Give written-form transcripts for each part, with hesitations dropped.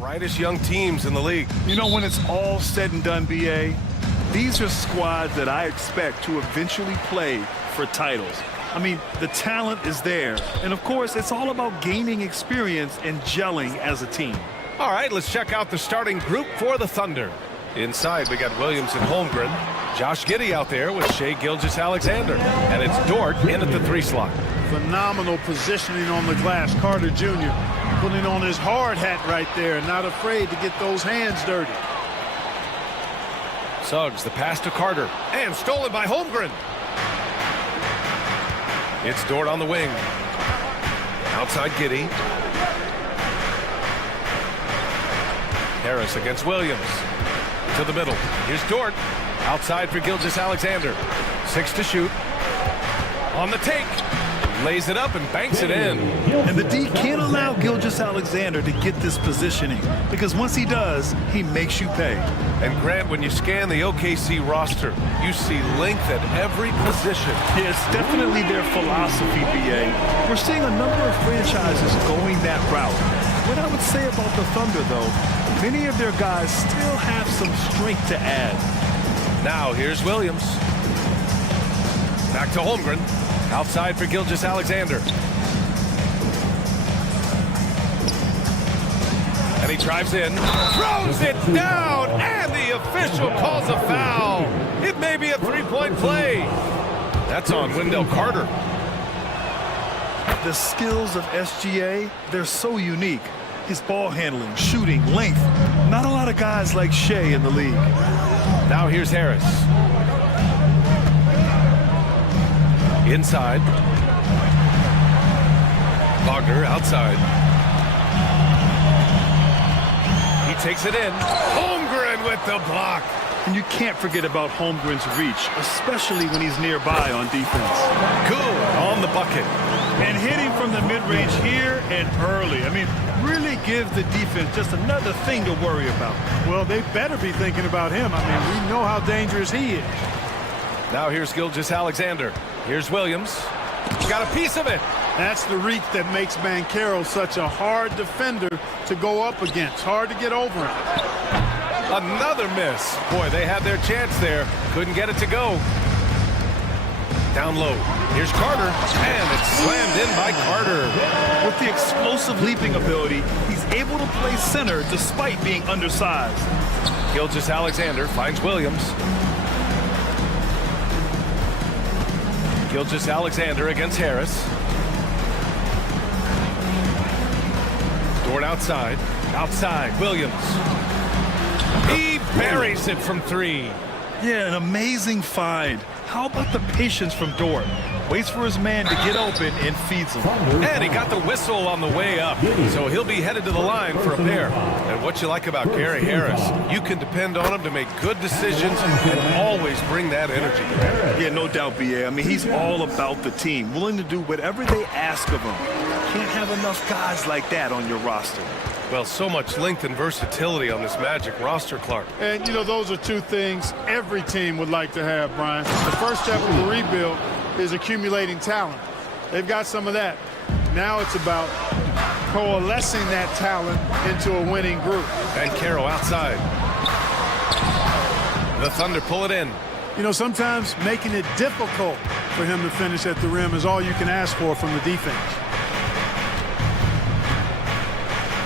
brightest young teams in the league. You know, when it's all said and done, BA, these are squads that I expect to eventually play for titles. I mean, the talent is there. And of course, it's all about gaining experience and gelling as a team. All right, let's check out the starting group for the Thunder. Inside, we got Williams and Holmgren. Josh Giddey out there with Shea Gilgeous-Alexander. And it's Dort in at the 3 slot. Phenomenal positioning on the glass. Carter Jr. putting on his hard hat right there, not afraid to get those hands dirty. Suggs, the pass to Carter. And stolen by Holmgren. It's Dort on the wing. Outside Giddey. Harris against Williams. To the middle. Here's Dort. Outside for Gilgeous-Alexander. 6 to shoot. On the take. Lays it up and banks it in. And the D can't allow Gilgeous-Alexander to get this positioning, because once he does, he makes you pay. And Grant, when you scan the OKC roster, you see length at every position. Yeah, it's definitely their philosophy, BA. We're seeing a number of franchises going that route. What I would say about the Thunder, though, many of their guys still have some strength to add. Now here's Williams. Back to Holmgren. Outside for Gilgeous-Alexander. And he drives in, throws it down, and the official calls a foul. It may be a three-point play. That's on Wendell Carter. The skills of SGA, they're so unique. His ball handling, shooting, length. Not a lot of guys like Shea in the league. Now here's Harris. Inside. Wagner outside. He takes it in. Holmgren with the block. And you can't forget about Holmgren's reach, especially when he's nearby on defense. Good on the bucket. And hitting from the mid-range here and early. I mean, really gives the defense just another thing to worry about. Well, they better be thinking about him. I mean, we know how dangerous he is. Now here's Gilgeous-Alexander. Here's Williams. Got a piece of it. That's the reach that makes Banchero such a hard defender to go up against. Hard to get over him. Another miss. Boy, they had their chance there. Couldn't get it to go. Down low. Here's Carter. And it's slammed in by Carter. With the explosive leaping ability, he's able to play center despite being undersized. Gilgeous-Alexander finds Williams. Gilgeous-Alexander against Harris. Dort outside. Outside, Williams. He buries it from 3. Yeah, an amazing find. How about the patience from Dort? Waits for his man to get open and feeds him. And he got the whistle on the way up, so he'll be headed to the line for a pair. And what you like about Gary Harris, you can depend on him to make good decisions and always bring that energy. Yeah, no doubt, BA. I mean, he's all about the team, willing to do whatever they ask of him. Can't have enough guys like that on your roster. Well, so much length and versatility on this Magic roster, Clark. And, you know, those are two things every team would like to have, Brian. The first step of the rebuild is accumulating talent. They've got some of that. Now it's about coalescing that talent into a winning group. And Caro outside. The Thunder pull it in. You know, sometimes making it difficult for him to finish at the rim is all you can ask for from the defense.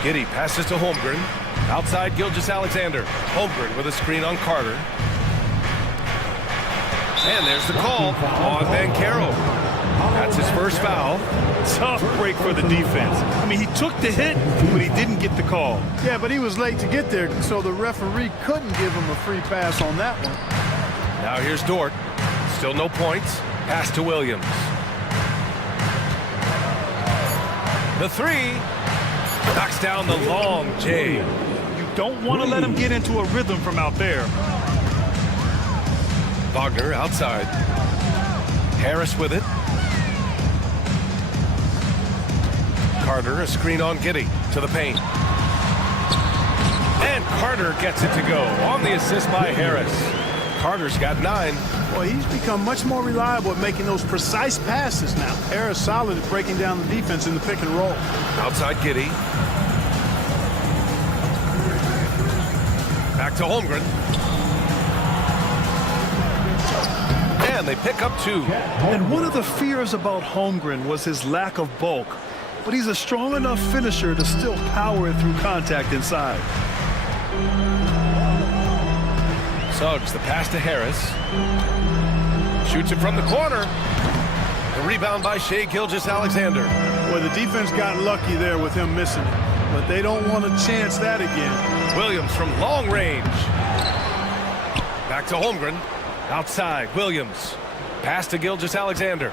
Giddey passes to Holmgren. Outside Gilgeous-Alexander. Holmgren with a screen on Carter. And there's the call on Banchero. That's his first foul. Tough break for the defense. I mean, he took the hit, but he didn't get the call. Yeah, but he was late to get there, so the referee couldn't give him a free pass on that one. Now here's Dort. Still no points. Pass to Williams. The 3. Knocks down the long J. You don't want to let him get into a rhythm from out there. Wagner outside. Harris with it. Carter, a screen on Giddey to the paint. And Carter gets it to go on the assist by Harris. Carter's got 9. Well, he's become much more reliable at making those precise passes now. Harris solid at breaking down the defense in the pick and roll. Outside Giddey. Back to Holmgren. And they pick up 2. And one of the fears about Holmgren was his lack of bulk. But he's a strong enough finisher to still power it through contact inside. Suggs, the pass to Harris. Shoots it from the corner. The rebound by Shai Gilgeous-Alexander. Well, the defense got lucky there with him missing it, but they don't want to chance that again. Williams from long range. Back to Holmgren. Outside, Williams. Pass to Gilgeous-Alexander.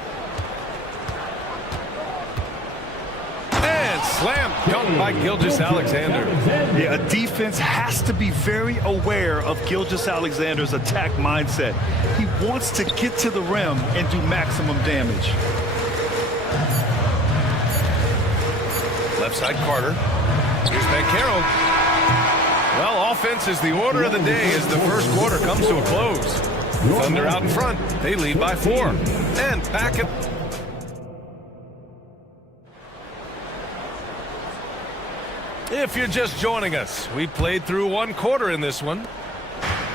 And slam dunk by Gilgeous-Alexander. Yeah, a defense has to be very aware of Gilgeous-Alexander's attack mindset. He wants to get to the rim and do maximum damage. Left side, Carter. Here's Banchero. Well, offense is the order of the day as the first quarter comes to a close. Thunder out in front. They lead by 4. And back at... If you're just joining us, we played through 1 quarter in this one.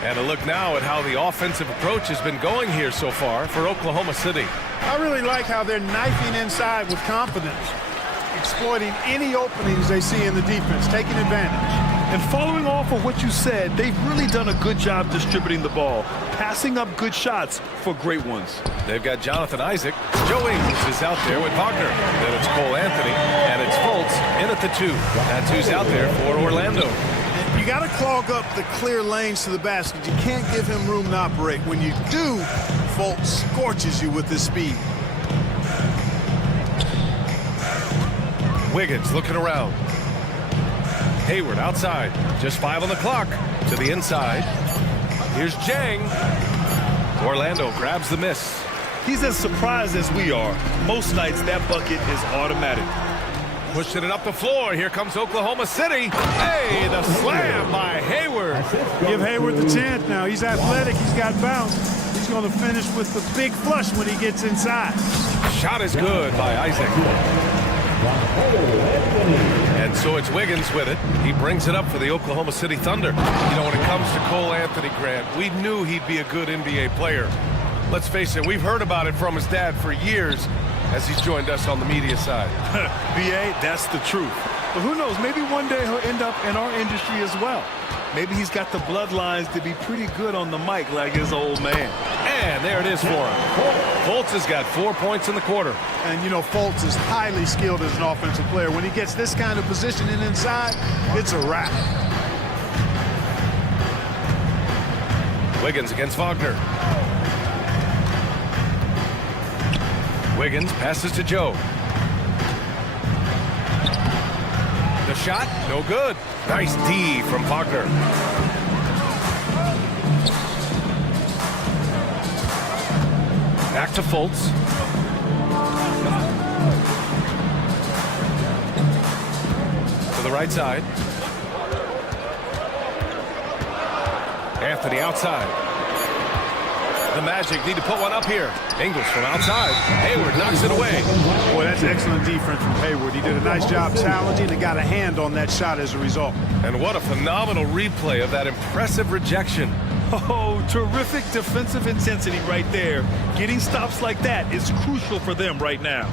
And a look now at how the offensive approach has been going here so far for Oklahoma City. I really like how they're knifing inside with confidence, exploiting any openings they see in the defense, taking advantage. And following off of what you said, they've really done a good job distributing the ball, passing up good shots for great ones. They've got Jonathan Isaac. Joe Ingles is out there with Wagner. Then it's Cole Anthony, and it's Fultz in at the 2. That's who's out there for Orlando. And you got to clog up the clear lanes to the basket. You can't give him room to operate. When you do, Fultz scorches you with his speed. Wiggins looking around. Hayward outside. Just 5 on the clock. To the inside. Here's Jang. Orlando grabs the miss. He's as surprised as we are. Most nights that bucket is automatic. Pushing it up the floor. Here comes Oklahoma City. Hey, the slam by Hayward. Give Hayward the chance now. He's athletic. He's got bounce. He's going to finish with the big flush when he gets inside. Shot is good by Isaac. And so it's Wiggins with it. He brings it up for the Oklahoma City Thunder. You know, when it comes to Cole Anthony, Grant, we knew he'd be a good NBA player. Let's face it, we've heard about it from his dad for years as he's joined us on the media side. B.A., that's the truth. But who knows, maybe one day he'll end up in our industry as well. Maybe he's got the bloodlines to be pretty good on the mic like his old man. And there it is for him. Fultz has got 4 points in the quarter. And, you know, Fultz is highly skilled as an offensive player. When he gets this kind of positioning inside, it's a wrap. Wiggins against Wagner. Wiggins passes to Joe. The shot, no good. Nice D from Wagner. Back to Fultz. To the right side. Anthony outside. The Magic need to put one up here. Ingles from outside. Hayward knocks it away. Boy, that's excellent defense from Hayward. He did a nice job challenging and got a hand on that shot as a result. And what a phenomenal replay of that impressive rejection. Oh, terrific defensive intensity right there. Getting stops like that is crucial for them right now.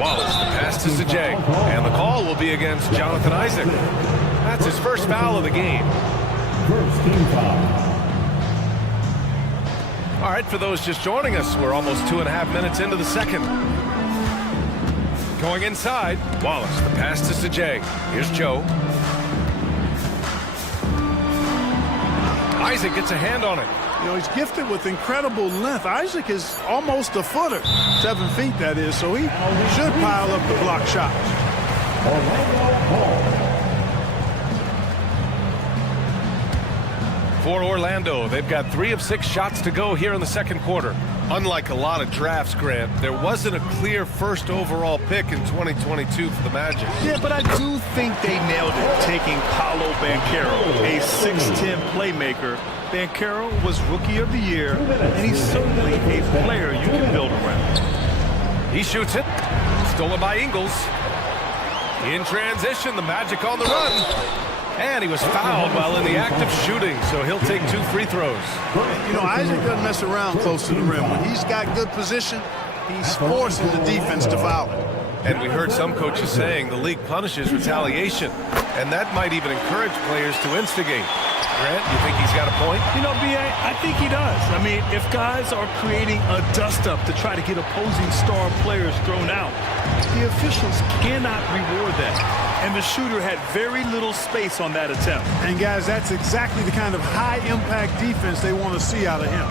Wallace, the pass to Zajang. And the call will be against Jonathan Isaac. That's his first foul of the game. First team foul. All right, for those just joining us, we're almost 2.5 minutes into the second. Going inside, Wallace, the pass to Zajang. Here's Joe. Isaac gets a hand on it. You know, he's gifted with incredible length. Isaac is almost a footer, 7 feet that is, so he should pile up the block shots. For Orlando, they've got 3 of 6 shots to go here in the second quarter. Unlike a lot of drafts, Grant, there wasn't a clear first overall pick in 2022 for the Magic. Yeah, but I do think they nailed it, taking Paolo Banchero, a 6'10 playmaker. Banchero was Rookie of the Year, and he's certainly a player you can build around. He shoots it. Stolen by Ingles. In transition, the Magic on the run. And he was fouled while in the act of shooting, so he'll take 2 free throws. You know, Isaac doesn't mess around close to the rim. When he's got good position, he's forcing the defense to foul him. And we heard some coaches saying the league punishes retaliation, and that might even encourage players to instigate. Grant, you think he's got a point? You know, B.A., I think he does. I mean, if guys are creating a dust-up to try to get opposing star players thrown out, the officials cannot reward that. And the shooter had very little space on that attempt. And, guys, that's exactly the kind of high-impact defense they want to see out of him.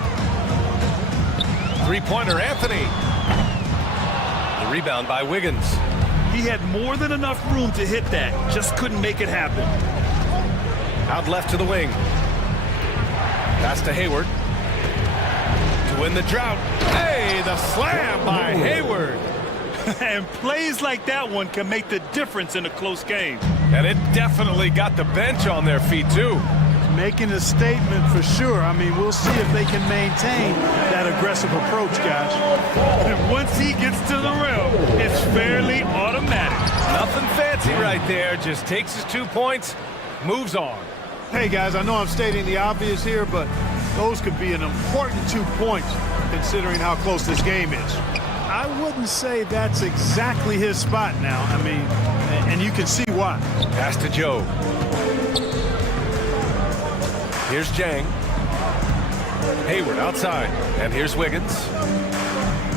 Three-pointer, Anthony. The rebound by Wiggins. He had more than enough room to hit that, just couldn't make it happen. Out left to the wing. Pass to Hayward. To win the drought. Hey, the slam by Hayward. And plays like that one can make the difference in a close game. And it definitely got the bench on their feet, too. Making a statement for sure. I mean, we'll see if they can maintain that aggressive approach, guys. And once he gets to the rim, it's fairly automatic. Nothing fancy right there. Just takes his 2 points, moves on. Hey, guys, I know I'm stating the obvious here, but those could be an important 2 points considering how close this game is. I wouldn't say that's exactly his spot now. I mean, and you can see why. Pass to Joe. Here's Jang. Hayward outside. And here's Wiggins.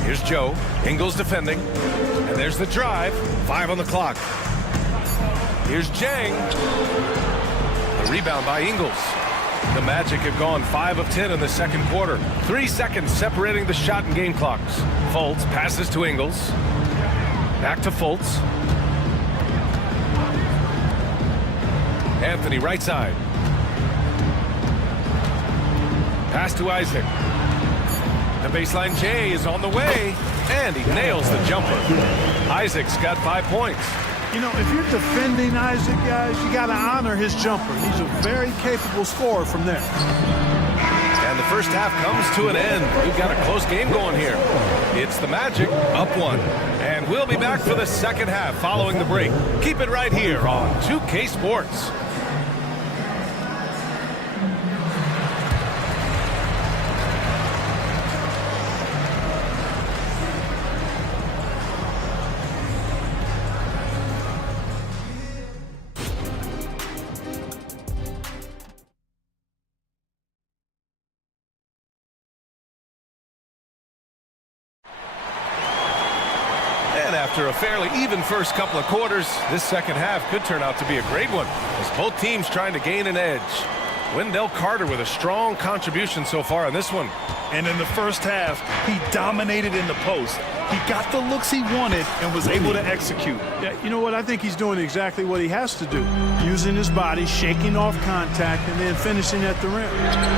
Here's Joe. Ingles defending. And there's the drive. 5 on the clock. Here's Jang. The rebound by Ingles. The Magic have gone 5 of 10 in the second quarter. 3 seconds separating the shot and game clocks. Fultz passes to Ingles. Back to Fultz. Anthony right side. Pass to Isaac. The baseline J is on the way. And he nails the jumper. Isaac's got 5 points. You know, if you're defending Isaac, guys, you got to honor his jumper. He's a very capable scorer from there. And the first half comes to an end. We've got a close game going here. It's the Magic up 1. And we'll be back for the second half following the break. Keep it right here on 2K Sports. After a fairly even first couple of quarters, this second half could turn out to be a great one, as both teams trying to gain an edge. Wendell Carter with a strong contribution so far in this one. And in the first half, he dominated in the post. He got the looks he wanted and was able to execute. Yeah, you know what? I think he's doing exactly what he has to do. Using his body, shaking off contact, and then finishing at the rim.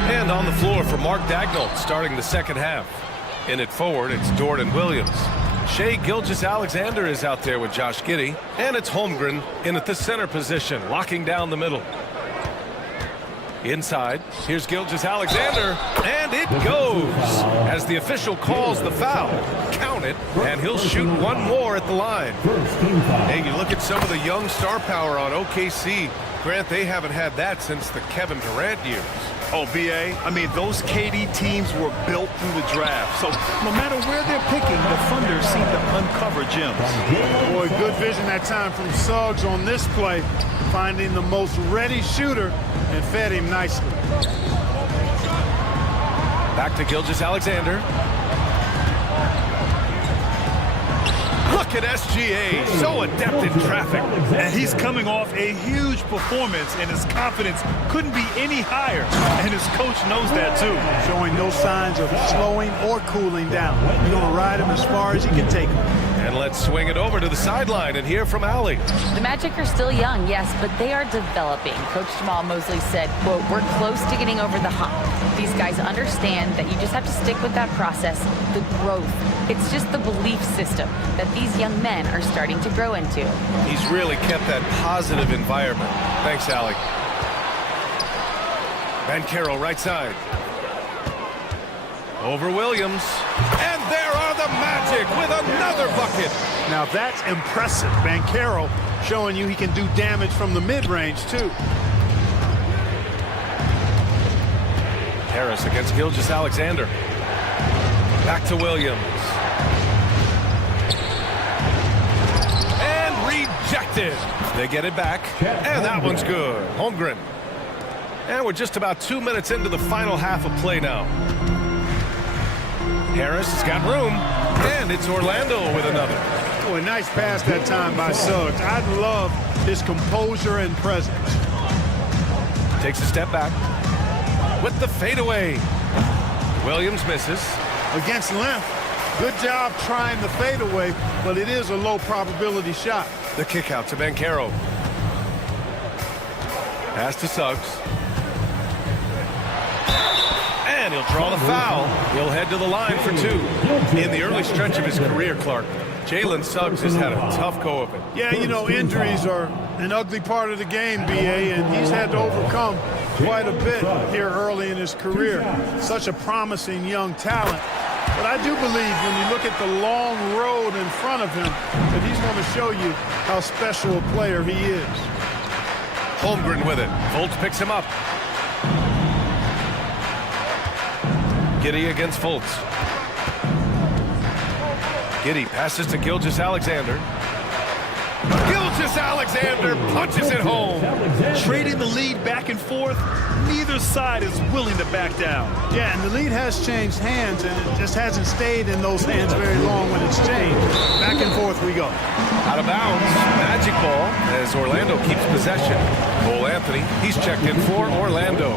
And on the floor for Mark Daigneault starting the second half. In it forward, it's Jordan Williams. Shai Gilgeous-Alexander is out there with Josh Giddey. And it's Holmgren in at the center position, locking down the middle. Inside, here's Gilgeous-Alexander, and it goes as the official calls the foul. Count it, and he'll shoot one more at the line. Hey, you look at some of the young star power on OKC. Grant, they haven't had that since the Kevin Durant years. Oh, B.A., I mean, those KD teams were built through the draft. So no matter where they're picking, the Thunder seem to uncover gems. Boy, good vision that time from Suggs on this play, finding the most ready shooter and fed him nicely. Back to Gilgeous-Alexander. Look at SGA, so adept in traffic. And he's coming off a huge performance, and his confidence couldn't be any higher. And his coach knows that, too. Showing no signs of slowing or cooling down. He's going to ride him as far as he can take him. And let's swing it over to the sideline and hear from Allie. The Magic are still young, yes, but they are developing. Coach Jamal Mosley said, quote, "We're close to getting over the hump. These guys understand that you just have to stick with that process, the growth. It's just the belief system that these young men are starting to grow into." He's really kept that positive environment. Thanks, Allie. Banchero right side. Over Williams. And there are the Magic with another bucket. Now that's impressive. Banchero showing you he can do damage from the mid-range, too. Harris against Gilgeous-Alexander. Back to Williams. And rejected. They get it back. And that one's good. Holmgren. And we're just about 2 minutes into the final half of play now. Harris has got room. And it's Orlando with another. Oh, a nice pass that time by Suggs. I love his composure and presence. Takes a step back. With the fadeaway. Williams misses. Against length, good job trying the fadeaway, but it is a low probability shot. The kick out to Banchero. Pass to Suggs. And he'll draw the foul. He'll head to the line for two. In the early stretch of his career, Clark, Jalen Suggs has had a tough go of it. Yeah, you know, injuries are an ugly part of the game, B.A., and he's had to overcome quite a bit here early in his career. Such a promising young talent. But I do believe when you look at the long road in front of him that he's going to show you how special a player he is. Holmgren with it. Fultz picks him up. Giddey against Fultz. Giddey passes to Gilgeous-Alexander. Gilgeous-Alexander punches it home. Trading the lead back and forth, neither side is willing to back down. Yeah, and the lead has changed hands, and it just hasn't stayed in those hands very long when it's changed. Back and forth we go. Out of bounds. Magic ball as Orlando keeps possession. Cole Anthony, he's checked in for Orlando.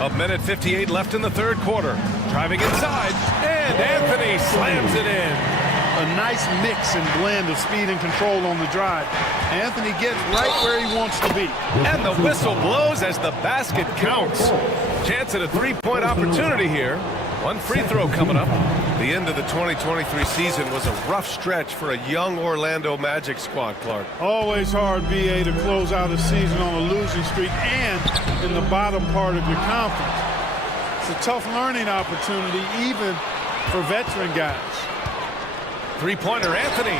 A minute 58 left in the third quarter. Driving inside, and Anthony slams it in. A nice mix and blend of speed and control on the drive. Anthony gets right where he wants to be. And the whistle blows as the basket counts. Chance at a three-point opportunity here. One free throw coming up. The end of the 2023 season was a rough stretch for a young Orlando Magic squad, Clark. Always hard, B.A., to close out a season on a losing streak and in the bottom part of your conference. It's a tough learning opportunity, even for veteran guys. Three-pointer, Anthony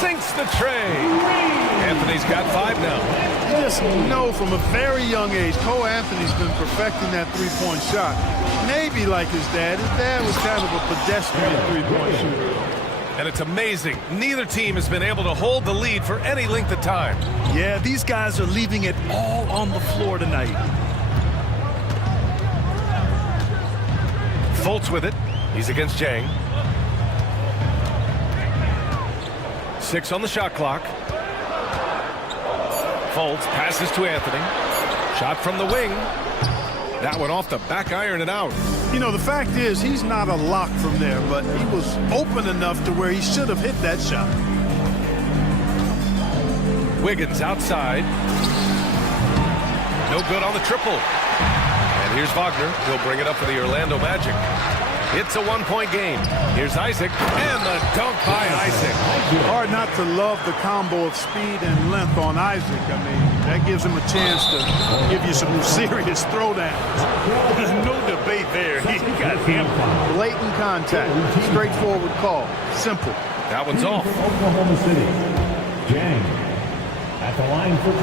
sinks the tray. Anthony's got 5 now. You just know from a very young age, Cole Anthony's been perfecting that three-point shot. Maybe like his dad. His dad was kind of a pedestrian three-point shooter. And it's amazing. Neither team has been able to hold the lead for any length of time. Yeah, these guys are leaving it all on the floor tonight. Fultz with it. He's against Jang. 6 on the shot clock. Fultz passes to Anthony. Shot from the wing. That one off the back iron and out. You know, the fact is, he's not a lock from there, but he was open enough to where he should have hit that shot. Wiggins outside. No good on the triple. And here's Wagner. He'll bring it up for the Orlando Magic. It's a one-point game. Here's Isaac, and the dunk by Isaac. Hard not to love the combo of speed and length on Isaac. I mean, that gives him a chance to give you some serious throwdowns. No debate there. He got him. Blatant contact. Straightforward call. Simple. That one's off. Oklahoma City. Jang at the line for 2.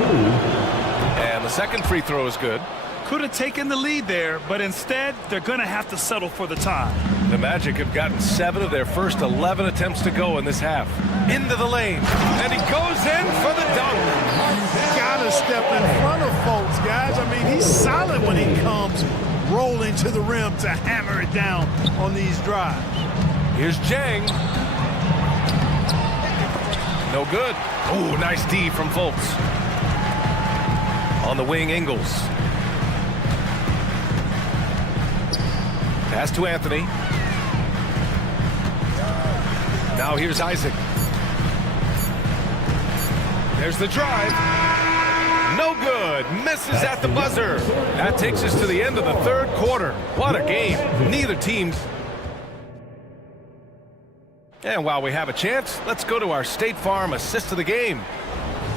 And the second free throw is good. Could have taken the lead there, but instead, they're going to have to settle for the tie. The Magic have gotten 7 of their first 11 attempts to go in this half. Into the lane, and he goes in for the dunk. Gotta step in front of folks, guys. I mean, he's solid when he comes rolling to the rim to hammer it down on these drives. Here's Jang. No good. Oh, nice D from Fultz. On the wing, Ingles. Pass to Anthony. Now here's Isaac. There's the drive. No good. Misses at the buzzer. That takes us to the end of the third quarter. What a game. Neither team. And while we have a chance, let's go to our State Farm assist of the game.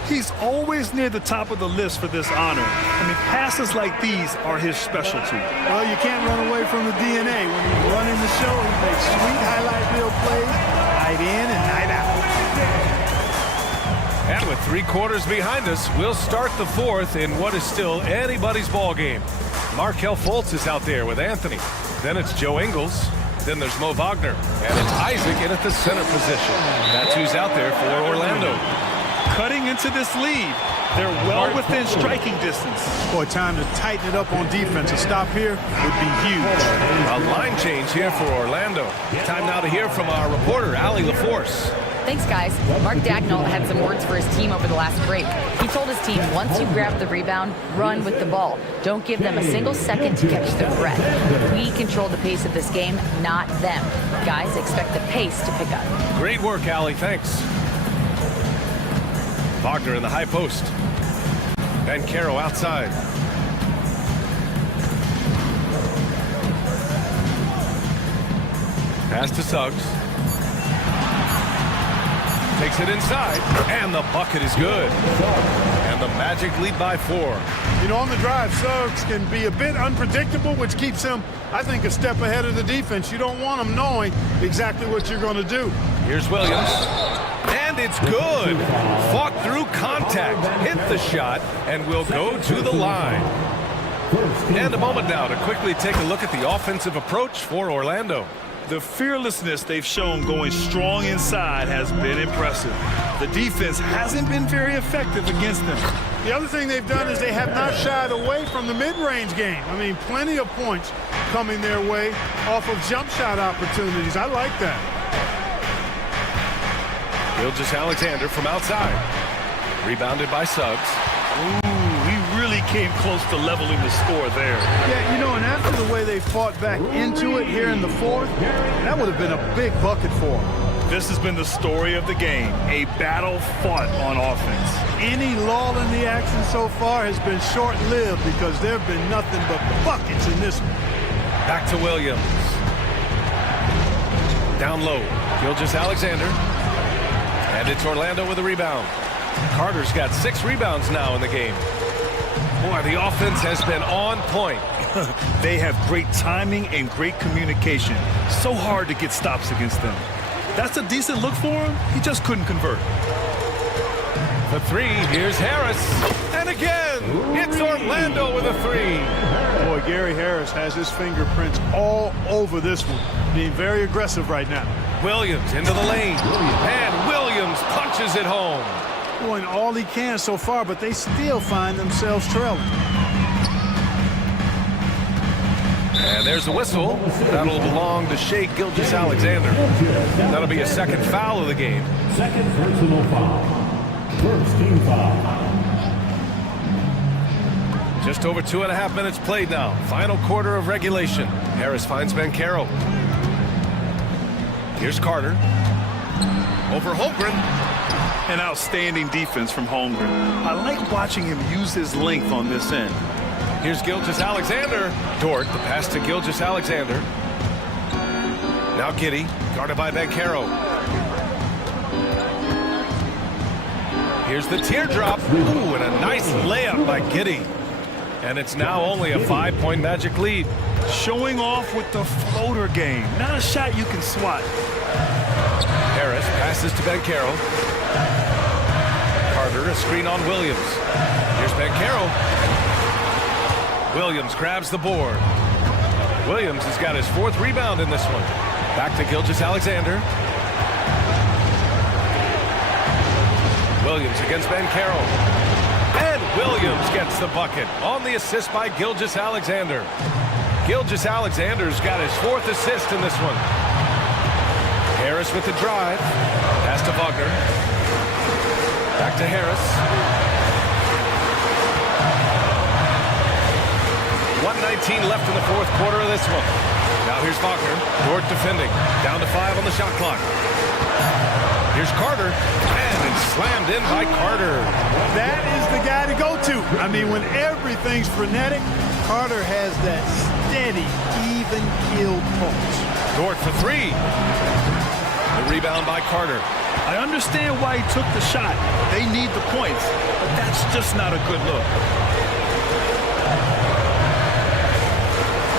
He's always near the top of the list for this honor. I mean, passes like these are his specialty. Well, you can't run away from the DNA. When he's running the show, he makes sweet highlight reel plays night in and night out. And with 3 quarters behind us, we'll start the 4th in what is still anybody's ball game. Markel Fultz is out there with Anthony. Then it's Joe Ingles. Then there's Mo Wagner. And it's Isaac in at the center position. That's who's out there for Orlando. Cutting into this lead. They're well within striking distance. Boy, time to tighten it up on defense. A stop here would be huge. A line change here for Orlando. Time now to hear from our reporter, Allie LaForce. Thanks, guys. Mark Dagnall had some words for his team over the last break. He told his team, once you grab the rebound, run with the ball. Don't give them a single second to catch their breath. We control the pace of this game, not them. Guys, expect the pace to pick up. Great work, Allie. Thanks. Wagner in the high post. Bancaro outside. Pass to Suggs. Takes it inside, and the bucket is good. And the Magic lead by 4. You know, on the drive, Suggs can be a bit unpredictable, which keeps him, I think, a step ahead of the defense. You don't want him knowing exactly what you're going to do. Here's Williams. And it's good. Fought through contact, hit the shot, and will go to the line. And a moment now to quickly take a look at the offensive approach for Orlando. The fearlessness they've shown going strong inside has been impressive. The defense hasn't been very effective against them. The other thing they've done is they have not shied away from the mid-range game. I mean, plenty of points coming their way off of jump shot opportunities. I like that. Gilgeous-Alexander from outside. Rebounded by Suggs. Ooh, he really came close to leveling the score there. Yeah, you know, and after the way they fought back into it here in the 4th, that would have been a big bucket for them. This has been the story of the game, a battle fought on offense. Any lull in the action so far has been short-lived because there have been nothing but buckets in this one. Back to Williams. Down low, Gilgeous-Alexander. And it's Orlando with a rebound. Carter's got 6 rebounds now in the game. Boy, the offense has been on point. They have great timing and great communication. So hard to get stops against them. That's a decent look for him. He just couldn't convert. The 3, here's Harris. And again, it's Orlando with a 3. Boy, Gary Harris has his fingerprints all over this one, being very aggressive right now. Williams into the lane. And Williams punches it home. Doing all he can so far, but they still find themselves trailing. And there's a whistle. That'll belong to Shea Gilgeous-Alexander. That'll be a second foul of the game. Second personal foul. First team foul. Just over 2.5 minutes played now. Final quarter of regulation. Harris finds Bancaro. Here's Carter. Over Holmgren. An outstanding defense from Holmgren. I like watching him use his length on this end. Here's Gilgeous-Alexander. Dort, the pass to Gilgeous-Alexander. Now Giddey, guarded by Bancaro. Here's the teardrop. Ooh, and a nice layup by Giddey. And it's now only a 5-point Magic lead. Showing off with the floater game. Not a shot you can swat. Harris passes to Bancaro. Carter, a screen on Williams. Here's Bancaro. Williams grabs the board. Williams has got his 4th rebound in this one. Back to Gilgeous-Alexander. Williams against Bancaro. And Williams gets the bucket on the assist by Gilgeous-Alexander. Gilgeous-Alexander's got his 4th assist in this one. Harris with the drive. Pass to Wagner. Back to Harris. 1:19 left in the 4th quarter of this one. Now here's Wagner. Dort defending. Down to 5 on the shot clock. Here's Carter. And it's slammed in by Carter. That is the guy to go to. I mean, when everything's frenetic, Carter has that steady, even keel pulse. Dort for 3. The rebound by Carter. I understand why he took the shot. They need the points, but that's just not a good look.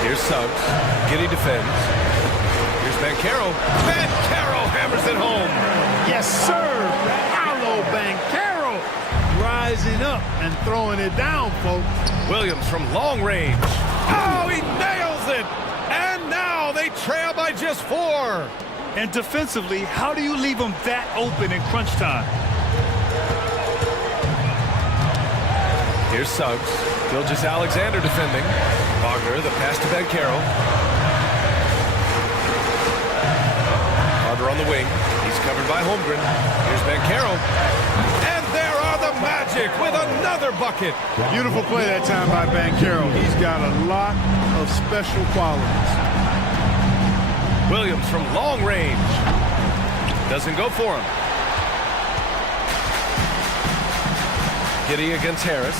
Here's Suggs. Giddey defends. Here's Bancaro. Bancaro hammers it home. Yes, sir. Paolo Bancaro and throwing it down, folks. Williams from long range. Oh, he nails it! And now they trail by just 4. And defensively, how do you leave them that open in crunch time? Here's Suggs. Gilgeous Alexander defending. Wagner, the pass to Bankero. Carter on the wing. He's covered by Holmgren. Here's Bankero. And there are the Magic with another bucket. Beautiful play that time by Bankero. He's got a lot of special qualities. Williams from long range. Doesn't go for him. Giddy against Harris.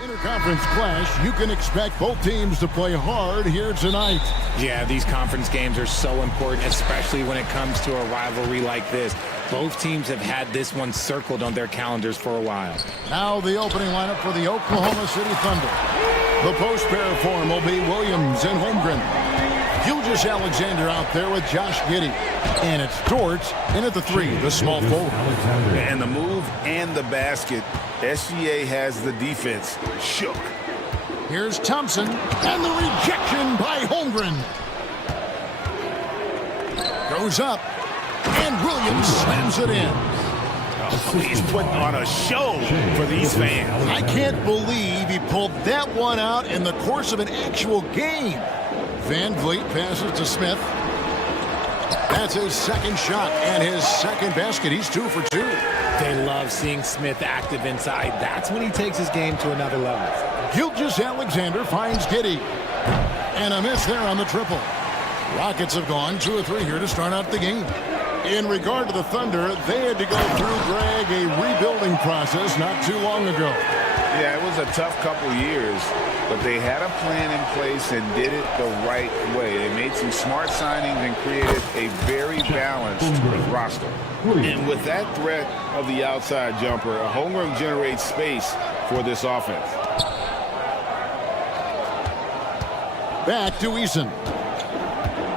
Interconference clash, you can expect both teams to play hard here tonight. Yeah, these conference games are so important, especially when it comes to a rivalry like this. Both teams have had this one circled on their calendars for a while. Now the opening lineup for the Oklahoma City Thunder. The post pair form will be Williams and Holmgren. Gilgeous Alexander out there with Josh Giddey. And it's Dort in at the 3, the small forward. And the move and the basket, SGA has the defense shook. Here's Thompson, and the rejection by Holmgren. Goes up, and Williams slams it in. Oh, he's putting on a show for these fans. I can't believe he pulled that one out in the course of an actual game. Van Vliet passes to Smith. That's his second shot and his second basket. He's 2 for 2. They love seeing Smith active inside. That's when he takes his game to another level. Gilgeous Alexander finds Giddey. And a miss there on the triple. Rockets have gone 2 or 3 here to start out the game. In regard to the Thunder, they had to go through, Greg, a rebuilding process not too long ago. Yeah, it was a tough couple years, but they had a plan in place and did it the right way. They made some smart signings and created a very balanced roster. And with that threat of the outside jumper, Holmgren generates space for this offense. Back to Eason.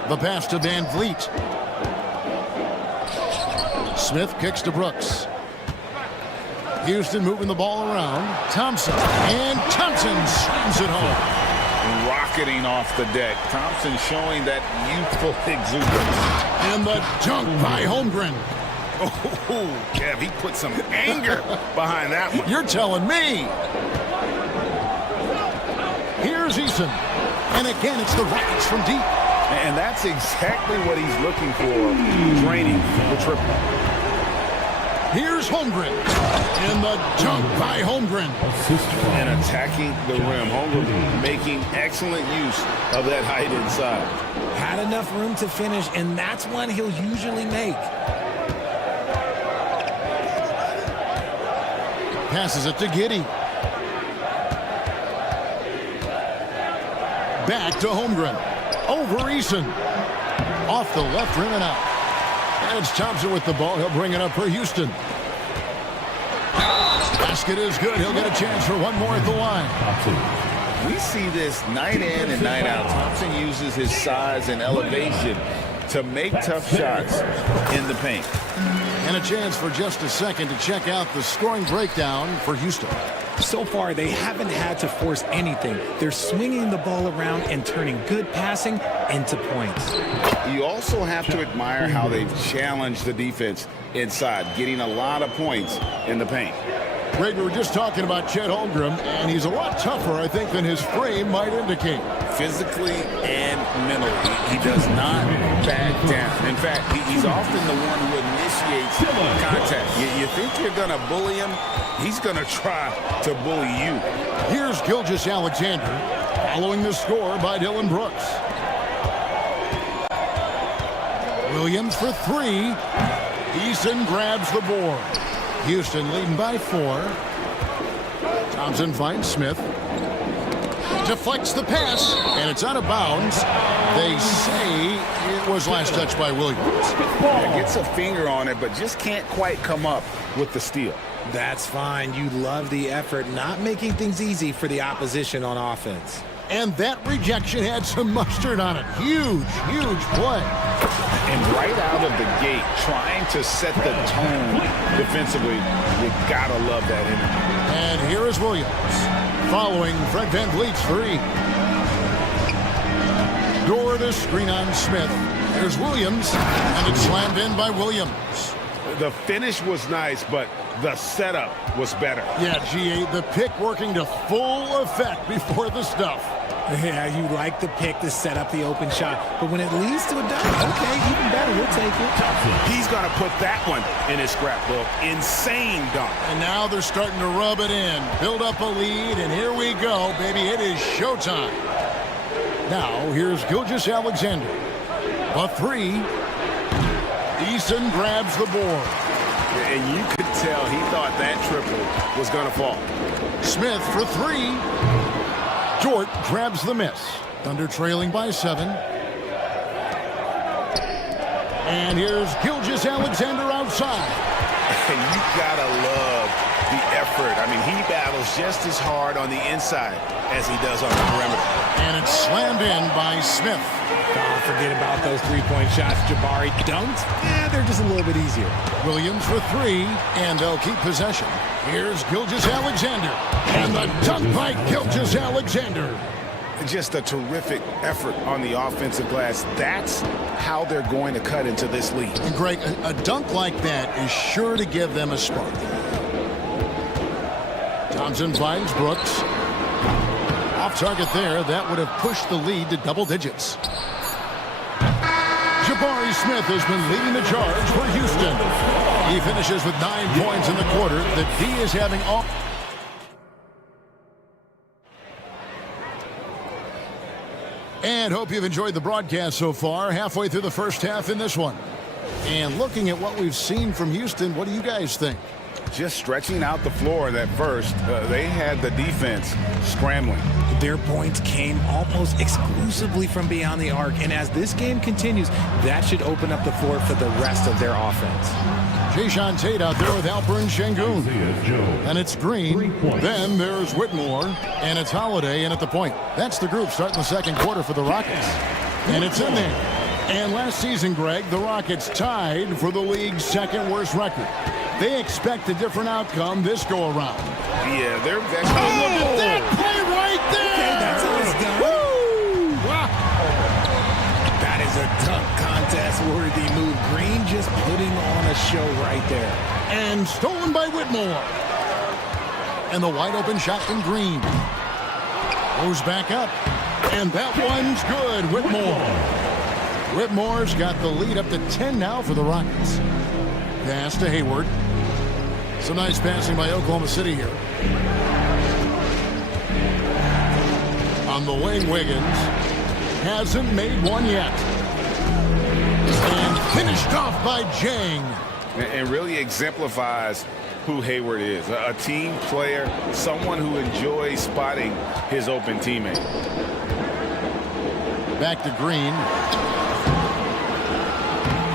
The pass to Van Vliet. Smith kicks to Brooks. Houston moving the ball around. Thompson. And Thompson slams it home. Rocketing off the deck. Thompson showing that youthful exuberance. And the dunk by Holmgren. Oh, Kev, he put some anger behind that one. You're telling me. Here's Eason. And again, it's the Rockets from deep. And that's exactly what he's looking for, draining the triple. Here's Holmgren. And the dunk by Holmgren. And attacking the rim. Holmgren making excellent use of that height inside. Had enough room to finish, and that's one he'll usually make. Passes it to Giddey. Back to Holmgren. Over Eason. Off the left rim and out. And it's Thompson with the ball. He'll bring it up for Houston. Basket is good. He'll get a chance for one more at the line. We see this night in and night out. Thompson uses his size and elevation to make tough shots in the paint. And a chance for just a second to check out the scoring breakdown for Houston. So far, they haven't had to force anything. They're swinging the ball around and turning good passing into points. You also have to admire how they've challenged the defense inside, getting a lot of points in the paint. Greg, we were just talking about Chet Holmgren, and he's a lot tougher, I think, than his frame might indicate. Physically and mentally, he does not back down. In fact, he's often the one who initiates contact. You think you're going to bully him, he's going to try to bully you. Here's Gilgeous Alexander, following the score by Dylan Brooks. Williams for 3. Eason grabs the board. Houston leading by 4. Thompson finds Smith. Deflects the pass, and it's out of bounds. They say it was last touched by Williams. Yeah, gets a finger on it, but just can't quite come up with the steal. That's fine. You love the effort, not making things easy for the opposition on offense. And that rejection had some mustard on it. Huge, huge play. And right out of the gate, trying to set the tone defensively, you gotta love that energy. And here is Williams, following Fred Van Vliet's 3. Door to screen on Smith. There's Williams, and it's slammed in by Williams. The finish was nice, but the setup was better. Yeah, GA, the pick working to full effect before the stuff. Yeah, you like the pick to set up the open shot, but when it leads to a dunk, okay, even better, we'll take it. He's going to put that one in his scrapbook. Insane dunk. And now they're starting to rub it in, build up a lead, and here we go, baby. It is showtime. Now, here's Gilgeous Alexander. A 3. Eason grabs the board. And you could tell he thought that triple was going to fall. Smith for three. Dort grabs the miss. Thunder trailing by 7. And here's Gilgeous-Alexander outside. You gotta love the effort. I mean, he battles just as hard on the inside as he does on the perimeter. And it's slammed in by Smith. Oh, forget about those three-point shots. Jabari dunked. Yeah, they're just a little bit easier. Williams for three, and they'll keep possession. Here's Gilgeous-Alexander. And the dunk by Gilgeous-Alexander. Just a terrific effort on the offensive glass. That's how they're going to cut into this lead. And Greg, a dunk like that is sure to give them a spark. Thompson finds Brooks. Off target there. That would have pushed the lead to double digits. Jabari Smith has been leading the charge for Houston. He finishes with 9 points in the quarter. The D is having all... And hope you've enjoyed the broadcast so far. Halfway through the first half in this one. And looking at what we've seen from Houston, what do you guys think? Just stretching out the floor that first. They had the defense scrambling. Their points came almost exclusively from beyond the arc. And as this game continues, that should open up the floor for the rest of their offense. Jayshawn Tate out there with Alperen Şengün. And it's Green. Then there's Whitmore. And it's Holiday in at the point. That's the group starting the second quarter for the Rockets. And it's in there. And last season, Greg, the Rockets tied for the league's second worst record. They expect a different outcome this go-around. Yeah, they're... Look at that play right there! Okay, that's how it's done. Woo! Wow. That is a dunk contest-worthy move. Green just putting on a show right there. And stolen by Whitmore. And the wide-open shot from Green. Goes back up. And that one's good. Whitmore's got the lead up to 10 now for the Rockets. Pass to Hayward. Some nice passing by Oklahoma City here. On the wing, Wiggins. Hasn't made one yet. And finished off by Jang. And really exemplifies who Hayward is. A team player, someone who enjoys spotting his open teammate. Back to Green.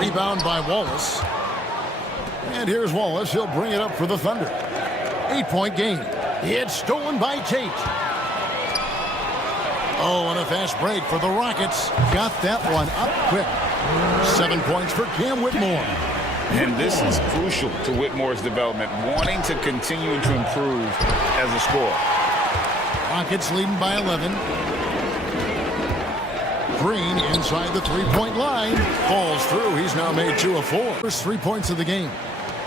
Rebound by Wallace. And here's Wallace. He'll bring it up for the Thunder. 8-point game. It's stolen by Tate. Oh, and a fast break for the Rockets. Got that one up quick. 7 points for Cam Whitmore. And this is crucial to Whitmore's development, wanting to continue to improve as a scorer. Rockets leading by 11. Green inside the three-point line. Falls through. He's now made 2 of 4. First 3 points of the game.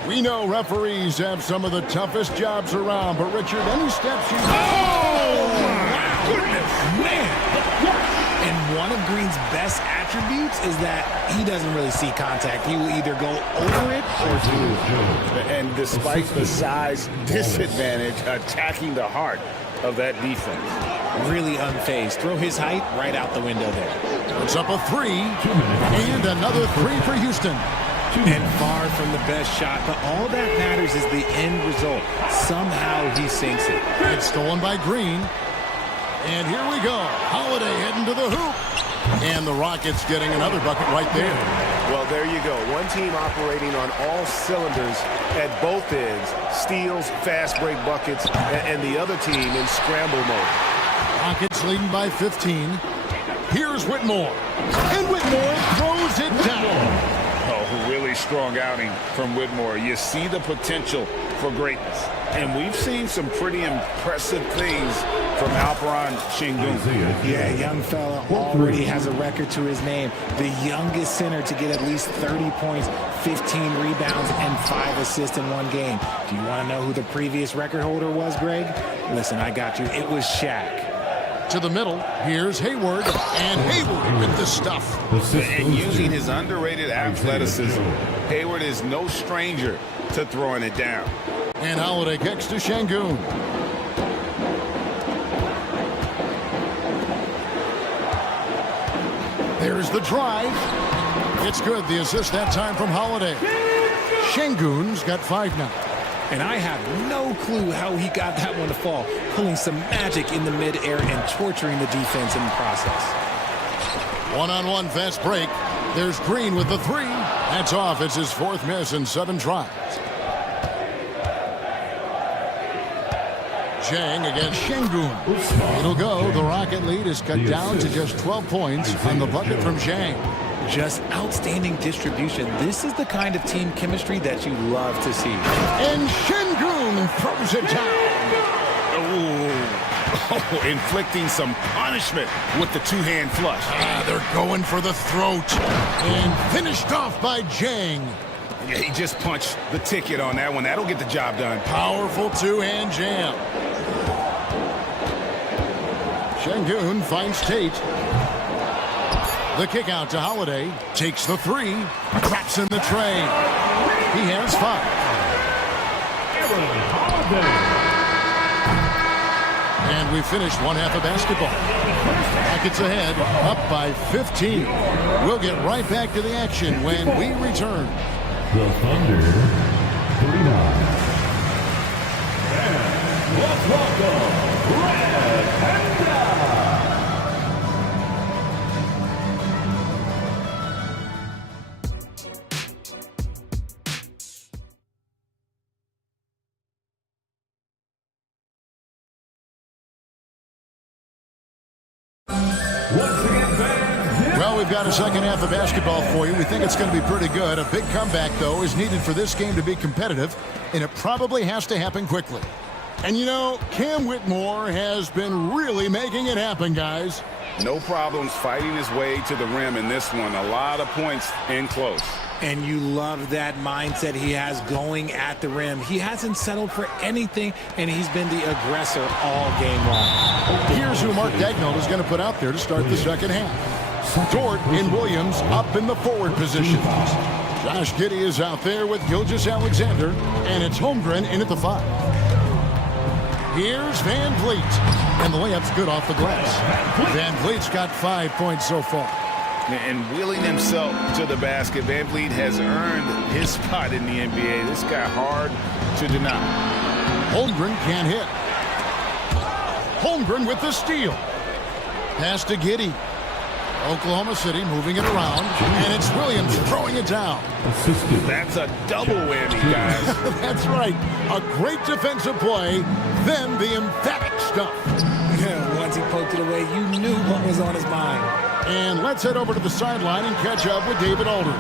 We know referees have some of the toughest jobs around, but Richard, any steps you... Oh, my goodness, man. And one of Green's best attributes is that he doesn't really see contact. He will either go over it or through it. And despite the size disadvantage, attacking the heart of that defense. Really unfazed. Throw his height right out the window there. Puts up a 3. And another 3 for Houston. And far from the best shot, but all that matters is the end result. Somehow he sinks it. It's stolen by Green. And here we go. Holiday heading to the hoop. And the Rockets getting another bucket right there. Well, there you go. One team operating on all cylinders at both ends. Steals, fast break buckets, and the other team in scramble mode. Rockets leading by 15. Here's Whitmore. And Whitmore throws it down. Oh, really strong outing from Whitmore. You see the potential for greatness. And we've seen some pretty impressive things from Alperen Şengün. Yeah, young fella already has a record to his name. The youngest center to get at least 30 points, 15 rebounds, and 5 assists in one game. Do you want to know who the previous record holder was, Greg? Listen, I got you. It was Shaq. To the middle, here's Hayward, and Hayward with the stuff. And using his underrated athleticism, Hayward is no stranger to throwing it down. And Holiday kicks to Şengün. There's the drive. It's good. The assist that time from Holiday. Şengün's got 5 now. And I have no clue how he got that one to fall, pulling some magic in the midair and torturing the defense in the process. One-on-one fast break. There's Green with the three. That's off. It's his fourth miss in 7 tries. Zhang against Shengun. It'll go. The Rocket lead is cut down to just 12 points on the bucket from Zhang. Just outstanding distribution. This is the kind of team chemistry that you love to see. And Shengun throws it down. Oh, inflicting some punishment with the two-hand flush. They're going for the throat. And finished off by Zhang. Yeah, he just punched the ticket on that one. That'll get the job done. Powerful two-hand jam. Shengun finds Tate. The kick out to Holiday. Takes the three. Traps in the tray. He has 5. And we finished one half of basketball. Rockets ahead, up by 15. We'll get right back to the action when we return. The Thunder, 39. And let's welcome Red Panda. Well, we've got a second half of basketball for you. We think it's going to be pretty good. A big comeback, though, is needed for this game to be competitive, and it probably has to happen quickly. And, you know, Cam Whitmore has been really making it happen, guys. No problems fighting his way to the rim in this one. A lot of points in close. And you love that mindset he has going at the rim. He hasn't settled for anything, and he's been the aggressor all game long. Here's who Mark Daigneault is going to put out there to start the second half. Dort and Williams up in the forward positions. Josh Giddey is out there with Gilgeous-Alexander, and it's Holmgren in at the 5. Here's Van Vliet, and the layup's good off the glass. Van Vliet's got 5 points so far. And wheeling himself to the basket, Van Vliet has earned his spot in the NBA. This guy hard to deny. Holmgren can't hit. Holmgren with the steal. Pass to Giddey. Oklahoma City moving it around, and it's Williams throwing it down. That's a double whammy, guys. That's right. A great defensive play, then the emphatic stuff. Yeah, once he poked it away, you knew what was on his mind. And let's head over to the sideline and catch up with David Aldridge.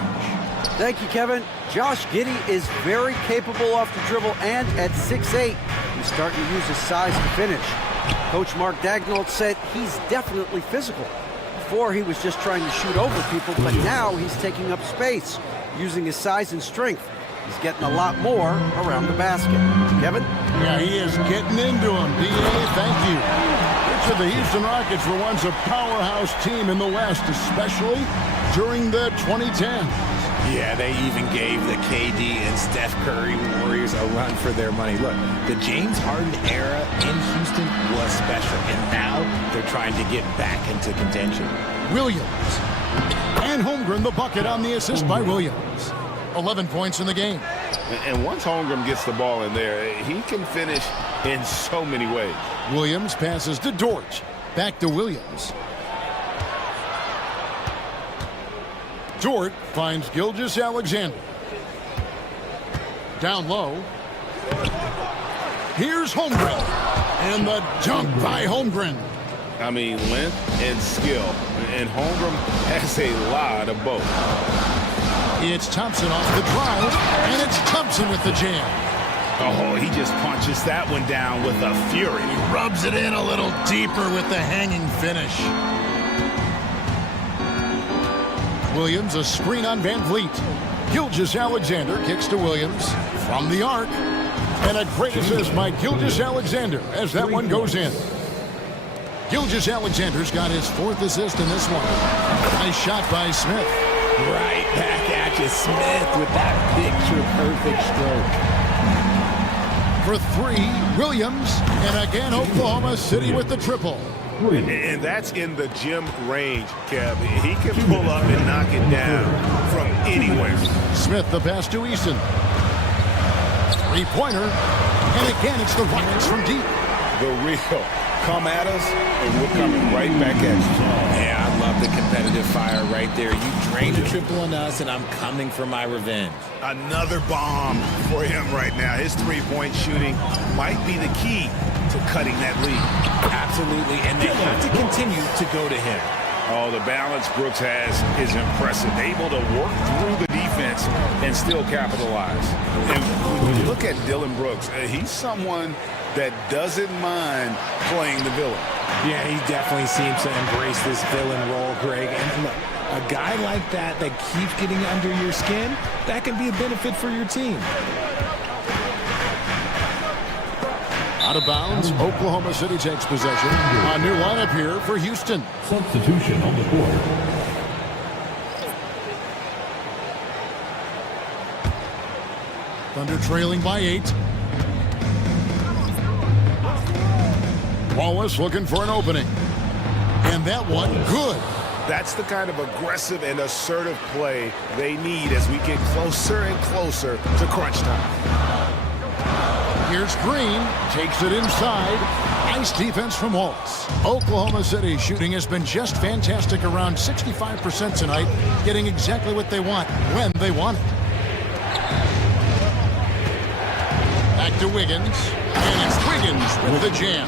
Thank you, Kevin. Josh Giddey is very capable off the dribble, and at 6'8", he's starting to use his size to finish. Coach Mark Daigneault said he's definitely physical. Before, he was just trying to shoot over people, but now he's taking up space, using his size and strength. He's getting a lot more around the basket. Kevin? Yeah, he is getting into him. D.A., thank you. Picture the Houston Rockets were once a powerhouse team in the West, especially during the 2010s. Yeah, they even gave the KD and Steph Curry Warriors a run for their money. Look, the James Harden era in Houston was special, and now they're trying to get back into contention. Williams. And Holmgren the bucket on the assist by Williams. 11 points in the game. And once Holmgren gets the ball in there, he can finish in so many ways. Williams passes to Dort. Back to Williams. Dort finds Gilgeous-Alexander. Down low. Here's Holmgren. And the dunk by Holmgren. I mean, length and skill. And Holmgren has a lot of both. It's Thompson off the drive. And it's Thompson with the jam. Oh, he just punches that one down with a fury. He rubs it in a little deeper with the hanging finish. Williams, a screen on Van Vliet. Gilgeous-Alexander kicks to Williams from the arc. And a great assist by Gilgeous-Alexander as that one goes in. Gilgeous-Alexander's got his 4th assist in this one. Nice shot by Smith. Right back at you, Smith, with that picture-perfect stroke. For 3, Williams. And again, Oklahoma City with the triple. And that's in the gym range, Kev. He can pull up and knock it down from anywhere. Smith, the pass to Easton. Three-pointer. And again, it's the Rockets from deep. The real. Come at us, and we're coming right back at you. Yeah, I love the competitive fire right there. You drained a triple on us, and I'm coming for my revenge. Another bomb for him right now. His three-point shooting might be the key to cutting that lead. Absolutely, and they have to continue to go to him. Oh, the balance Brooks has is impressive. Able to work through the defense and still capitalize. And when you look at Dylan Brooks, he's someone that doesn't mind playing the villain. Yeah, he definitely seems to embrace this villain role, Greg. And look, a guy like that keeps getting under your skin, that can be a benefit for your team. Out of bounds, Oklahoma City takes possession. A new lineup here for Houston. Substitution on the court. Thunder trailing by 8. Wallace looking for an opening. And that one, good. That's the kind of aggressive and assertive play they need as we get closer and closer to crunch time. Here's Green, takes it inside. Nice defense from Wallace. Oklahoma City shooting has been just fantastic, around 65% tonight, getting exactly what they want, when they want it. Back to Wiggins, and it's Wiggins with the jam.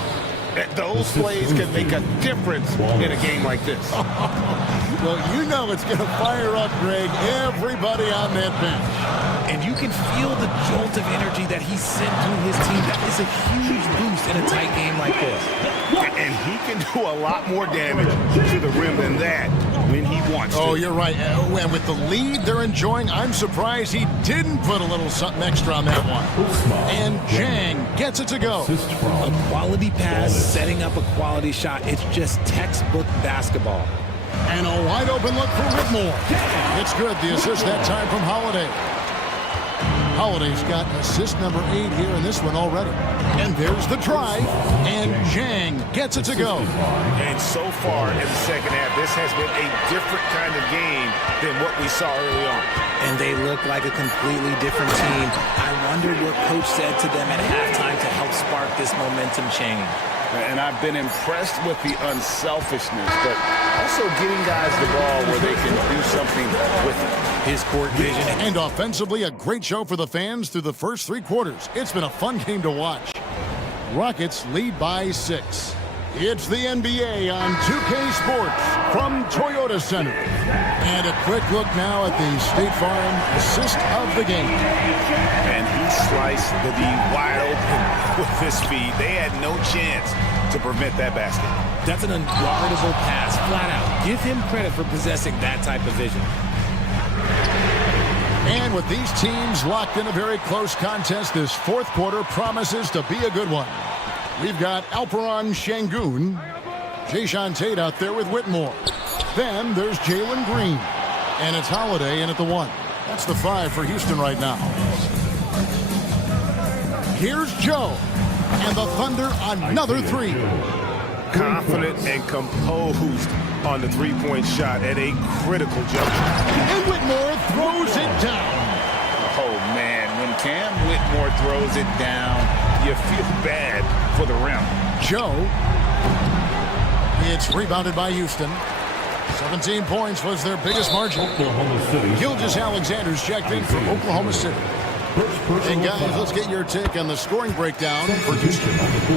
Those plays can make a difference in a game like this. Well, you know it's going to fire up, Greg, everybody on that bench. And you can feel the jolt of energy that he sent through his team. That is a huge boost in a tight game like this. And he can do a lot more damage to the rim than that when he wants to. Oh, you're right. And with the lead they're enjoying, I'm surprised he didn't put a little something extra on that one. And Jang gets it to go. A quality pass, setting up a quality shot. It's just textbook basketball. And a wide open look for Whitmore. It's good. The assist that time from Holiday. Holiday's got assist number 8 here in this one already. And there's the drive. And Jang gets it to go. And so far in the second half, this has been a different kind of game than what we saw early on. And they look like a completely different team. I wonder what coach said to them at halftime to help spark this momentum change. And I've been impressed with the unselfishness, but also getting guys the ball where they can do something with it. His court vision. And offensively, a great show for the fans through the first 3 quarters. It's been a fun game to watch. Rockets lead by 6. It's the NBA on 2K Sports from Toyota Center. And a quick look now at the State Farm assist of the game. And he sliced the D wide open with his feed. They had no chance to prevent that basket. That's an unguardable pass, flat out. Give him credit for possessing that type of vision. And with these teams locked in a very close contest, this 4th quarter promises to be a good one. We've got Alperon Şengün, Jayshawn Tate out there with Whitmore. Then there's Jalen Green. And it's Holiday in at the 1. That's the 5 for Houston right now. Here's Joe. And the Thunder another 3. Confident and composed on the three-point shot at a critical juncture. And Whitmore throws it down. Oh, man, when Cam Whitmore throws it down, you feel bad for the rim. Joe. It's rebounded by Houston. 17 points was their biggest margin. Gilgeous Alexander's checked in for Oklahoma City. And guys, let's get your take on the scoring breakdown for Houston.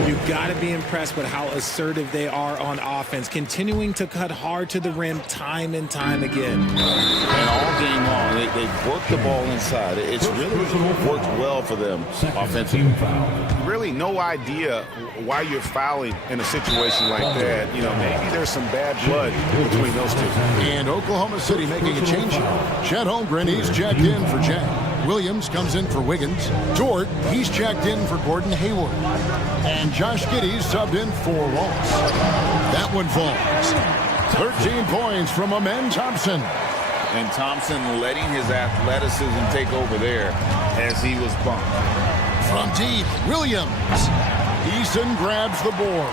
You've got to be impressed with how assertive they are on offense, continuing to cut hard to the rim time and time again. And all game long, they work the ball inside. It's really worked well for them offensively. Really no idea why you're fouling in a situation like that. You know, maybe there's some bad blood between those two. And Oklahoma City making a change here. Chet Holmgren, he's checked in for Jack. Williams comes in for Wiggins. Dort, he's checked in for Gordon Hayward. And Josh Giddey's subbed in for Wallace. That one falls. 13 points from Amen Thompson. And Thompson letting his athleticism take over there as he was bumped. From deep, Williams. Eason grabs the board.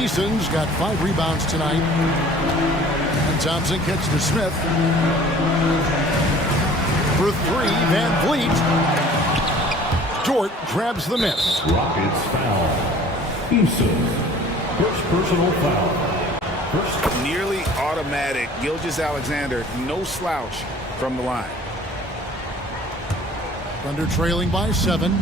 Eason's got 5 rebounds tonight. And Thompson gets to Smith. For 3, Van Vliet. Dort grabs the miss. Rockets foul. Easton. First personal foul. First. Nearly automatic. Gilgeous-Alexander, no slouch from the line. Thunder trailing by 7.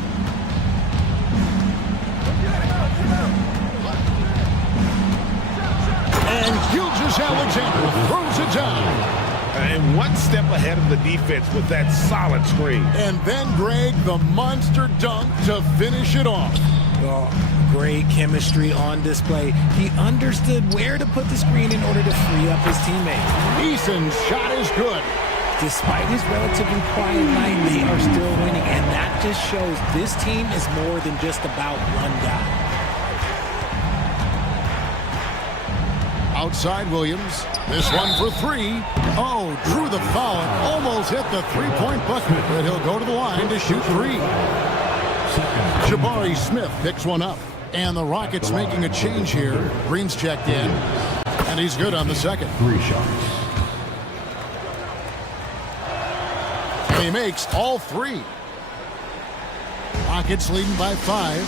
And Gilgeous-Alexander throws it down. And one step ahead of the defense with that solid screen. And then Greg, the monster dunk to finish it off. Oh, great chemistry on display. He understood where to put the screen in order to free up his teammate. Eason's shot is good. Despite his relatively quiet night, they are still winning, and that just shows this team is more than just about one guy. Outside Williams. This one for 3. Oh, drew the foul and almost hit the three-point bucket, but he'll go to the line to shoot 3. Jabari Smith picks one up. And the Rockets making a change here. Green's checked in, and he's good on the second. 3 shots. And he makes all 3. Rockets leading by 5.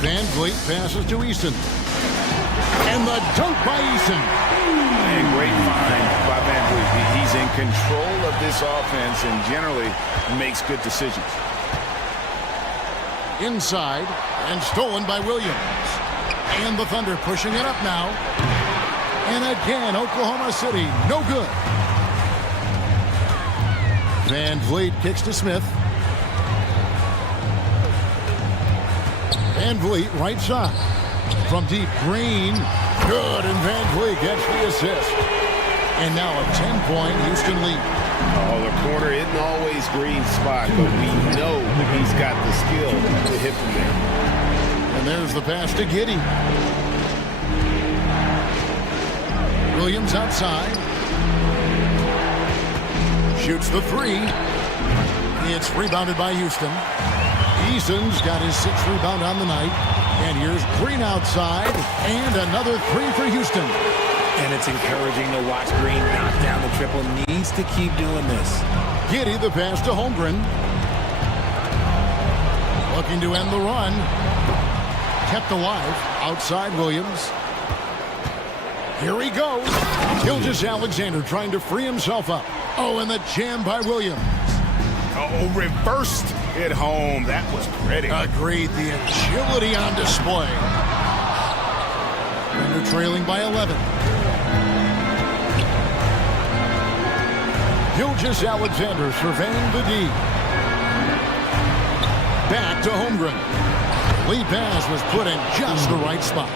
Van Vliet passes to Easton. And the dunk by Easton. And great find by Van Vliet. He's in control of this offense and generally makes good decisions. Inside and stolen by Williams. And the Thunder pushing it up now. And again, Oklahoma City, no good. Van Vliet kicks to Smith. Van Vliet right side. From deep, Green. Good, and Van Vliet gets the assist. And now a 10-point Houston lead. Oh, the corner isn't always Green's spot, but we know he's got the skill to hit from there. And there's the pass to Giddey. Williams outside. Shoots the 3. It's rebounded by Houston. Eason's got his 6th rebound on the night. And here's Green outside. And another 3 for Houston. And it's encouraging to watch Green knock down the triple. Needs to keep doing this. Giddey the pass to Holmgren. Looking to end the run. Kept alive. Outside Williams. Here he goes. Gilgeous-Alexander trying to free himself up. Oh, and the jam by Williams. Oh, reversed it home. That was pretty. Agreed. The agility on display. Thunder trailing by 11. Gilgeous-Alexander surveying the D. Back to Holmgren. Lee pass was put in just the right spot.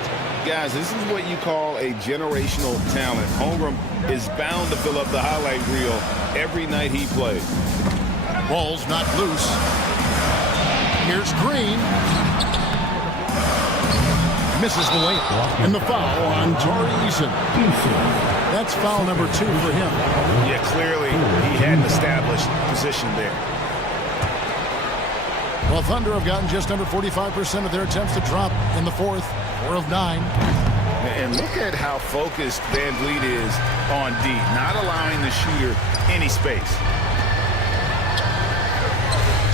Guys, this is what you call a generational talent. Holmgren is bound to fill up the highlight reel every night he plays. Ball's not loose. Here's Green. Misses the layup. And the foul on Tari Eason. That's foul number 2 for him. Yeah, clearly he hadn't established position there. Well, Thunder have gotten just under 45% of their attempts to drop in the 4th. 4 of 9. And look at how focused Van Vliet is on D, not allowing the shooter any space.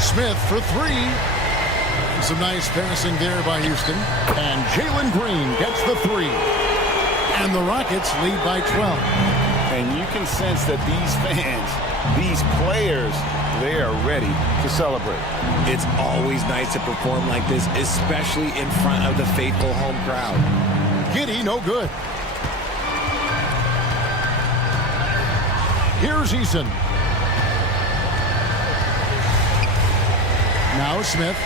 Smith for 3. And some nice passing there by Houston. And Jalen Green gets the 3. And the Rockets lead by 12. And you can sense that these fans, these players, they are ready to celebrate. It's always nice to perform like this, especially in front of the faithful home crowd. Giddey, no good. Here's Eason. Now Smith.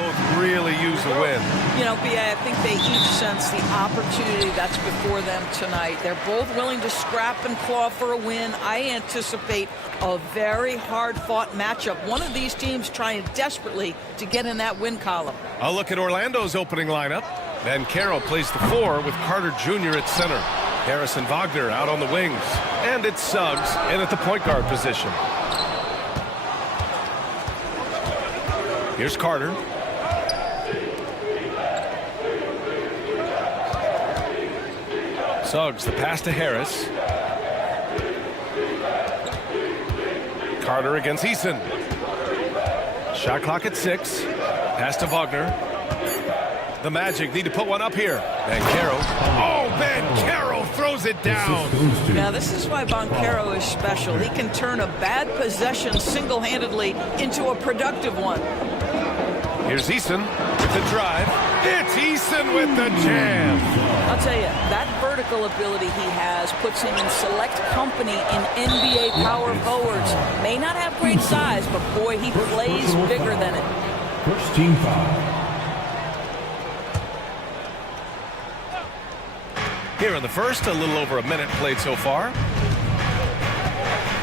Both really use a win. You know, B.A., I think they each sense the opportunity that's before them tonight. They're both willing to scrap and claw for a win. I anticipate a very hard-fought matchup. One of these teams trying desperately to get in that win column. I'll look at Orlando's opening lineup. Van Carroll plays the 4 with Carter Jr. at center. Harris and Wagner out on the wings. And it's Suggs in at the point guard position. Here's Carter. Suggs, the pass to Harris. Carter against Eason. Shot clock at 6. Pass to Wagner. The Magic need to put one up here. Bancaro. Oh, Bancaro throws it down. Now, this is why Bancaro is special. He can turn a bad possession single-handedly into a productive one. Here's Eason with the drive. It's Eason with the jam. I'll tell you, that vertical ability he has puts him in select company in NBA power forwards. May not have great size, but boy, he plays bigger than it. First team foul. Here in the first, a little over a minute played so far.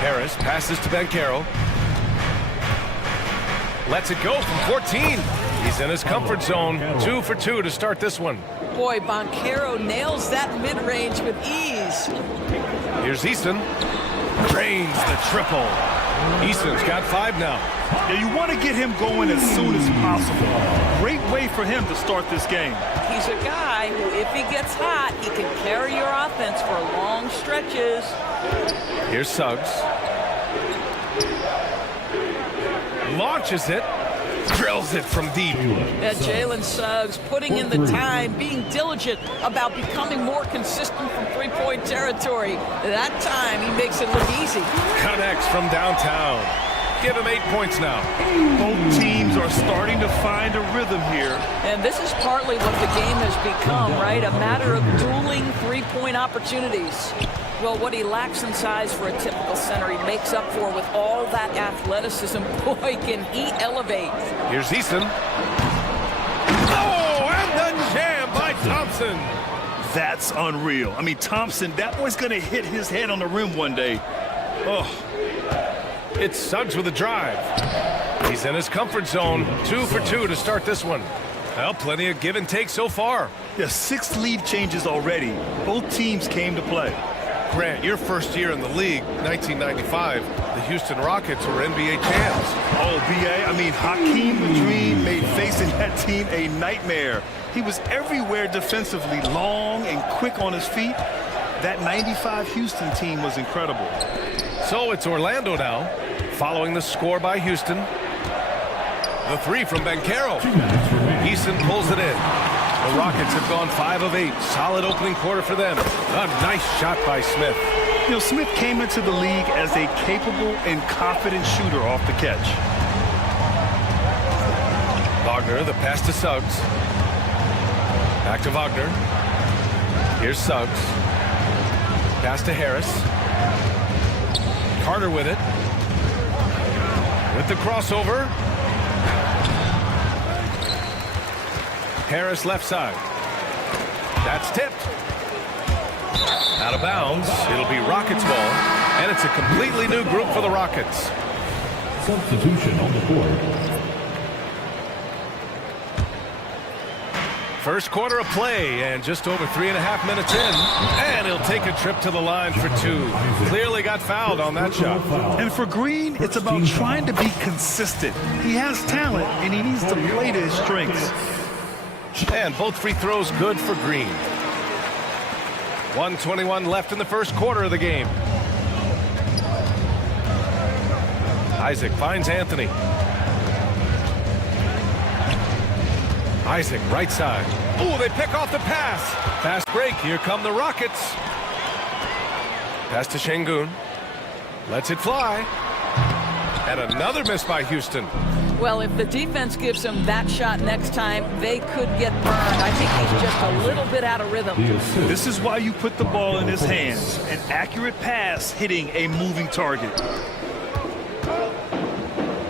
Harris passes to Bancaro. Lets it go from 14. He's in his comfort zone. 2 for 2 to start this one. Boy, Bancaro nails that mid-range with ease. Here's Eason. Drains the triple. Eason's got 5 now. Yeah, you want to get him going as soon as possible. Great way for him to start this game. He's a guy who, if he gets hot, he can carry your offense for long stretches. Here's Suggs. Launches it. Drills it from deep. Yeah, Jalen Suggs putting in the time, being diligent about becoming more consistent from three-point territory. That time, he makes it look easy. Connects from downtown. Give him 8 points now. Both teams are starting to find a rhythm here. And this is partly what the game has become, right? A matter of dueling three-point opportunities. Well, what he lacks in size for a typical center, he makes up for with all that athleticism. Boy, can he elevate. Here's Eason. Oh, and the jam by Thompson. That's unreal. I mean, Thompson, that boy's going to hit his head on the rim one day. Oh. It's Suggs with a drive. He's in his comfort zone. 2 for 2 to start this one. Well, plenty of give and take so far. Yeah, 6 lead changes already. Both teams came to play. Grant, your first year in the league, 1995, the Houston Rockets were NBA champs. Oh, B.A., I mean, Hakeem the Dream made facing that team a nightmare. He was everywhere defensively, long and quick on his feet. That 95 Houston team was incredible. So it's Orlando now, following the score by Houston. The 3 from Bancaro. Eason pulls it in. The Rockets have gone 5 of 8. Solid opening quarter for them. A nice shot by Smith. You know, Smith came into the league as a capable and confident shooter off the catch. Wagner, the pass to Suggs. Back to Wagner. Here's Suggs. Pass to Harris. Carter with it. With the crossover. Harris left side. That's tipped. Out of bounds. It'll be Rockets ball. And it's a completely new group for the Rockets. Substitution on the board. First quarter of play and just over 3.5 minutes in. And he'll take a trip to the line for 2. Clearly got fouled on that shot. And for Green, it's about trying to be consistent. He has talent and he needs to play to his strengths. And both free throws good for Green. 1:21 left in the first quarter of the game. Isaac finds Anthony. Isaac, right side. Oh, they pick off the pass. Fast break. Here come the Rockets. Pass to Şengün. Lets it fly. And another miss by Houston. Well, if the defense gives him that shot next time, they could get burned. I think he's just a little bit out of rhythm. This is why you put the ball in his hands. An accurate pass hitting a moving target.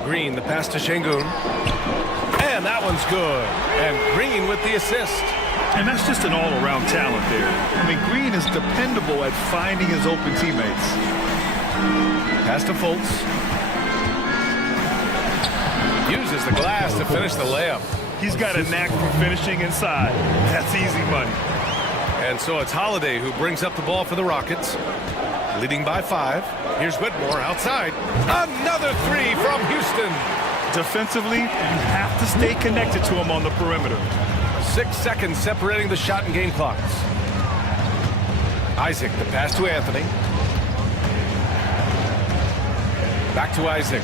Green, the pass to Şengün. And And that one's good. And Green with the assist. And that's just an all-around talent there. I mean, Green is dependable at finding his open teammates. Pass to Fultz. Uses the glass to finish the layup. He's got a knack for finishing inside. That's easy money. And so it's Holiday who brings up the ball for the Rockets. Leading by 5. Here's Whitmore outside. Another three from Houston. Defensively, you have to stay connected to him on the perimeter. 6 seconds separating the shot and game clocks. Isaac, the pass to Anthony. Back to Isaac.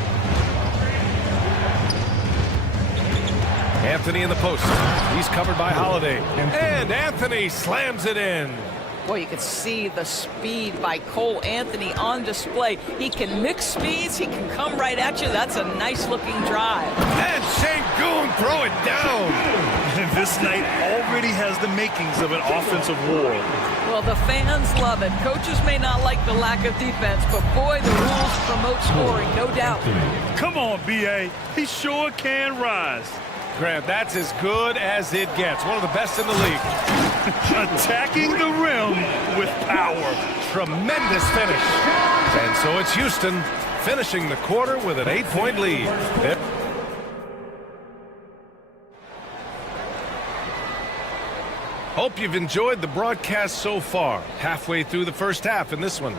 Anthony in the post. He's covered by Holiday. And Anthony slams it in. Boy, you can see the speed by Cole Anthony on display. He can mix speeds. He can come right at you. That's a nice-looking drive. And Şengün throw it down. And this night already has the makings of an offensive war. Well, the fans love it. Coaches may not like the lack of defense, but boy, the rules promote scoring, no doubt. Come on, B.A. He sure can rise. Grant, that's as good as it gets. One of the best in the league. Attacking the rim with power. Tremendous finish. And so it's Houston finishing the quarter with an 8-point lead. Hope you've enjoyed the broadcast so far. Halfway through the first half in this one.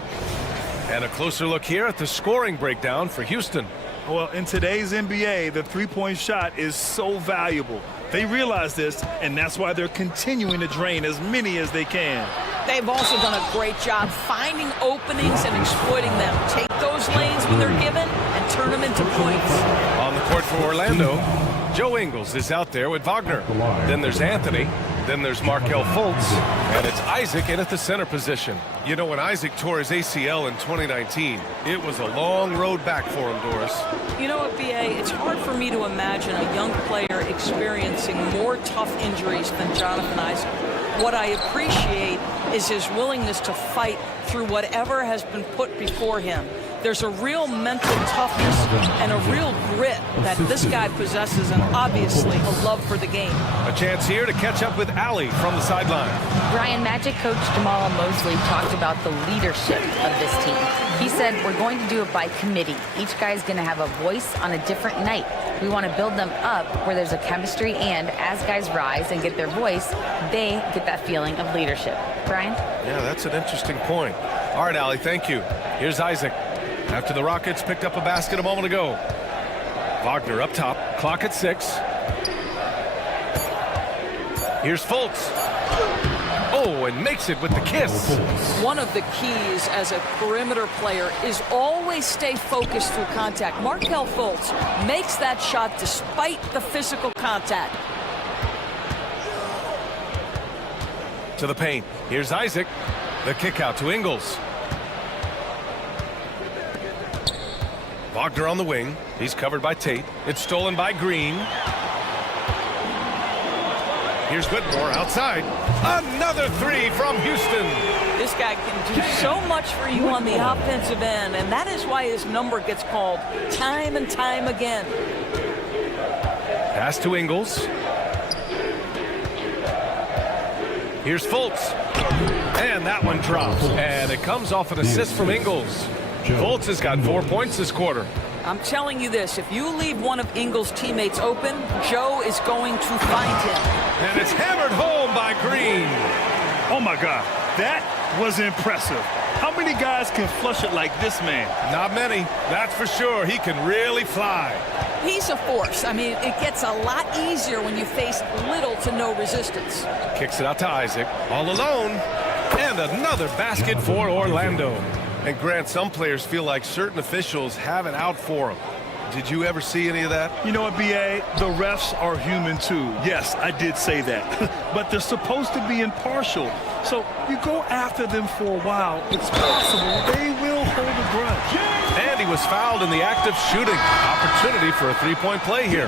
And a closer look here at the scoring breakdown for Houston. Well, in today's NBA, the three-point shot is so valuable. They realize this, and that's why they're continuing to drain as many as they can. They've also done a great job finding openings and exploiting them. Take those lanes when they're given and turn them into points. On the court for Orlando, Joe Ingles is out there with Wagner. Then there's Anthony. Then there's Markelle Fultz. And it's Isaac in at the center position. You know, when Isaac tore his ACL in 2019, it was a long road back for him, Doris. You know what, B.A., it's hard for me to imagine a young player experiencing more tough injuries than Jonathan Isaac. What I appreciate is his willingness to fight through whatever has been put before him. There's a real mental toughness and a real grit that this guy possesses, and obviously a love for the game. A chance here to catch up with Allie from the sideline. Brian, Magic coach Jamal Mosley talked about the leadership of this team. He said, we're going to do it by committee. Each guy's going to have a voice on a different night. We want to build them up where there's a chemistry, and as guys rise and get their voice, they get that feeling of leadership. Brian? Yeah, that's an interesting point. All right, Allie, thank you. Here's Isaac. After the Rockets picked up a basket a moment ago. Wagner up top, clock at 6. Here's Fultz. Oh, and makes it with the kiss. One of the keys as a perimeter player is always stay focused through contact. Markelle Fultz makes that shot despite the physical contact. To the paint. Here's Isaac. The kick out to Ingles. Wagner on the wing. He's covered by Tate. It's stolen by Green. Here's Whitmore outside. Another three from Houston. This guy can do so much for you on the offensive end, and that is why his number gets called time and time again. Pass to Ingles. Here's Fultz. And that one drops. And it comes off an assist from Ingles. Fultz has got 4 points this quarter. I'm telling you this, if you leave one of Ingles' teammates open, Joe is going to find him. And it's hammered home by Green. Oh, my God. That was impressive. How many guys can flush it like this man? Not many, that's for sure. He can really fly. He's a force. I mean, it gets a lot easier when you face little to no resistance. Kicks it out to Isaac, all alone. And another basket for Orlando. And Grant, some players feel like certain officials have it out for them. Did you ever see any of that? You know what, B.A.? The refs are human, too. Yes, I did say that. But they're supposed to be impartial. So you go after them for a while, it's possible they will hold a grudge. And he was fouled in the act of shooting. Opportunity for a three-point play here.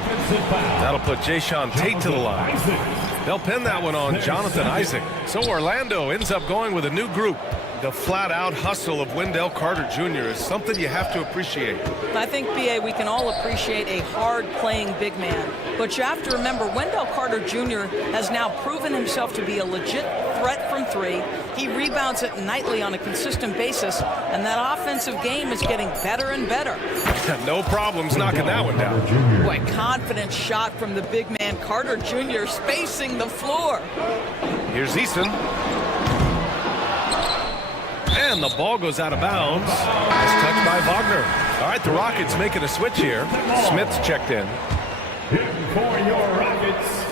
That'll put Jayshawn Tate to the line. They'll pin that one on Jonathan Isaac. So Orlando ends up going with a new group. The flat-out hustle of Wendell Carter Jr. is something you have to appreciate. I think, B.A., we can all appreciate a hard-playing big man. But you have to remember, Wendell Carter Jr. has now proven himself to be a legit threat from three. He rebounds it nightly on a consistent basis, and that offensive game is getting better and better. No problems knocking that one down. Boy, confident shot from the big man, Carter Jr. spacing the floor. Here's Easton. And the ball goes out of bounds. It's touched by Wagner. All right, the Rockets making a switch here. Smith's checked in. For your Rockets.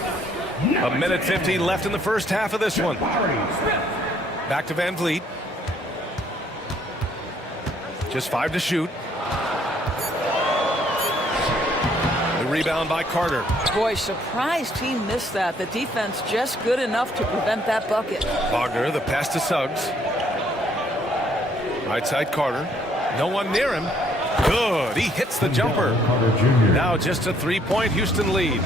A minute 15 left in the first half of this one. Back to Van Vliet. Just 5 to shoot. The rebound by Carter. Boy, surprised he missed that. The defense just good enough to prevent that bucket. Wagner, the pass to Suggs. Right side Carter. No one near him. Good. He hits the jumper. Now just a 3-point Houston lead.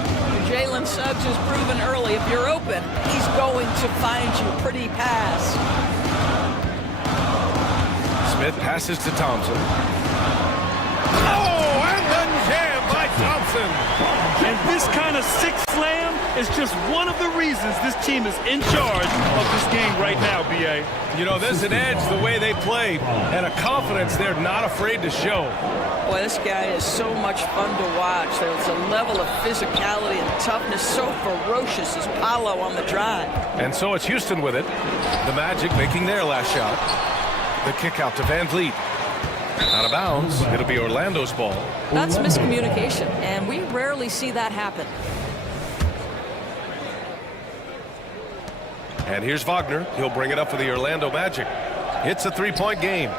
Jalen Suggs has proven early, if you're open, he's going to find you. Pretty pass. Smith passes to Thompson. Oh, and the jam by Thompson. And this kind of six slam is just one of the reasons this team is in charge of this game right now, B.A. You know, there's an edge the way they play and a confidence they're not afraid to show. Boy, this guy is so much fun to watch. There's a level of physicality and toughness so ferocious as Paolo on the drive. And so it's Houston with it. The Magic making their last shot. The kick out to Van Vliet. Out of bounds. It'll be Orlando's ball. That's miscommunication, and we rarely see that happen. And here's Wagner. He'll bring it up for the Orlando Magic. It's a 3-point game.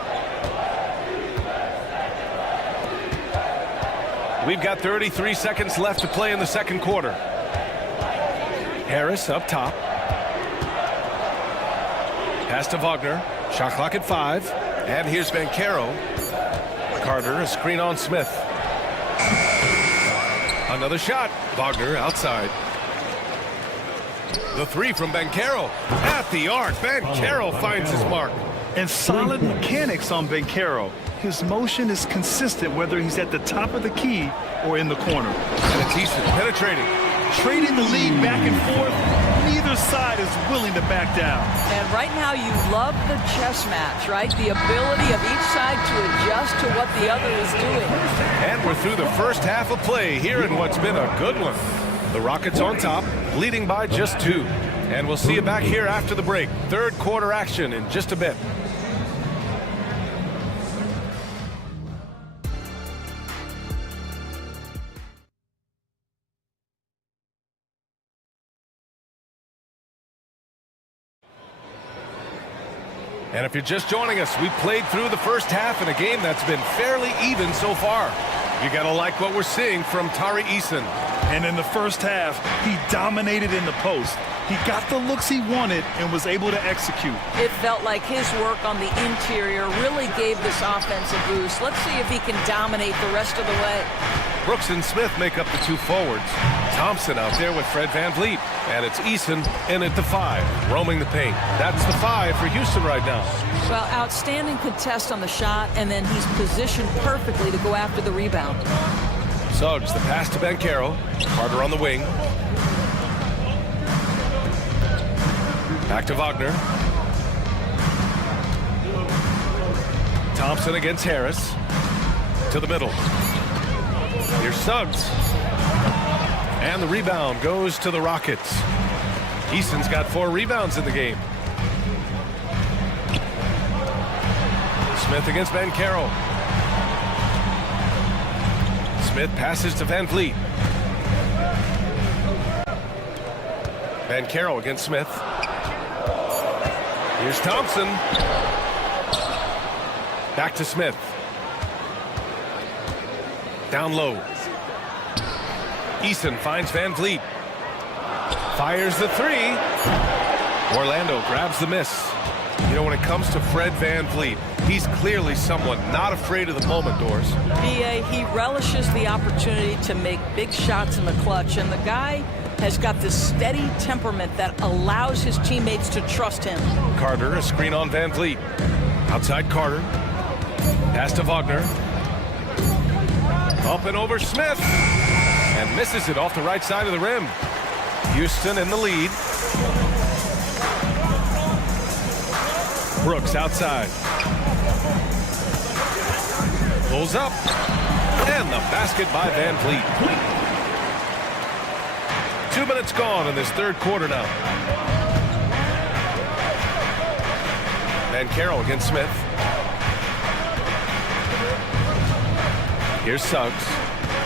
We've got 33 seconds left to play in the second quarter. Harris up top. Pass to Wagner. Shot clock at 5. And here's Banchero. Carter, a screen on Smith. Another shot. Wagner outside. The three from Banchero. At the arc. Banchero finds his mark. And solid mechanics on Banchero. His motion is consistent whether he's at the top of the key or in the corner. And it's Easton penetrating. Trading the lead back and forth, neither side is willing to back down. And right now you love the chess match, right? The ability of each side to adjust to what the other is doing. And we're through the first half of play here in what's been a good one. The Rockets on top, leading by just 2. And we'll see you back here after the break. Third quarter action in just a bit. And if you're just joining us, we played through the first half in a game that's been fairly even so far. You gotta like what we're seeing from Tari Eason. And in the first half, he dominated in the post. He got the looks he wanted and was able to execute. It felt like his work on the interior really gave this offense a boost. Let's see if he can dominate the rest of the way. Brooks and Smith make up the 2 forwards. Thompson out there with Fred Van Vliet. And it's Eason in at the 5, roaming the paint. That's the 5 for Houston right now. Well, outstanding contest on the shot, and then he's positioned perfectly to go after the rebound. Suggs, the pass to Banchero. Carter on the wing. Back to Wagner. Thompson against Harris. To the middle. Here's Suggs. And the rebound goes to the Rockets. Easton's got 4 rebounds in the game. Smith against Banchero. Smith passes to Van Vliet. Banchero against Smith. Here's Thompson. Back to Smith. Down low. Eason finds Van Vliet. Fires the 3. Orlando grabs the miss. You know, when it comes to Fred Van Vliet, he's clearly someone not afraid of the moment, Doors. B.A., he relishes the opportunity to make big shots in the clutch, and the guy has got this steady temperament that allows his teammates to trust him. Carter, a screen on Van Vliet. Outside Carter. Pass to Wagner. Up and over Smith. And misses it off the right side of the rim. Houston in the lead. Brooks outside. Pulls up. And the basket by Van Vliet. 2 minutes gone in this third quarter now. Van Carroll against Smith. Here's Suggs.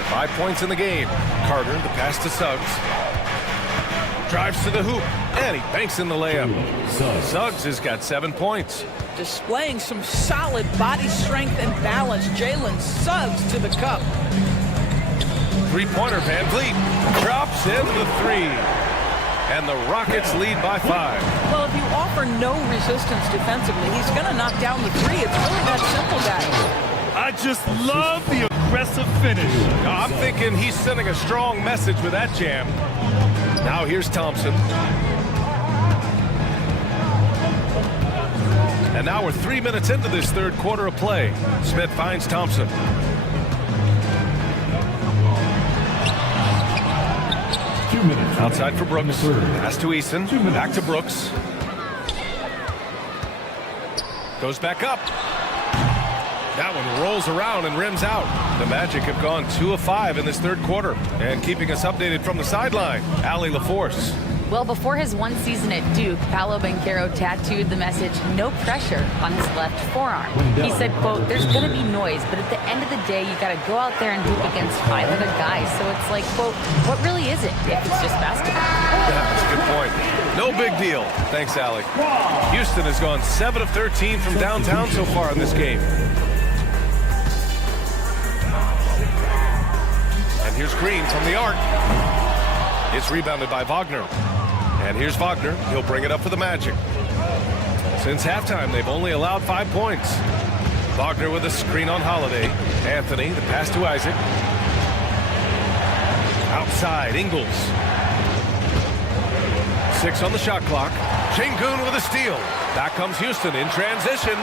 5 points in the game. Carter, the pass to Suggs. Drives to the hoop, and he banks in the layup. Suggs has got 7 points. Displaying some solid body strength and balance. Jalen Suggs to the cup. Three-pointer, Van Vliet drops in the three. And the Rockets lead by 5. Well, if you offer no resistance defensively, he's going to knock down the three. It's really that simple, guys. I just love the aggressive finish. I'm thinking he's sending a strong message with that jam. Now here's Thompson. And now we're 3 minutes into this third quarter of play. Smith finds Thompson. Outside for Brooks. Pass to Eason. Back to Brooks. Goes back up. That one rolls around and rims out. The Magic have gone 2 of 5 in this third quarter. And keeping us updated from the sideline, Allie LaForce. Well, before his one season at Duke, Paolo Banchero tattooed the message, "No pressure," on his left forearm. He said, quote, "There's going to be noise, but at the end of the day, you got to go out there and hoop against 5 other guys." So it's like, quote, what really is it if it's just basketball? Yeah, that's a good point. No big deal. Thanks, Allie. Houston has gone 7 of 13 from downtown so far in this game. And here's Green from the arc. It's rebounded by Wagner. And here's Wagner. He'll bring it up for the Magic. Since halftime, they've only allowed 5 points. Wagner with a screen on Holiday. Anthony, the pass to Isaac. Outside, Ingles. 6 on the shot clock. Şengün with a steal. Back comes Houston in transition.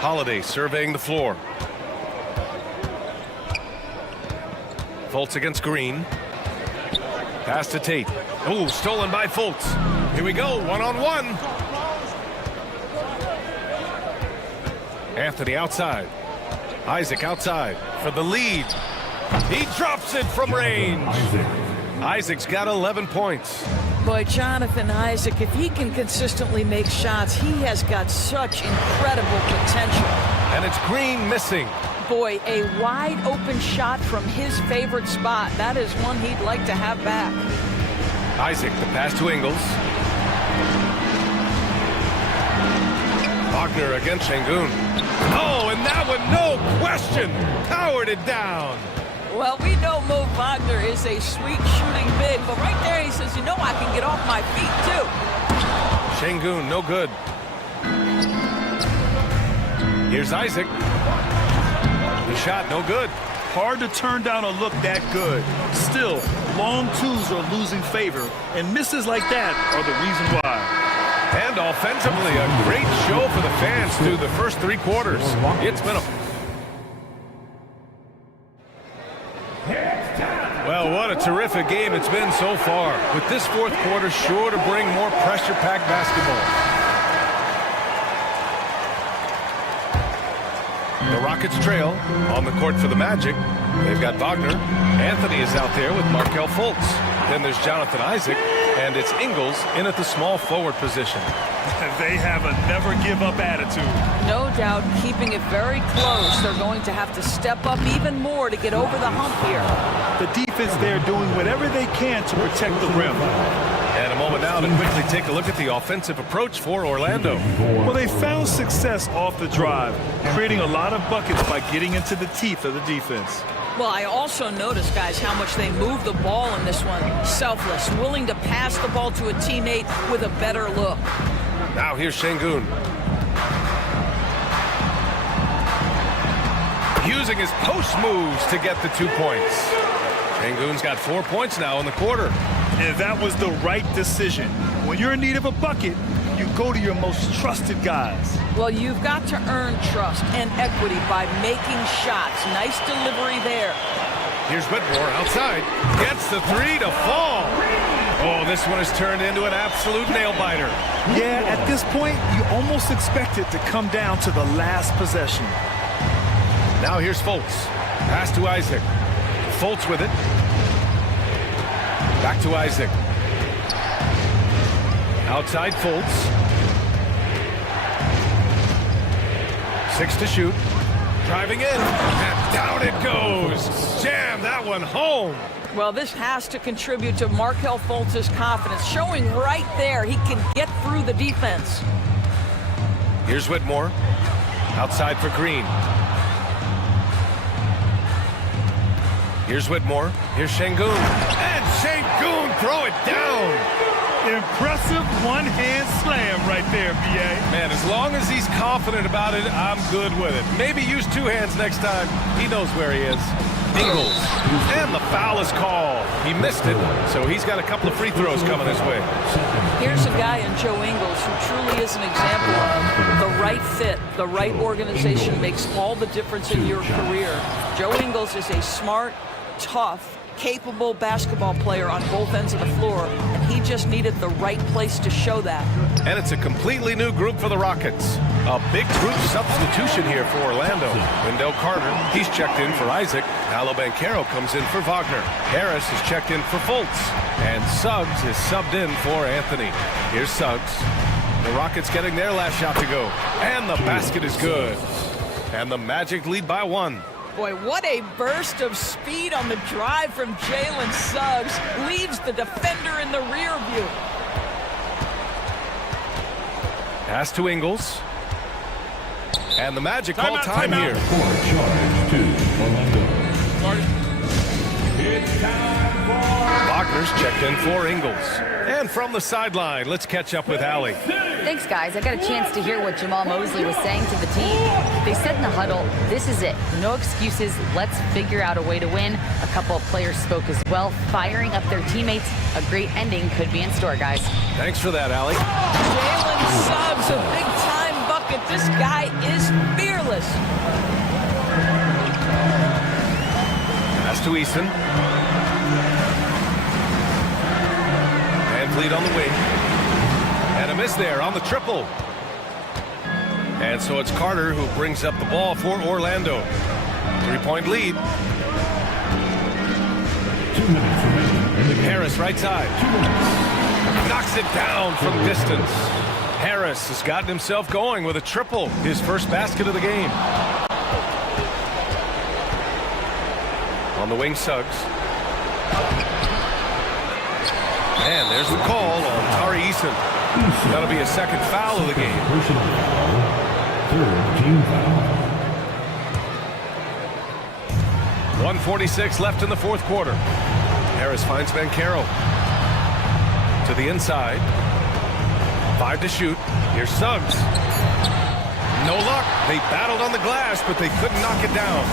Holiday surveying the floor. Fultz against Green. Pass to Tate. Oh, stolen by Fultz. Here we go, one-on-one. Anthony outside. Isaac outside for the lead. He drops it from range. Isaac's got 11 points. Boy, Jonathan Isaac, if he can consistently make shots, he has got such incredible potential. And it's Green missing. Boy, a wide open shot from his favorite spot. That is one he'd like to have back. Isaac, the pass to Ingles. Wagner against Şengün. Oh, and that one, no question, powered it down. Well, we know Mo Wagner is a sweet shooting big, but right there he says, you know, I can get off my feet too. Şengün, no good. Here's Isaac. The shot, no good. Hard to turn down a look that good. Still, long twos are losing favor, and misses like that are the reason why. And offensively, a great show for the fans through the first 3 quarters. It's been a... Well, what a terrific game it's been so far. With this fourth quarter sure to bring more pressure-packed basketball. The Rockets trail on the court for the Magic. They've got Wagner. Anthony is out there with Markelle Fultz. Then there's Jonathan Isaac, and it's Ingles in at the small forward position. They have a never-give-up attitude. No doubt, keeping it very close. They're going to have to step up even more to get over the hump here. The defense there doing whatever they can to protect the rim. And a moment now to quickly take a look at the offensive approach for Orlando. Well, they found success off the drive, creating a lot of buckets by getting into the teeth of the defense. Well, I also noticed, guys, how much they move the ball in this one. Selfless, willing to pass the ball to a teammate with a better look. Now here's Şengün. Using his post moves to get the 2 points. Şengün's got 4 points now in the quarter. And that was the right decision. When you're in need of a bucket, you go to your most trusted guys. Well, you've got to earn trust and equity by making shots. Nice delivery there. Here's Whitmore outside. Gets the three to fall. Oh, this one has turned into an absolute nail-biter. Yeah, at this point, you almost expect it to come down to the last possession. Now here's Fultz. Pass to Isaac. Fultz with it. Back to Isaac. Outside Fultz. 6 to shoot. Driving in. And down it goes. Jam that one home. Well, this has to contribute to Markelle Fultz's confidence, showing right there he can get through the defense. Here's Whitmore. Outside for Green. Here's Whitmore. Here's Şengün. And Şengün throw it down. Impressive one-hand slam right there, B.A. Man, as long as he's confident about it, I'm good with it. Maybe use 2 hands next time. He knows where he is. Ingles. And the foul is called. He missed it, so he's got a couple of free throws coming his way. Here's a guy in Joe Ingles who truly is an example of the right fit, the right organization makes all the difference in your career. Joe Ingles is a smart, tough, capable basketball player on both ends of the floor, and he just needed the right place to show that. And it's a completely new group for the Rockets. A big group substitution here for Orlando. Wendell Carter, he's checked in for Isaac. Paolo Banchero comes in for Wagner. Harris is checked in for Fultz. And Suggs is subbed in for Anthony. Here's Suggs. The Rockets getting their last shot to go. And the basket is good. And the Magic lead by 1. Boy, what a burst of speed on the drive from Jalen Suggs. Leaves the defender in the rear view. Pass to Ingles. And the Magic call time here. Wagner's checked in for Ingles. And from the sideline, let's catch up with Allie. Thanks, guys. I got a chance to hear what Jamal Mosley was saying to the team. They said in the huddle, this is it. No excuses. Let's figure out a way to win. A couple of players spoke as well, firing up their teammates. A great ending could be in store, guys. Thanks for that, Allie. Jalen Suggs, a big-time bucket. This guy is fearless. Pass to Easton. Van Vliet on the wing. And a miss there on the triple. And so it's Carter who brings up the ball for Orlando. 3-point lead. 2 minutes remaining. Harris right side. Knocks it down from distance. Harris has gotten himself going with a triple. His first basket of the game. On the wing, Suggs. And there's the call on Tari Eason. That'll be a second foul of the game. Personal foul. 3rd team foul. 1:46 left in the 4th quarter. Harris finds Banchero. To the inside. 5 to shoot. Here's Suggs. No luck. They battled on the glass, but they couldn't knock it down.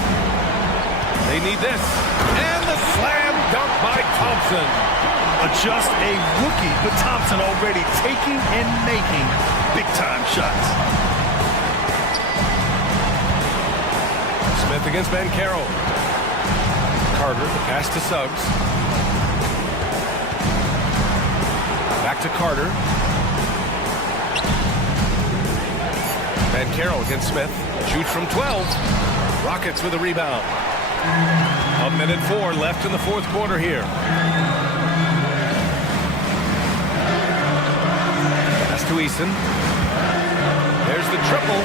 They need this. And the slam dunk by Thompson. Just a rookie, but Thompson already taking and making big-time shots. Smith against Banchero. Carter, the pass to Suggs. Back to Carter. Banchero against Smith. Shoots from 12. Rockets with a rebound. 1:04 left in the 4th quarter here. Pass to Eason. There's the triple.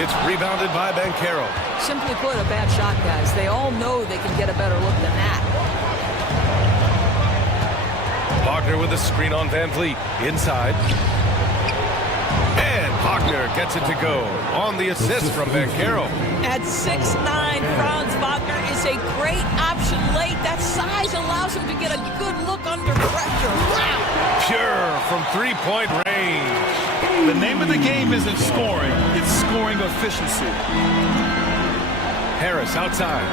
It's rebounded by Banchero. Simply put, a bad shot, guys. They all know they can get a better look than that. Wagner with a screen on Van Vliet. Inside. And Wagner gets it to go on the assist from Banchero. At 6'9", Franz Wagner is a great option late. That size allows him to get a good look under pressure. Wow! Pure from 3-point range. The name of the game isn't scoring, it's scoring efficiency. Harris outside.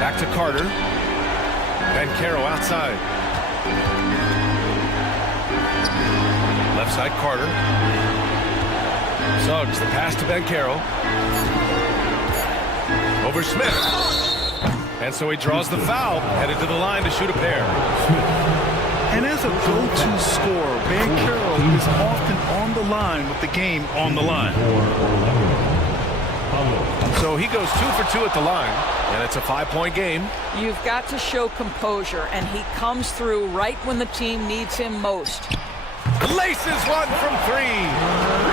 Back to Carter. Bankero outside. Left side, Carter. Suggs, the pass to Bankero. Over Smith. And so he draws the foul, headed to the line to shoot a pair. And as a go-to scorer, Bankero is often on the line with the game on the line. So he goes 2 for 2 at the line, and it's a 5-point game. You've got to show composure, and he comes through right when the team needs him most. Laces one from 3.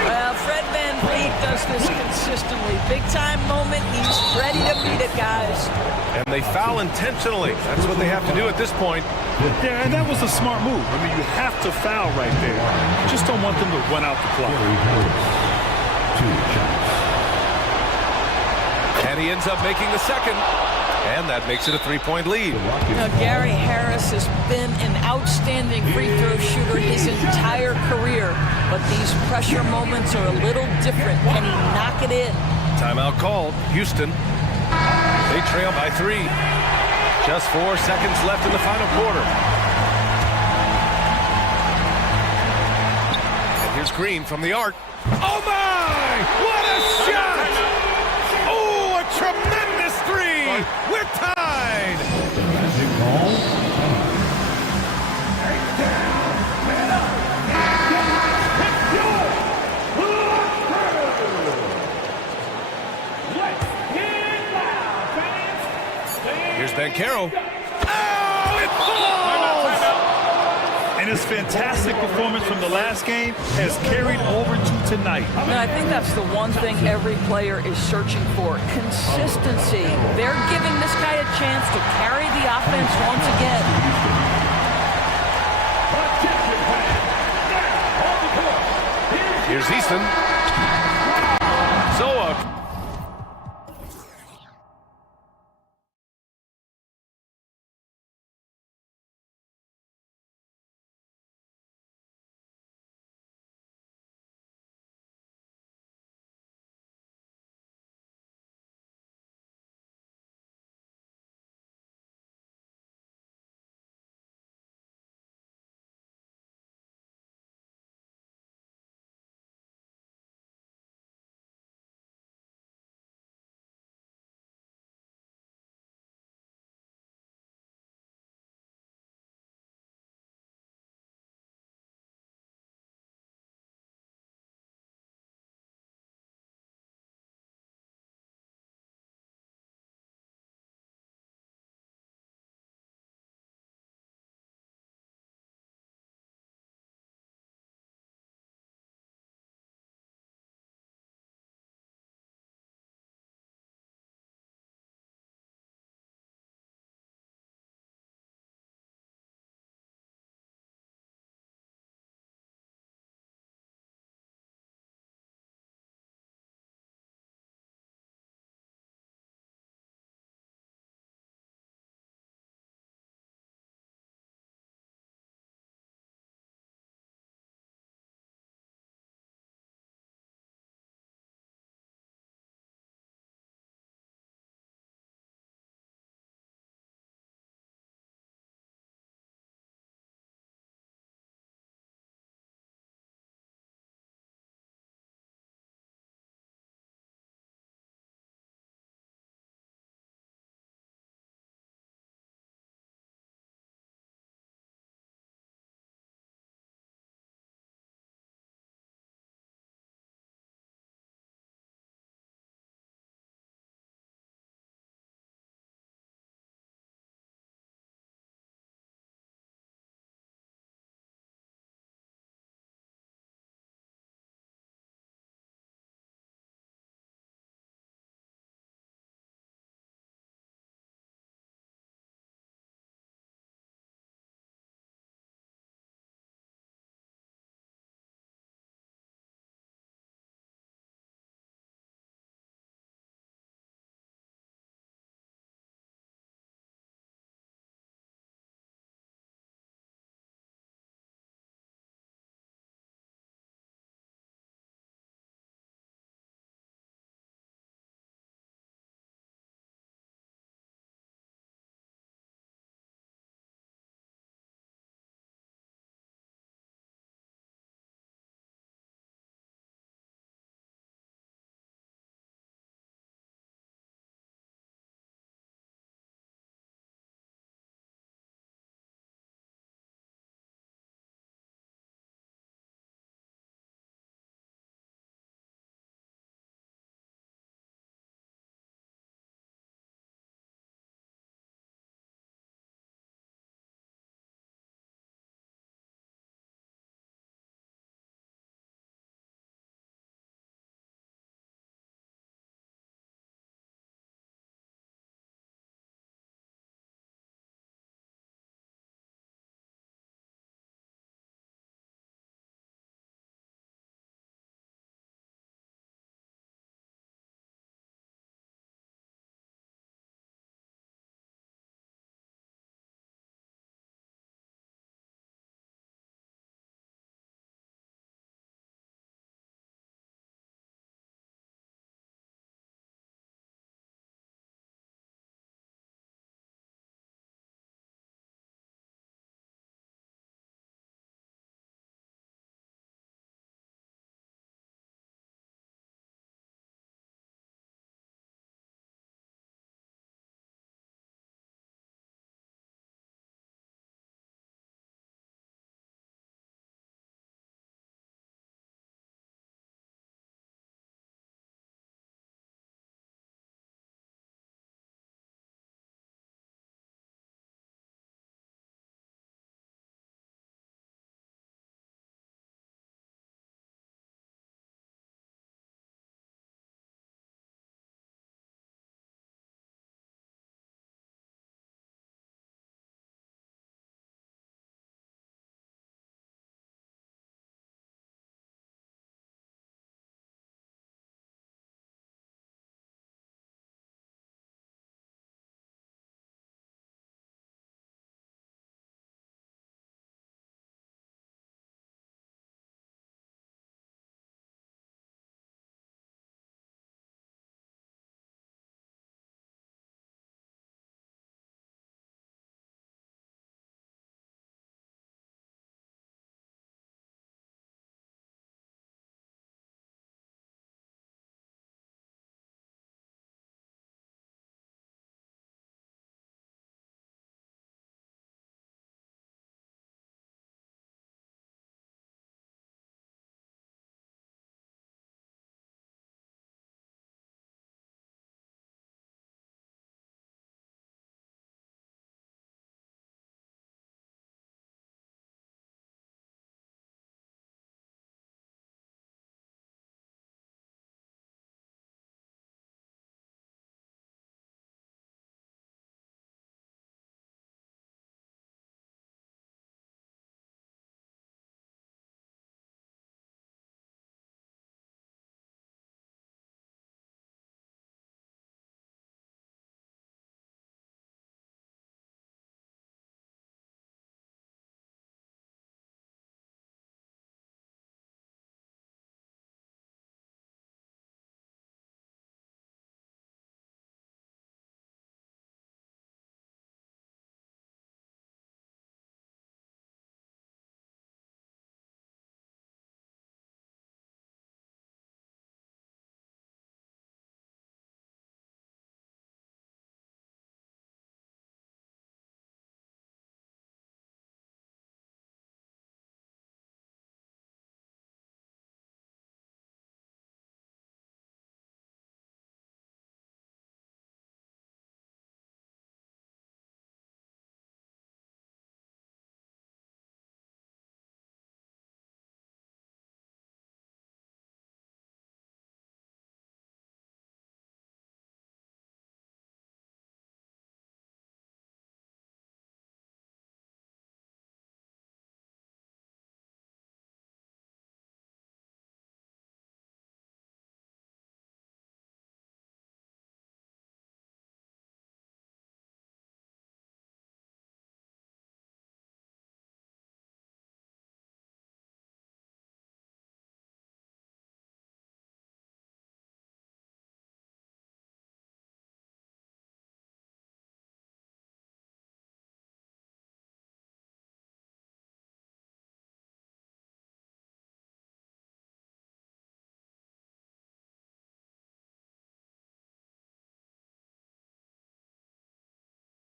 Well, Fred VanVleet does this consistently. Big-time moment, he's ready to beat it, guys. And they foul intentionally. That's what they have to do at this point. Yeah, and that was a smart move. I mean, you have to foul right there. You just don't want them to run out the clock. 2 shots. And he ends up making the second. And that makes it a 3-point lead. Now, Gary Harris has been an outstanding free throw shooter his entire career, but these pressure moments are a little different. Can he knock it in? Timeout called. Houston. They trail by 3. Just 4 seconds left in the final quarter. And here's Green from the arc. Oh my! What a shot! Oh, a tremendous 3! We're tied! Magic ball. Here's Bankero. Oh, it falls! And his fantastic performance from the last game has carried over to tonight. And I think that's the one thing every player is searching for, consistency. They're giving this guy a chance to carry the offense once again. Here's Easton. Zoa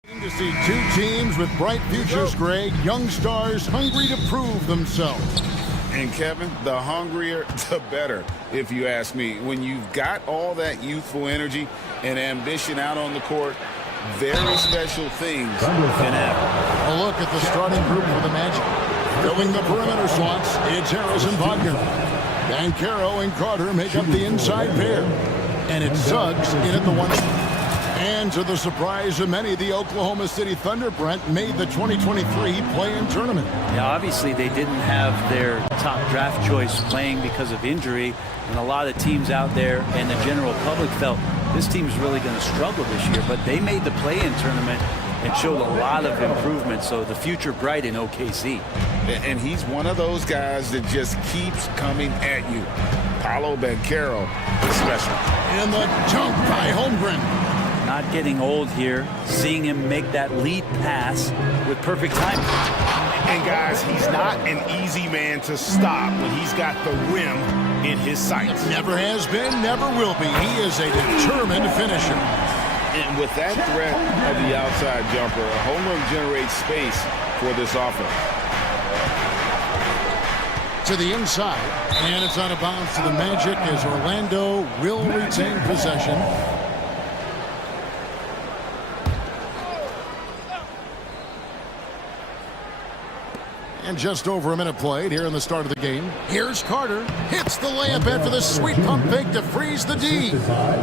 To see two teams with bright futures, Greg, young stars hungry to prove themselves. And Kevin, the hungrier, the better, if you ask me. When you've got all that youthful energy and ambition out on the court, very special things can happen. A look at the starting group for the Magic. Filling the perimeter slots, it's Harris and Wagner. Banchero and Carter make up the inside pair. And it's Suggs in at the one. And to the surprise of many, the Oklahoma City Thunder, Brent, made the 2023 play-in tournament. Yeah, obviously they didn't have their top draft choice playing because of injury, and a lot of teams out there and the general public felt this team's really going to struggle this year, but they made the play-in tournament and showed a lot of improvement, so the future bright in OKC. And he's one of those guys that just keeps coming at you. Paolo Banchero is special. And the dunk by Holmgren. Not getting old here, seeing him make that lead pass with perfect timing. And guys, he's not an easy man to stop when he's got the rim in his sights. Never has been, never will be. He is a determined finisher. And with that threat of the outside jumper, Holmgren generates space for this offense. To the inside, and it's out of bounds to the Magic as Orlando will retain possession. And just over a minute played here in the start of the game. Here's Carter. Hits the layup after the sweet pump fake to freeze the D.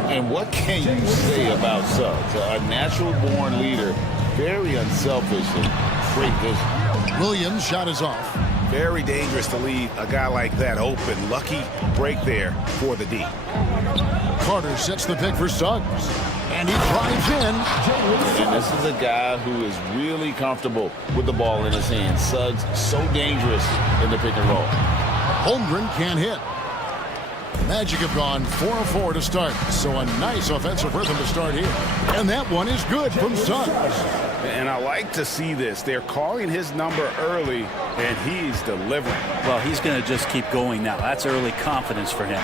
And what can you say about Suggs? A natural-born leader, very unselfish and great vision. Williams' shot is off. Very dangerous to leave a guy like that open. Lucky break there for the D. Carter sets the pick for Suggs. And he drives in. And this is a guy who is really comfortable with the ball in his hands. Suggs, so dangerous in the pick and roll. Holmgren can't hit. Magic have gone 4-4 to start. So a nice offensive rhythm to start here. And that one is good from Suggs. And I like to see this. They're calling his number early, and he's delivering. Well, he's going to just keep going now. That's early confidence for him.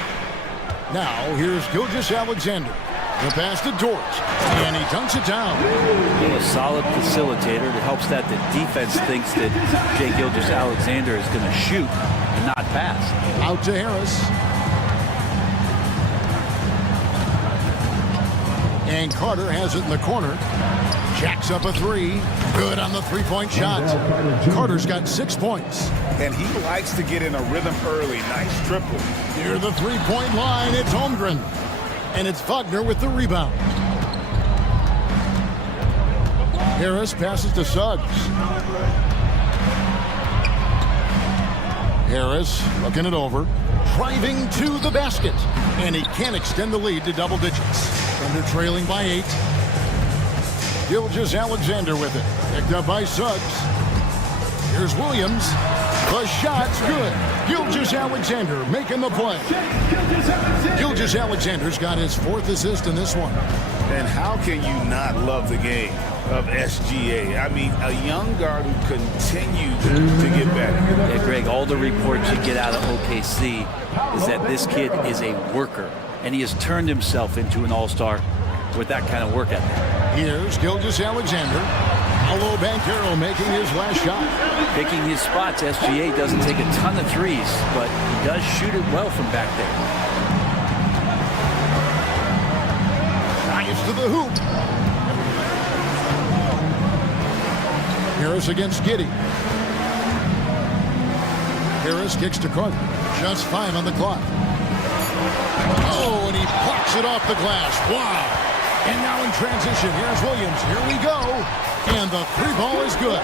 Now, here's Gilgeous-Alexander. The pass to Dort, and he dunks it down. A solid facilitator that helps that the defense thinks that Jay Gilgeous-Alexander is going to shoot and not pass. Out to Harris. And Carter has it in the corner. Jacks up a three. Good on the three-point shot. Carter's got 6 points. And he likes to get in a rhythm early. Nice triple. Near the three-point line, it's Holmgren. And it's Wagner with the rebound. Harris passes to Suggs. Harris looking it over. Driving to the basket. And he can't extend the lead to double digits. Under trailing by 8. Gilgeous-Alexander with it. Picked up by Suggs. Here's Williams. The shot's good. Gilgeous-Alexander making the play. Gilgeous-Alexander's got his 4th assist in this one. And how can you not love the game of SGA? I mean, a young guard who continues to get better. Yeah, Greg, all the reports you get out of OKC is that this kid is a worker, and he has turned himself into an all-star with that kind of work ethic. Here's Gilgeous-Alexander. Paolo Banchero making his last shot. Picking his spots. SGA doesn't take a ton of threes, but he does shoot it well from back there. Nice to the hoop. Harris against Giddey. Harris kicks to Carter. Just 5 on the clock. Oh, and he plucks it off the glass. Wow. And now in transition, here's Williams. Here we go. And the 3-ball is good.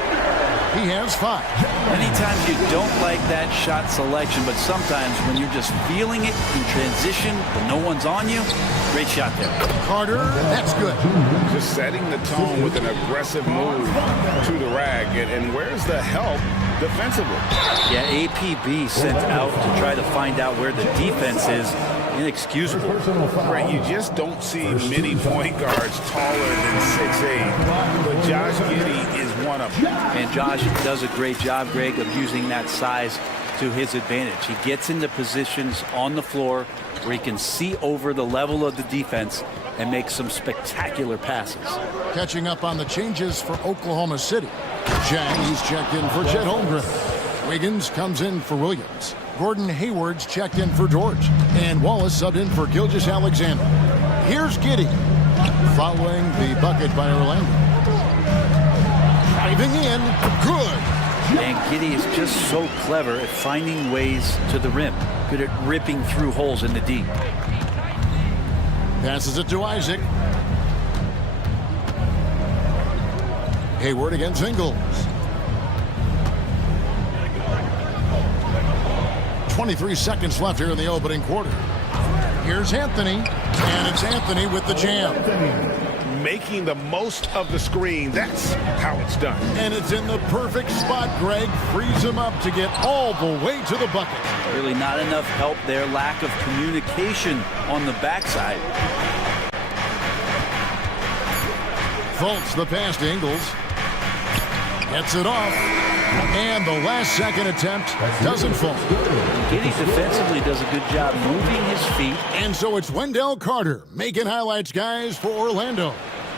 He has 5. Many times you don't like that shot selection, but sometimes when you're just feeling it in transition, when no one's on you, great shot there. Carter, that's good. Just setting the tone with an aggressive move to the rag. And where's the help defensively? Yeah, APB sent out to try to find out where the defense is. Inexcusable. Right, you just don't see many point guards taller than 6'8", but Josh Giddey is one of them. And Josh does a great job, Greg, of using that size to his advantage. He gets into positions on the floor where he can see over the level of the defense and make some spectacular passes. Catching up on the changes for Oklahoma City. Chang, he's checked in for Chet Holmgren. Wiggins comes in for Williams. Gordon Hayward's checked in for George. And Wallace subbed in for Gilgeous-Alexander. Here's Giddey, following the bucket by Orlando. Driving in, good. And Giddey is just so clever at finding ways to the rim. Good at ripping through holes in the D. Passes it to Isaac. Hayward against Ingles. 23 seconds left here in the opening quarter. Here's Anthony, and it's Anthony with the jam. Making the most of the screen, that's how it's done. And it's in the perfect spot, Greg. Frees him up to get all the way to the bucket. Really not enough help there. Lack of communication on the backside. Fultz the pass to Ingles. Gets it off. And the last second attempt doesn't fall. Giddey defensively does a good job moving his feet. And so it's Wendell Carter making highlights, guys, for Orlando.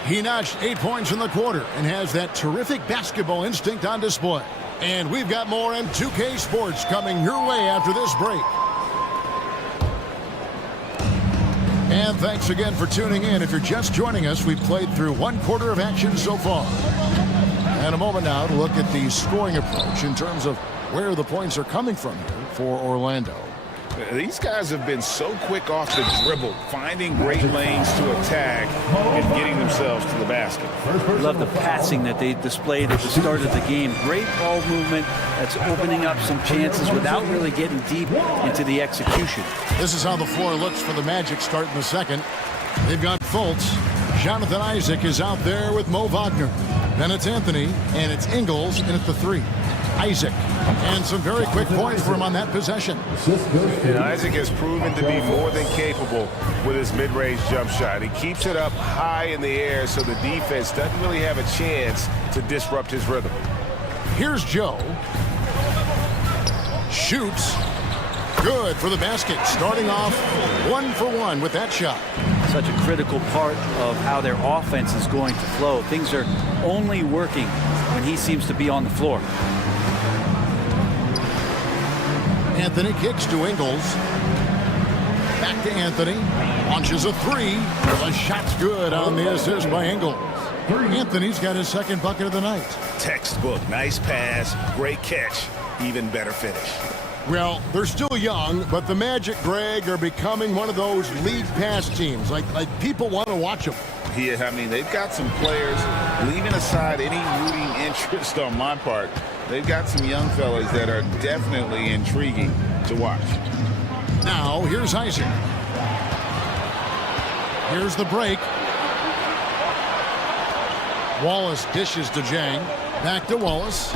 He notched 8 points in the quarter and has that terrific basketball instinct on display. And we've got more in 2K Sports coming your way after this break. And thanks again for tuning in. If you're just joining us, we've played through one quarter of action so far. And a moment now to look at the scoring approach in terms of where the points are coming from here for Orlando. These guys have been so quick off the dribble, finding great lanes to attack and getting themselves to the basket. Love the passing that they displayed at the start of the game. Great ball movement that's opening up some chances without really getting deep into the execution. This is how the floor looks for the Magic starting the second. They've got Fultz. Jonathan Isaac is out there with Mo Wagner. Then it's Anthony, and it's Ingles, and it's the three. Isaac. And some very quick points for him on that possession. And Isaac has proven to be more than capable with his mid-range jump shot. He keeps it up high in the air so the defense doesn't really have a chance to disrupt his rhythm. Here's Joe. Shoots. Good for the basket. Starting off 1 for 1 with that shot. Such a critical part of how their offense is going to flow. Things are only working when he seems to be on the floor. Anthony kicks to Ingles. Back to Anthony. Launches a three. The shot's good on the assist by Ingles. Anthony's got his second bucket of the night. Textbook. Nice pass. Great catch. Even better finish. Well, they're still young, but the Magic, Greg, are becoming one of those league pass teams. Like people want to watch them. Yeah, I mean, they've got some players, leaving aside any rooting interest on my part, they've got some young fellas that are definitely intriguing to watch. Now, here's Isaac. Here's the break. Wallace dishes to Jang. Back to Wallace.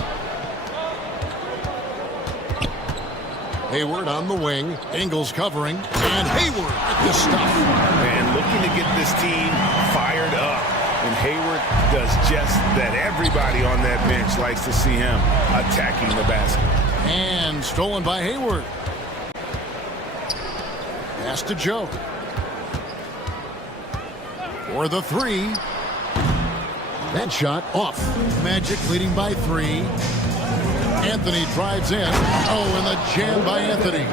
Hayward on the wing. Ingles covering. And Hayward at the stuff. And looking to get this team fired up. And Hayward does just that. Everybody on that bench likes to see him attacking the basket. And stolen by Hayward. Pass to Joe. For the three. That shot off. Magic leading by 3. Anthony drives in. Oh, and the jam by Anthony.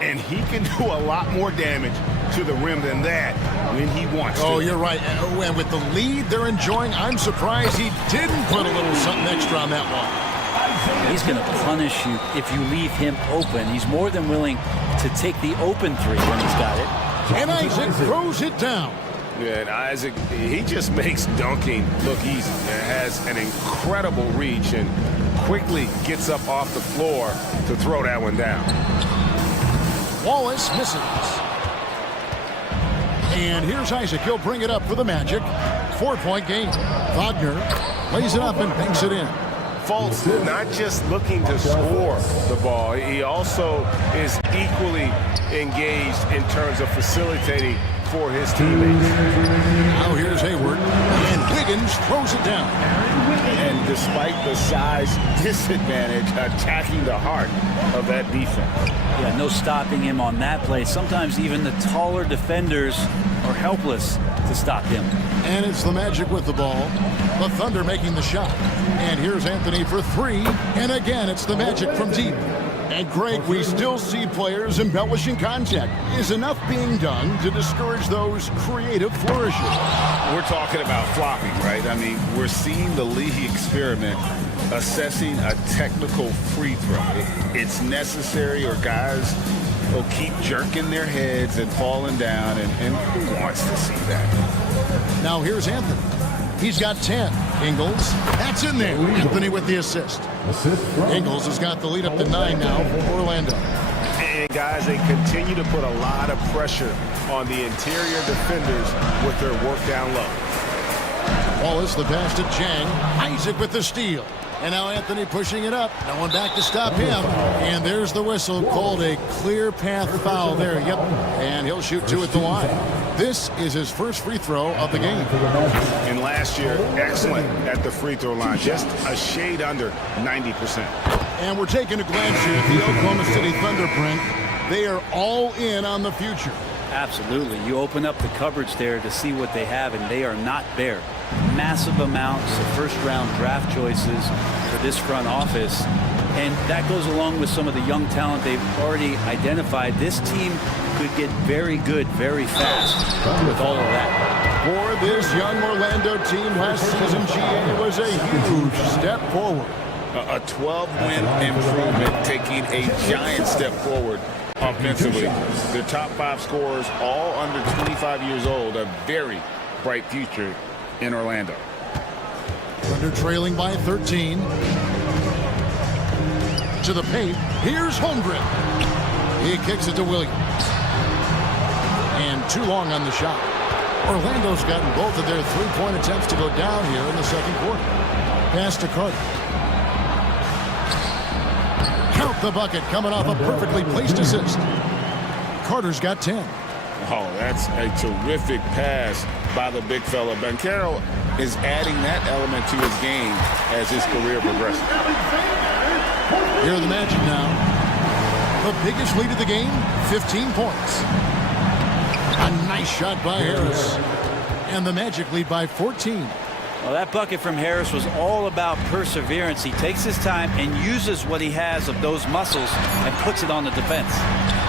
And he can do a lot more damage to the rim than that when he wants to. Oh, you're right. And with the lead they're enjoying, I'm surprised he didn't put a little something extra on that one. He's going to punish you if you leave him open. He's more than willing to take the open three when he's got it. And Isaac throws it down. Yeah, and Isaac, he just makes dunking look easy. It has an incredible reach and quickly gets up off the floor to throw that one down. Wallace misses. And here's Isaac. He'll bring it up for the Magic. 4-point game. Wagner lays it up and banks it in. Fultz not just looking to score the ball, he also is equally engaged in terms of facilitating for his teammates. Now here's Hayward. And Wiggins throws it down. And despite the size disadvantage, attacking the heart of that defense. Yeah, no stopping him on that play. Sometimes even the taller defenders are helpless to stop him. And it's the Magic with the ball. The Thunder making the shot. And here's Anthony for three. And again, it's the Magic from deep. And Greg, we still see players embellishing contact. Is enough being done to discourage those creative flourishes? We're talking about flopping, right? I mean, we're seeing the league experiment assessing a technical free throw. It's necessary, or guys will keep jerking their heads and falling down, and who wants to see that? Now here's Anthony. He's got 10. Ingles, that's in there. Anthony with the assist. Ingles has got the lead up to 9 now for Orlando. And guys, they continue to put a lot of pressure on the interior defenders with their work down low. Wallace, the pass to Jang. Isaac with the steal. And now Anthony pushing it up. No one back to stop him. And there's the whistle, called a clear path foul there. Yep. And he'll shoot two at the line. This is his first free throw of the game. And last year, excellent at the free throw line. Just a shade under 90%. And we're taking a glance here at the Oklahoma City Thunder print. They are all in on the future. Absolutely. You open up the coverage there to see what they have, and they are not bare. Massive amounts of first-round draft choices for this front office. And that goes along with some of the young talent they've already identified. This team could get very good very fast with all of that. For this young Orlando team, last season GA was a huge step forward. A 12-win improvement, taking a giant step forward offensively. Their top 5 scorers, all under 25 years old, a very bright future in Orlando. Thunder trailing by 13. To the paint. Here's Holmgren. He kicks it to Williams. And too long on the shot. Orlando's gotten both of their three-point attempts to go down here in the second quarter. Pass to Carter. Count the bucket, coming off a perfectly placed assist. Carter's got 10. Oh, that's a terrific pass by the big fella. Banchero is adding that element to his game as his career progresses. Here are the Magic now. The biggest lead of the game, 15 points. A nice shot by Harris. And the Magic lead by 14. Well, that bucket from Harris was all about perseverance. He takes his time and uses what he has of those muscles and puts it on the defense.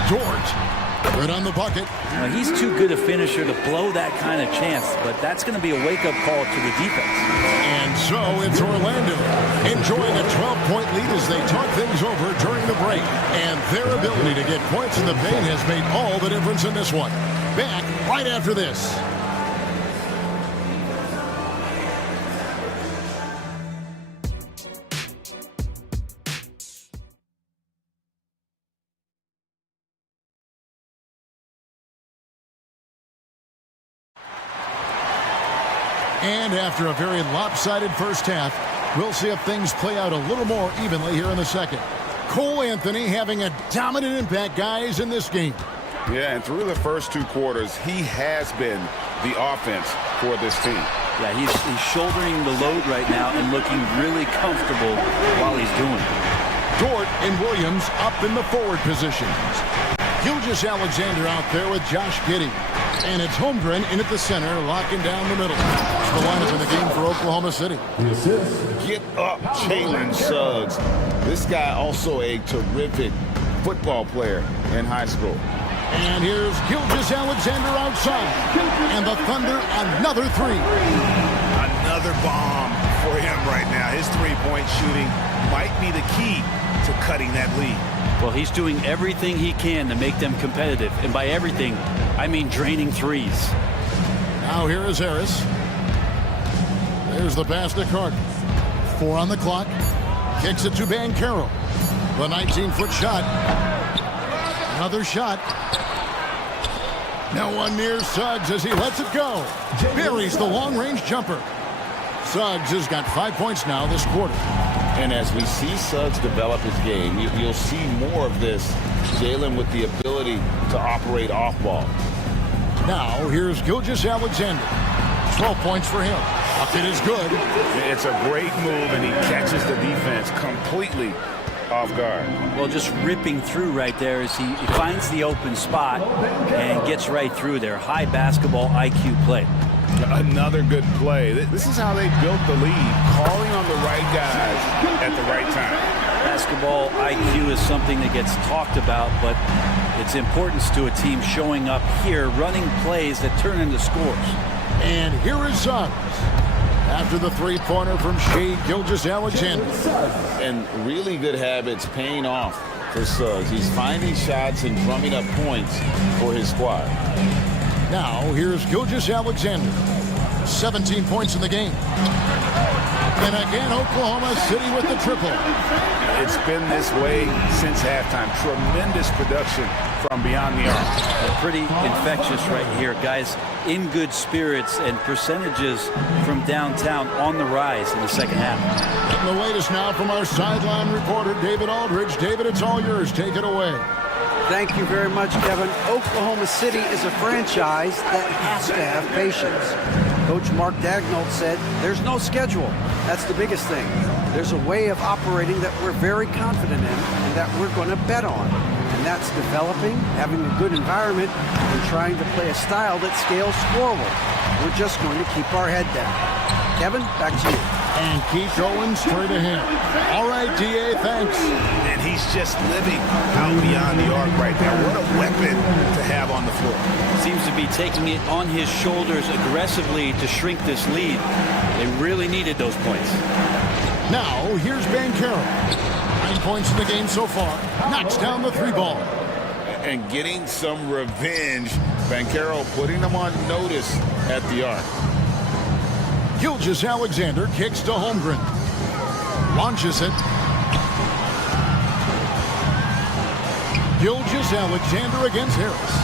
George, good on the bucket. Well, he's too good a finisher to blow that kind of chance, but that's going to be a wake-up call to the defense. And so it's Orlando enjoying a 12-point lead as they talk things over during the break. And their ability to get points in the paint has made all the difference in this one. Back right after this. And after a very lopsided first half, we'll see if things play out a little more evenly here in the second. Cole Anthony having a dominant impact, guys, in this game. Yeah, and through the first 2 quarters, he has been the offense for this team. Yeah, he's shouldering the load right now and looking really comfortable while he's doing it. Dort and Williams up in the forward positions. Gilgeous-Alexander out there with Josh Giddey. And it's Holmgren in at the center, locking down the middle. It's the lineup in the game for Oklahoma City. Get up, Jalen Suggs. This guy also a terrific football player in high school. And here's Gilgeous-Alexander outside. And the Thunder, another 3. Another bomb for him right now. His three-point shooting might be the key to cutting that lead. Well, he's doing everything he can to make them competitive. And by everything, I mean draining threes. Now here is Harris. There's the pass to Carter. 4 on the clock. Kicks it to Banchero. The 19-foot shot. Another shot. Now one near Suggs as he lets it go. Buries the long-range jumper. Suggs has got 5 points now this quarter. And as we see Suggs develop his game, you'll see more of this. Jalen with the ability to operate off ball. Now here's Gilgeous-Alexander. 12 points for him. Bucket is good. It's a great move, and he catches the defense completely off guard. Well, just ripping through right there as he finds the open spot and gets right through there. High basketball IQ play. Another good play. This is how they built the lead, calling on the right guys at the right time. Basketball IQ is something that gets talked about, but its importance to a team showing up here, running plays that turn into scores. And here is Suggs after the three-pointer from Shea Gilgeous-Alexander. And really good habits paying off for Suggs. He's finding shots and drumming up points for his squad. Now, here's Gilgeous-Alexander. 17 points in the game. And again, Oklahoma City with the triple. It's been this way since halftime. Tremendous production from beyond the arc. Pretty infectious right here. Guys in good spirits, and percentages from downtown on the rise in the second half. And the latest now from our sideline reporter, David Aldridge. David, it's all yours. Take it away. Thank you very much, Kevin. Oklahoma City is a franchise that has to have patience. Coach Mark Daigneault said there's no schedule. That's the biggest thing. There's a way of operating that we're very confident in and that we're going to bet on. And that's developing, having a good environment, and trying to play a style that scales forward. We're just going to keep our head down. Kevin, back to you. And keep going straight ahead. All right, D.A., thanks. And he's just living out beyond the arc right there. What a weapon to have on the floor. Seems to be taking it on his shoulders aggressively to shrink this lead. They really needed those points. Now, here's Banchero. 9 points in the game so far. Knocks down the three ball. And getting some revenge. Banchero putting them on notice at the arc. Gilgeous-Alexander kicks to Holmgren. Launches it. Gilgeous-Alexander against Harris.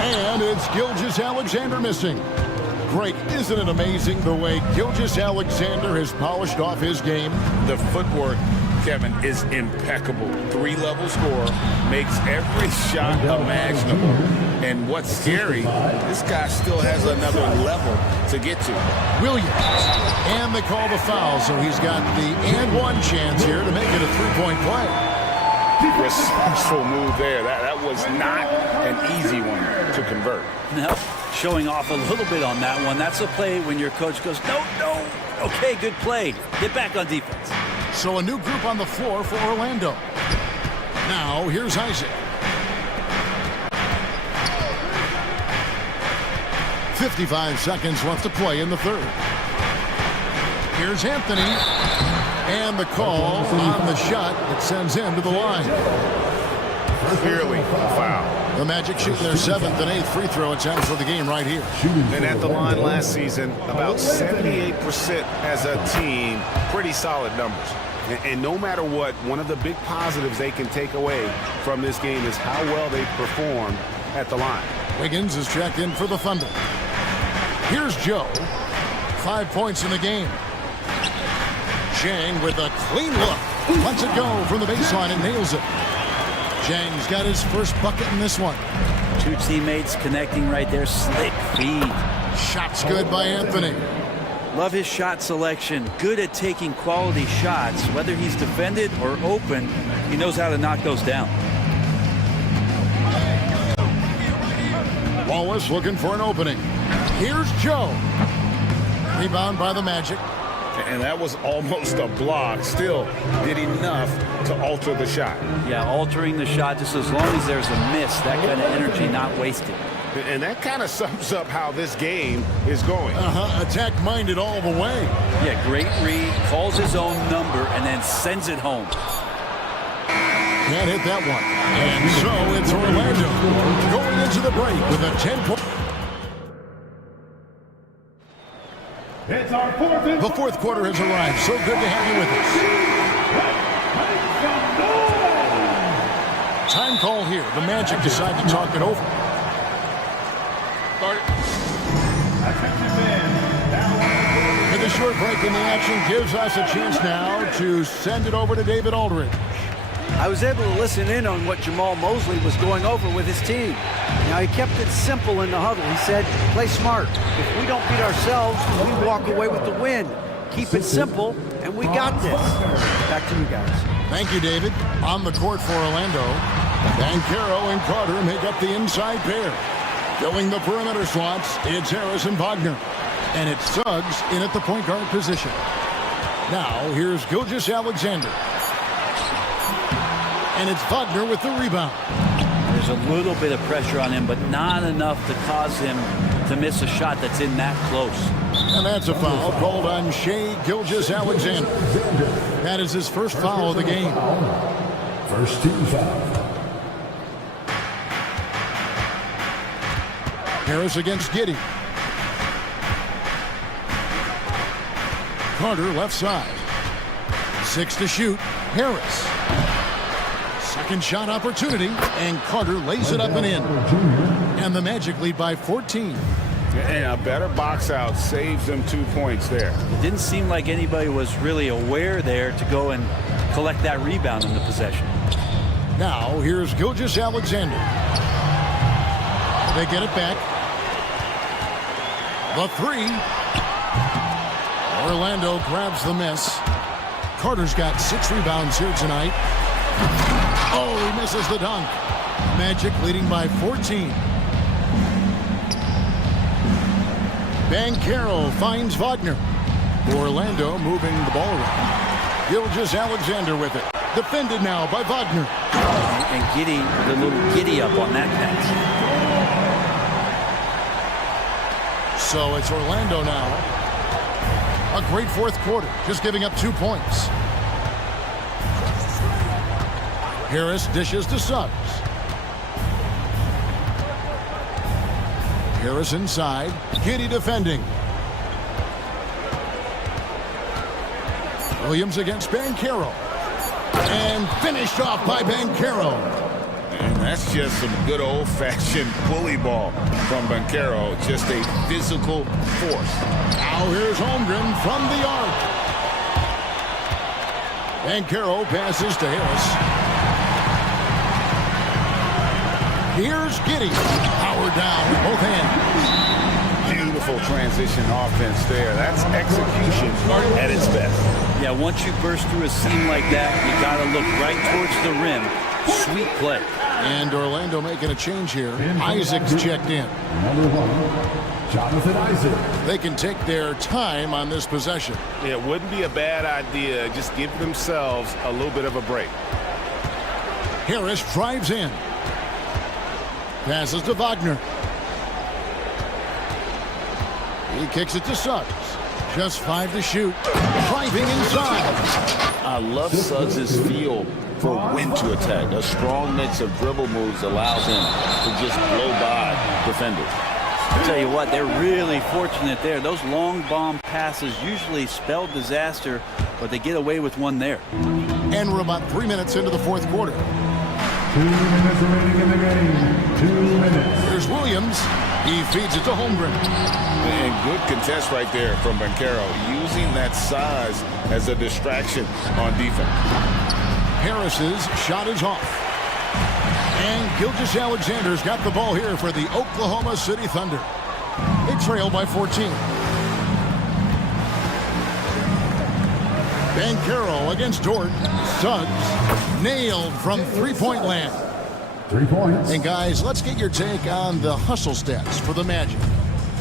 And it's Gilgeous-Alexander missing. Greg, isn't it amazing the way Gilgeous-Alexander has polished off his game? The footwork, Kevin, is impeccable. 3-level score, makes every shot imaginable. And what's scary, this guy still has another level to get to. Williams. And they call the foul, so he's got the and one chance here to make it a three-point play. Resourceful move there. That was not an easy one to convert. Now, showing off a little bit on that one. That's a play when your coach goes, no. Okay, good play. Get back on defense. So a new group on the floor for Orlando. Now, here's Isaac. 55 seconds left to play in the third. Here's Anthony. And the call on the shot that sends him to the line. Clearly a foul. The Magic shooting their 7th and 8th free throw attempts for the game right here. And at the line last season, about 78% as a team. Pretty solid numbers. And no matter what, one of the big positives they can take away from this game is how well they performed at the line. Wiggins is checked in for the Thunder. Here's Joe. 5 points in the game. Chang with a clean look. Lets it go from the baseline and nails it. Chang's got his first bucket in this one. Two teammates connecting right there. Slick feed. Shot's good by Anthony. Love his shot selection. Good at taking quality shots. Whether he's defended or open, he knows how to knock those down. Wallace looking for an opening. Here's Joe. Rebound by the Magic. And that was almost a block. Still did enough to alter the shot. Yeah, altering the shot just as long as there's a miss. That kind of energy not wasted. And that kind of sums up how this game is going. Attack-minded all the way. Yeah, great read. Calls his own number and then sends it home. Can't hit that one. And so it's Orlando going into the break with a 10-point. It's our fourth. The fourth quarter has arrived. So good to have you with us. Time call here. The Magic decide to talk it over. And the short break in the action gives us a chance now to send it over to David Aldridge. I was able to listen in on what Jamal Mosley was going over with his team. Now, he kept it simple in the huddle. He said, play smart. If we don't beat ourselves, we walk away with the win. Keep it simple, and we got this. Back to you guys. Thank you, David. On the court for Orlando, Banchero and Carter make up the inside pair. Filling the perimeter slots, it's Harris and Wagner. And it's Suggs in at the point guard position. Now, here's Gilgeous-Alexander. And it's Wagner with the rebound. There's a little bit of pressure on him, but not enough to cause him to miss a shot that's in that close. And that's a foul called on Shai Gilgeous-Alexander. That is his first foul of the game. First team foul. Harris against Giddey. Carter left side. 6 to shoot. Harris. Second shot opportunity, and Carter lays it up and in. And the Magic lead by 14. And a better box out saves them 2 points there. It didn't seem like anybody was really aware there to go and collect that rebound in the possession. Now, here's Gilgeous-Alexander. They get it back. The 3. Orlando grabs the miss. Carter's got 6 rebounds here tonight. Oh, he misses the dunk. Magic leading by 14. Banchero finds Wagner. Orlando moving the ball around. Gilgeous-Alexander with it. Defended now by Wagner. And Giddey, the little giddy up on that pass. So it's Orlando now. A great fourth quarter, just giving up 2 points. Harris dishes to Suggs. Harris inside. Giddey defending. Williams against Banchero. And finished off by Banchero. And that's just some good old-fashioned bully ball from Banchero. Just a physical force. Now here's Holmgren from the arc. Banchero passes to Harris. Here's Giddey. Power down with both hands. Beautiful transition offense there. That's execution at its best. Yeah, once you burst through a seam like that, you got to look right towards the rim. Sweet play. And Orlando making a change here. Isaac's checked in. Number 1, Jonathan Isaac. They can take their time on this possession. It wouldn't be a bad idea. Just give themselves a little bit of a break. Harris drives in. Passes to Wagner. He kicks it to Suggs. Just 5 to shoot. Driving inside. I love Suggs' feel for when to attack. A strong mix of dribble moves allows him to just blow by defenders. I'll tell you what, they're really fortunate there. Those long bomb passes usually spell disaster, but they get away with one there. And we're about 3 minutes into the fourth quarter. 2 minutes remaining in the game. 2 minutes. Here's Williams. He feeds it to Holmgren. And good contest right there from Banchero, using that size as a distraction on defense. Harris's shot is off. And Gilgeous-Alexander's got the ball here for the Oklahoma City Thunder. They trail by 14. Banchero against Dort. Suggs nailed from three-point land. 3 points. And guys, let's get your take on the hustle stats for the Magic.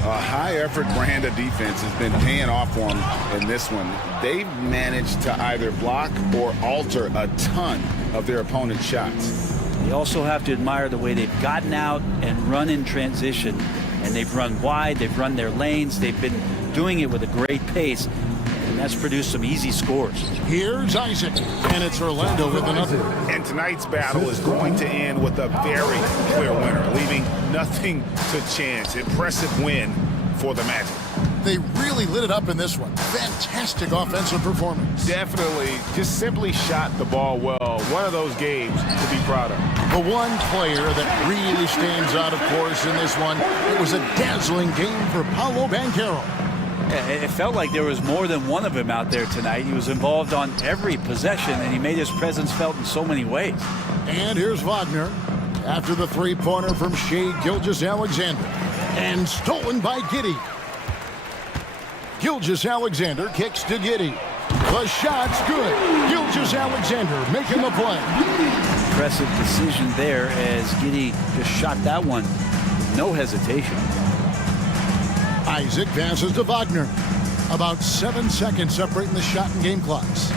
A high-effort brand of defense has been paying off for them in this one. They've managed to either block or alter a ton of their opponent's shots. You also have to admire the way they've gotten out and run in transition. And they've run wide, they've run their lanes, they've been doing it with a great pace. And that's produced some easy scores. Here's Isaac, and it's Orlando with another. And tonight's battle is going to end with a very clear winner, leaving nothing to chance. Impressive win for the Magic. They really lit it up in this one. Fantastic offensive performance. Definitely, just simply shot the ball well. One of those games to be proud of. The one player that really stands out, of course, in this one, it was a dazzling game for Paolo Banchero. It felt like there was more than one of him out there tonight. He was involved on every possession, and he made his presence felt in so many ways. And here's Wagner after the three-pointer from Shea Gilgeous-Alexander. And stolen by Giddey. Gilgeous-Alexander kicks to Giddey. The shot's good. Gilgeous-Alexander making the play. Impressive decision there as Giddey just shot that one. No hesitation. Isaac passes to Wagner. About 7 seconds separating the shot and game clocks.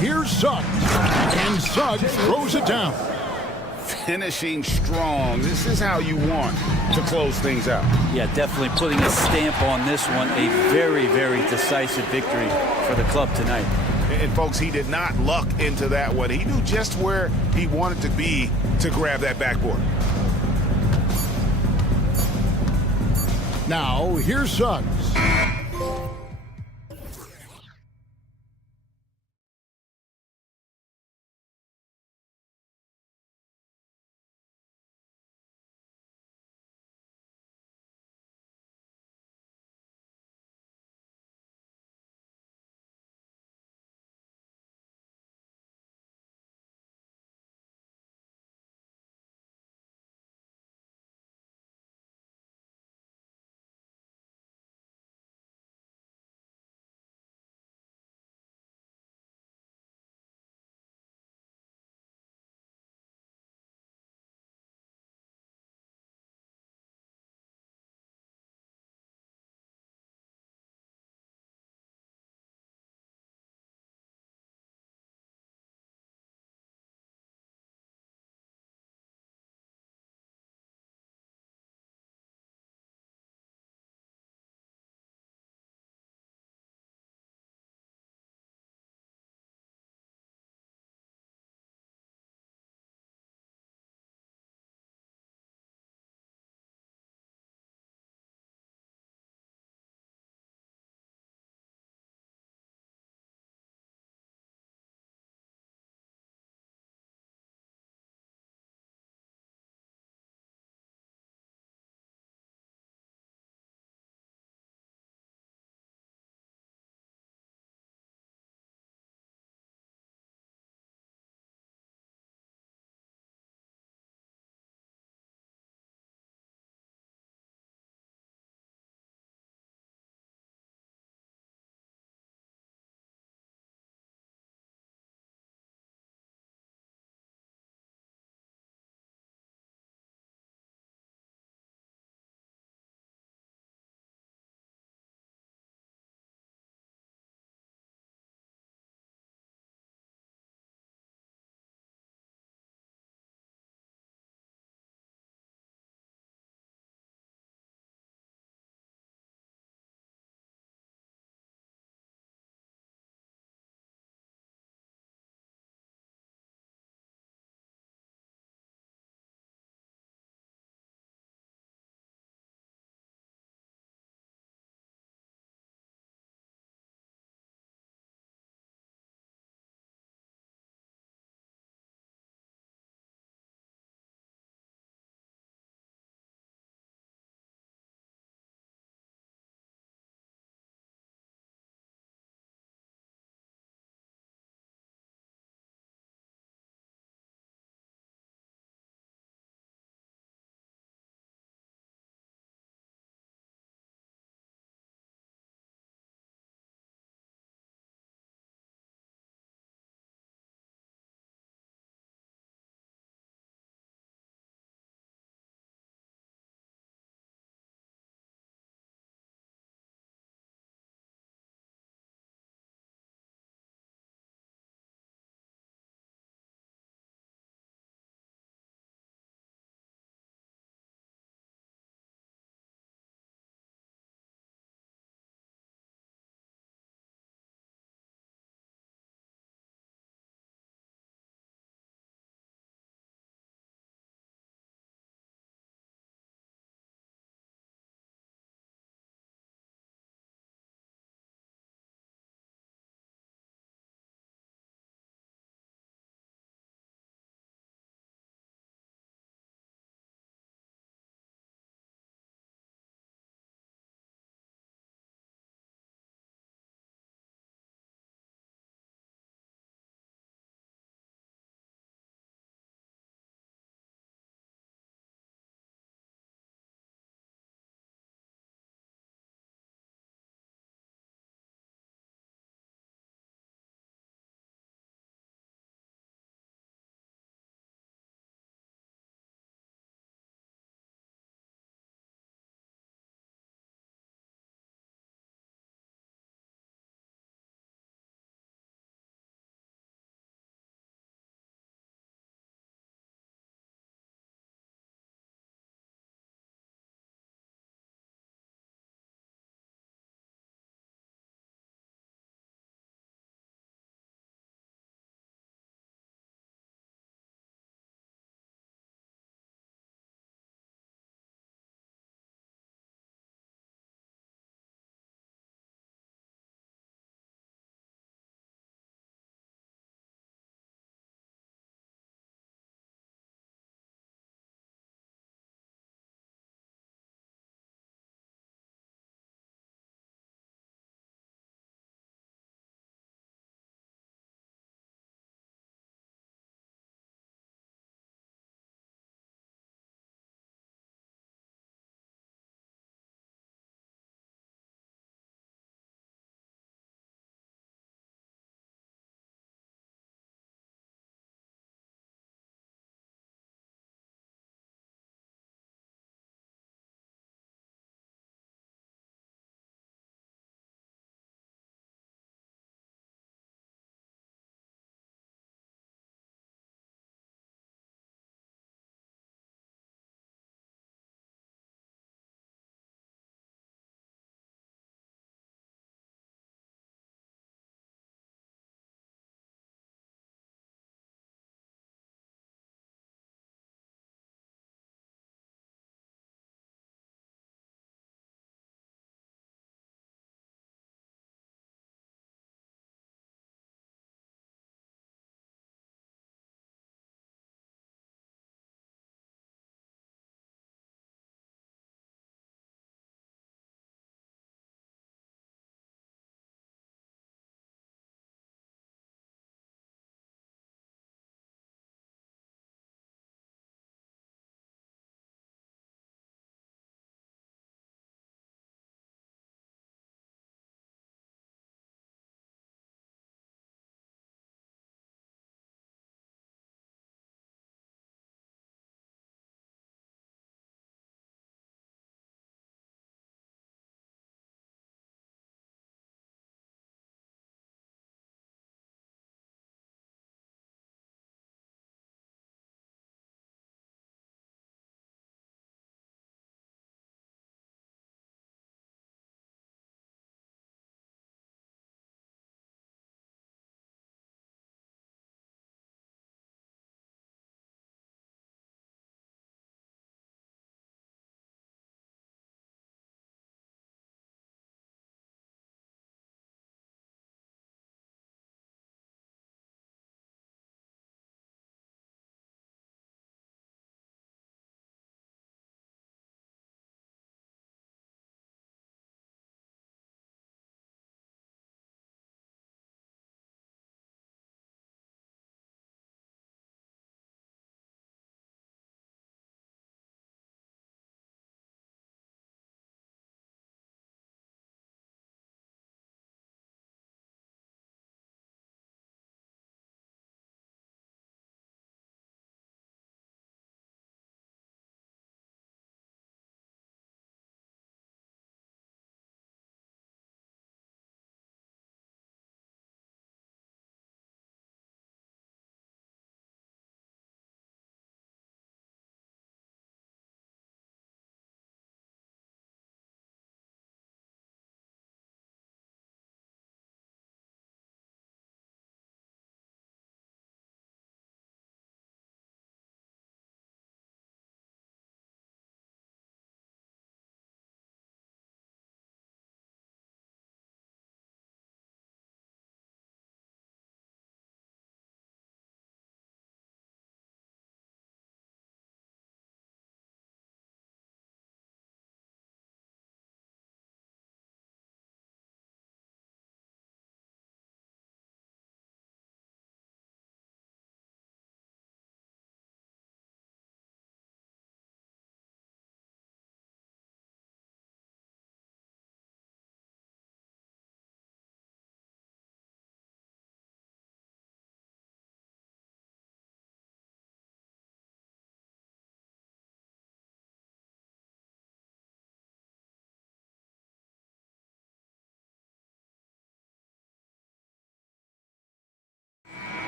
Here's Suggs. And Suggs throws it down. Finishing strong. This is how you want to close things out. Yeah, definitely putting a stamp on this one. A very, very decisive victory for the club tonight. And folks, he did not luck into that one. He knew just where he wanted to be to grab that backboard. Now, here's Suggs.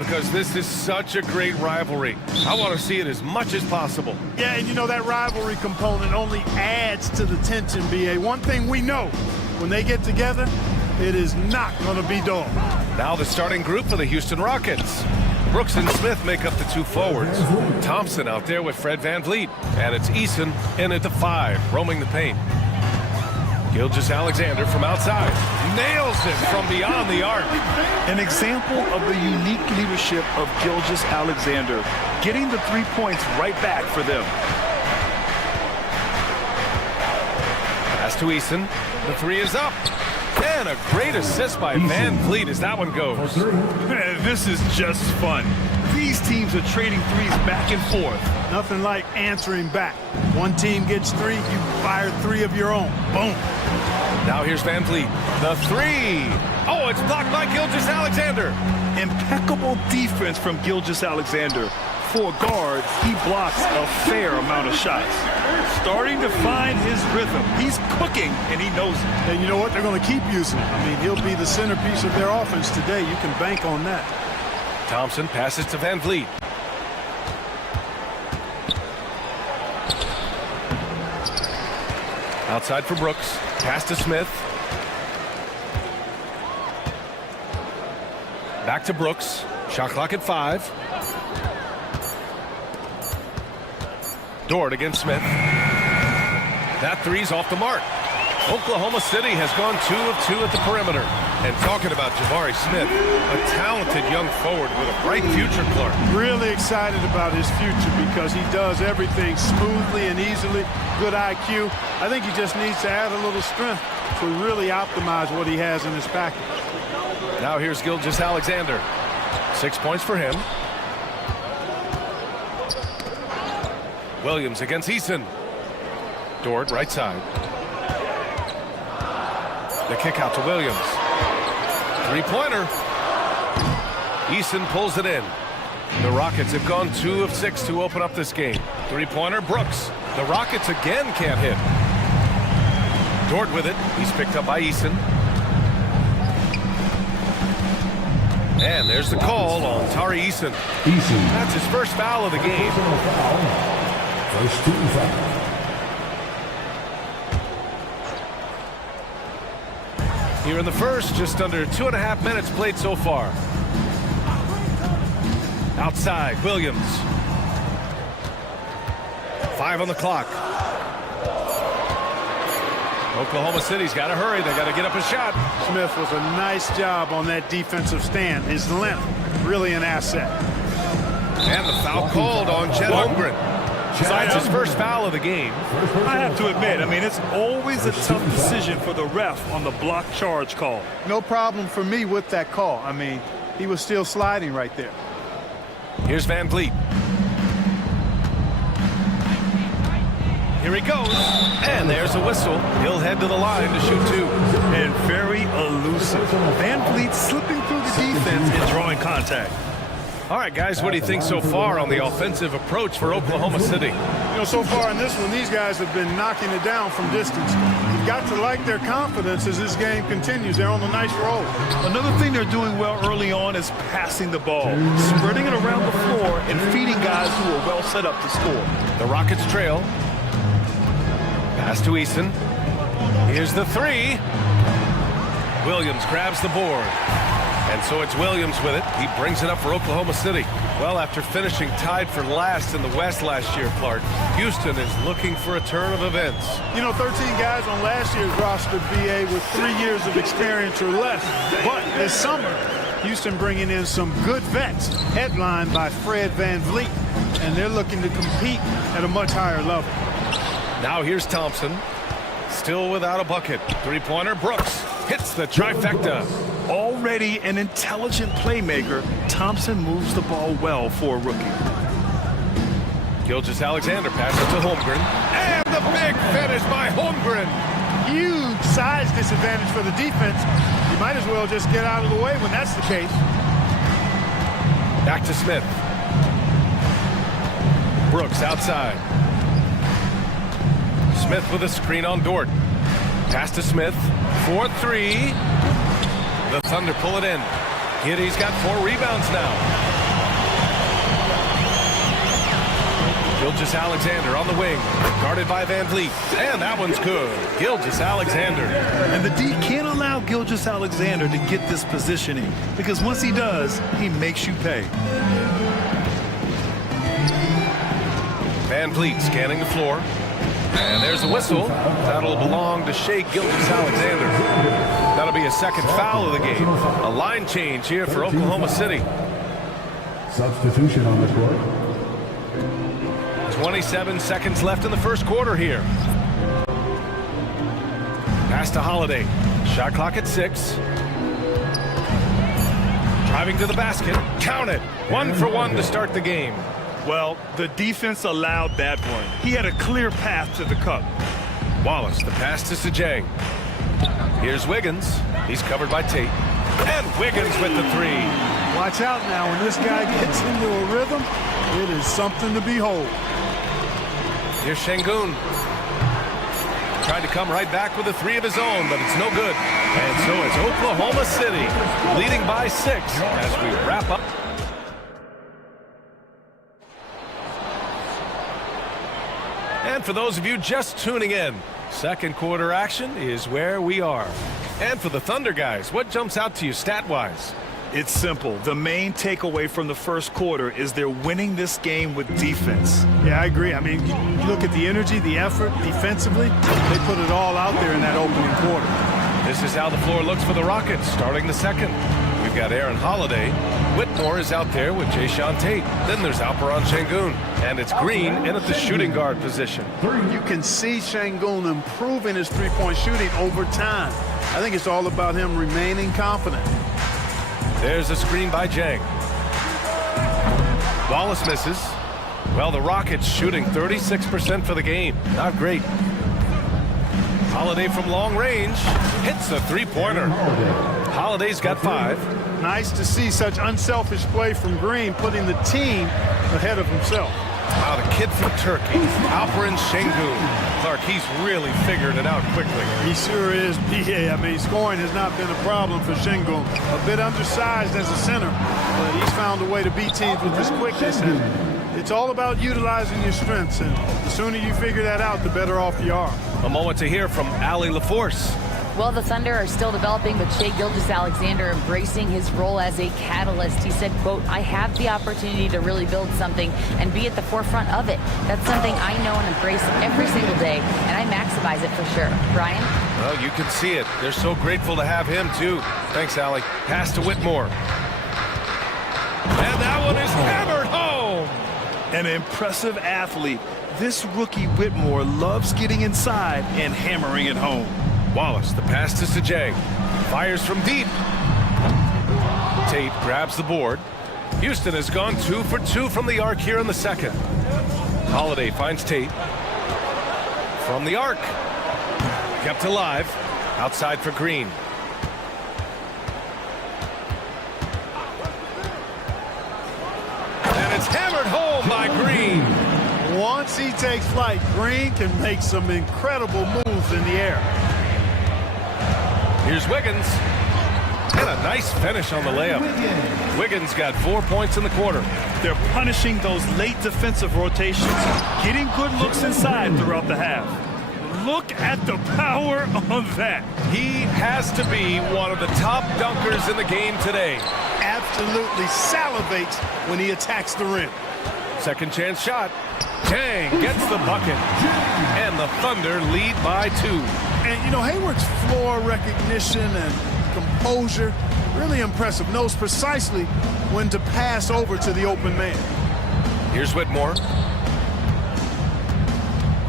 because this is such a great rivalry. I want to see it as much as possible. Yeah, and you know, that rivalry component only adds to the tension, BA. One thing we know, when they get together, it is not going to be dull. Now the starting group for the Houston Rockets. Brooks and Smith make up the two forwards. Thompson out there with Fred VanVleet. And it's Eason in at the 5, roaming the paint. Gilgeous-Alexander from outside. Nails it from beyond the arc. An example of the unique leadership of Gilgeous-Alexander, getting the 3 points right back for them. Pass to Eason. The 3 is up. And a great assist by VanVleet as that one goes. Man, this is just fun. These teams are trading threes back and forth. Nothing like answering back. One team gets 3, you fire 3 of your own. Boom. Now here's VanVleet. The 3. Oh, it's blocked by Gilgeous-Alexander. Impeccable defense from Gilgeous-Alexander. For a guard, he blocks a fair amount of shots. Starting to find his rhythm. He's cooking, and he knows it. And you know what? They're going to keep using him. I mean, he'll be the centerpiece of their offense today. You can bank on that. Thompson passes to VanVleet. Outside for Brooks. Pass to Smith. Back to Brooks. Shot clock at 5. Dort against Smith. That 3's off the mark. Oklahoma City has gone 2 of 2 at the perimeter. And talking about Jabari Smith, a talented young forward with a bright future, Clark. Really excited about his future because he does everything smoothly and easily. Good IQ. I think he just needs to add a little strength to really optimize what he has in his package. Now here's Gilgeous-Alexander. 6 points for him. Williams against Eason. Dort, right side. The kick out to Williams. 3-pointer. Eason pulls it in. The Rockets have gone 2 of 6 to open up this game. 3-pointer, Brooks. The Rockets again can't hit. Dort with it. He's picked up by Eason. And there's the call on Tari Eason. That's his first foul of the game. First team foul. Here in the first, just under 2.5 minutes played so far. Outside, Williams. 5 on the clock. Oklahoma City's got to hurry. They got to get up a shot. Smith was a nice job on that defensive stand. His length, really an asset. And the foul called on Chet Holmgren. That's his first foul of the game. I have to admit, I mean, it's always a tough decision for the ref on the block charge call. No problem for me with that call. I mean, he was still sliding right there. Here's VanVleet. Here he goes. And there's a whistle. He'll head to the line to shoot 2. And very elusive. VanVleet slipping through the defense and drawing contact. All right, guys, what do you think so far on the offensive approach for Oklahoma City? You know, so far in this one, these guys have been knocking it down from distance. You've got to like their confidence as this game continues. They're on a nice roll. Another thing they're doing well early on is passing the ball, spreading it around the floor and feeding guys who are well set up to score. The Rockets trail. Pass to Eason. Here's the 3. Williams grabs the board. And so it's Williams with it. He brings it up for Oklahoma City. Well, after finishing tied for last in the West last year, Clark, Houston is looking for a turn of events. You know, 13 guys on last year's roster, BA, with 3 years of experience or less. But this summer, Houston bringing in some good vets, headlined by Fred VanVleet. And they're looking to compete at a much higher level. Now here's Thompson. Still without a bucket. 3-pointer, Brooks hits the trifecta. Already an intelligent playmaker, Thompson moves the ball well for a rookie. Gilgeous-Alexander passes to Holmgren. And the big finish by Holmgren. Huge size disadvantage for the defense. You might as well just get out of the way when that's the case. Back to Smith. Brooks outside. Smith with a screen on Dort. Pass to Smith. 4-3. The Thunder pull it in. Giddy's got 4 rebounds now. Gilgeous-Alexander on the wing, guarded by Van Vliet, and that one's good. Gilgeous-Alexander. And the D can't allow Gilgeous-Alexander to get this positioning, because once he does, he makes you pay. Van Vliet scanning the floor. And there's a whistle. That'll belong to Shea Gilgeous-Alexander. That'll be a second foul of the game. A line change here for Oklahoma City. Substitution on the court. 27 seconds left in the first quarter here. Pass to Holiday. Shot clock at 6. Driving to the basket. Count it. 1 for 1 to start the game. Well, the defense allowed that one. He had a clear path to the cup. Wallace, the pass to Sajang. Here's Wiggins. He's covered by Tate. And Wiggins with the 3. Watch out now. When this guy gets into a rhythm, it is something to behold. Here's Şengün. Tried to come right back with a 3 of his own, but it's no good. And so it's Oklahoma City leading by 6 as we wrap up. And for those of you just tuning in, second quarter action is where we are. And for the Thunder guys, what jumps out to you stat-wise? It's simple. The main takeaway from the first quarter is they're winning this game with defense. Yeah, I agree. I mean, you look at the energy, the effort, defensively, they put it all out there in that opening quarter. This is how the floor looks for the Rockets starting the second. We've got Aaron Holiday. Whitmore is out there with Jayshawn Tate. Then there's Alperen Şengün. And it's Green in at the shooting guard position. You can see Şengün improving his three-point shooting over time. I think it's all about him remaining confident. There's a screen by Jang. Wallace misses. Well, the Rockets shooting 36% for the game. Not great. Holiday from long range hits the three-pointer. Holiday's got 5. Nice to see such unselfish play from Green, putting the team ahead of himself. Wow, the kid from Turkey, Alperen Şengün. Clark, he's really figured it out quickly. He sure is, B.A. I mean, scoring has not been a problem for Şengün. A bit undersized as a center, but he's found a way to beat teams with his quickness. And it's all about utilizing your strengths, and the sooner you figure that out, the better off you are. A moment to hear from Ali LaForce. Well, the Thunder are still developing, but Shea Gilgeous-Alexander embracing his role as a catalyst. He said, quote, I have the opportunity to really build something and be at the forefront of it. That's something I know and embrace every single day, and I maximize it for sure. Brian? Well, you can see it. They're so grateful to have him, too. Thanks, Allie. Pass to Whitmore. And that one is hammered home. An impressive athlete. This rookie Whitmore loves getting inside and hammering it home. Wallace, the pass to Sajang. Fires from deep. Tate grabs the board. Houston has gone 2 for 2 from the arc here in the second. Holiday finds Tate. From the arc. Kept alive. Outside for Green. And it's hammered home by Green. Once he takes flight, Green can make some incredible moves in the air. Here's Wiggins. And a nice finish on the layup. Wiggins got 4 points in the quarter. They're punishing those late defensive rotations, getting good looks inside throughout the half. Look at the power of that. He has to be one of the top dunkers in the game today. Absolutely salivates when he attacks the rim. Second chance shot. Jang gets the bucket. And the Thunder lead by 2. And, you know, Hayward's floor recognition and composure, really impressive. Knows precisely when to pass over to the open man. Here's Whitmore.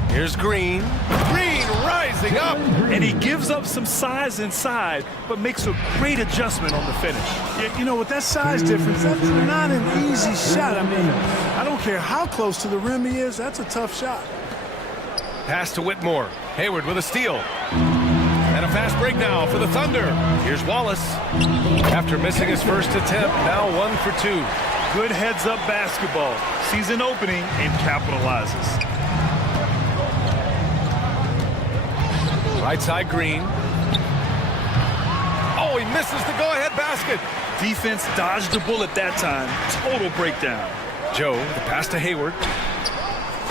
Here's Green. Green rising up. And he gives up some size inside, but makes a great adjustment on the finish. Yeah, you know, with that size difference, that's not an easy shot. I mean, I don't care how close to the rim he is, that's a tough shot. Pass to Whitmore. Hayward with a steal. And a fast break now for the Thunder. Here's Wallace. After missing his first attempt, now 1 for 2. Good heads-up basketball. Sees an opening and capitalizes. Right side Green. Oh, he misses the go-ahead basket. Defense dodged the bullet that time. Total breakdown. Joe, the pass to Hayward.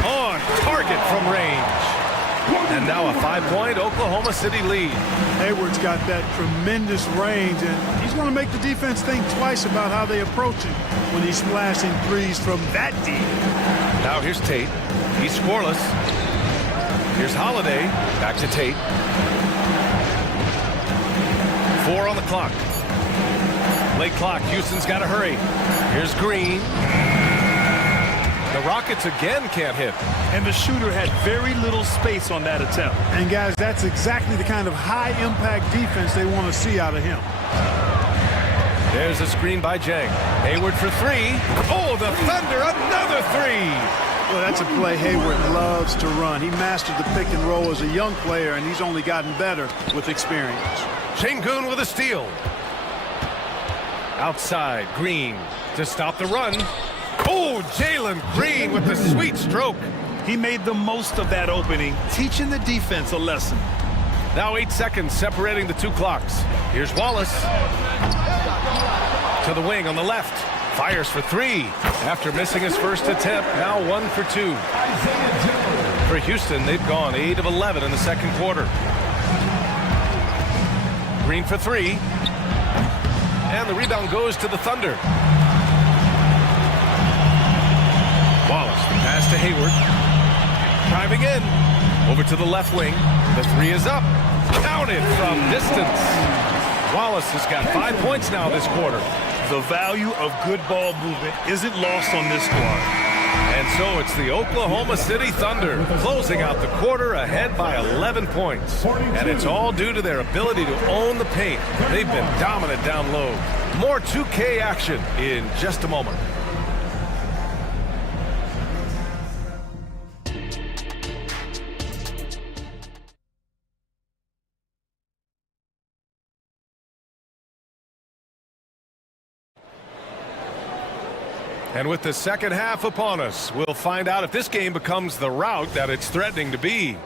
On target from range. And now a 5-point Oklahoma City lead. Hayward's got that tremendous range, and he's going to make the defense think twice about how they approach him when he's splashing threes from that deep. Now here's Tate. He's scoreless. Here's Holiday. Back to Tate. 4 on the clock. Late clock. Houston's got to hurry. Here's Green. The Rockets again can't hit. And the shooter had very little space on that attempt. And guys, that's exactly the kind of high-impact defense they want to see out of him. There's a screen by Jang. Hayward for 3. Oh, the Thunder, another 3. Well, that's a play Hayward loves to run. He mastered the pick and roll as a young player, and he's only gotten better with experience. Şengün with a steal. Outside, Green to stop the run. Oh, Jalen Green with the sweet stroke. He made the most of that opening, teaching the defense a lesson. Now 8 seconds separating the 2 clocks. Here's Wallace. To the wing on the left. Fires for 3. After missing his first attempt, now 1 for 2. For Houston, they've gone 8 of 11 in the second quarter. Green for 3. And the rebound goes to the Thunder. Wallace, the pass to Hayward. Driving in. Over to the left wing. The 3 is up. Counted from distance. Wallace has got 5 points now this quarter. The value of good ball movement isn't lost on this squad. And so it's the Oklahoma City Thunder closing out the quarter ahead by 11 points. And it's all due to their ability to own the paint. They've been dominant down low. More 2K action in just a moment. And with the second half upon us, we'll find out if this game becomes the rout that it's threatening to be.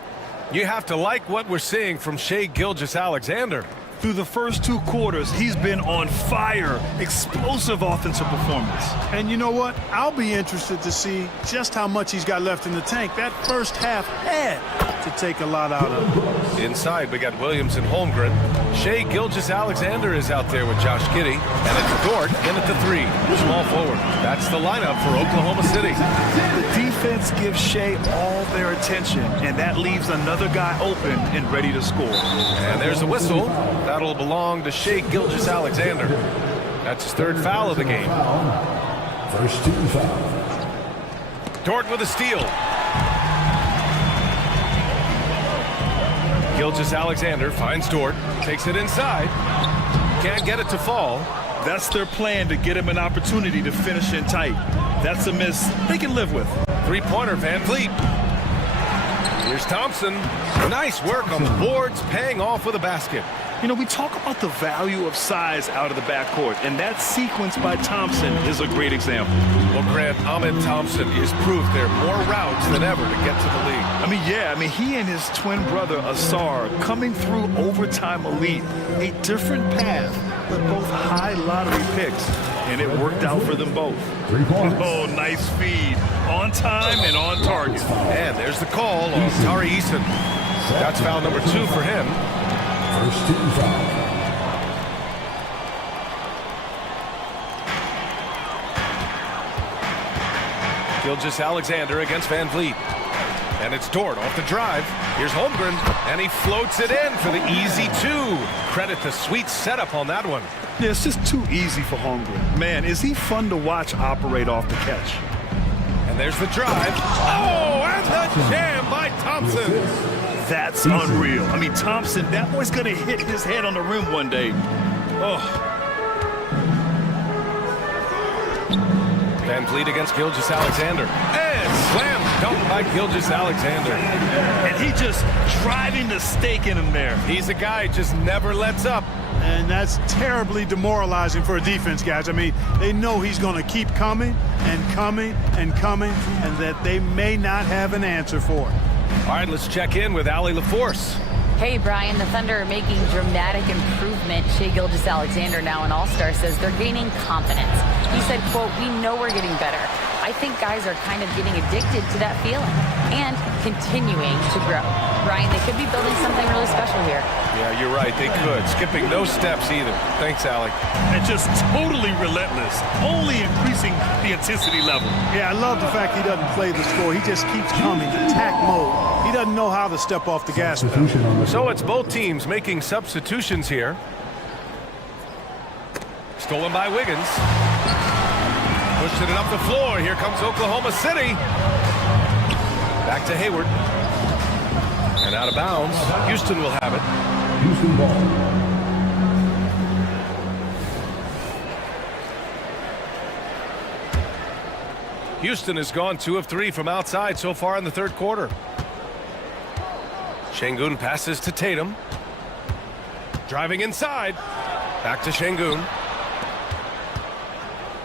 You have to like what we're seeing from Shai Gilgeous-Alexander. Through the first 2 quarters, he's been on fire. Explosive offensive performance. And you know what? I'll be interested to see just how much he's got left in the tank. That first half had to take a lot out of him. Inside, we got Williams and Holmgren. Shai Gilgeous-Alexander is out there with Josh Giddey. And it's Dort in at the 3. Small forward. That's the lineup for Oklahoma City. The defense gives Shai all their attention, and that leaves another guy open and ready to score. And there's a whistle. That'll belong to Shai Gilgeous-Alexander. That's his 3rd foul of the game. First 2 fouls. Dort with a steal. Gilgeous-Alexander finds Dort, takes it inside. Can't get it to fall. That's their plan, to get him an opportunity to finish in tight. That's a miss they can live with. 3-pointer, Van Vliet. Here's Thompson. Nice work on the boards, paying off with a basket. You know, we talk about the value of size out of the backcourt, and that sequence by Thompson is a great example. Well, Grant, Ahmed Thompson is proof there are more routes than ever to get to the league. He and his twin brother, Asar, coming through overtime elite. A different path, but both high lottery picks, and it worked out for them both. 3 points. Oh, nice feed. On time and on target. And there's the call on Tari Eason. That's foul number 2 for him. First 2 fouls. Gilgeous-Alexander against Van Vliet. And it's Dort off the drive. Here's Holmgren, and he floats it in for the easy 2. Credit the sweet setup on that one. Yeah, it's just too easy for Holmgren. Man, is he fun to watch operate off the catch. And there's the drive. Oh, and the jam by Thompson. That's unreal. Thompson, that boy's going to hit his head on the rim one day. Oh. Van Vliet against Gilgeous-Alexander. And slam dunk by Gilgeous-Alexander. And he just driving the stake in him there. He's a guy who just never lets up. And that's terribly demoralizing for a defense, guys. They know he's going to keep coming and coming and coming, and that they may not have an answer for it. All right, let's check in with Allie LaForce. Hey, Brian, the Thunder are making dramatic improvement. Shai Gilgeous-Alexander, now an all-star, says they're gaining confidence. He said, quote, "We know we're getting better." I think guys are kind of getting addicted to that feeling and continuing to grow. Brian, they could be building something really special here. Yeah, you're right. They could. Skipping no steps either. Thanks, Allie. And just totally relentless, only increasing the intensity level. Yeah, I love the fact he doesn't play the score. He just keeps coming, attack mode. He doesn't know how to step off the gas pedal. So it's both teams making substitutions here. Stolen by Wiggins. Pushing it up the floor. Here comes Oklahoma City. Back to Hayward. And out of bounds. Houston will have it. Houston ball. Houston has gone 2 of 3 from outside so far in the third quarter. Şengün passes to Tatum. Driving inside. Back to Şengün.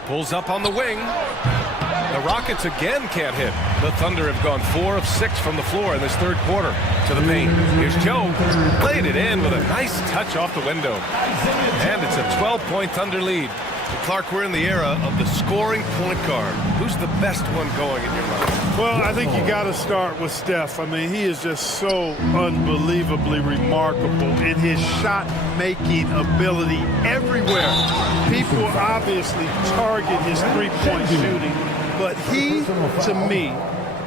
Pulls up on the wing. The Rockets again can't hit. The Thunder have gone 4 of 6 from the floor in this third quarter. To the paint. Here's Joe. Played it in with a nice touch off the window. And it's a 12-point Thunder lead. Clark, we're in the era of the scoring point guard. Who's the best one going in your mind? Well, I think you got to start with Steph. I mean, he is just so unbelievably remarkable in his shot-making ability everywhere. People obviously target his three-point shooting, but he, to me,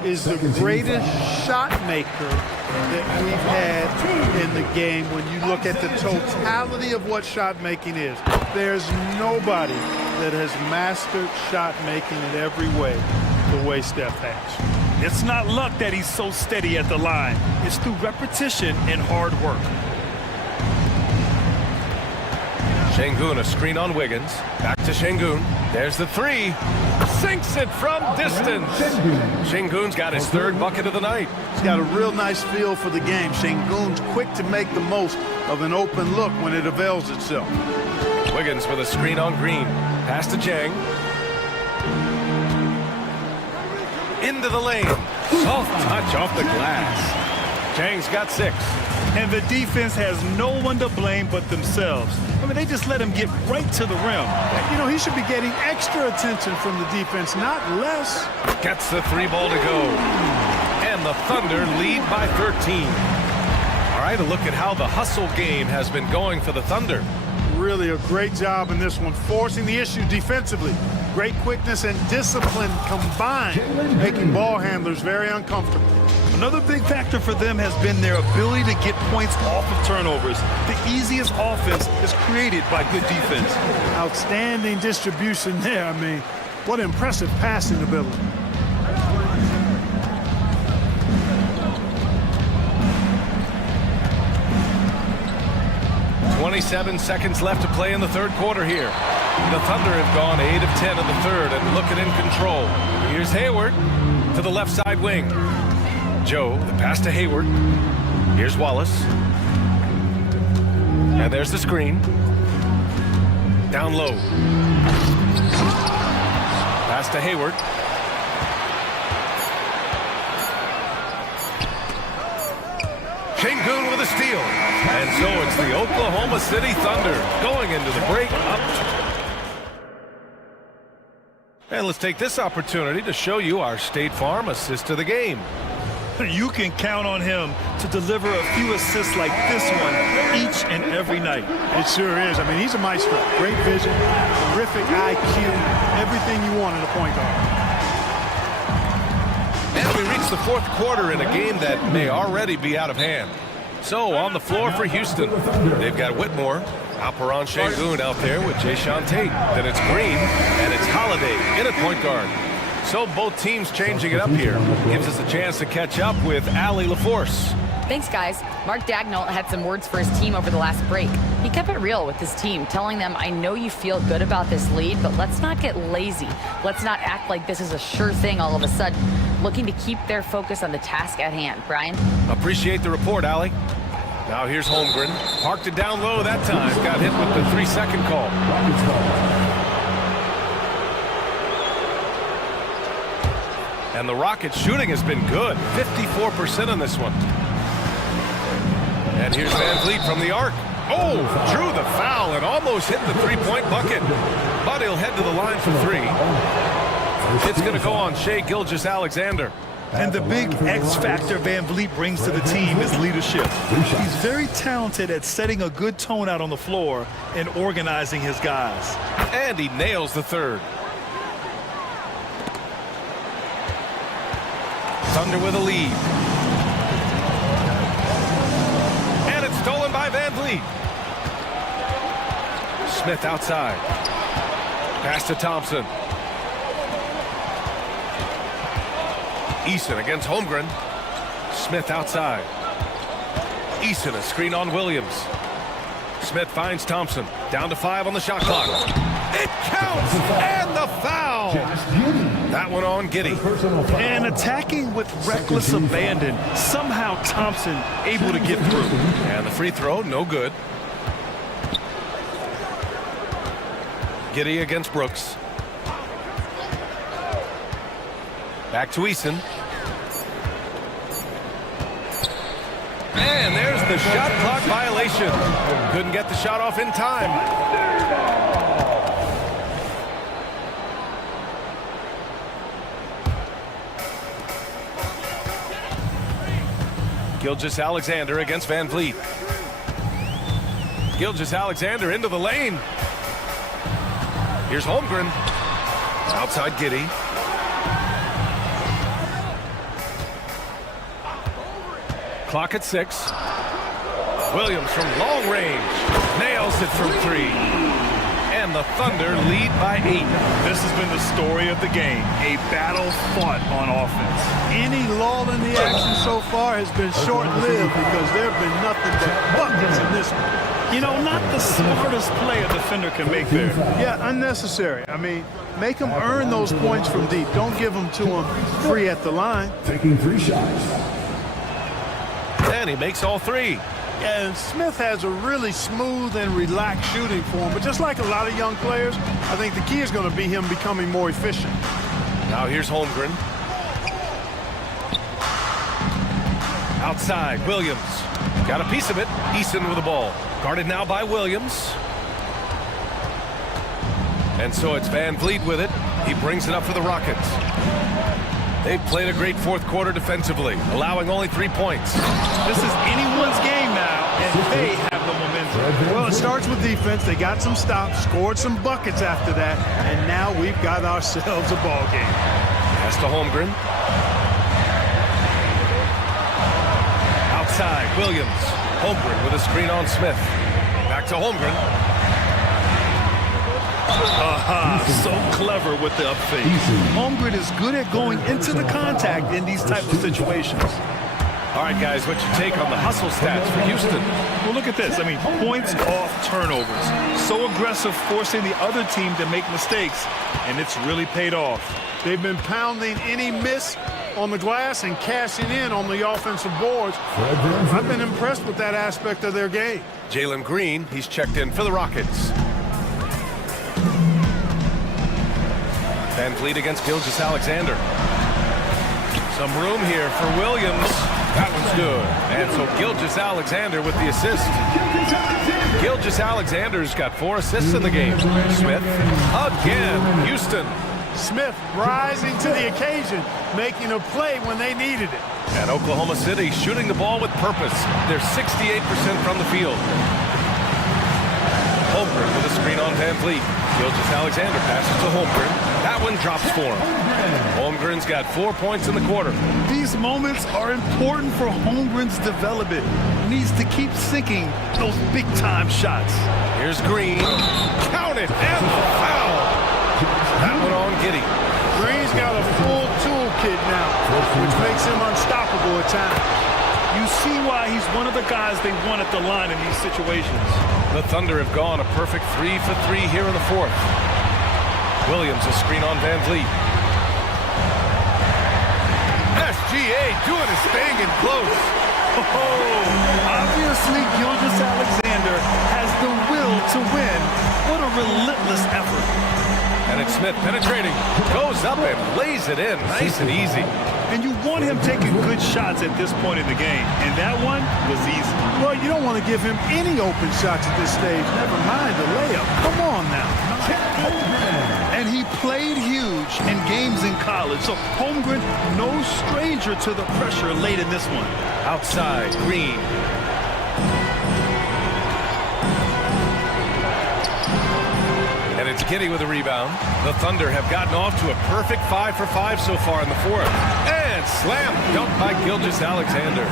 is the greatest shot maker that we've had in the game when you look at the totality of what shot making is. There's nobody that has mastered shot making in every way the way Steph has. It's not luck that he's so steady at the line. It's through repetition and hard work. Şengün, a screen on Wiggins. Back to Şengün. There's the three. Sinks it from distance. Şengün's got his third bucket of the night. He's got a real nice feel for the game. Şengün's quick to make the most of an open look when it avails itself. Wiggins with a screen on Green. Pass to Chang. Into the lane. Soft touch off the glass. Chang's got 6. And the defense has no one to blame but themselves. I mean, they just let him get right to the rim. You know, he should be getting extra attention from the defense, not less. Gets the 3 ball to go. And the Thunder lead by 13. All right, a look at how the hustle game has been going for the Thunder. Really a great job in this one, forcing the issue defensively. Great quickness and discipline combined, making ball handlers very uncomfortable. Another big factor for them has been their ability to get points off of turnovers. The easiest offense is created by good defense. Outstanding distribution there. I mean, what impressive passing ability. .27 seconds left to play in the third quarter here. The Thunder have gone 8 of 10 in the third and looking in control. Here's Hayward to the left side wing. Joe, the pass to Hayward. Here's Wallace. And there's the screen. Down low. Pass to Hayward. Şengün with a steal. And so it's the Oklahoma City Thunder going into the break up. And let's take this opportunity to show you our State Farm assist of the game. You can count on him to deliver a few assists like this one each and every night. It sure is. I mean, he's a maestro. Great vision, terrific IQ, everything you want in a point guard. And we reach the fourth quarter in a game that may already be out of hand. So on the floor for Houston, they've got Whitmore, Alperon Şengün out there with Jayshawn Tate. Then it's Green, and it's Holiday in at point guard. So both teams changing it up here. Gives us a chance to catch up with Allie LaForce. Thanks, guys. Mark Daigneault had some words for his team over the last break. He kept it real with his team, telling them, I know you feel good about this lead, but let's not get lazy. Let's not act like this is a sure thing all of a sudden. Looking to keep their focus on the task at hand. Brian? Appreciate the report, Allie. Now here's Holmgren. Parked it down low that time. Got hit with the 3-second call. And the Rockets shooting has been good. 54% on this one. And here's Van Vliet from the arc. Oh, drew the foul and almost hit the three-point bucket. But he'll head to the line for three. It's going to go on Shai Gilgeous-Alexander. And the big X factor Van Vliet brings to the team is leadership. He's very talented at setting a good tone out on the floor and organizing his guys. And he nails the third. Thunder with a lead. And it's stolen by Van Vliet. Smith outside. Pass to Thompson. Eason against Holmgren. Smith outside. Eason, a screen on Williams. Smith finds Thompson. Down to 5 on the shot clock. It counts! And the foul! That one on Giddey. And attacking with reckless abandon. Somehow Thompson able to get through. And the free throw, no good. Giddey against Brooks. Back to Eason. And there's the shot clock violation. Couldn't get the shot off in time. Gilgeous-Alexander against Van Vliet. Gilgeous-Alexander into the lane. Here's Holmgren. Outside Giddey. Clock at 6. Williams from long range. Nails it from 3. And the Thunder lead by 8. This has been the story of the game. A battle fought on offense. Any lull in the action so far has been short-lived because there have been nothing but buckets in this one. You know, not the smartest play a defender can make there. Yeah, unnecessary. I mean, make them earn those points from deep. Don't give them to them free at the line. Taking 3 shots. And he makes all 3. And Smith has a really smooth and relaxed shooting form. But just like a lot of young players, I think the key is going to be him becoming more efficient. Now here's Holmgren. Outside, Williams. Got a piece of it. Eason with the ball. Guarded now by Williams. And so it's Van Vliet with it. He brings it up for the Rockets. They've played a great fourth quarter defensively, allowing only 3 points. This is anyone's game now, and they have the momentum. Well, it starts with defense. They got some stops, scored some buckets after that, and now we've got ourselves a ball game. Pass to Holmgren. Outside, Williams. Holmgren with a screen on Smith. Back to Holmgren. So clever with the up fake. Holmgren is good at going into the contact in these types of situations. All right, guys, what's your take on the hustle stats for Houston? Well, look at this. I mean, points off turnovers. So aggressive, forcing the other team to make mistakes, and it's really paid off. They've been pounding any miss on the glass and cashing in on the offensive boards. I've been impressed with that aspect of their game. Jalen Green, he's checked in for the Rockets. Van Vliet against Gilgeous-Alexander. Some room here for Williams. That one's good. And so Gilgeous-Alexander with the assist. Gilgeous-Alexander's got 4 assists in the game. Smith again. Houston. Smith rising to the occasion, making a play when they needed it. And Oklahoma City shooting the ball with purpose. They're 68% from the field. Holmgren with a screen on Van Vliet. Gilgeous-Alexander passes to Holmgren. That one drops for him. Holmgren's got 4 points in the quarter. These moments are important for Holmgren's development. He needs to keep sinking those big-time shots. Here's Green. Count it, and the foul. That one on Giddey. Green's got a full toolkit now, which makes him unstoppable at times. You see why he's one of the guys they want at the line in these situations. The Thunder have gone a perfect 3 for 3 here in the fourth. Williams a screen on Van Vliet. SGA doing his thing in close. Obviously, Gilgeous-Alexander has the will to win. What a relentless effort. And it's Smith penetrating. Goes up and lays it in. Nice and easy. And you want want him taking good shots at this point in the game, and that one was easy. Well, you don't want to give him any open shots at this stage, never mind the layup. Come on now. And he played huge in games in college, so Holmgren, no stranger to the pressure late in this one. Outside, Green. And it's Giddy with a rebound. The Thunder have gotten off to a perfect 5 for 5 so far in the fourth. And slam dunked by Gilgeous-Alexander.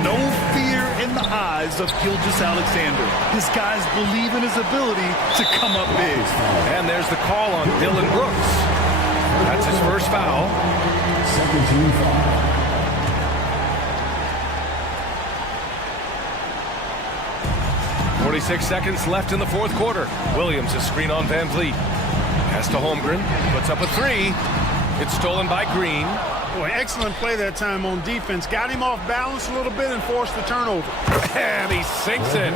No fear in the eyes of Gilgeous-Alexander. This guy's believe in his ability to come up big. And there's the call on Dylan Brooks. That's his first foul. Second team foul. 46 seconds left in the fourth quarter. Williams is screen on Van Vliet. Pass to Holmgren. Puts up a three. It's stolen by Green. Boy, excellent play that time on defense. Got him off balance a little bit and forced the turnover. And he sinks it.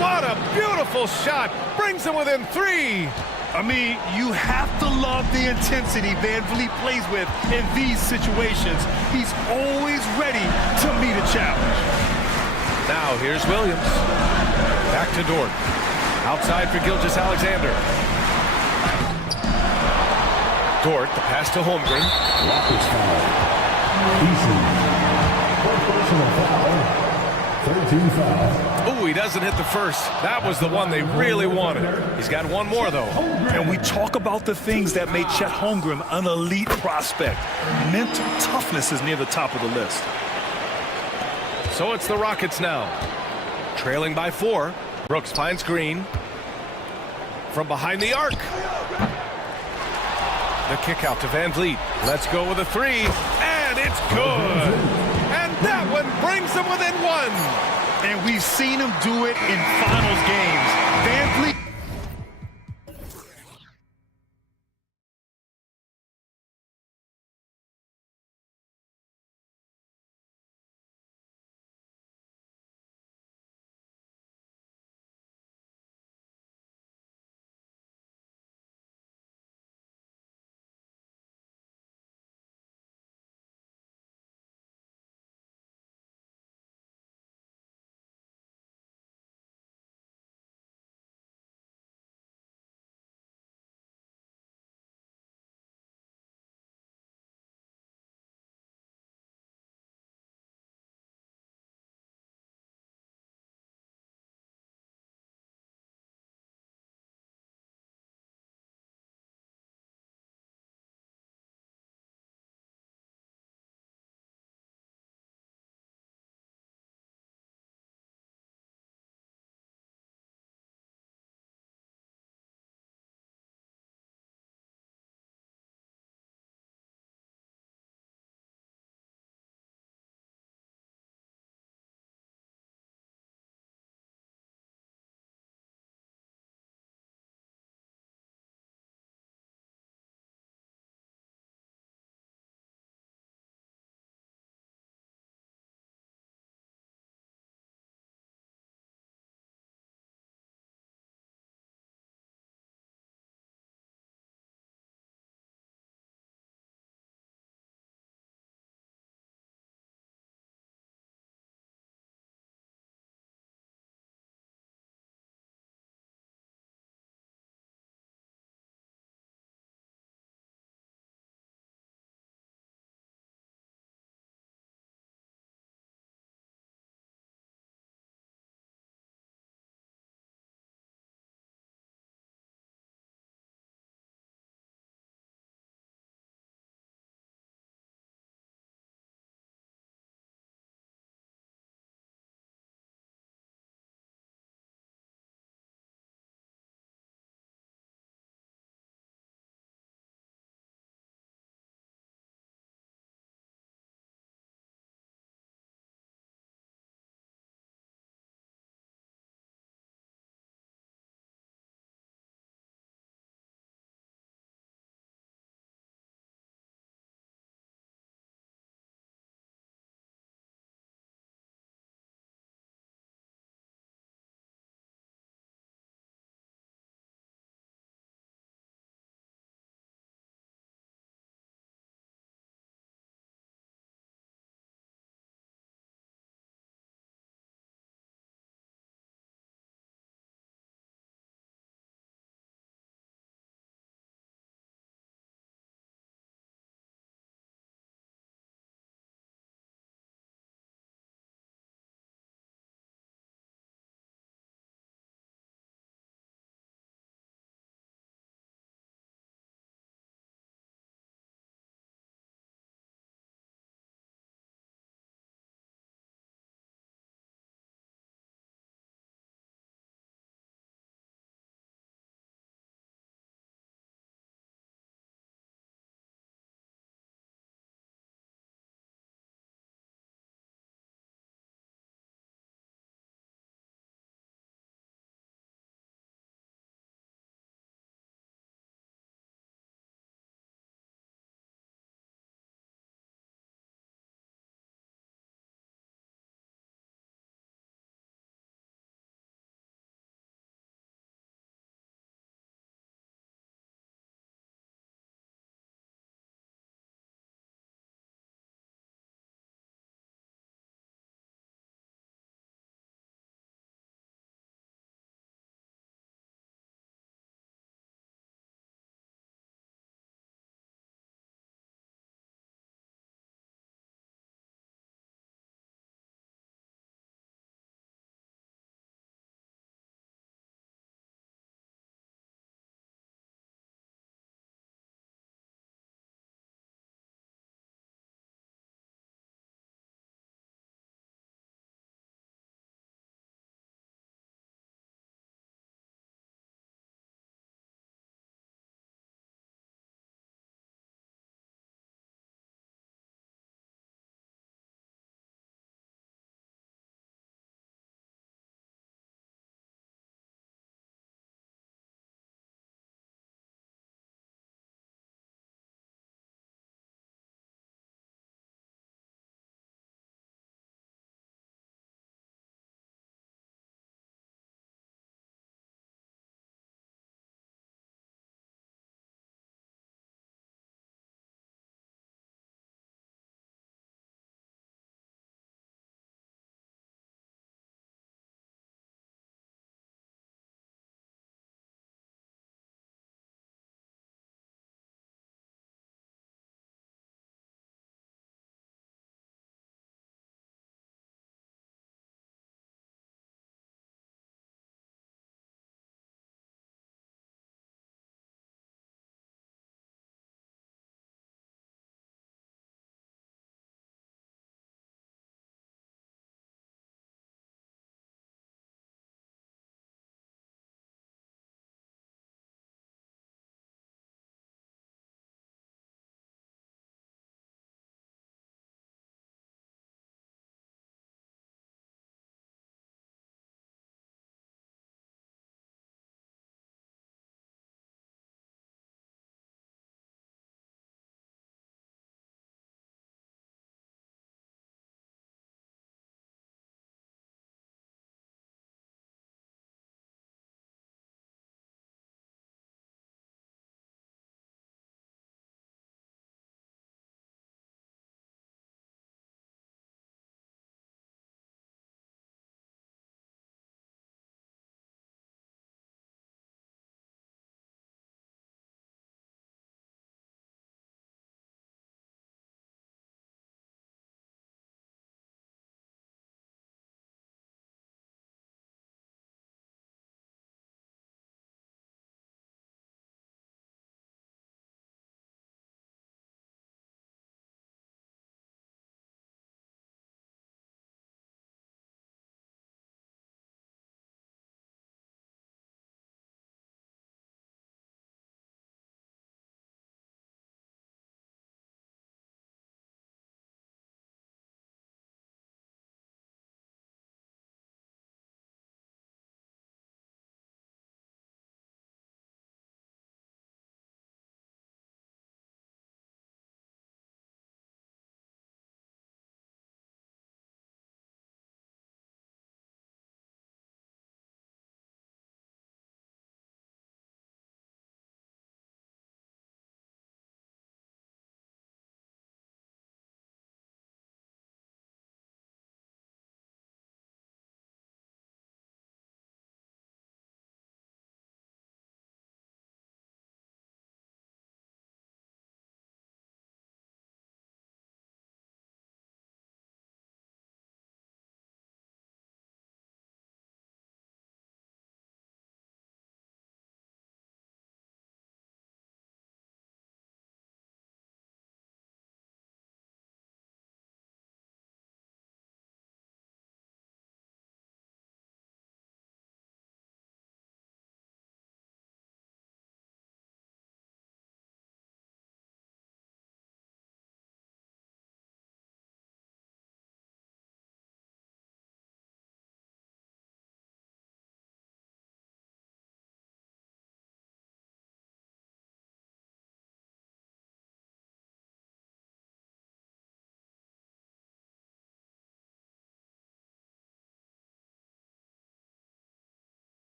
What a beautiful shot. Brings him within three. I mean, you have to love the intensity Van Vliet plays with in these situations. He's always ready to meet a challenge. Now here's Williams. Back to Dort. Outside for Gilgeous-Alexander. Dort, the pass to Holmgren. Rockets foul. Easy. Personal foul. 13 foul. Ooh, he doesn't hit the first. That was the one they really wanted. He's got one more, though. And we talk about the things that made Chet Holmgren an elite prospect. Mental toughness is near the top of the list. So it's the Rockets now. Trailing by 4. Brooks finds Green. From behind the arc. The kick out to Van Vliet. Let's go with a three. And it's good. And that one brings them within one. And we've seen him do it in finals games. Van Vliet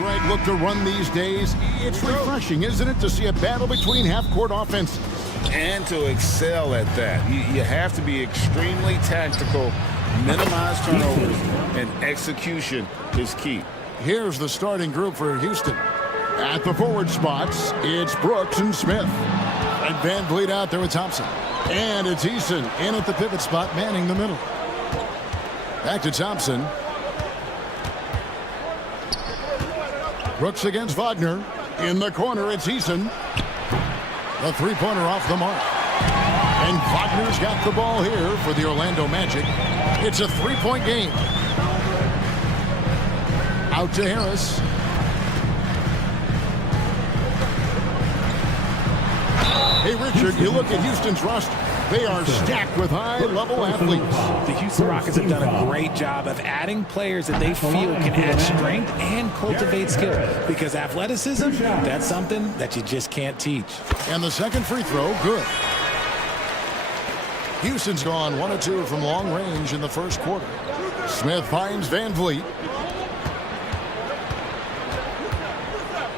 Greg look to run these days? It's refreshing, isn't it, to see a battle between half-court offenses? And to excel at that. You have to be extremely tactical, minimize turnovers, and execution is key. Here's the starting group for Houston. At the forward spots, it's Brooks and Smith. And Van Vliet out there with Thompson. And it's Eason in at the pivot spot, manning the middle. Back to Thompson. Brooks against Wagner. In the corner, it's Eason. The three-pointer off the mark. And Wagner's got the ball here for the Orlando Magic. It's a three-point game. Out to Harris. Hey, Richard, you look at Houston's roster. They are stacked with high-level athletes. The Houston Rockets have done a great job of adding players that they feel can add strength and cultivate skill. Because athleticism, that's something that you just can't teach. And the second free throw, good. Houston's gone 1 of 2 from long range in the first quarter. Smith finds Van Vliet.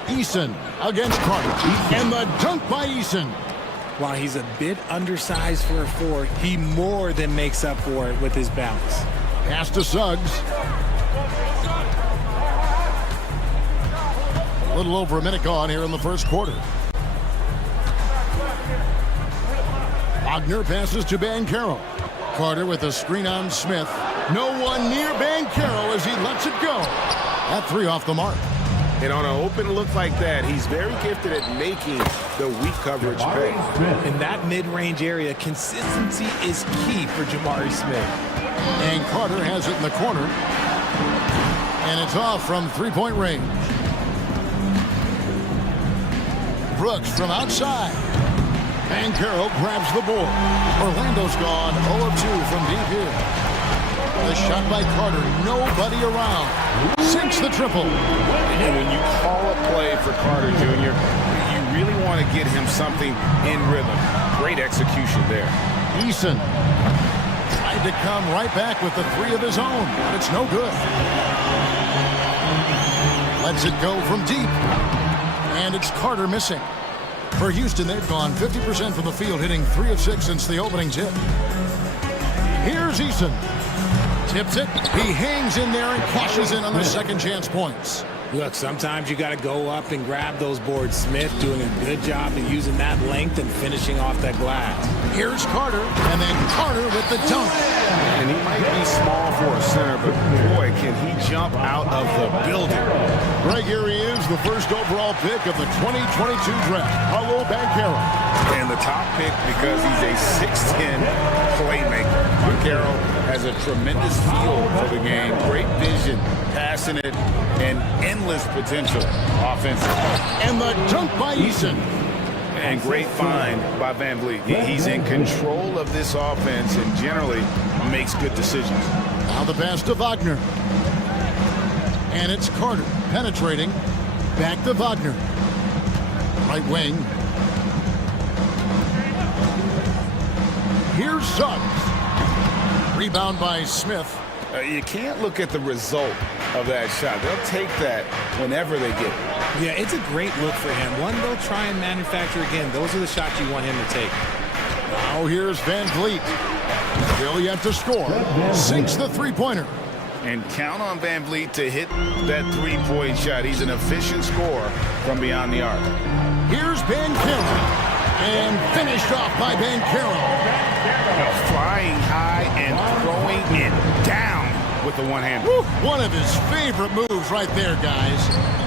Eason against Carter. And the dunk by Eason. While he's a bit undersized for a 4, he more than makes up for it with his bounce. Pass to Suggs. A little over a minute gone here in the first quarter. Wagner passes to Banchero. Carter with a screen on Smith. No one near Banchero as he lets it go. That three off the mark. And on an open look like that, he's very gifted at making the weak coverage pay. In that mid-range area, consistency is key for Jamari Smith. And Carter has it in the corner. And it's off from three-point range. Brooks from outside. Banchero grabs the board. Orlando's gone 0 of 2 from deep here. The shot by Carter, nobody around. Sinks the triple. And when you call a play for Carter Jr., you really want to get him something in rhythm. Great execution there. Eason tried to come right back with the three of his own, but it's no good. Lets it go from deep. And it's Carter missing. For Houston, they've gone 50% from the field, hitting 3 of 6 since the opening tip. Here's Eason. Tips it. He hangs in there and cashes in on the second chance points. Look, sometimes you got to go up and grab those boards. Smith doing a good job of using that length and finishing off that glass. Here's Carter, and then Carter with the dunk. And he might be small for a center, but boy, can he jump out of the building. Greg, here he is, the first overall pick of the 2022 draft, Paolo Banchero. And the top pick because he's a 6'10 playmaker. Banchero has a tremendous feel for the game, great vision, passing it, and endless potential offensively. And the dunk by Eason. And great find by Van Vliet. He's in control of this offense and generally makes good decisions. Now the pass to Wagner. And it's Carter penetrating. Back to Wagner. Right wing. Here's Suggs. Rebound by Smith. You can't look at the result of that shot. They'll take that whenever they get it. Yeah, it's a great look for him. One they'll try and manufacture again. Those are the shots you want him to take. Now here's Van Vliet. Still yet to score. Sinks the three-pointer. And count on Van Vliet to hit that three-point shot. He's an efficient scorer from beyond the arc. Here's Banchero. And finished off by Banchero. Flying high and throwing it down with the one hand. One of his favorite moves right there, guys.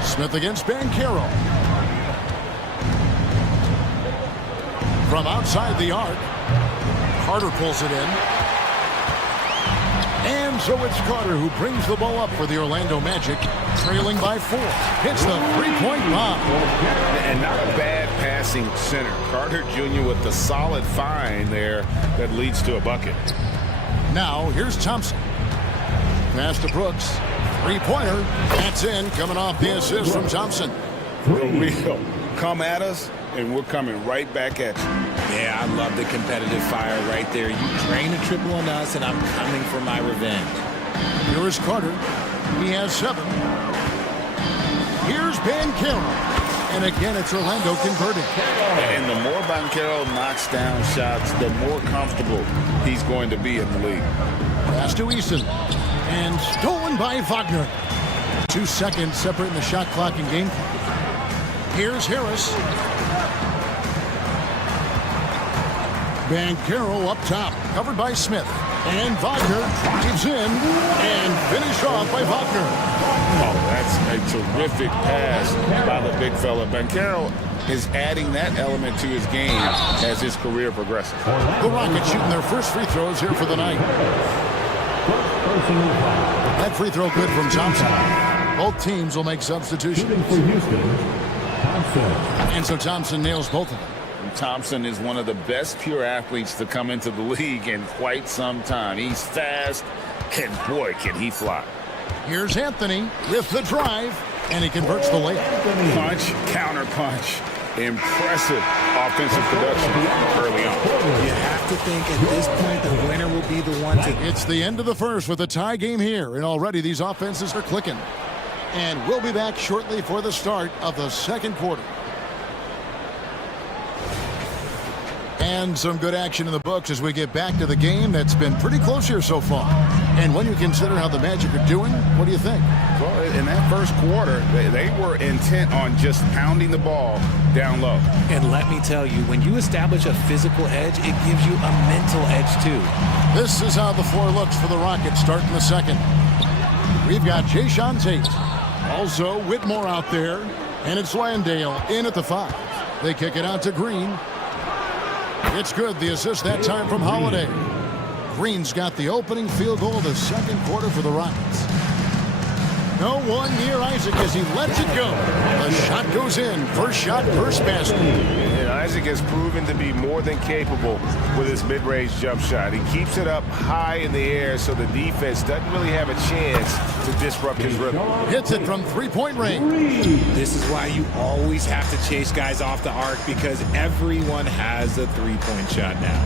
Smith against Banchero. From outside the arc, Carter pulls it in. And so it's Carter who brings the ball up for the Orlando Magic, trailing by 4. Hits the three-point bomb. And not a bad passing center. Carter Jr. with the solid find there that leads to a bucket. Now here's Thompson. Pass to Brooks. Three-pointer. That's in, coming off the assist from Thompson. Real. Come at us, and we're coming right back at you. Yeah, I love the competitive fire right there. You drain a triple on us, and I'm coming for my revenge. Here is Carter. He has 7. Here's Banchero. And again, it's Orlando converting. And the more Banchero knocks down shots, the more comfortable he's going to be in the league. Pass to Eason. And stolen by Wagner. 2 seconds separating the shot clock and game clock. Here's Harris. Banchero up top, covered by Smith. And Wagner drives in and finish off by Wagner. Oh, that's a terrific pass by the big fella. Banchero is adding that element to his game as his career progresses. The Rockets shooting their first free throws here for the night. That free throw good from Thompson. Both teams will make substitutions. And so Thompson nails both of them. Thompson is one of the best pure athletes to come into the league in quite some time. He's fast, and boy, can he fly. Here's Anthony with the drive, and he converts the layup. Punch, counter punch. Impressive offensive production early on. You have to think at this point the winner will be the one to... It's the end of the first with a tie game here, and already these offenses are clicking. And we'll be back shortly for the start of the second quarter. And some good action in the books as we get back to the game that's been pretty close here so far. And when you consider how the Magic are doing, what do you think? Well, in that first quarter, they were intent on just pounding the ball down low. And let me tell you, when you establish a physical edge, it gives you a mental edge too. This is how the floor looks for the Rockets starting the second. We've got Jayshawn Tate. Also Whitmore out there. And it's Landale in at the 5. They kick it out to Green. It's good. The assist that time from Holiday. Green's got the opening field goal of the second quarter for the Rockets. No one near Isaac as he lets it go. The shot goes in. First shot, first basket. And Isaac has proven to be more than capable with his mid-range jump shot. He keeps it up high in the air so the defense doesn't really have a chance to disrupt his rhythm. Hits it from three-point range. This is why you always have to chase guys off the arc, because everyone has a three-point shot now.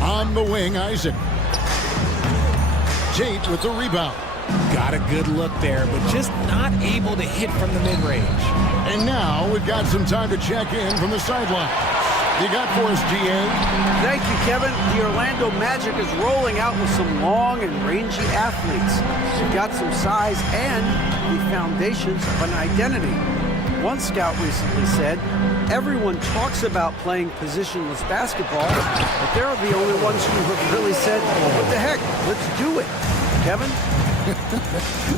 On the wing, Isaac. Tate with the rebound. Got a good look there, but just not able to hit from the mid-range. And now we've got some time to check in from the sideline. You got for us, GA. Thank you, Kevin. The Orlando Magic is rolling out with some long and rangy athletes. They've got some size and the foundations of an identity. One scout recently said, everyone talks about playing positionless basketball, but they're the only ones who have really said, well, what the heck, let's do it. Kevin?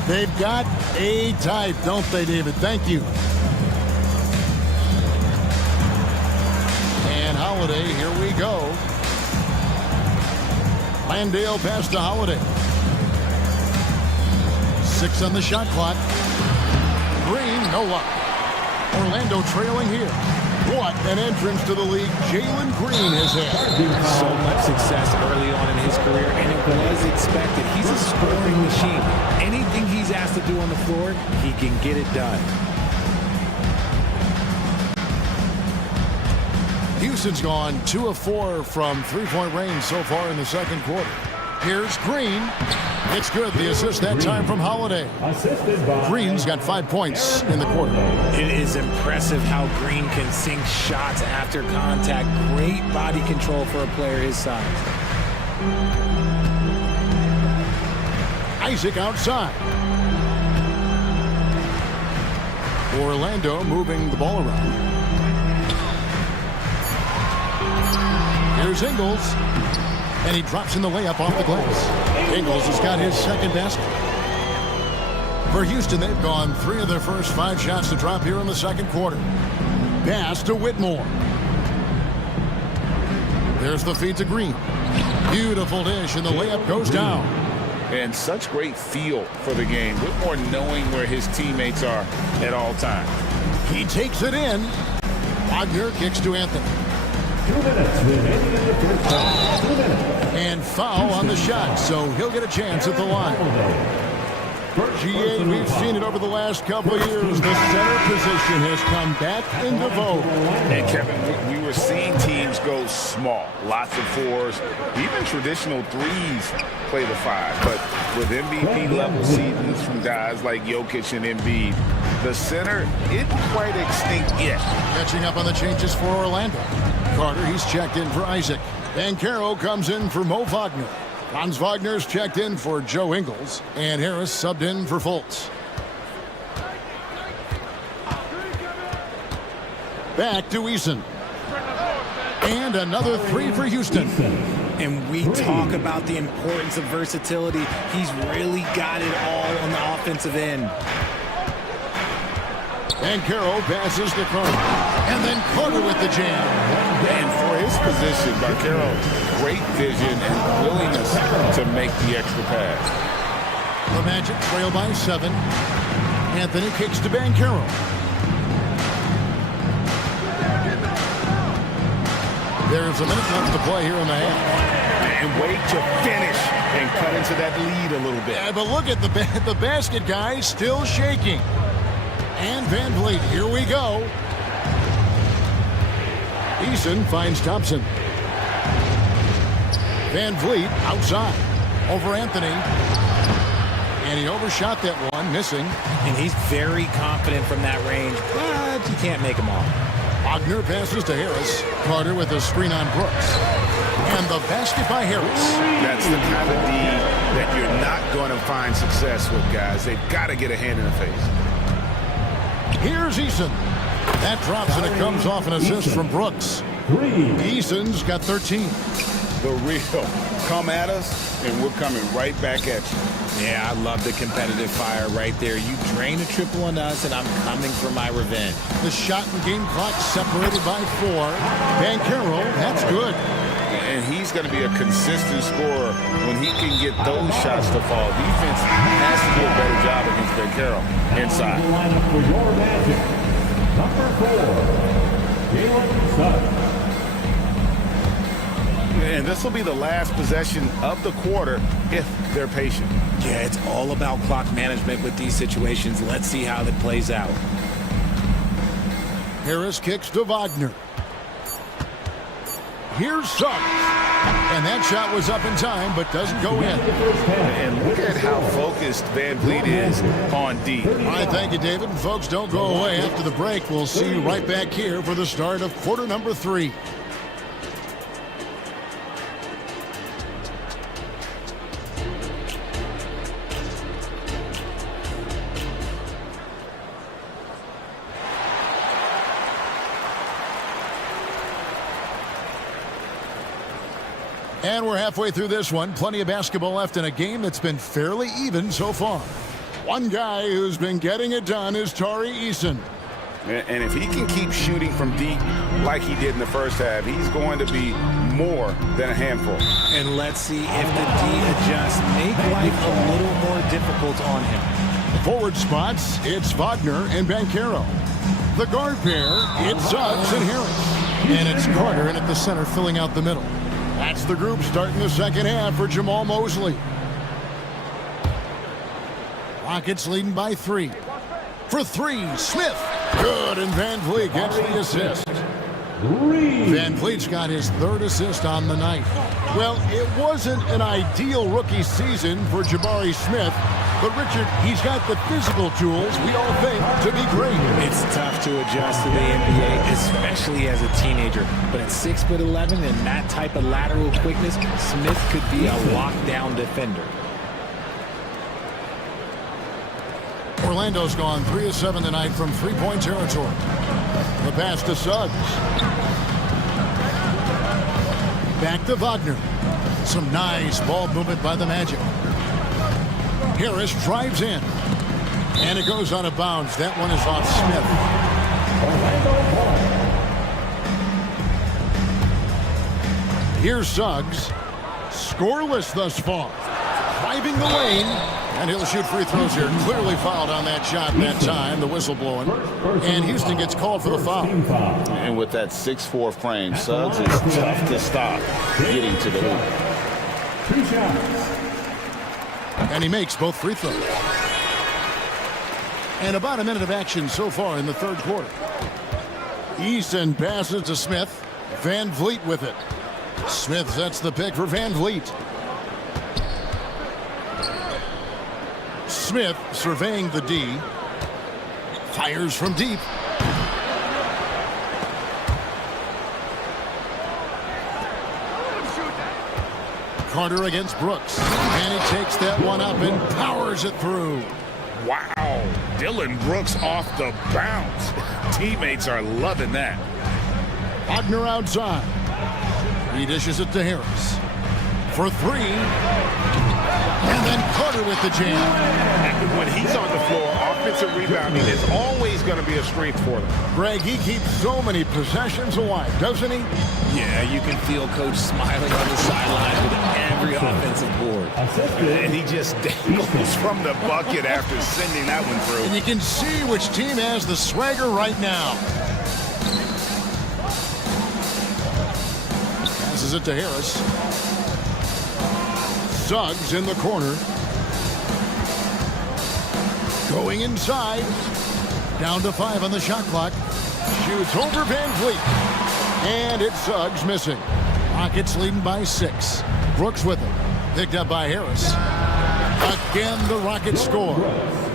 They've got a type, don't they, David? Thank you. And Holiday, here we go. Landale pass to Holiday. 6 on the shot clock. Green, no luck. Orlando trailing here. What an entrance to the league Jalen Green has had. So much success early on in his career, and it was expected. He's a scoring machine. Anything he's asked to do on the floor, he can get it done. Houston's gone 2 of 4 from three-point range so far in the second quarter. Here's Green. It's good. The assist that time from Holiday. Green's got 5 points in the quarter. It is impressive how Green can sink shots after contact. Great body control for a player his size. Isaac outside. Orlando moving the ball around. Here's Ingles. And he drops in the layup off the glass. Ingles has got his second basket. For Houston, they've gone 3 of their first 5 shots to drop here in the second quarter. Pass to Whitmore. There's the feed to Green. Beautiful dish, and the layup goes down. And such great feel for the game. Whitmore knowing where his teammates are at all times. He takes it in. Wagner kicks to Anthony. 2 minutes remaining in the first half. 2 minutes. And foul on the shot, so he'll get a chance at the line. GA, we've seen it over the last couple of years. The center position has come back into vogue. And Kevin, we were seeing teams go small, lots of fours, even traditional threes play the five. But with MVP level seasons from guys like Jokic and Embiid, the center isn't quite extinct yet. Catching up on the changes for Orlando. Carter, he's checked in for Isaac. Bancaro comes in for Mo Wagner. Franz Wagner's checked in for Joe Ingles. And Harris subbed in for Fultz. Back to Eason. And another three for Houston. And we talk about the importance of versatility. He's really got it all on the offensive end. Bancaro passes to Carter. And then Carter with the jam. And for his position, Bancaro, great vision and willingness to make the extra pass. The Magic trail by 7. Anthony kicks to Bancaro. There's a minute left to play here in the half. And wait to finish and cut into that lead a little bit. Yeah, but look at the basket guy still shaking. And Van Vliet, here we go. Eason finds Thompson. Van Vliet outside. Over Anthony. And he overshot that one, missing. And he's very confident from that range, but you can't make him all. Wagner passes to Harris. Carter with a screen on Brooks. And the basket by Harris. That's the kind of D that you're not going to find success with, guys. They've got to get a hand in the face. Here's Eason. That drops and it comes off an assist from Brooks. Eason's got 13. The real come at us, and we're coming right back at you. Yeah, I love the competitive fire right there. You drain a triple on us, and I'm coming for my revenge. The shot and game clock separated by 4. Bancaro, that's good. And he's going to be a consistent scorer when he can get those shots to fall. Defense has to do a better job against Bancaro inside. Lineup for your Magic. Number 4, Jalen Suggs. And this will be the last possession of the quarter if they're patient. Yeah, it's all about clock management with these situations. Let's see how that plays out. Harris kicks to Wagner. Here's Suggs. And that shot was up in time, but doesn't go in. And look at how focused Van Vliet is on D. All right, thank you, David. And folks, don't go away. After the break, we'll see you right back here for the start of quarter number 3. And we're halfway through this one. Plenty of basketball left in a game that's been fairly even so far. One guy who's been getting it done is Tari Eason. And if he can keep shooting from deep like he did in the first half, he's going to be more than a handful. And let's see if the D adjusts, make life a little more difficult on him. Forward spots, it's Wagner and Bancaro. The guard pair, it's Suggs and Harris. And it's Carter in at the center filling out the middle. That's the group starting the second half for Jamal Mosley. Rockets leading by 3. For 3, Smith. Good, and Van Vliet gets the assist. Van Vliet's got his 3rd assist on the night. Well, it wasn't an ideal rookie season for Jabari Smith, but Richard, he's got the physical tools we all think to be great. It's tough to adjust to the NBA, especially as a teenager. But at 6'11" and that type of lateral quickness, Smith could be a lockdown defender. Orlando's gone 3 of 7 tonight from 3-point territory. The pass to Suggs. Back to Wagner. Some nice ball movement by the Magic. Harris drives in. And it goes out of bounds. That one is off Smith. Here's Suggs. Scoreless thus far. Driving the lane. And he'll shoot free throws here. Clearly fouled on that shot that time. The whistle blowing. And Houston gets called for the foul. And with that 6'4" frame, Suggs is tough to stop getting to the hoop. And he makes both free throws. And about a minute of action so far in the third quarter. Easton passes to Smith. Van Vliet with it. Smith sets the pick for Van Vliet. Smith surveying the D. Fires from deep. Carter against Brooks. And he takes that one up and powers it through. Wow. Dylan Brooks off the bounce. Teammates are loving that. Wagner outside. He dishes it to Harris. For three. And then Carter with the jam. And when he's on the floor, offensive rebounding is always going to be a strength for them. Greg, he keeps so many possessions alive, doesn't he? Yeah, you can feel Coach smiling on the sideline with every offensive board. And he just dangles from the bucket after sending that one through. And you can see which team has the swagger right now. Passes it to Harris. Suggs in the corner. Going inside. Down to 5 on the shot clock. Shoots over Van Vliet. And it's Suggs missing. Rockets leading by 6. Brooks with it. Picked up by Harris. Again, the Rockets score.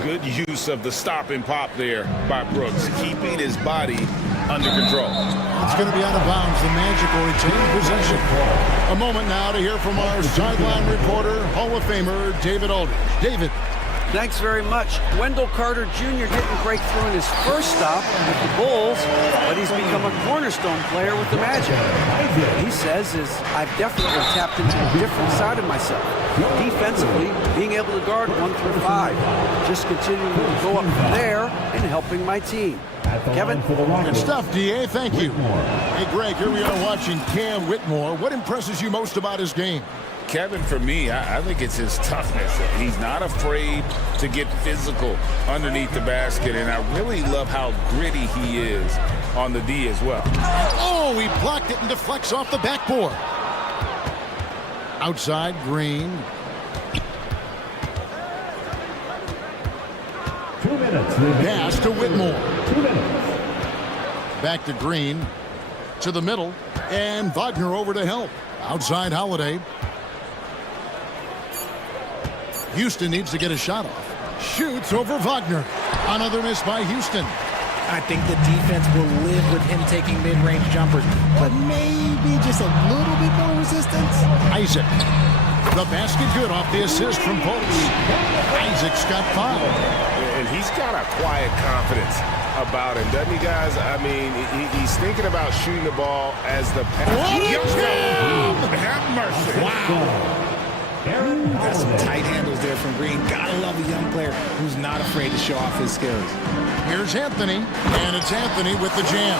Good use of the stop and pop there by Brooks, keeping his body under control. It's going to be out of bounds. The Magic will retain possession. A moment now to hear from our sideline reporter, Hall of Famer David Aldridge. David. Thanks very much. Wendell Carter Jr. didn't break through in his first stop with the Bulls, but he's become a cornerstone player with the Magic. What he says is, I've definitely tapped into a different side of myself. Defensively, being able to guard 1 through 5. Just continuing to go up from there and helping my team. Kevin? Good stuff, D.A. Thank you. Hey, Greg, here we are watching Cam Whitmore. What impresses you most about his game? Kevin, for me, I think it's his toughness. He's not afraid to get physical underneath the basket, and I really love how gritty he is on the D as well. Oh, he blocked it and deflects off the backboard. Outside, Green. 2 minutes. Pass to Whitmore. 2 minutes. Back to Green. To the middle. And Wagner over to help. Outside, Holiday. Houston needs to get a shot off. Shoots over Wagner. Another miss by Houston. I think the defense will live with him taking mid-range jumpers, but maybe just a little bit more resistance. Isaac. The basket good off the assist from Fultz. Isaac's got 5. And he's got a quiet confidence about him, doesn't he, guys? I mean, he's thinking about shooting the ball as the pass. Have mercy. Wow. Got some tight handles there from Green. Gotta love a young player who's not afraid to show off his skills. Here's Anthony, and it's Anthony with the jam.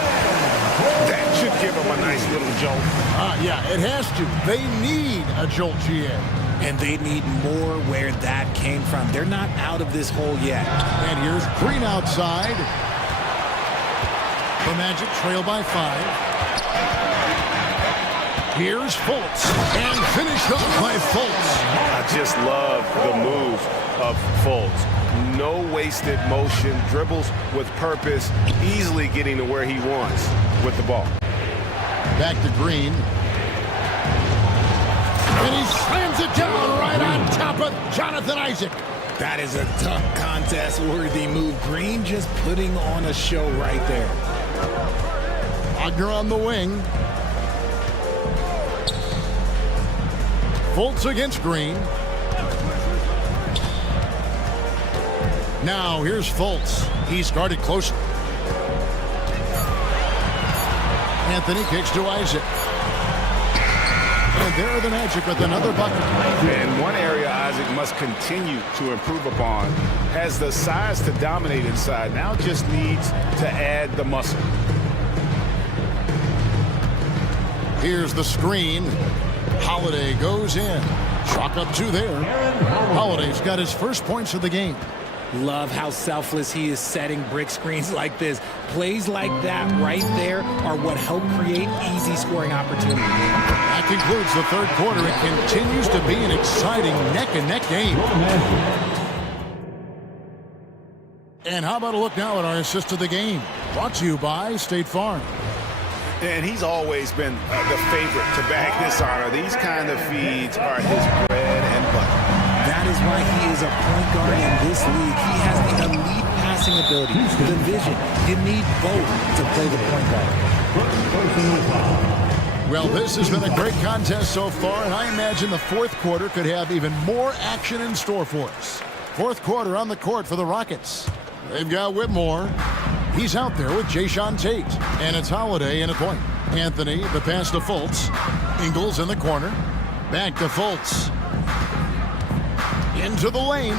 That should give him a nice little jolt. Yeah, it has to. They need a jolt, GA. And they need more where that came from. They're not out of this hole yet. And here's Green outside. The Magic trail by 5. Here's Fultz, and finished off by Fultz. I just love the move of Fultz. No wasted motion, dribbles with purpose, easily getting to where he wants with the ball. Back to Green. And he slams it down right on top of Jonathan Isaac. That is a tough contest-worthy move. Green just putting on a show right there. Wagner on the wing. Fultz against Green. Now here's Fultz. He's guarded closely. Anthony kicks to Isaac. And there are the Magic with another bucket. And one area Isaac must continue to improve upon. Has the size to dominate inside. Now just needs to add the muscle. Here's the screen. Holiday goes in. Chalk up 2 there. Holiday's got his first points of the game. Love how selfless he is setting brick screens like this. Plays like that right there are what help create easy scoring opportunities. That concludes the third quarter. It continues to be an exciting neck-and-neck game. And how about a look now at our assist of the game? Brought to you by State Farm. And he's always been the favorite to bag this honor. These kind of feeds are his bread and butter. That is why he is a point guard in this league. He has the elite passing ability, the vision. You need both to play the point guard. Well, this has been a great contest so far, and I imagine the fourth quarter could have even more action in store for us. Fourth quarter on the court for the Rockets. They've got Whitmore. He's out there with Jayshawn Tate. And it's Holiday in a point. Anthony, the pass to Fultz. Ingles in the corner. Back to Fultz. Into the lane.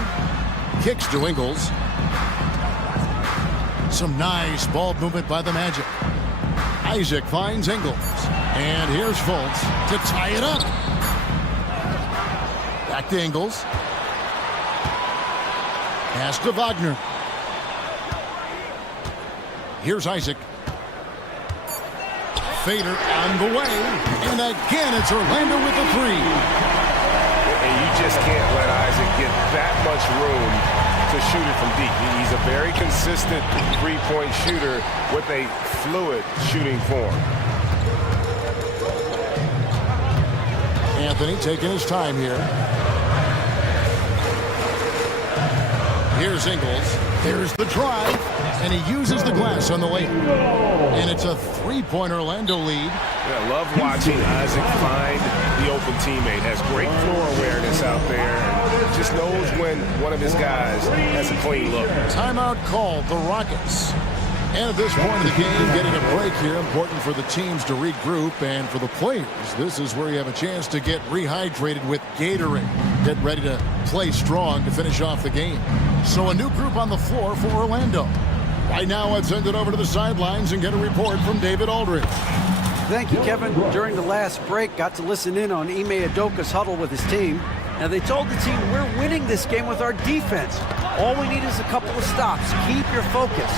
Kicks to Ingles. Some nice ball movement by the Magic. Isaac finds Ingles. And here's Fultz to tie it up. Back to Ingles. Pass to Wagner. Here's Isaac. Fader on the way. And again, it's Orlando with the three. And you just can't let Isaac get that much room to shoot it from deep. He's a very consistent three-point shooter with a fluid shooting form. Anthony taking his time here. Here's Ingles. There's the drive. And he uses the glass on the lane. And it's a three-point Orlando lead. Yeah, love watching Isaac find the open teammate. Has great floor awareness out there. And just knows when one of his guys has a clean look. Timeout called, the Rockets. And at this point of the game, getting a break here, important for the teams to regroup, and for the players, this is where you have a chance to get rehydrated with Gatorade. Get ready to play strong to finish off the game. So a new group on the floor for Orlando. Right now, let's send it over to the sidelines and get a report from David Aldridge. Thank you, Kevin. During the last break, got to listen in on Ime Udoka's huddle with his team. Now, they told the team, we're winning this game with our defense. All we need is a couple of stops. Keep your focus.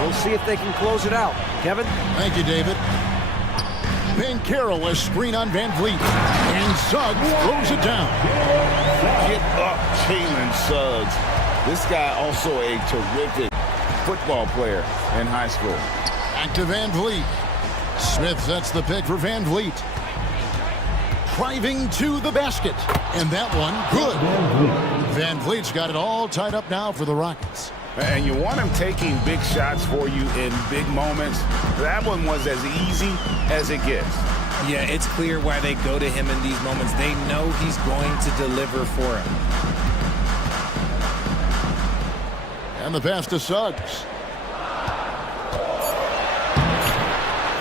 We'll see if they can close it out. Kevin? Thank you, David. Banchero, a screen on Van Vliet. And Suggs throws it down. Get up, Jalen Suggs. This guy also a terrific football player in high school. Back to Van Vliet. Smith sets the pick for Van Vliet. Driving to the basket. And that one, good. Van Vliet's got it all tied up now for the Rockets. And you want him taking big shots for you in big moments. That one was as easy as it gets. Yeah, it's clear why they go to him in these moments. They know he's going to deliver for them. And the pass to Suggs.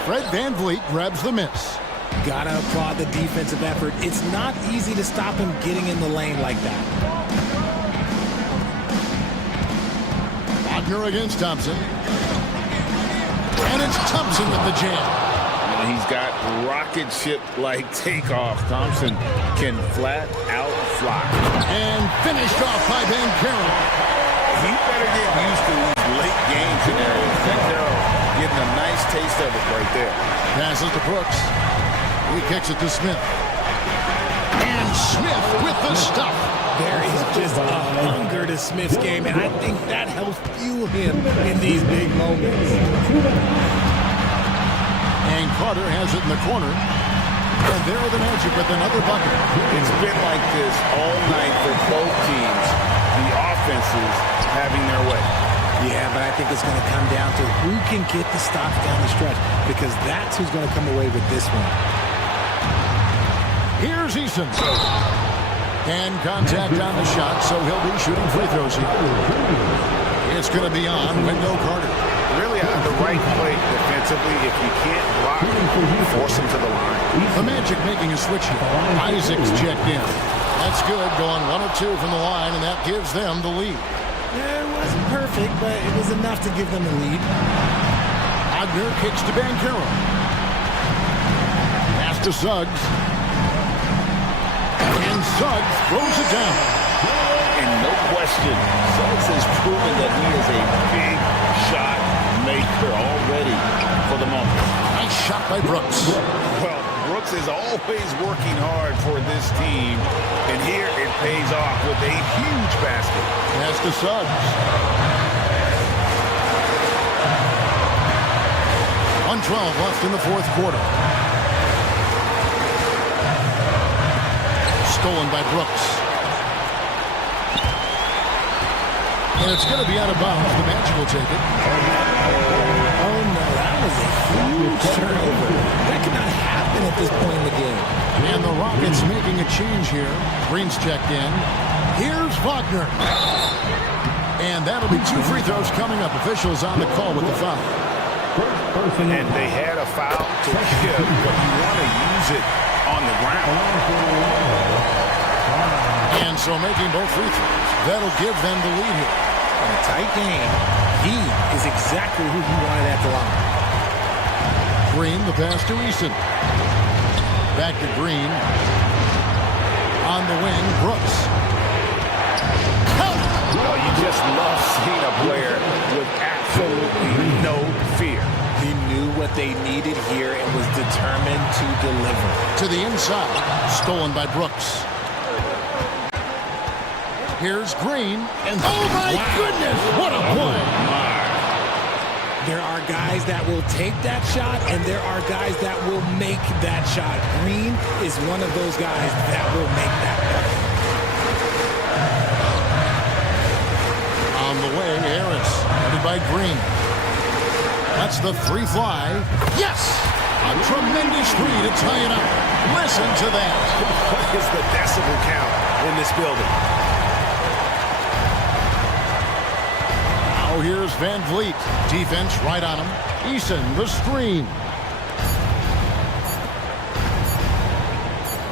Fred Van Vliet grabs the miss. Gotta applaud the defensive effort. It's not easy to stop him getting in the lane like that. Wagner against Thompson. And it's Thompson with the jam. And he's got rocket ship-like takeoff. Thompson can flat out fly. And finished off by Banchero. He better get used to these late game scenarios. Banchero getting a nice taste of it right there. Passes to Brooks. He kicks it to Smith. And Smith with the stuff. There is just a hunger to Smith's game, and I think that helps fuel him in these big moments. And Carter has it in the corner. And there are the Magic with another bucket. It's been like this all night for both teams. The offenses having their way. Yeah, but I think it's going to come down to who can get the stops down the stretch, because that's who's going to come away with this one. Here's Eason. And contact on the shot, so he'll be shooting free throws here. It's going to be on Wendell Carter. Really on the right play defensively. If you can't block, force him to the line. The Magic making a switch here. Isaac's checked in. That's good, going 1 of 2 from the line, and that gives them the lead. Yeah, it wasn't perfect, but it was enough to give them the lead. Wagner kicks to Banchero. Pass to Suggs. And Suggs throws it down. And no question, Suggs has proven that he is a big shot maker already for the moment. Nice shot by Brooks. Well, Brooks is always working hard for this team, and here it pays off with a huge basket. Pass to Suggs. 1:12 left in the fourth quarter. Stolen by Brooks. And it's going to be out of bounds. The Magic will take it. Oh, no, that was a huge turnover. That could not happen at this point in the game. And the Rockets making a change here. Green's checked in. Here's Wagner. And that'll be 2 free throws coming up. Officials on the call with the foul. And they had a foul to give, but you want to use it on the ground. And so making both free throws. That'll give them the lead here. In a tight game, he is exactly who he wanted at the line. Green, the pass to Easton. Back to Green. On the wing, Brooks. Well, you just love seeing a player with absolutely no fear. He knew what they needed here and was determined to deliver. To the inside, stolen by Brooks. Here's Green, and oh my goodness, what a play! There are guys that will take that shot, and there are guys that will make that shot. Green is one of those guys that will make that play. On the way, Harris, headed by Green. That's the three fly. Yes! A tremendous three to tie it up. Listen to that. What is the decibel count in this building? Now here's Van Vliet. Defense right on him. Eason, the screen.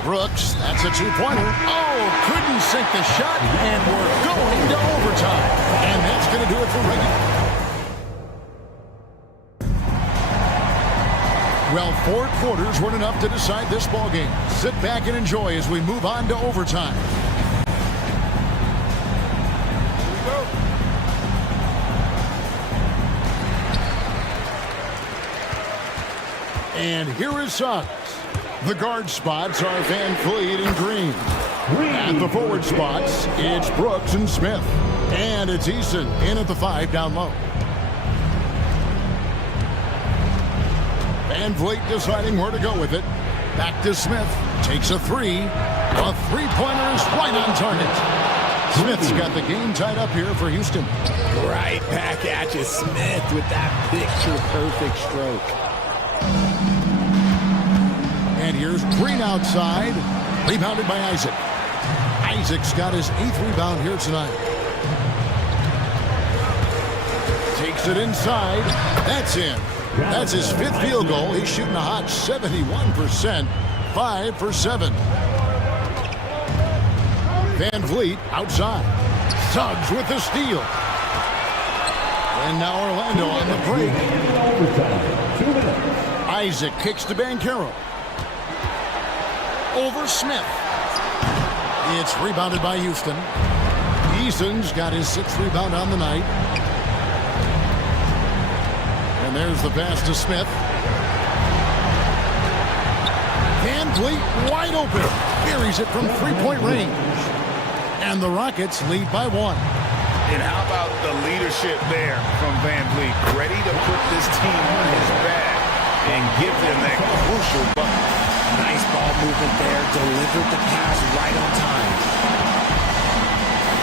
Brooks, that's a two-pointer. Oh, couldn't sink the shot, and we're going to overtime. And that's going to do it for regular. Well, 4 quarters weren't enough to decide this ball game. Sit back and enjoy as we move on to overtime. Here we go. And here is Suggs. The guard spots are Van Vliet and Green. At the forward spots, it's Brooks and Smith. And it's Eason in at the 5 down low. Van Vliet deciding where to go with it. Back to Smith. Takes a 3. A three-pointer is right on target. Smith's got the game tied up here for Houston. Right back at you, Smith, with that picture-perfect stroke. And here's Green outside. Rebounded by Isaac. Isaac's got his 8th rebound here tonight. Takes it inside. That's in. That's his 5th field goal. He's shooting a hot 71%. 5 for 7. Van Vliet outside. Suggs with the steal. And now Orlando on the break. 2 minutes. Isaac kicks to Banchero. Over Smith. It's rebounded by Houston. Eason's got his 6th rebound on the night. And there's the pass to Smith. Van Vliet wide open. Buries it from 3-point range. And the Rockets lead by 1. And how about the leadership there from Van Vliet? Ready to put this team on his back and give them that crucial bucket. Nice ball movement there. Delivered the pass right on time.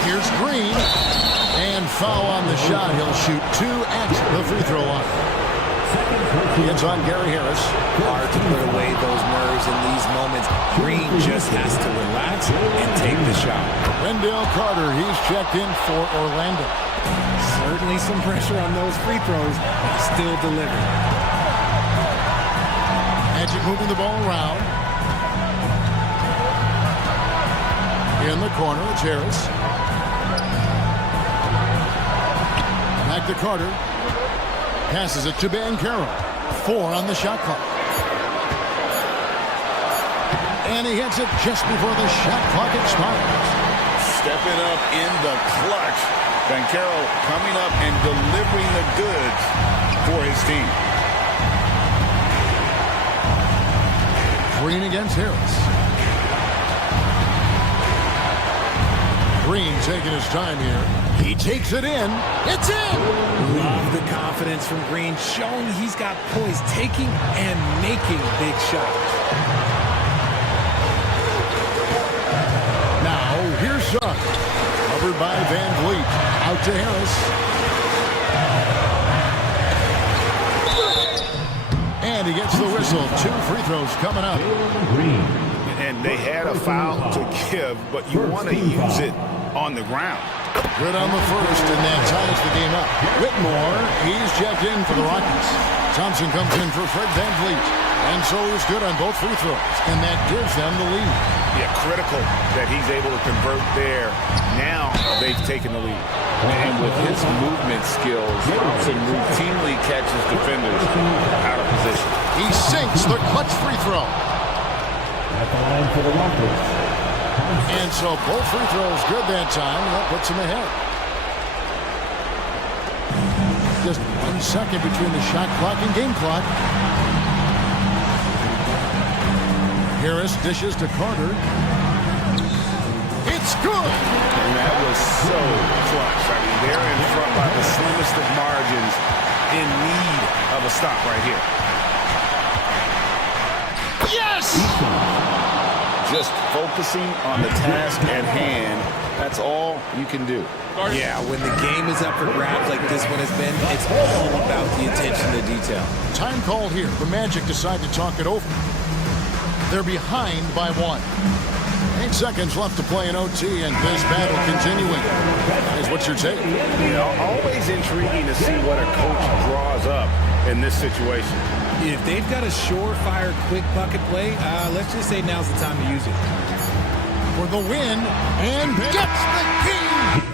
Here's Green. And foul on the shot. He'll shoot 2 at the free throw line. It's on Gary Harris. Hard to put away those nerves in these moments. Green just has to relax and take the shot. Wendell Carter, he's checked in for Orlando. Certainly some pressure on those free throws, but still delivered. Magic moving the ball around. In the corner, it's Harris. Back to Carter. Passes it to Banchero. 4 on the shot clock. And he hits it just before the shot clock expires. Stepping up in the clutch. Banchero coming up and delivering the goods for his team. Green against Harris. Green taking his time here. He takes it in. It's in! Love the confidence from Green, showing he's got poise, taking and making big shots. Now, here's Sugg. Covered by Van Vliet. Out to Harris. And he gets the whistle. 2 free throws coming up. And they had a foul to give, but you want to use it on the ground. Good on the first, and that ties the game up. Whitmore, he's checked in for the Rockets. Thompson comes in for Fred Van Vliet. And so he's good on both free throws, and that gives them the lead. Yeah, critical that he's able to convert there. Now they've taken the lead. And with his movement skills, Thompson routinely catches defenders out of position. He sinks the clutch free throw. At the line for the Rockets. And so both free throws good that time, and that puts him ahead. Just 1 second between the shot clock and game clock. Harris dishes to Carter. It's good! And that was so clutch. I mean, they're in front by the slimmest of margins, in need of a stop right here. Yes! Just focusing on the task at hand, that's all you can do. Yeah, when the game is up for grabs like this one has been, it's all about the attention to detail. Time called here. The Magic decide to talk it over. They're behind by 1. 8 seconds left to play in OT, and this battle continuing. Guys, what's your take? You know, always intriguing to see what a coach draws up in this situation. If they've got a surefire, quick bucket play, let's just say now's the time to use it. For the win, and gets the key!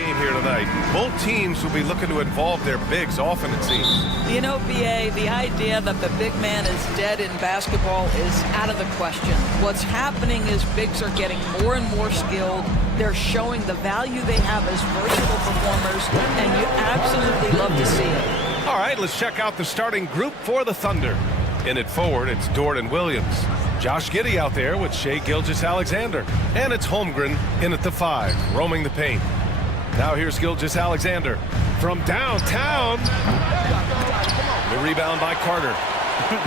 game here tonight. Both teams will be looking to involve their bigs often, it seems. You know, BA, the idea that the big man is dead in basketball is out of the question. What's happening is bigs are getting more and more skilled. They're showing the value they have as versatile performers, and you absolutely love to see it. All right, let's check out the starting group for the Thunder. In it forward, it's Jordan Williams. Josh Giddey out there with Shai Gilgeous-Alexander. And it's Holmgren in at the 5, roaming the paint. Now here's Gilgeous-Alexander from downtown. The rebound by Carter.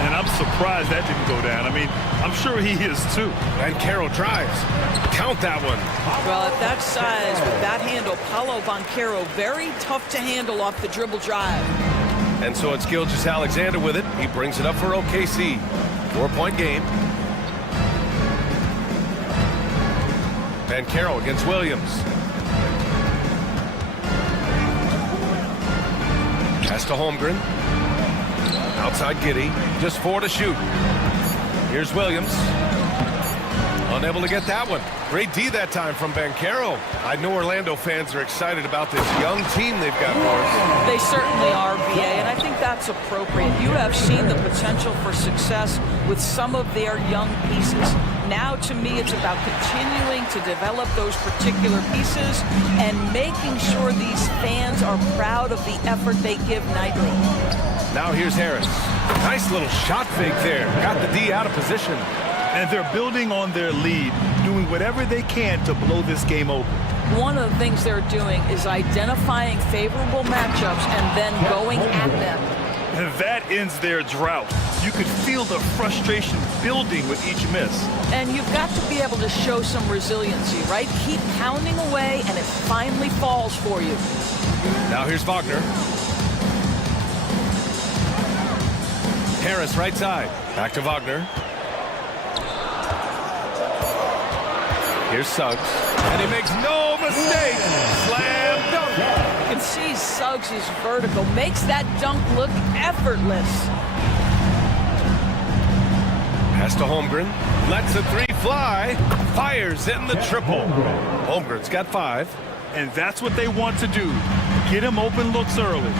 And I'm surprised that didn't go down. I mean, I'm sure he is too. And Carroll drives. Count that one. Well, at that size, with that handle, Paolo Banchero, very tough to handle off the dribble drive. And so it's Gilgeous-Alexander with it. He brings it up for OKC. 4-point game. Banchero against Williams. Pass to Holmgren. Outside Giddey. Just 4 to shoot. Here's Williams. Unable to get that one. Great D that time from Banchero. I know Orlando fans are excited about this young team they've got, Morris. They certainly are, BA, and I think that's appropriate. You have seen the potential for success with some of their young pieces. Now, to me, it's about continuing to develop those particular pieces and making sure these fans are proud of the effort they give nightly. Now here's Harris. Nice little shot fake there. Got the D out of position. And they're building on their lead, doing whatever they can to blow this game open. One of the things they're doing is identifying favorable matchups and then going at them. And that ends their drought. You could feel the frustration building with each miss. And you've got to be able to show some resiliency, right? Keep pounding away, and it finally falls for you. Now here's Wagner. Harris right side. Back to Wagner. Here's Suggs. And he makes no mistake. Slam dunk. You can see Suggs is vertical. Makes that dunk look effortless. Pass to Holmgren. Lets the 3 fly. Fires in the triple. Holmgren's got 5. And that's what they want to do. Get him open looks early.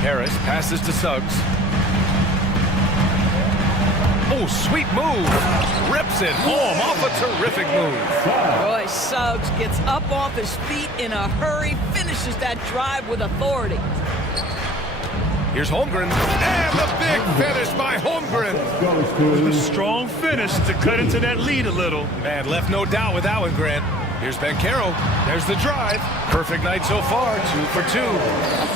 Harris passes to Suggs. Oh, sweet move. Rips it home off a terrific move. Boy, Suggs gets up off his feet in a hurry, finishes that drive with authority. Here's Holmgren. And the big finish by Holmgren. A strong finish to cut into that lead a little. Man, left no doubt with that one, Grant. Here's Banchero. There's the drive. Perfect night so far. 2 for 2.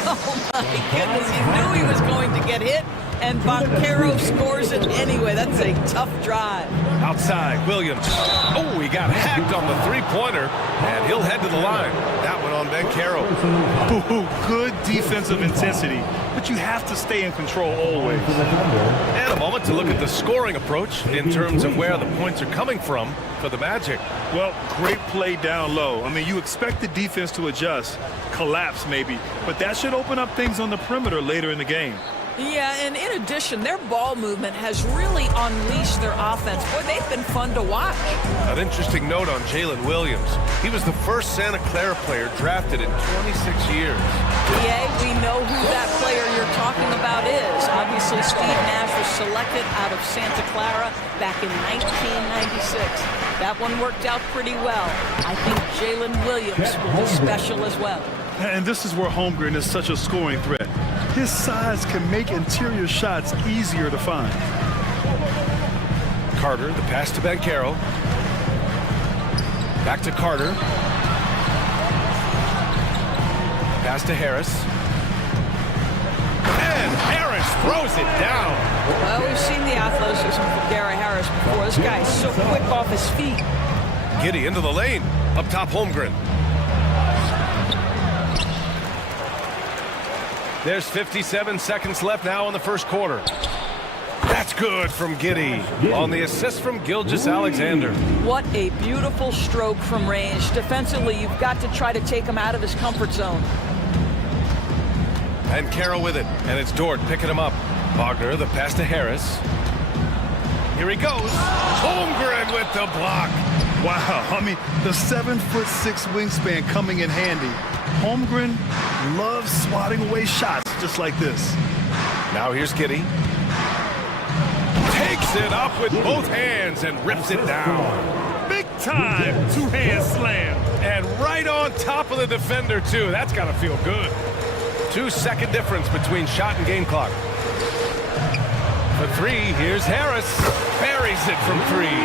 Oh, my goodness. He knew he was going to get hit, and Banchero scores it anyway. That's a tough drive. Outside, Williams. Oh, he got hacked on the 3-pointer, and he'll head to the line. That one on Banchero. Ooh, good defensive intensity, but you have to stay in control always. And a moment to look at the scoring approach in terms of where the points are coming from for the Magic. Well, great play down low. I mean, you expect the defense to adjust, collapse maybe, but that should open up things on the perimeter later in the game. Yeah, and in addition, their ball movement has really unleashed their offense. Boy, they've been fun to watch. An interesting note on Jalen Williams. He was the first Santa Clara player drafted in 26 years. Yeah, we know who that player you're talking about is. Obviously, Steve Nash was selected out of Santa Clara back in 1996. That one worked out pretty well. I think Jalen Williams will be special as well. And this is where Holmgren is such a scoring threat. His size can make interior shots easier to find. Carter, the pass to Banchero. Back to Carter. Pass to Harris. And Harris throws it down. Well, we've seen the athleticism from Gary Harris before. This guy is so quick off his feet. Giddey into the lane. Up top, Holmgren. There's 57 seconds left now in the first quarter. That's good from Giddey on the assist from Gilgeous-Alexander. What a beautiful stroke from range. Defensively, you've got to try to take him out of his comfort zone. And Carroll with it, and it's Dort picking him up. Wagner, the pass to Harris. Here he goes. Holmgren with the block. Wow, I mean, the 7'6" wingspan coming in handy. Holmgren loves swatting away shots just like this. Now here's Giddy. Takes it up with both hands and rips it down. Big time two-hand slam. And right on top of the defender, too. That's got to feel good. 2-second difference between shot and game clock. For three, here's Harris. Buries it from three.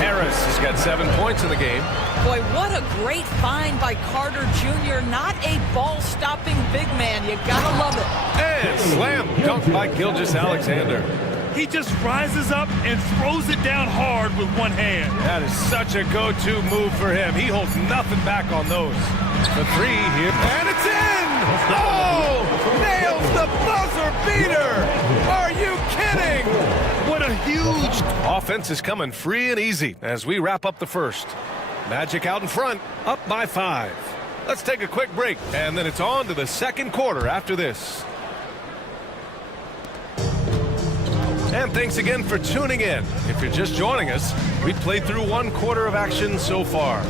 Harris has got 7 points in the game. Boy, what a great find by Carter Jr. Not a ball-stopping big man. You gotta love it. And slam dunk by Gilgeous-Alexander. He just rises up and throws it down hard with one hand. That is such a go-to move for him. He holds nothing back on those. For three here, and it's in! Oh! Nails the buzzer beater! Are you kidding? What a huge... Offense is coming free and easy as we wrap up the first. Magic out in front, up by 5. Let's take a quick break, and then it's on to the second quarter after this. And thanks again for tuning in. If you're just joining us, we played through 1 quarter of action so far.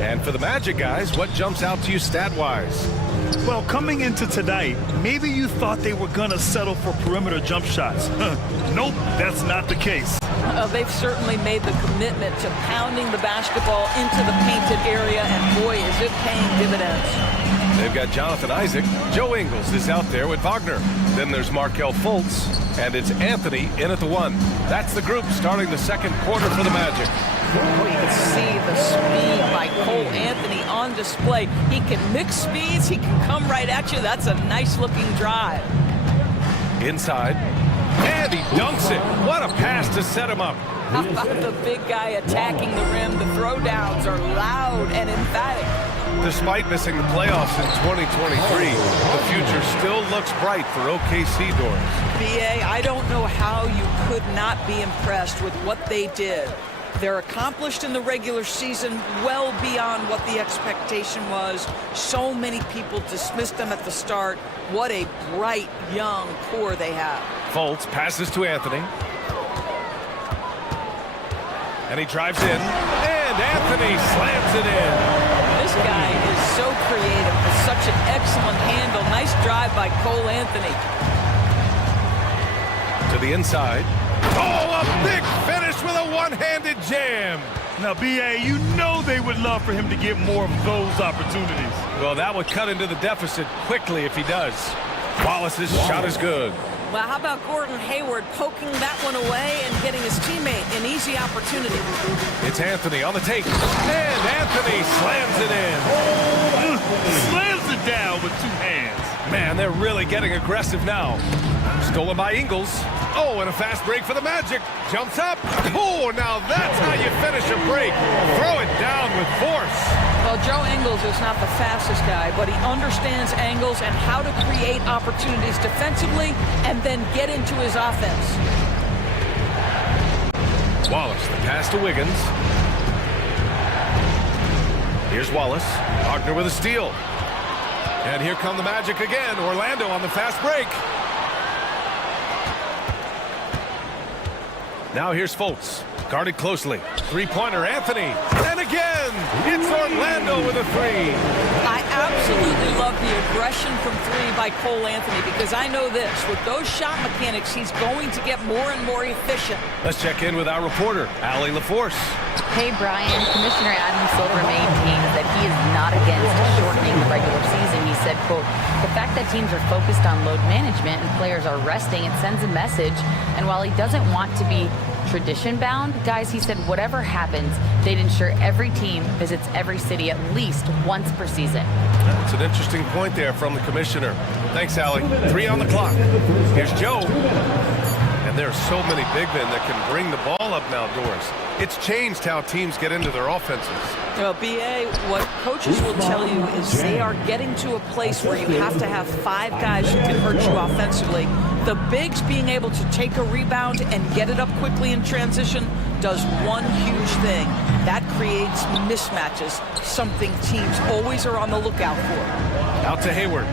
And for the Magic guys, what jumps out to you stat-wise? Well, coming into tonight, maybe you thought they were going to settle for perimeter jump shots. Nope, that's not the case. They've certainly made the commitment to pounding the basketball into the painted area, and boy, is it paying dividends. They've got Jonathan Isaac. Joe Ingles is out there with Wagner. Then there's Markelle Fultz, and it's Anthony in at the 1. That's the group starting the second quarter for the Magic. Well, you can see the speed by Cole Anthony on display. He can mix speeds. He can come right at you. That's a nice-looking drive. Inside. And he dunks it. What a pass to set him up. How about the big guy attacking the rim? The throwdowns are loud and emphatic. Despite missing the playoffs in 2023, the future still looks bright for OKC doors. BA, I don't know how you could not be impressed with what they did. They're accomplished in the regular season, well beyond what the expectation was. So many people dismissed them at the start. What a bright, young core they have. Fultz passes to Anthony. And he drives in. And Anthony slams it in. This guy is so creative with such an excellent handle. Nice drive by Cole Anthony. To the inside. Oh, a big finish with a one-handed jam. Now, BA, you know they would love for him to get more of those opportunities. Well, that would cut into the deficit quickly if he does. Wallace's shot is good. Well, how about Gordon Hayward poking that one away and getting his teammate an easy opportunity? It's Anthony on the take. And Anthony slams it in. Slams it down with 2 hands. Man, they're really getting aggressive now. Stolen by Ingles. Oh, and a fast break for the Magic. Jumps up. Oh, now that's how you finish a break. Throw it down with force. Well, Joe Ingles is not the fastest guy, but he understands angles and how to create opportunities defensively and then get into his offense. Wallace, the pass to Wiggins. Here's Wallace. Wagner with a steal. And here come the Magic again. Orlando on the fast break. Now here's Fultz, guarded closely. Three-pointer, Anthony. And again, it's Orlando with a 3. I absolutely love the aggression from 3 by Cole Anthony because I know this. With those shot mechanics, he's going to get more and more efficient. Let's check in with our reporter, Allie LaForce. Hey, Brian. Commissioner Adam Silver maintains that he is not against shortening the regular season. He said, quote, the fact that teams are focused on load management and players are resting, it sends a message. And while he doesn't want to be tradition-bound, guys, he said whatever happens, they'd ensure every team visits every city at least once per season. That's an interesting point there from the commissioner. Thanks, Allie. 3 on the clock. Here's Joe. And there are so many big men that can bring the ball up now, Doris. It's changed how teams get into their offenses. Well, BA, what coaches will tell you is they are getting to a place where you have to have 5 guys who can hurt you offensively. The bigs being able to take a rebound and get it up quickly in transition does one huge thing. That creates mismatches, something teams always are on the lookout for. Out to Hayward.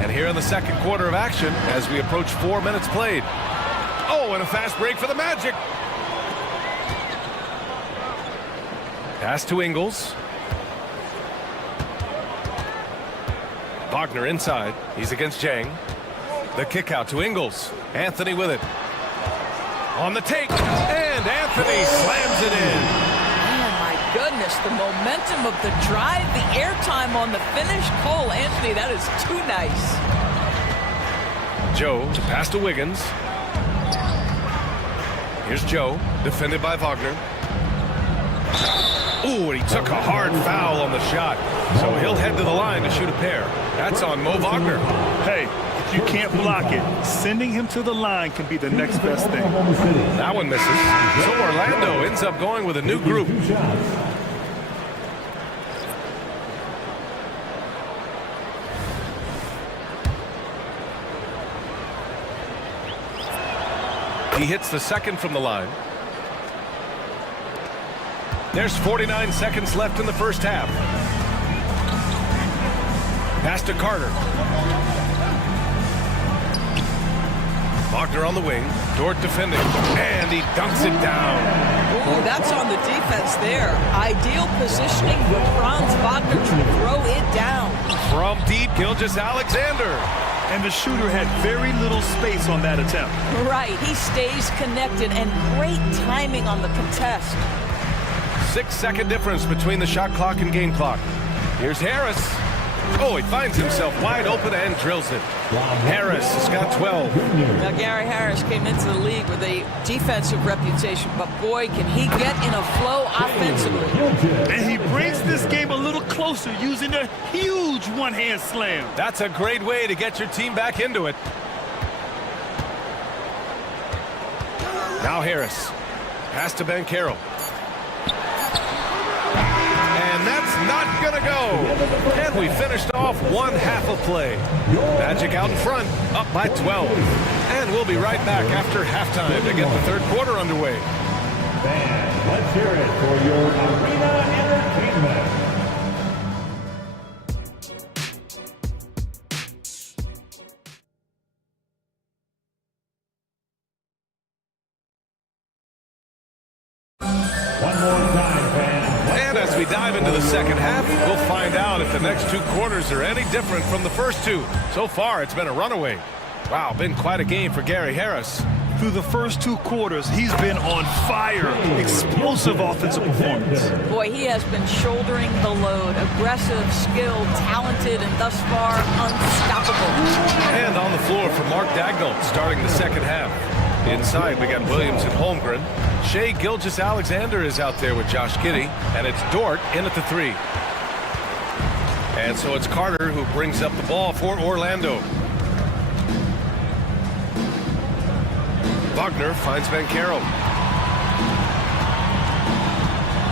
And here in the second quarter of action as we approach 4 minutes played. Oh, and a fast break for the Magic. Pass to Ingles. Wagner inside. He's against Jang. The kick out to Ingles. Anthony with it. On the take. And Anthony slams it in. Oh, my goodness. The momentum of the drive, the airtime on the finish. Cole Anthony, that is too nice. Joe to pass to Wiggins. Here's Joe, defended by Wagner. Ooh, and he took a hard foul on the shot. So he'll head to the line to shoot a pair. That's on Mo Wagner. Hey, if you can't block it, sending him to the line can be the next best thing. That one misses. So Orlando ends up going with a new group. He hits the second from the line. There's 49 seconds left in the first half. Pass to Carter. Wagner on the wing. Dort defending. And he dunks it down. Ooh, that's on the defense there. Ideal positioning for Franz Wagner to throw it down. From deep, Gilgeous-Alexander. And the shooter had very little space on that attempt. Right, he stays connected and great timing on the contest. 6-second difference between the shot clock and game clock. Here's Harris. Oh, he finds himself wide open and drills it. Harris has got 12. Now, Gary Harris came into the league with a defensive reputation, but boy, can he get in a flow offensively. And he brings this game a little closer using a huge one-hand slam. That's a great way to get your team back into it. Now Harris. Pass to Banchero. And that's not going to go. And we finished off one half of play. Magic out in front, up by 12. And we'll be right back after halftime to get the third quarter underway. Fans, let's hear it for your arena entertainment. One more time, fans. And as we dive into the second half, we'll find out if the next two quarters are any different from the first two. So far, it's been a runaway. Wow, been quite a game for Gary Harris. Through the first two quarters, he's been on fire. Explosive offensive performance. Boy, he has been shouldering the load. Aggressive, skilled, talented, and thus far, unstoppable. And on the floor for Mark Daigneault starting the second half. Inside, we got Williams and Holmgren. Shai Gilgeous-Alexander is out there with Josh Giddey, and it's Dort in at the three. And so it's Carter who brings up the ball for Orlando. Wagner finds Banchero.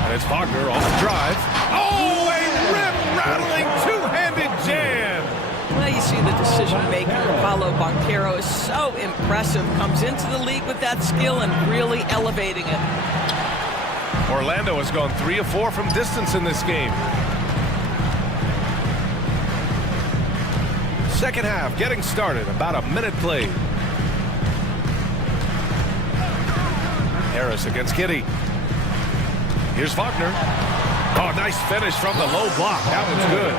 And it's Wagner off the drive. Oh, a rip-rattling two-handed jam! Well, you see the decision-making of Paulo Banchero is so impressive. Comes into the league with that skill and really elevating it. Orlando has gone 3 of 4 from distance in this game. Second half getting started, about a minute played. Harris against Giddey. Here's Wagner. Oh, nice finish from the low block. That one's good.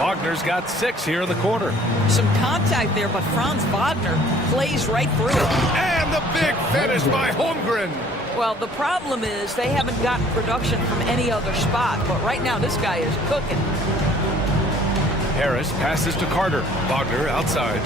Wagner's got 6 here in the quarter. Some contact there, but Franz Wagner plays right through it. And the big finish by Holmgren. Well, the problem is they haven't gotten production from any other spot, but right now this guy is cooking. Harris passes to Carter. Wagner outside.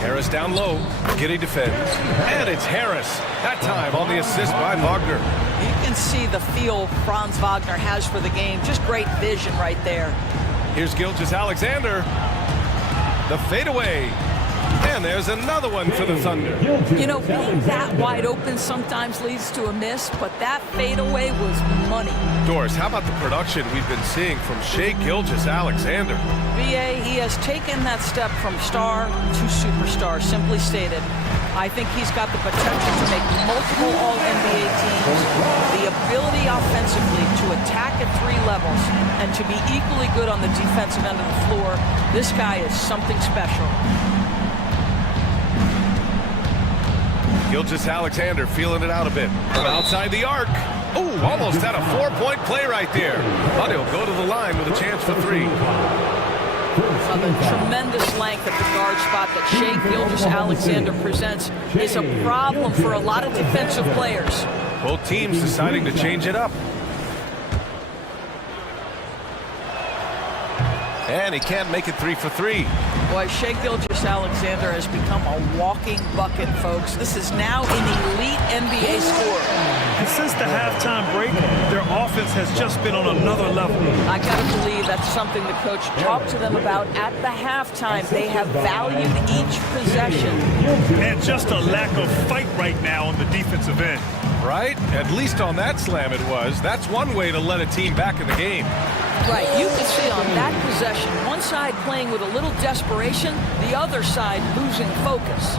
Harris down low. Giddey defends. And it's Harris. That time on the assist by Wagner. You can see the feel Franz Wagner has for the game. Just great vision right there. Here's Gilgeous-Alexander. The fadeaway. And there's another one for the Thunder. You know, being that wide open sometimes leads to a miss, but that fadeaway was money. Doris, how about the production we've been seeing from Shai Gilgeous-Alexander? BA, he has taken that step from star to superstar, simply stated. I think he's got the potential to make multiple All-NBA teams, the ability offensively to attack at 3 levels, and to be equally good on the defensive end of the floor. This guy is something special. Gilgeous-Alexander feeling it out a bit. From outside the arc. Oh, almost had a 4-point play right there. But he'll go to the line with a chance for 3. The tremendous length at the guard spot that Shai Gilgeous-Alexander presents is a problem for a lot of defensive players. Both teams deciding to change it up. And he can't make it 3 for 3. Boy, Shai Gilgeous-Alexander has become a walking bucket, folks. This is now an elite NBA scorer. And since the halftime break, their offense has just been on another level. I got to believe that's something the coach talked to them about at the halftime. They have valued each possession. And just a lack of fight right now on the defensive end. Right? At least on that slam it was. That's one way to let a team back in the game. Right, you can see on that possession, one side playing with a little desperation, the other side losing focus.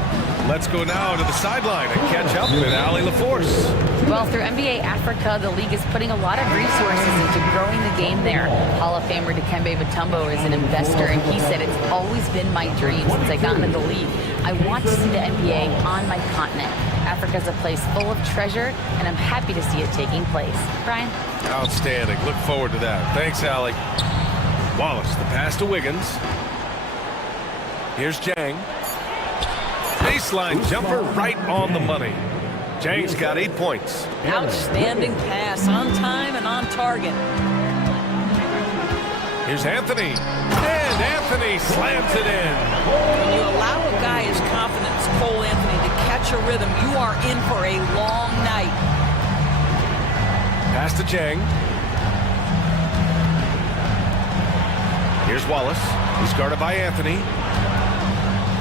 Let's go now to the sideline and catch up with Ali LaForce. Well, through NBA Africa, the league is putting a lot of resources into growing the game there. Hall of Famer Dikembe Mutombo is an investor, and he said, "It's always been my dream since I got into the league. I want to see the NBA on my continent. Africa's a place full of treasure, and I'm happy to see it taking place." Brian? Outstanding. Look forward to that. Thanks, Allie. Wallace, the pass to Wiggins. Here's Jang. Baseline jumper right on the money. Jang's got 8 points. Outstanding pass, on time and on target. Here's Anthony. And Anthony slams it in. When you allow a guy as confident as Cole Anthony to catch a rhythm, you are in for a long night. Pass to Jang. Here's Wallace. He's guarded by Anthony.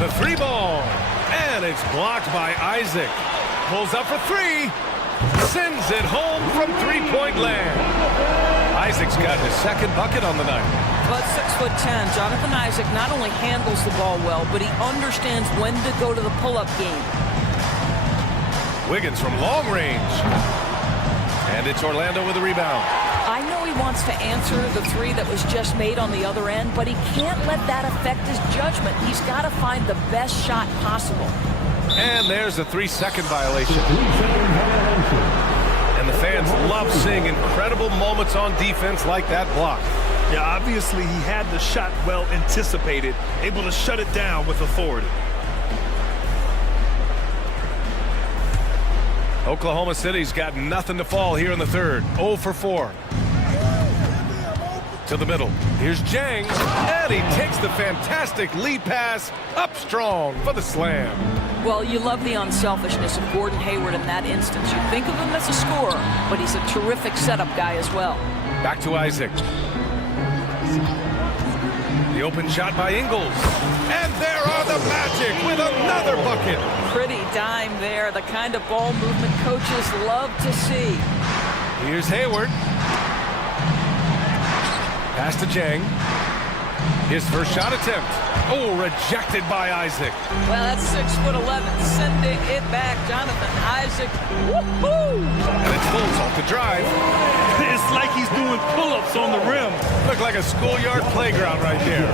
The 3-ball. And it's blocked by Isaac. Pulls up for 3. Sends it home from 3-point land. Isaac's got his second bucket on the night. But 6'10", Jonathan Isaac not only handles the ball well, but he understands when to go to the pull-up game. Wiggins from long range. And it's Orlando with a rebound. I know he wants to answer the 3 that was just made on the other end, but he can't let that affect his judgment. He's got to find the best shot possible. And there's a 3-second violation. And the fans love seeing incredible moments on defense like that block. Yeah, obviously he had the shot well anticipated, able to shut it down with authority. Oklahoma City's got nothing to fall here in the third. 0 for 4. To the middle. Here's Jang. And he takes the fantastic lead pass up strong for the slam. Well, you love the unselfishness of Gordon Hayward in that instance. You think of him as a scorer, but he's a terrific setup guy as well. Back to Isaac. The open shot by Ingles. And there are the Magic with another bucket. Pretty dime there. The kind of ball movement coaches love to see. Here's Hayward. Pass to Jang. His first shot attempt. Oh, rejected by Isaac. Well, that's 6'11", sending it back. Jonathan Isaac. Woohoo! And it's Bulls off the drive. It's like he's doing pull-ups on the rim. Look like a schoolyard playground right there.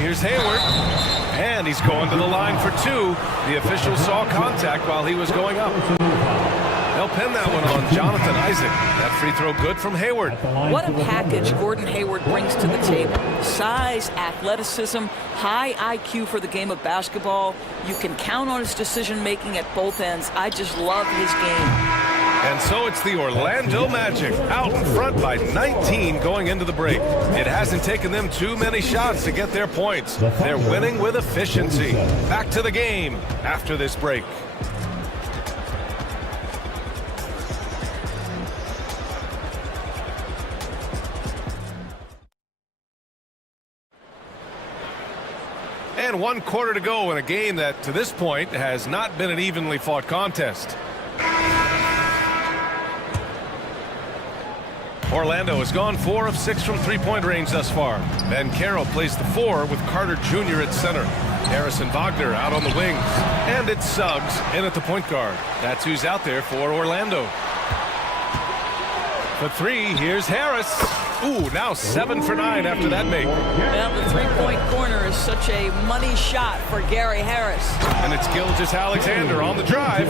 Here's Hayward. And he's going to the line for 2. The official saw contact while he was going up. They'll pin that one on Jonathan Isaac. That free throw good from Hayward. What a package Gordon Hayward brings to the table. Size, athleticism, high IQ for the game of basketball. You can count on his decision-making at both ends. I just love his game. And so it's the Orlando Magic out in front by 19 going into the break. It hasn't taken them too many shots to get their points. They're winning with efficiency. Back to the game after this break. And 1 quarter to go in a game that, to this point, has not been an evenly fought contest. Orlando has gone 4 of 6 from 3-point range thus far. Ben Carroll plays the 4 with Carter Jr. at center. Harrison Wagner out on the wings. And it's Suggs in at the point guard. That's who's out there for Orlando. For three, here's Harris. Ooh, now 7 for 9 after that make. Well, the three-point corner is such a money shot for Gary Harris. And it's Gilgeous-Alexander on the drive.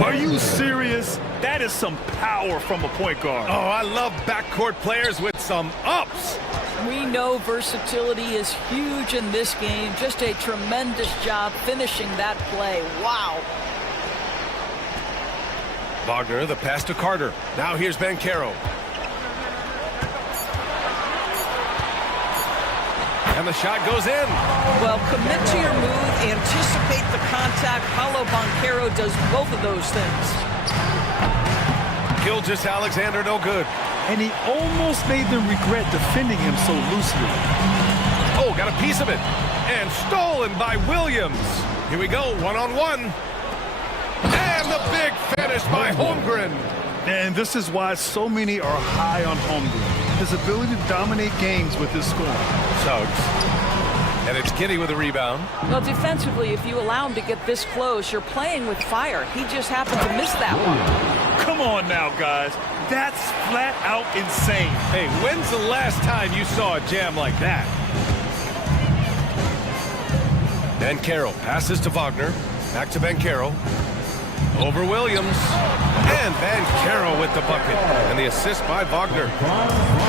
Are you serious? That is some power from a point guard. Oh, I love backcourt players with some ups. We know versatility is huge in this game. Just a tremendous job finishing that play. Wow. Wagner, the pass to Carter. Now here's Banchero. And the shot goes in. Well, commit to your move, anticipate the contact. Paulo Banchero does both of those things. Gilgeous-Alexander no good. And he almost made them regret defending him so loosely. Oh, got a piece of it. And stolen by Williams. Here we go, one-on-one. And the big finish by Holmgren. And this is why so many are high on Holmgren. His ability to dominate games with his scoring. Suggs. And it's Giddey with a rebound. Well, defensively, if you allow him to get this close, you're playing with fire. He just happened to miss that one. Come on now, guys. That's flat out insane. Hey, when's the last time you saw a jam like that? Banchero passes to Wagner. Back to Banchero. Over Williams. And Banchero with the bucket. And the assist by Wagner.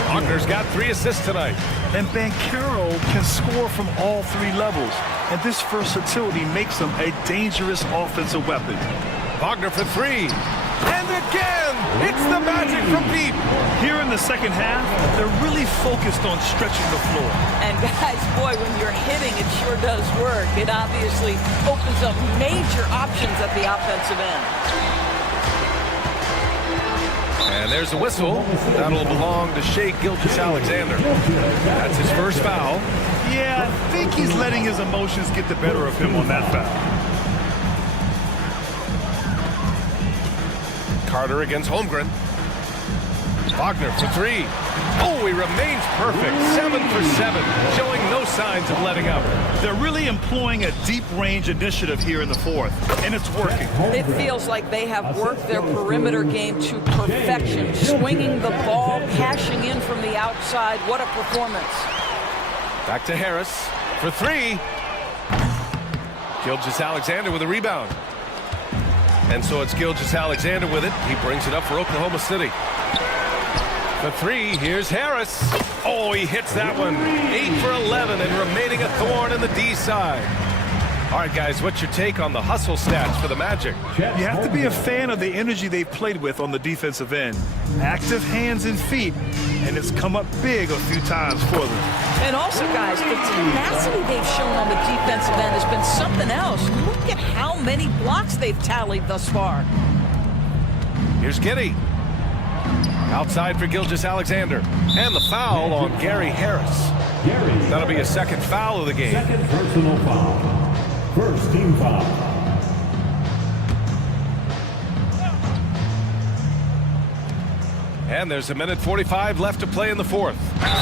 Wagner's got 3 assists tonight. And Banchero can score from all 3 levels. And this versatility makes him a dangerous offensive weapon. Wagner for 3. And again, it's the magic from deep. Here in the second half, they're really focused on stretching the floor. And guys, boy, when you're hitting, it sure does work. It obviously opens up major options at the offensive end. And there's a whistle. That'll belong to Shai Gilgeous-Alexander. That's his first foul. Yeah, I think he's letting his emotions get the better of him on that foul. Carter against Holmgren. Wagner for 3. Oh, he remains perfect. 7 for 7, showing no signs of letting up. They're really employing a deep range initiative here in the fourth, and it's working. It feels like they have worked their perimeter game to perfection. Swinging the ball, cashing in from the outside. What a performance. Back to Harris for 3. Gilgeous-Alexander with a rebound. And so it's Gilgeous-Alexander with it. He brings it up for Oklahoma City. For 3, here's Harris. Oh, he hits that one. 8 for 11 and remaining a thorn in the D side. All right, guys, what's your take on the hustle stats for the Magic? You have to be a fan of the energy they've played with on the defensive end. Active hands and feet, and it's come up big a few times for them. And also, guys, the tenacity they've shown on the defensive end has been something else. Look at how many blocks they've tallied thus far. Here's Giddey. Outside for Gilgeous-Alexander. And the foul on Gary Harris. That'll be his second foul of the game. Second personal foul. First team foul. And there's 1:45 left to play in the fourth.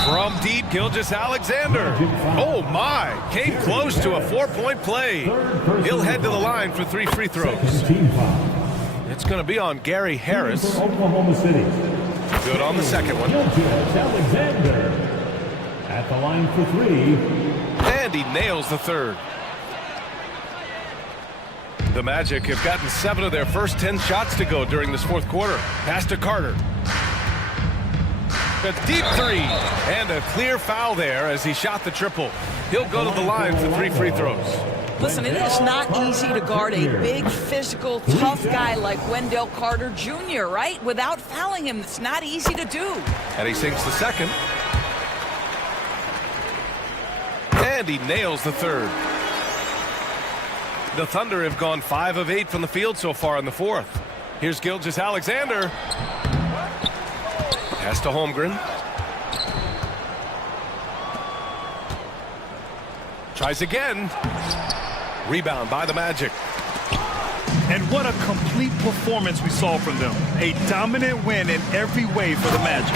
From deep, Gilgeous-Alexander. Oh, my. Came close to a 4-point play. He'll head to the line for 3 free throws. It's going to be on Gary Harris. Oklahoma City. Good on the second one. Gilgeous-Alexander at the line for 3. And he nails the third. The Magic have gotten 7 of their first 10 shots to go during this fourth quarter. Pass to Carter. A deep 3. And a clear foul there as he shot the triple. He'll go to the line for 3 free throws. Listen, it is not easy to guard a big, physical, tough guy like Wendell Carter Jr., right? Without fouling him, it's not easy to do. And he sinks the second. And he nails the third. The Thunder have gone 5 of 8 from the field so far in the fourth. Here's Gilgeous-Alexander. Pass to Holmgren. Tries again. Rebound by the Magic. And what a complete performance we saw from them. A dominant win in every way for the Magic.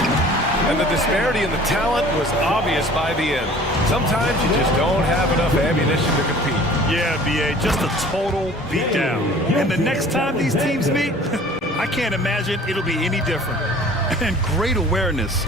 And the disparity in the talent was obvious by the end. Sometimes you just don't have enough ammunition to compete. Yeah, B.A., just a total beatdown. And the next time these teams meet, I can't imagine it'll be any different. And great awareness.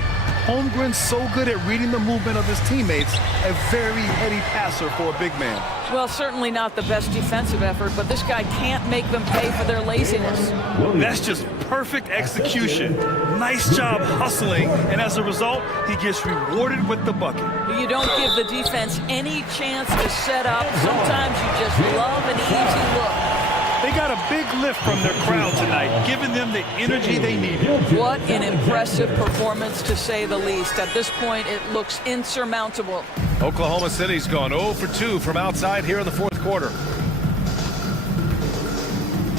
Holmgren's so good at reading the movement of his teammates, a very heady passer for a big man. Well, certainly not the best defensive effort, but this guy can't make them pay for their laziness. That's just perfect execution. Nice job hustling, and as a result, he gets rewarded with the bucket. You don't give the defense any chance to set up. Sometimes you just love an easy look. They got a big lift from their crowd tonight, giving them the energy they needed. What an impressive performance, to say the least. At this point, it looks insurmountable. Oklahoma City's gone 0 for 2 from outside here in the fourth quarter.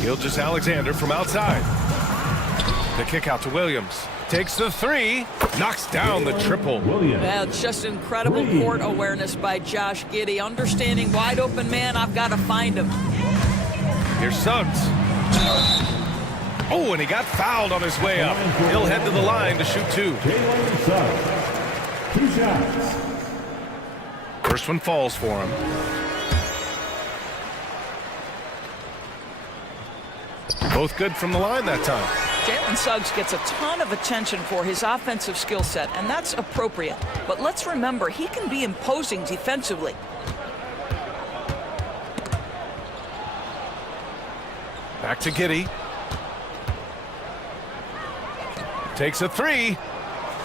Gilgeous-Alexander from outside. The kick out to Williams. Takes the three. Knocks down the triple. Yeah, it's just incredible court awareness by Josh Giddey. Understanding wide open man, I've got to find him. Here's Suggs. Oh, and he got fouled on his way up. He'll head to the line to shoot two. 2 shots. First one falls for him. Both good from the line that time. Jalen Suggs gets a ton of attention for his offensive skill set, and that's appropriate. But let's remember, he can be imposing defensively. Back to Giddey. Takes a three.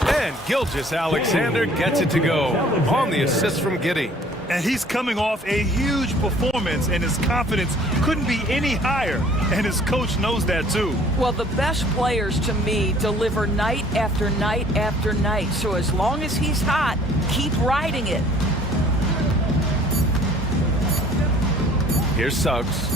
And Gilgeous-Alexander gets it to go on the assist from Giddey. And he's coming off a huge performance, and his confidence couldn't be any higher. And his coach knows that, too. Well, the best players, to me, deliver night after night after night. So as long as he's hot, keep riding it. Here's Suggs.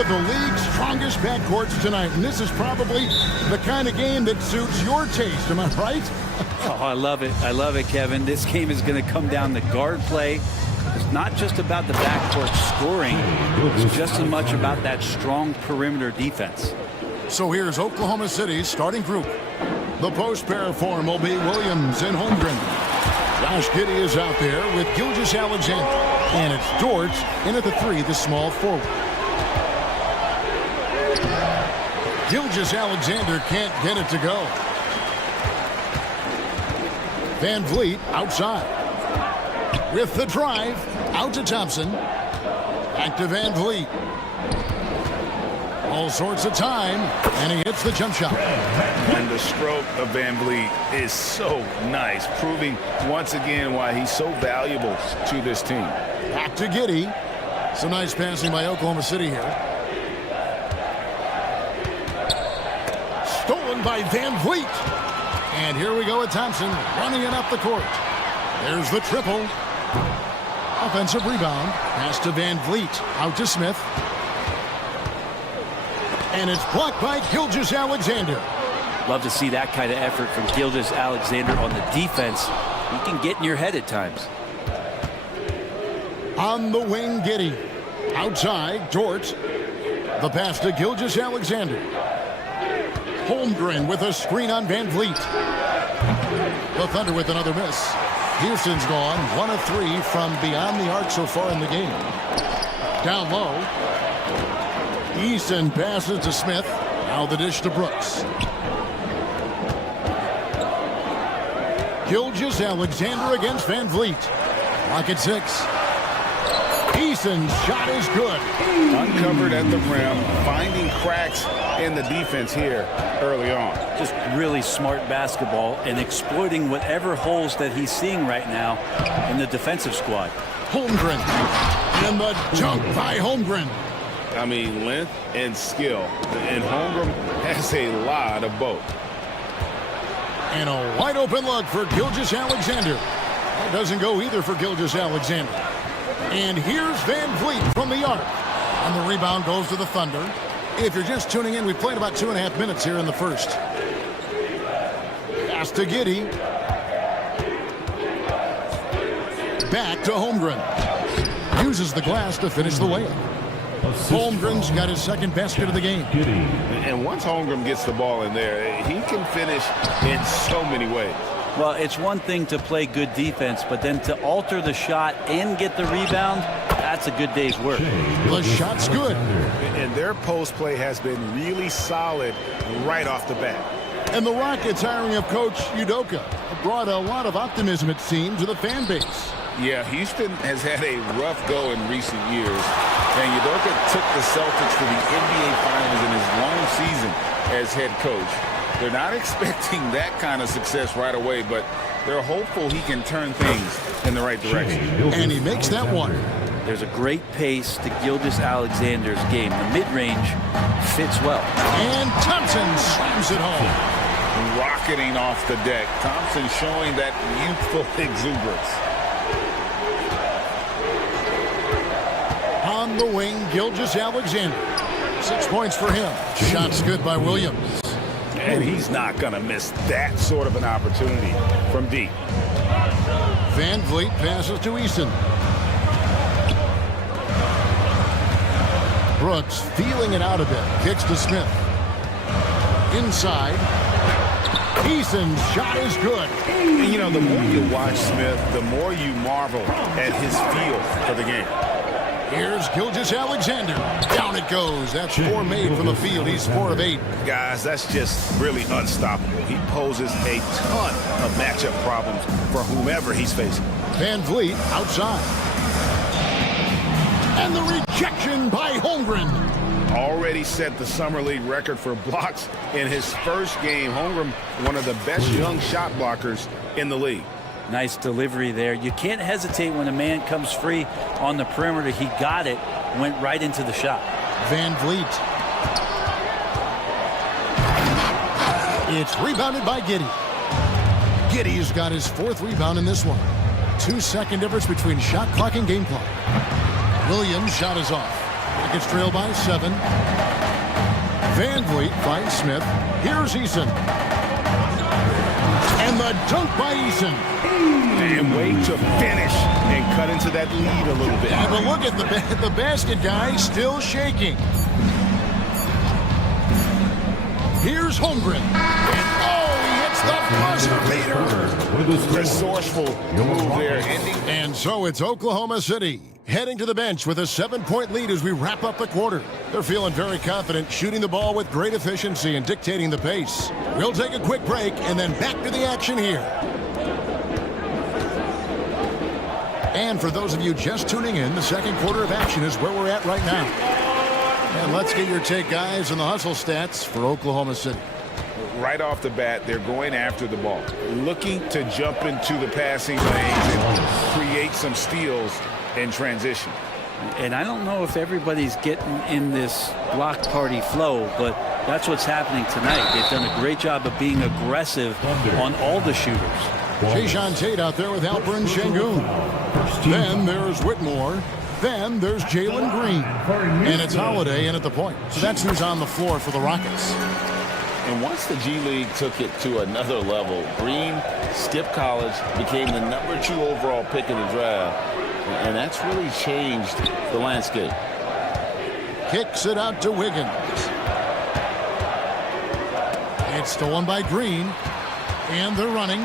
of the league's strongest backcourts tonight, and this is probably the kind of game that suits your taste. Am I right? Oh, I love it. I love it, Kevin. This game is going to come down to guard play. It's not just about the backcourt scoring. It's just as much about that strong perimeter defense. So here's Oklahoma City's starting group. The post pair form will be Williams and Holmgren. Josh Giddey is out there with Gilgeous-Alexander. And it's Dort in at the 3, the small forward. Gilgeous-Alexander can't get it to go. Van Vliet outside. With the drive, out to Thompson. Back to Van Vliet. All sorts of time, and he hits the jump shot. And the stroke of Van Vliet is so nice, proving once again why he's so valuable to this team. Back to Giddey. Some nice passing by Oklahoma City here. Stolen by Van Vliet. And here we go with Thompson running it up the court. There's the triple. Offensive rebound. Pass to Van Vliet. Out to Smith. And it's blocked by Gilgeous-Alexander. Love to see that kind of effort from Gilgeous-Alexander on the defense. He can get in your head at times. On the wing, Giddey. Outside, Dort. The pass to Gilgeous-Alexander. Holmgren with a screen on Van Vliet. The Thunder with another miss. Houston's gone 1 of 3 from beyond the arc so far in the game. Down low. Easton passes to Smith. Now the dish to Brooks. Gilgeous-Alexander against Van Vliet. Clock at 6. Easton's shot is good. Uncovered at the rim, finding cracks in the defense here early on. Just really smart basketball and exploiting whatever holes that he's seeing right now in the defensive squad. Holmgren. And the jump by Holmgren. I mean, length and skill. And Holmgren has a lot of both. And a wide open look for Gilgeous-Alexander. That doesn't go either for Gilgeous-Alexander. And here's Van Vliet from the arc. And the rebound goes to the Thunder. If you're just tuning in, we played about 2.5 minutes here in the first. Pass to Giddey. Back to Holmgren. Uses the glass to finish the layup. Holmgren's got his second basket of the game. And once Holmgren gets the ball in there, he can finish in so many ways. Well, it's one thing to play good defense, but then to alter the shot and get the rebound, that's a good day's work. The shot's good. And their post play has been really solid right off the bat. And the Rockets hiring of Coach Udoka brought a lot of optimism, it seemed, to the fan base. Yeah, Houston has had a rough go in recent years. And Udoka took the Celtics to the NBA Finals in his long season as head coach. They're not expecting that kind of success right away, but they're hopeful he can turn things in the right direction. And he makes that one. There's a great pace to Gilgeous-Alexander's game. The mid-range fits well. And Thompson slams it home. Rocketing off the deck. Thompson showing that youthful exuberance. On the wing, Gilgeous-Alexander. 6 points for him. Shots good by Williams. And he's not going to miss that sort of an opportunity from deep. Van Vliet passes to Easton. Brooks feeling it out a bit. Kicks to Smith. Inside. Easton's shot is good. And, you know, the more you watch Smith, the more you marvel at his feel for the game. Here's Gilgeous-Alexander. Down it goes. That's 4 made from the field. He's 4 of 8. Guys, that's just really unstoppable. He poses a ton of matchup problems for whomever he's facing. Van Vliet outside. And the rejection by Holmgren. Already set the Summer League record for blocks in his first game. Holmgren, one of the best young shot blockers in the league. Nice delivery there. You can't hesitate when a man comes free on the perimeter. He got it, went right into the shot. Van Vliet. It's rebounded by Giddey. Giddey's got his 4th rebound in this one. 2-second difference between shot clock and game clock. Williams' shot is off. Rockets trail by 7. Van Vliet finds Smith. Here's Eason. And the dunk by Eason. And way to finish and cut into that lead a little bit. Yeah, but look at the basket guy still shaking. Here's Holmgren. And oh, he hits the buzzer beater. Resourceful move there, ending. And so it's Oklahoma City heading to the bench with a 7-point lead as we wrap up the quarter. They're feeling very confident, shooting the ball with great efficiency and dictating the pace. We'll take a quick break and then back to the action here. And for those of you just tuning in, the second quarter of action is where we're at right now. And let's get your take, guys, on the hustle stats for Oklahoma City. Right off the bat, they're going after the ball, looking to jump into the passing lanes and create some steals in transition. And I don't know if everybody's getting in this block party flow, but that's what's happening tonight. They've done a great job of being aggressive on all the shooters. Jason Tate out there with Alperen Şengün. Then there's Whitmore. Then there's Jalen Green. And it's Holiday in at the point. So that's who's on the floor for the Rockets. And once the G League took it to another level, Green skipped college, became the #2 overall pick in the draft. And that's really changed the landscape. Kicks it out to Wiggins. It's stolen by Green. And they're running.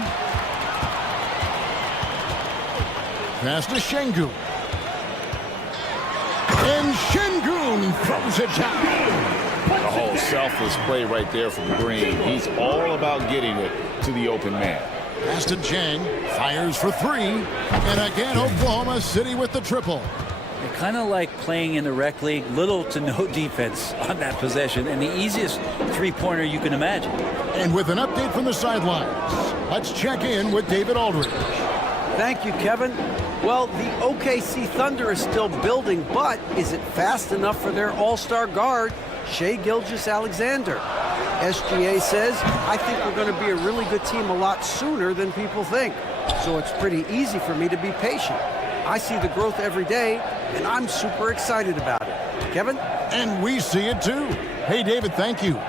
Pass to Şengün. And Şengün throws it down. A whole selfless play right there from Green. He's all about getting it to the open man. Pass to Jang. Fires for 3. And again, Oklahoma City with the triple. They're kind of like playing in the rec league, little to no defense on that possession, and the easiest three-pointer you can imagine. And with an update from the sidelines, let's check in with David Aldridge. Thank you, Kevin. Well, the OKC Thunder is still building, but is it fast enough for their all-star guard, Shai Gilgeous-Alexander? SGA says, I think we're going to be a really good team a lot sooner than people think. So it's pretty easy for me to be patient. I see the growth every day, and I'm super excited about it. Kevin? And we see it too. Hey, David, thank you.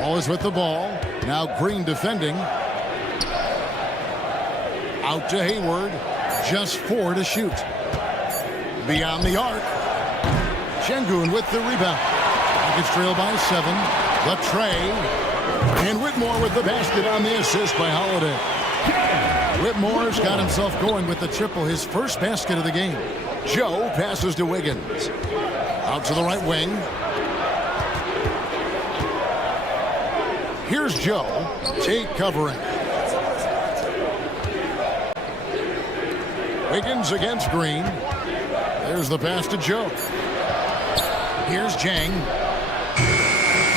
Wallace with the ball. Now Green defending. Out to Hayward. Just 4 to shoot. Beyond the arc. Şengün with the rebound. Rockets trail by 7. The tray. And Whitmore with the basket on the assist by Holiday. Whitmore's got himself going with the triple, his first basket of the game. Joe passes to Wiggins. Out to the right wing. Here's Joe. Tate covering. Wiggins against Green. There's the pass to Joe. Here's Jang.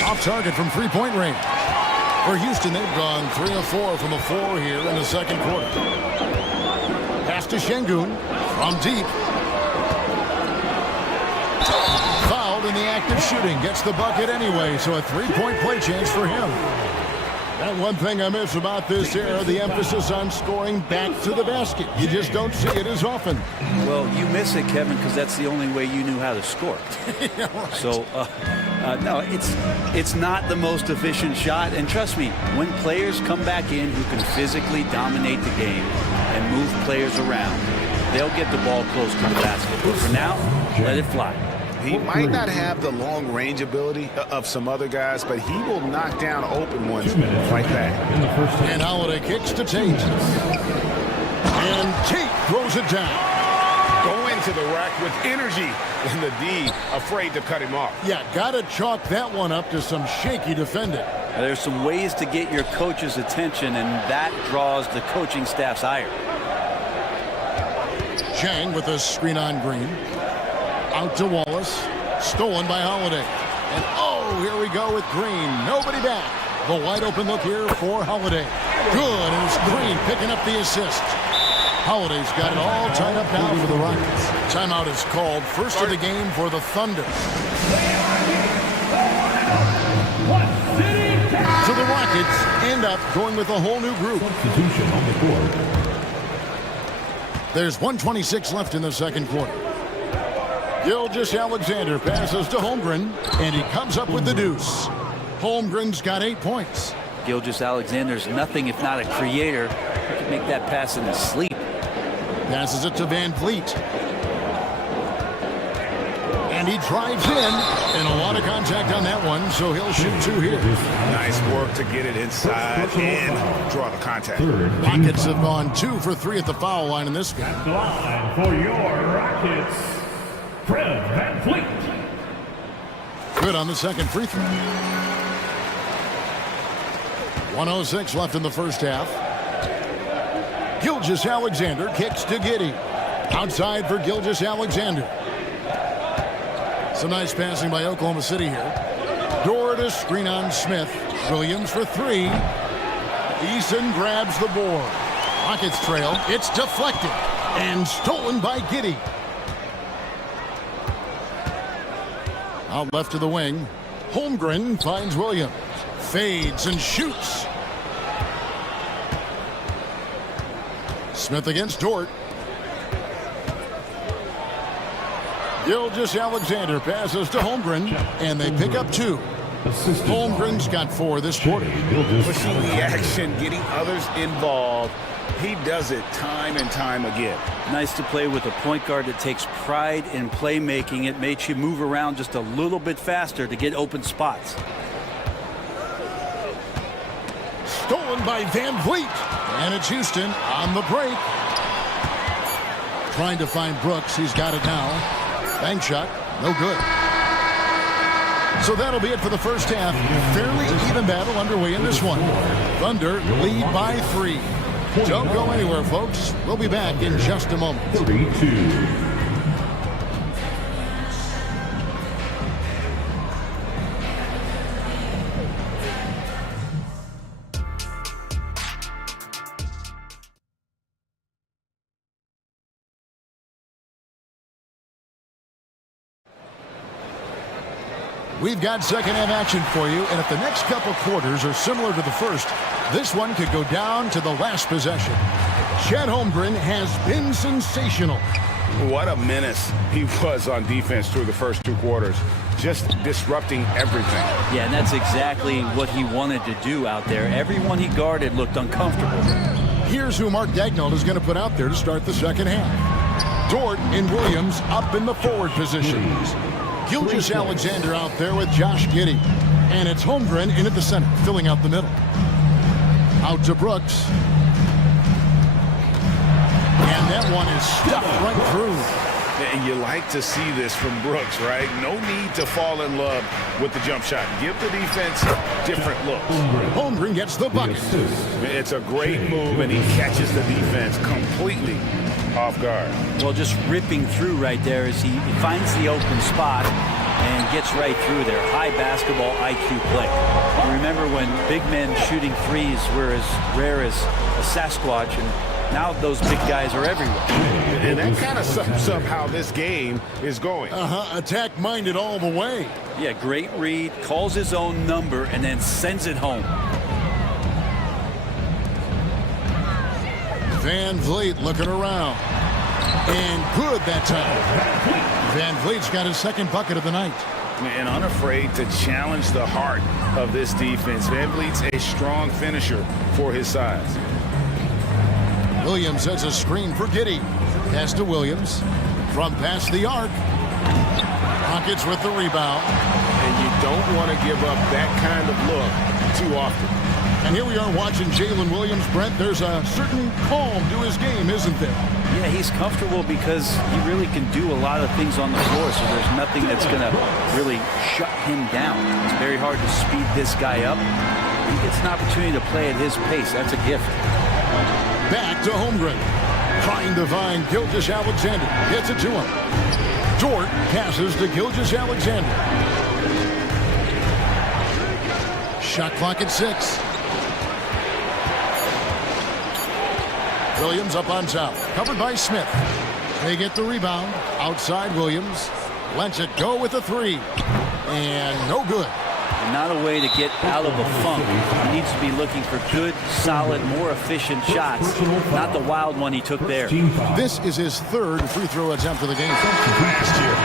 Off target from three-point range. For Houston, they've gone 3 of 4 from the floor here in the second quarter. Pass to Şengün from deep. Fouled in the act of shooting. Gets the bucket anyway, so a 3-point play chance for him. That one thing I miss about this era, the emphasis on scoring back to the basket. You just don't see it as often. Well, you miss it, Kevin, because that's the only way you knew how to score. Yeah, right. So, no, it's not the most efficient shot. And trust me, when players come back in who can physically dominate the game and move players around, they'll get the ball close to the basket. But for now, let it fly. He might not have the long range ability of some other guys, but he will knock down open ones like that. And Holiday kicks to Tate. And Tate throws it down. Going to the rack with energy, and the D afraid to cut him off. Yeah, got to chalk that one up to some shaky defending. There's some ways to get your coach's attention, and that draws the coaching staff's ire. Chang with a screen on Green. Out to Wallace. Stolen by Holiday. And oh, here we go with Green. Nobody back. The wide open look here for Holiday. Good, and it's Green picking up the assist. Holiday's got it all tied up now for the Rockets. Timeout is called. First of the game for the Thunder. So the Rockets end up going with a whole new group. Substitution on the court. There's 1:26 left in the second quarter. Gilgeous-Alexander passes to Holmgren, and he comes up with the deuce. Holmgren's got 8 points. Gilgeous-Alexander's nothing if not a creator. He can make that pass in his sleep. Passes it to Van Vliet. And he drives in, and a lot of contact on that one, so he'll shoot 2 here. Nice work to get it inside and draw the contact. Rockets have gone 2 for 3 at the foul line in this game. At the line for your Rockets, Fred Van Vliet. Good on the second free throw. 1:06 left in the first half. Gilgeous-Alexander kicks to Giddey. Outside for Gilgeous-Alexander. Some nice passing by Oklahoma City here. Dort to screen on Smith. Williams for 3. Eason grabs the board. Rockets trail. It's deflected and stolen by Giddey. Out left to the wing. Holmgren finds Williams. Fades and shoots. Smith against Dort. Gilgeous-Alexander passes to Holmgren, and they pick up 2. Holmgren's got 4 this quarter. Pushing the action, getting others involved. He does it time and time again. Nice to play with a point guard that takes pride in playmaking. It makes you move around just a little bit faster to get open spots. Stolen by Van Vliet. And it's Houston on the break. Trying to find Brooks. He's got it now. Bank shot. No good. So that'll be it for the first half. Fairly even battle underway in this one. Thunder lead by 3. Don't go anywhere, folks. We'll be back in just a moment. 3-2. We've got second half action for you, and if the next couple quarters are similar to the first, this one could go down to the last possession. Chet Holmgren has been sensational. What a menace he was on defense through the first 2 quarters. Just disrupting everything. Yeah, and that's exactly what he wanted to do out there. Everyone he guarded looked uncomfortable. Here's who Mark Daigneault is going to put out there to start the second half. Dort and Williams up in the forward positions. Gilgeous-Alexander out there with Josh Giddey. And it's Holmgren in at the center, filling out the middle. Out to Brooks. And that one is stuffed right through. And you like to see this from Brooks, right? No need to fall in love with the jump shot. Give the defense different looks. Holmgren gets the bucket. It's a great move, and he catches the defense completely off guard. Well, just ripping through right there as he finds the open spot and gets right through there. High basketball IQ play. You remember when big men shooting threes were as rare as a Sasquatch, and now those big guys are everywhere. And that kind of sums up how this game is going. Attack-minded all the way. Yeah, great read, calls his own number, and then sends it home. Van Vliet looking around. And good that time. Van Vliet's got his second bucket of the night. And unafraid to challenge the heart of this defense. Van Vliet's a strong finisher for his size. Williams sets a screen for Giddey. Pass to Williams. From past the arc. Rockets with the rebound. And you don't want to give up that kind of look too often. And here we are watching Jalen Williams. Brent, there's a certain calm to his game, isn't there? Yeah, he's comfortable because he really can do a lot of things on the floor, so there's nothing that's going to really shut him down. It's very hard to speed this guy up. He gets an opportunity to play at his pace. That's a gift. Back to Holmgren. Trying to find Gilgeous-Alexander. Gets it to him. Dort passes to Gilgeous-Alexander. Shot clock at 6. Williams up on top. Covered by Smith. They get the rebound. Outside Williams. Lets it go with a 3. And no good. and not a way to get out of a funk. He needs to be looking for good, solid, more efficient shots, not the wild one he took there. This is his third free throw attempt of the game. Last year,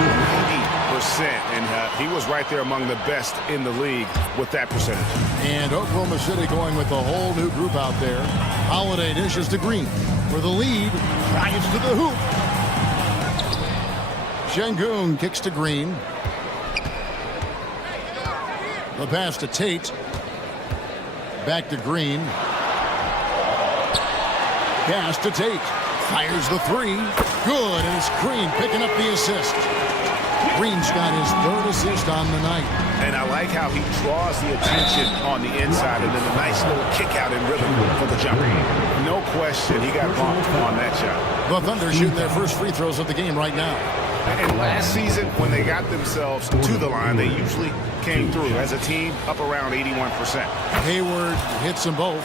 80%, and he was right there among the best in the league with that percentage. And Oklahoma City going with a whole new group out there. Holiday dishes to Green for the lead, drives to the hoop. Şengün kicks to Green. The pass to Tate. Back to Green. Pass to Tate. Fires the three. Good, and it's Green picking up the assist. Green's got his third assist on the night. And I like how he draws the attention on the inside, and then a nice little kick out in rhythm for the jumper. No question, he got bumped on that shot. The Thunder shooting their first free throws of the game right now. And last season, when they got themselves to the line, they usually came through as a team up around 81%. Hayward hits them both.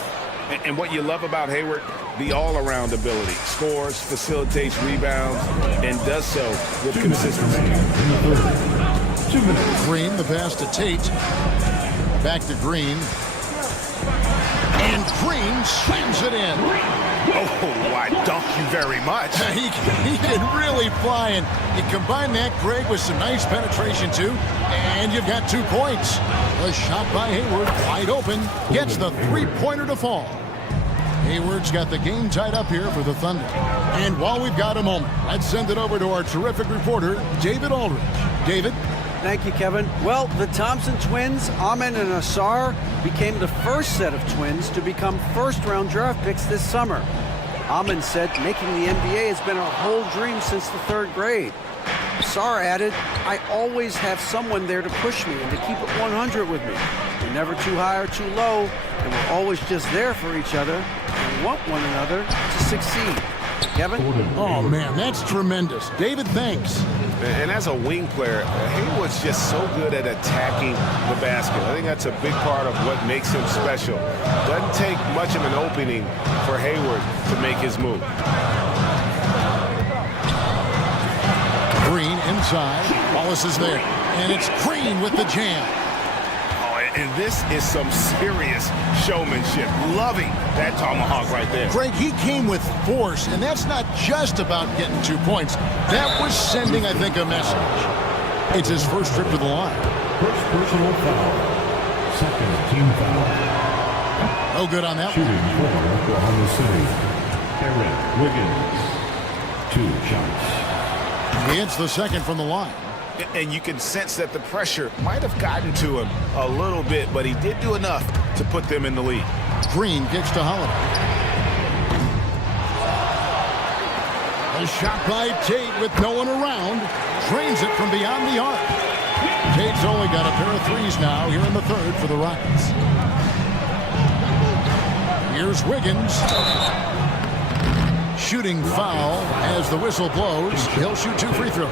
And what you love about Hayward, the all-around ability. Scores, facilitates rebounds, and does so with consistency. 2 minutes. Green, the pass to Tate. Back to Green. And Green slams it in. Oh, why, thank you very much. He can really fly, and you combine that, Greg, with some nice penetration, too, and you've got 2 points. A shot by Hayward, wide open, gets the three-pointer to fall. Hayward's got the game tied up here for the Thunder. And while we've got a moment, let's send it over to our terrific reporter, David Aldridge. David? Thank you, Kevin. Well, the Thompson twins, Amen and Asar, became the first set of twins to become first-round draft picks this summer. Amen said making the NBA has been a whole dream since the 3rd grade. Asar added, I always have someone there to push me and to keep it 100 with me. We're never too high or too low, and we're always just there for each other and want one another to succeed. Kevin? Oh, man, that's tremendous. David, thanks. And as a wing player, Hayward's just so good at attacking the basket. I think that's a big part of what makes him special. Doesn't take much of an opening for Hayward to make his move. Green inside. Wallace is there. And it's Green with the jam. And this is some serious showmanship. Loving that tomahawk right there. Greg, he came with force, and that's not just about getting 2 points. That was sending, I think, a message. It's his first trip to the line. First personal foul. Second team foul. No good on that Shooting one. for Oklahoma City. Aaron Wiggins. 2 shots. He hits the second from the line. And you can sense that the pressure might have gotten to him a little bit, but he did do enough to put them in the lead. Green kicks to Holiday. A shot by Tate with no one around. Drains it from beyond the arc. Tate's only got a pair of threes now here in the 3rd for the Rockets. Here's Wiggins. Shooting foul as the whistle blows. He'll shoot 2 free throws.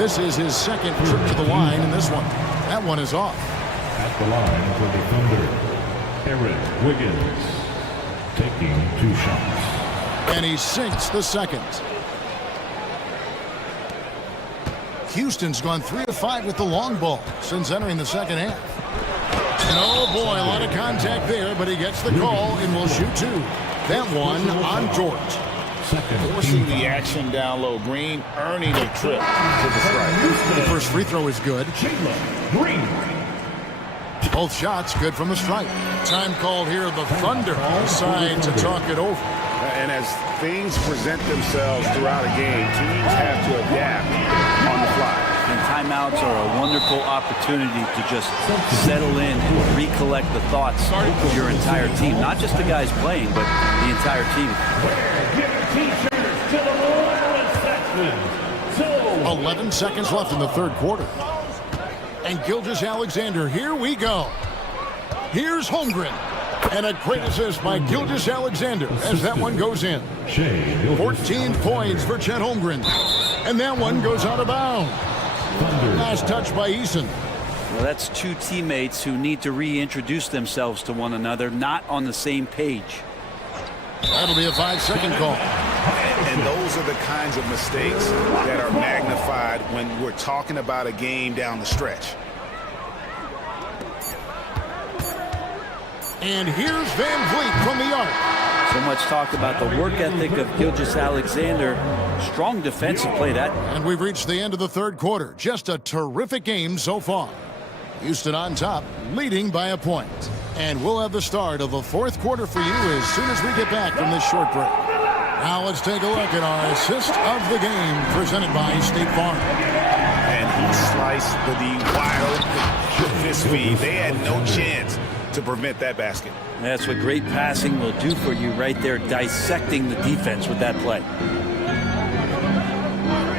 This is his second trip to the line in this one. That one is off. At the line for the Thunder, Aaron Wiggins taking 2 shots. And he sinks the second. Houston's gone 3 of 5 with the long ball since entering the second half. And oh boy, a lot of contact there, but he gets the call and will shoot 2. That one on Dort. Forcing the action down low. Green earning a trip to the strike. The first free throw is good. Green. Both shots good from the strike. Time called here. The Thunder decide to talk it over. And as things present themselves throughout a game, teams have to adapt on the fly. And timeouts are a wonderful opportunity to just settle in and recollect the thoughts of your entire team. Not just the guys playing, but the entire team. 11 seconds left in the 3rd quarter. And Gilgeous-Alexander, here we go. Here's Holmgren. And a great assist by Gilgeous-Alexander as that one goes in. 14 points for Chet Holmgren. And that one goes out of bounds. Last touch by Eason. Well, that's 2 teammates who need to reintroduce themselves to one another, not on the same page. That'll be a 5-second call. And those are the kinds of mistakes that are magnified when we're talking about a game down the stretch. And here's Van Vliet from the arc. So much talk about the work ethic of Gilgeous-Alexander. Strong defensive play that. And we've reached the end of the third quarter. Just a terrific game so far. Houston on top, leading by a point. And we'll have the start of the fourth quarter for you as soon as we get back from this short break. Now let's take a look at our assist of the game presented by State Farm. And he sliced the wild with his feet. They had no chance to prevent that basket. That's what great passing will do for you right there, dissecting the defense with that play.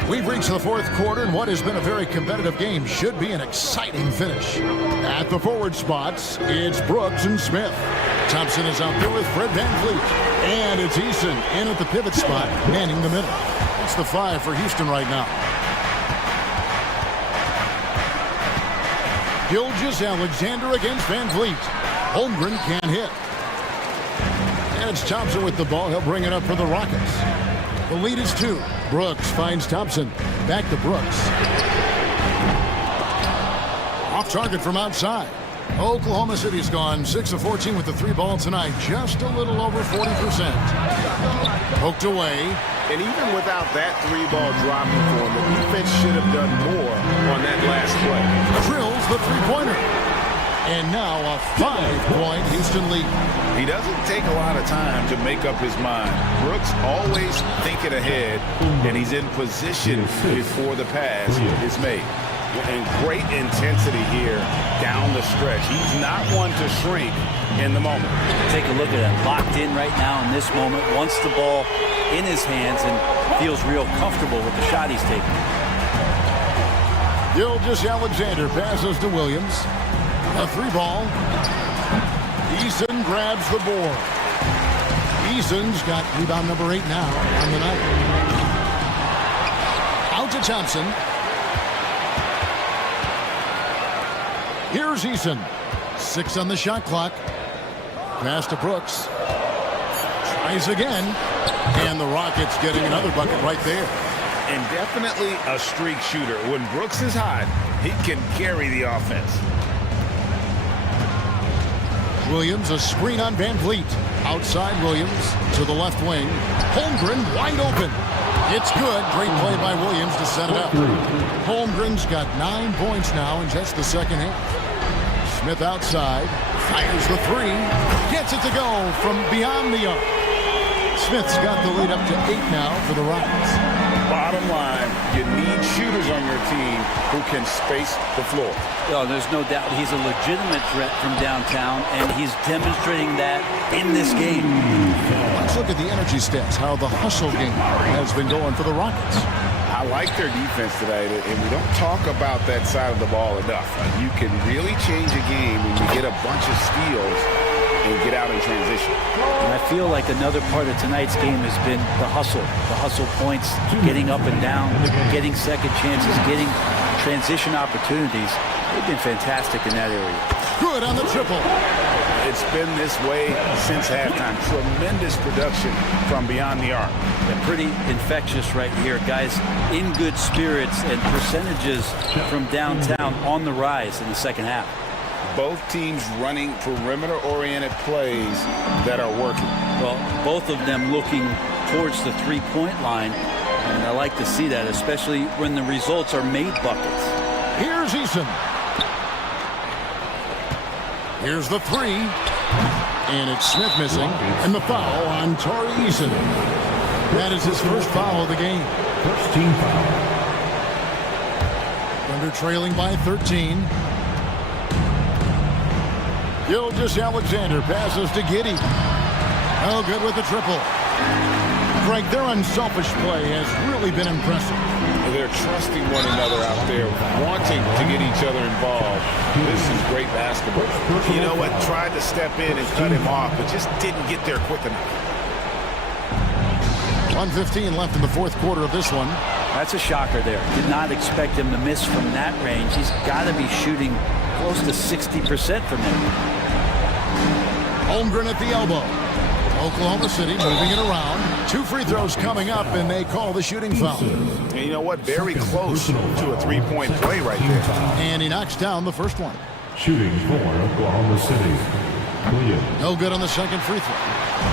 We've reached the fourth quarter, and what has been a very competitive game should be an exciting finish. At the forward spots, it's Brooks and Smith. Thompson is out there with Fred Van Vliet. And it's Eason in at the pivot spot, manning the middle. That's the 5 for Houston right now. Gilgeous-Alexander against Van Vliet. Holmgren can't hit. And it's Thompson with the ball. He'll bring it up for the Rockets. The lead is 2. Brooks finds Thompson. Back to Brooks. Off target from outside. Oklahoma City's gone 6 of 14 with the 3 ball tonight. Just a little over 40%. Poked away. And even without that 3-ball dropping for him, the defense should have done more on that last play. Drills the 3-pointer. And now a 5-point Houston lead. He doesn't take a lot of time to make up his mind. Brooks always thinking ahead, and he's in position before the pass is made. And great intensity here down the stretch. He's not one to shrink in the moment. Take a look at him, locked in right now in this moment, wants the ball in his hands and feels real comfortable with the shot he's taking. Gilgeous-Alexander passes to Williams. A 3-ball. Eason grabs the board. Eason's got rebound number 8 now on the night. Out to Thompson. Here's Eason. 6 on the shot clock. Pass to Brooks. Tries again. And the Rockets getting another bucket right there. And definitely a streak shooter. When Brooks is hot, he can carry the offense. Williams, a screen on Van Vliet. Outside Williams to the left wing. Holmgren wide open. It's good. Great play by Williams to set it up. Holmgren's got 9 points now in just the second half. Smith outside. Fires the 3. Gets it to go from beyond the arc. Smith's got the lead up to 8 now for the Rockets. Bottom line, you need shooters on your team who can space the floor. Oh, there's no doubt he's a legitimate threat from downtown, and he's demonstrating that in this game. Let's look at the energy stats, how the hustle game has been going for the Rockets. I like their defense tonight, and we don't talk about that side of the ball enough. You can really change a game when you get a bunch of steals and get out in transition. And I feel like another part of tonight's game has been the hustle points, getting up and down, getting second chances, getting transition opportunities. They've been fantastic in that area. Good on the triple. It's been this way since halftime. Tremendous production from beyond the arc. And pretty infectious right here. Guys in good spirits and percentages from downtown on the rise in the second half. Both teams running perimeter-oriented plays that are working. Well, both of them looking towards the three-point line. And I like to see that, especially when the results are made buckets. Here's Eason. Here's the 3. And it's Smith missing. And the foul on Torrey Eason. That is his first foul of the game. First team foul. Thunder trailing by 13. Gilgeous-Alexander passes to Giddey. Oh, good with the triple. Greg, their unselfish play has really been impressive. They're trusting one another out there, wanting to get each other involved. This is great basketball. You know what? Tried to step in and cut him off, but just didn't get there quick enough. 1:15 left in the fourth quarter of this one. That's a shocker there. Did not expect him to miss from that range. He's got to be shooting close to 60% from there. Holmgren at the elbow. Oklahoma City moving it around. 2 free throws coming up, and they call the shooting foul. And you know what? Very close to a three-point play right there. And he knocks down the first one. Shooting for Oklahoma City. Williams. No good on the second free throw.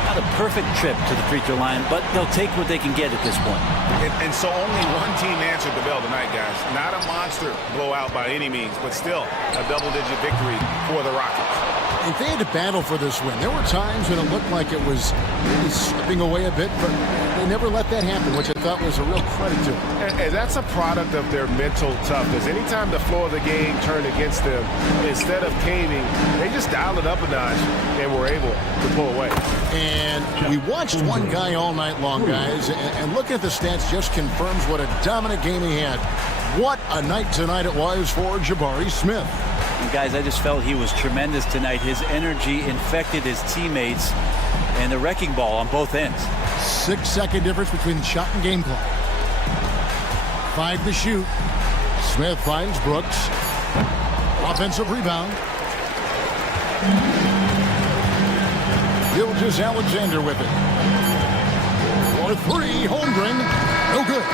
Not a perfect trip to the free throw line, but they'll take what they can get at this point. And so only one team answered the bell tonight, guys. Not a monster blowout by any means, but still a double-digit victory for the Rockets. If they had to battle for this win, there were times when it looked like it was maybe slipping away a bit, but they never let that happen, which I thought was a real credit to them. And that's a product of their mental toughness. Anytime the floor of the game turned against them, instead of caving, they just dialed it up a notch and were able to pull away. And we watched one guy all night long, guys, and looking at the stats just confirms what a dominant game he had. What a night tonight it was for Jabari Smith. And guys, I just felt he was tremendous tonight. His energy infected his teammates and the wrecking ball on both ends. 6-second difference between the shot and game clock. 5 to shoot. Smith finds Brooks. Offensive rebound. Gilgeous-Alexander with it. For 3, Holmgren, no good.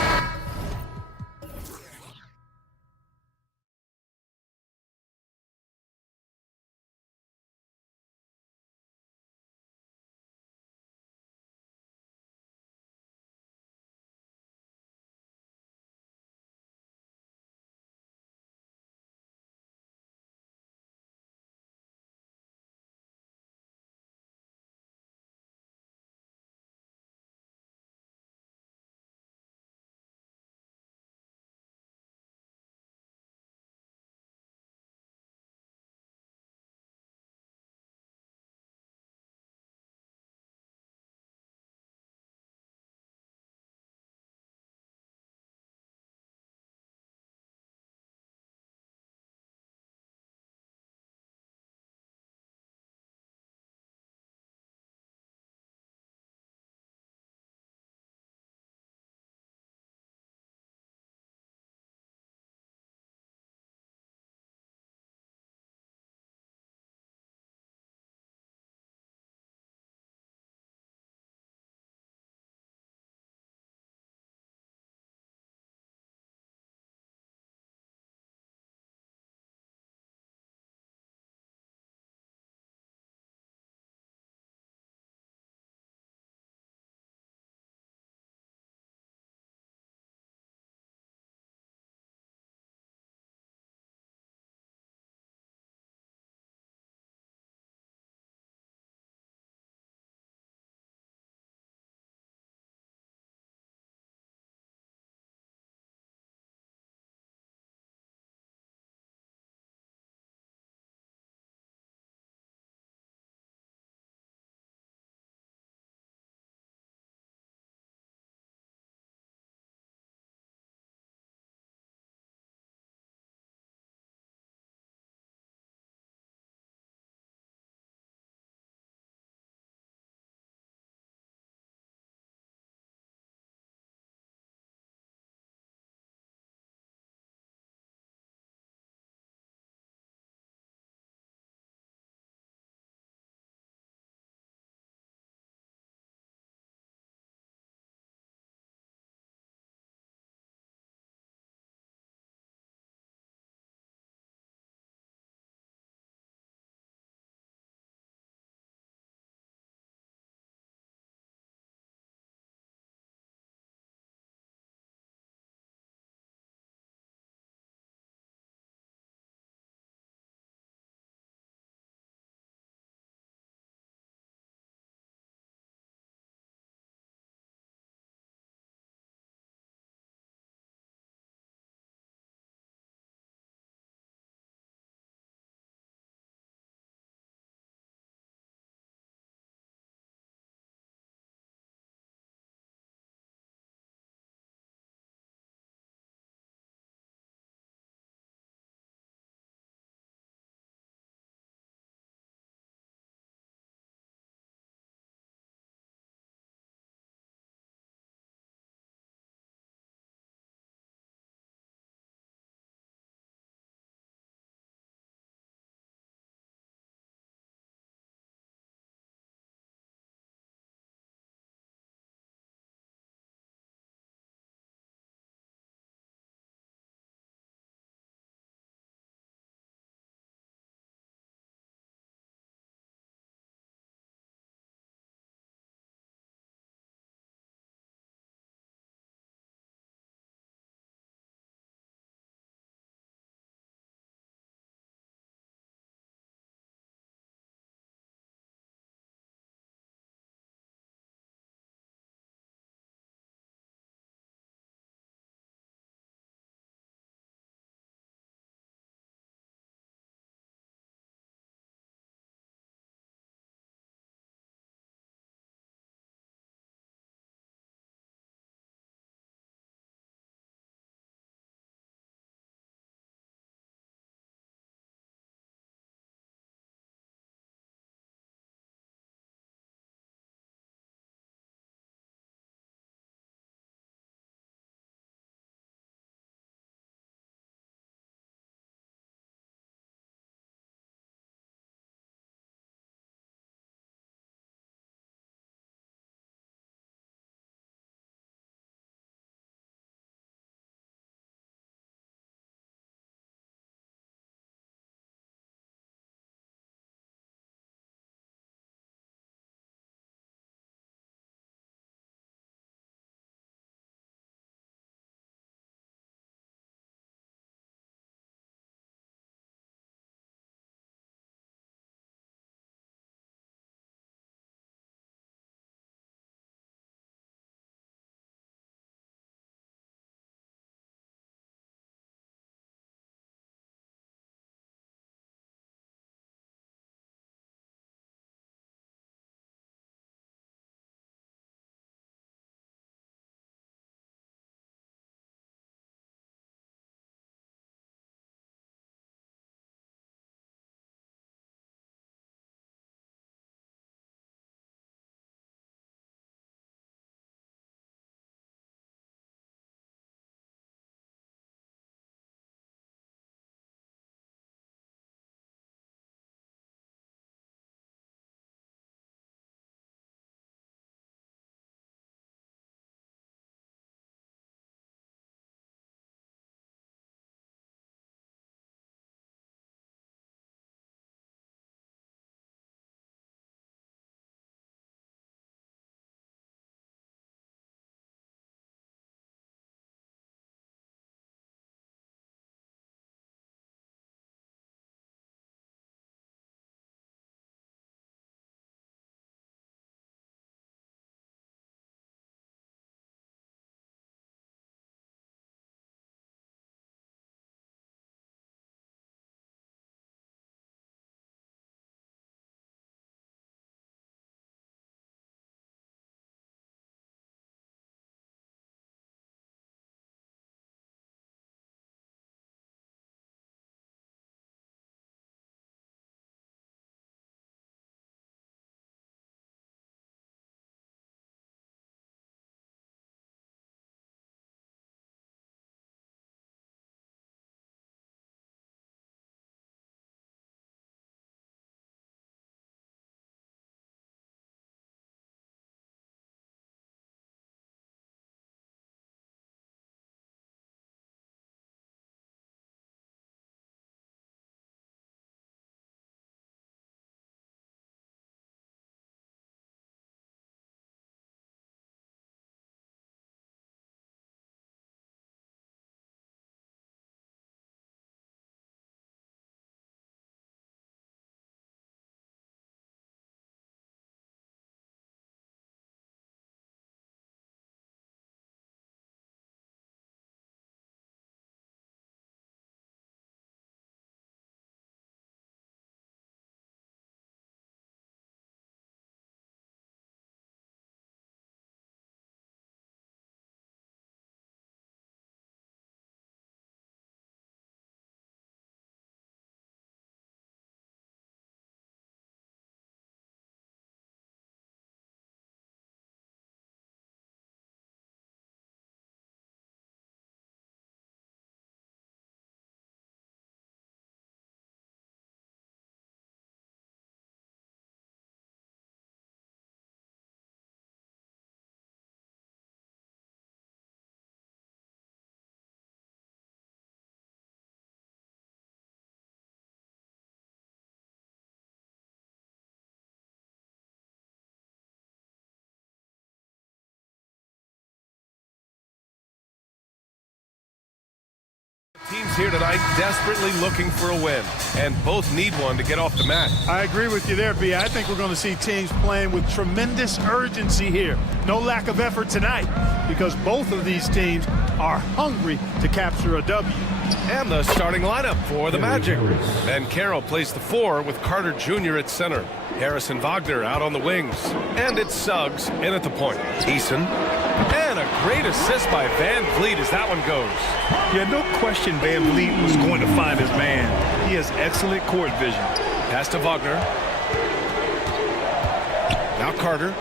Teams here tonight desperately looking for a win, and both need one to get off the mat. I agree with you there, B. I think we're going to see teams playing with tremendous urgency here. No lack of effort tonight because both of these teams are hungry to capture a W. And the starting lineup for the Magic. Van Carroll plays the 4 with Carter Jr. at center. Harrison Wagner out on the wings. And it's Suggs in at the point. Eason. And a great assist by Van Vliet as that one goes. Yeah, no question Van Vliet was going to find his man. He has excellent court vision. Pass to Wagner. Now Carter.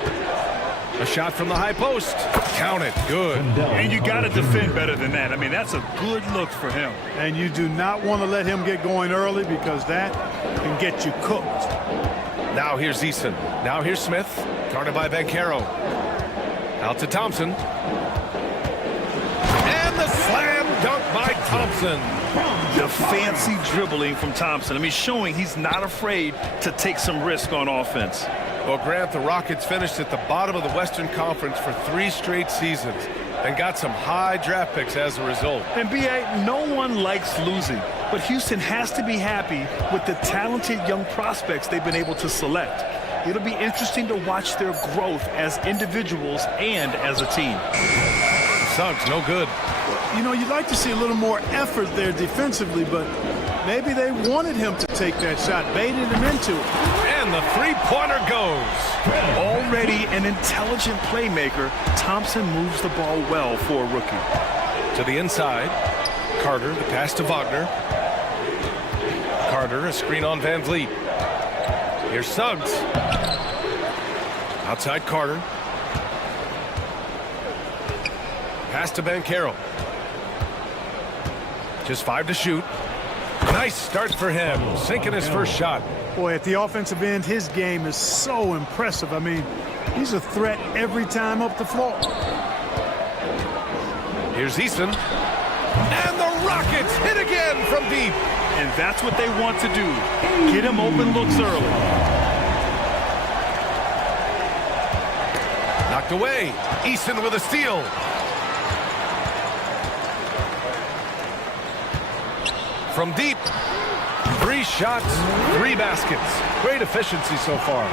A shot from the high post. Count it. Good. And you got to defend better than that. I mean, that's a good look for him. And you do not want to let him get going early because that can get you cooked. Now here's Eason. Now here's Smith. Guarded by Bancaro. Out to Thompson. And the slam dunk by Thompson. The fancy dribbling from Thompson. I mean, showing he's not afraid to take some risk on offense. Well, Grant, the Rockets finished at the bottom of the Western Conference for 3 straight seasons and got some high draft picks as a result. And B.A., no one likes losing, but Houston has to be happy with the talented young prospects they've been able to select. It'll be interesting to watch their growth as individuals and as a team. Suggs, no good. You know, you'd like to see a little more effort there defensively, but maybe they wanted him to take that shot, baited him into it. And the three-pointer goes. Already an intelligent playmaker, Thompson moves the ball well for a rookie. To the inside, Carter, the pass to Wagner. Carter, a screen on Van Vliet. Here's Suggs. Outside Carter. Pass to Bancaro. Just 5 to shoot. Nice start for him, sinking his first shot. Boy, at the offensive end, his game is so impressive. I mean, he's a threat every time up the floor. Here's Eason. And the Rockets hit again from deep. And that's what they want to do. Get him open looks early. Knocked away. Eason with a steal. From deep. 3 shots, 3 baskets. Great efficiency so far.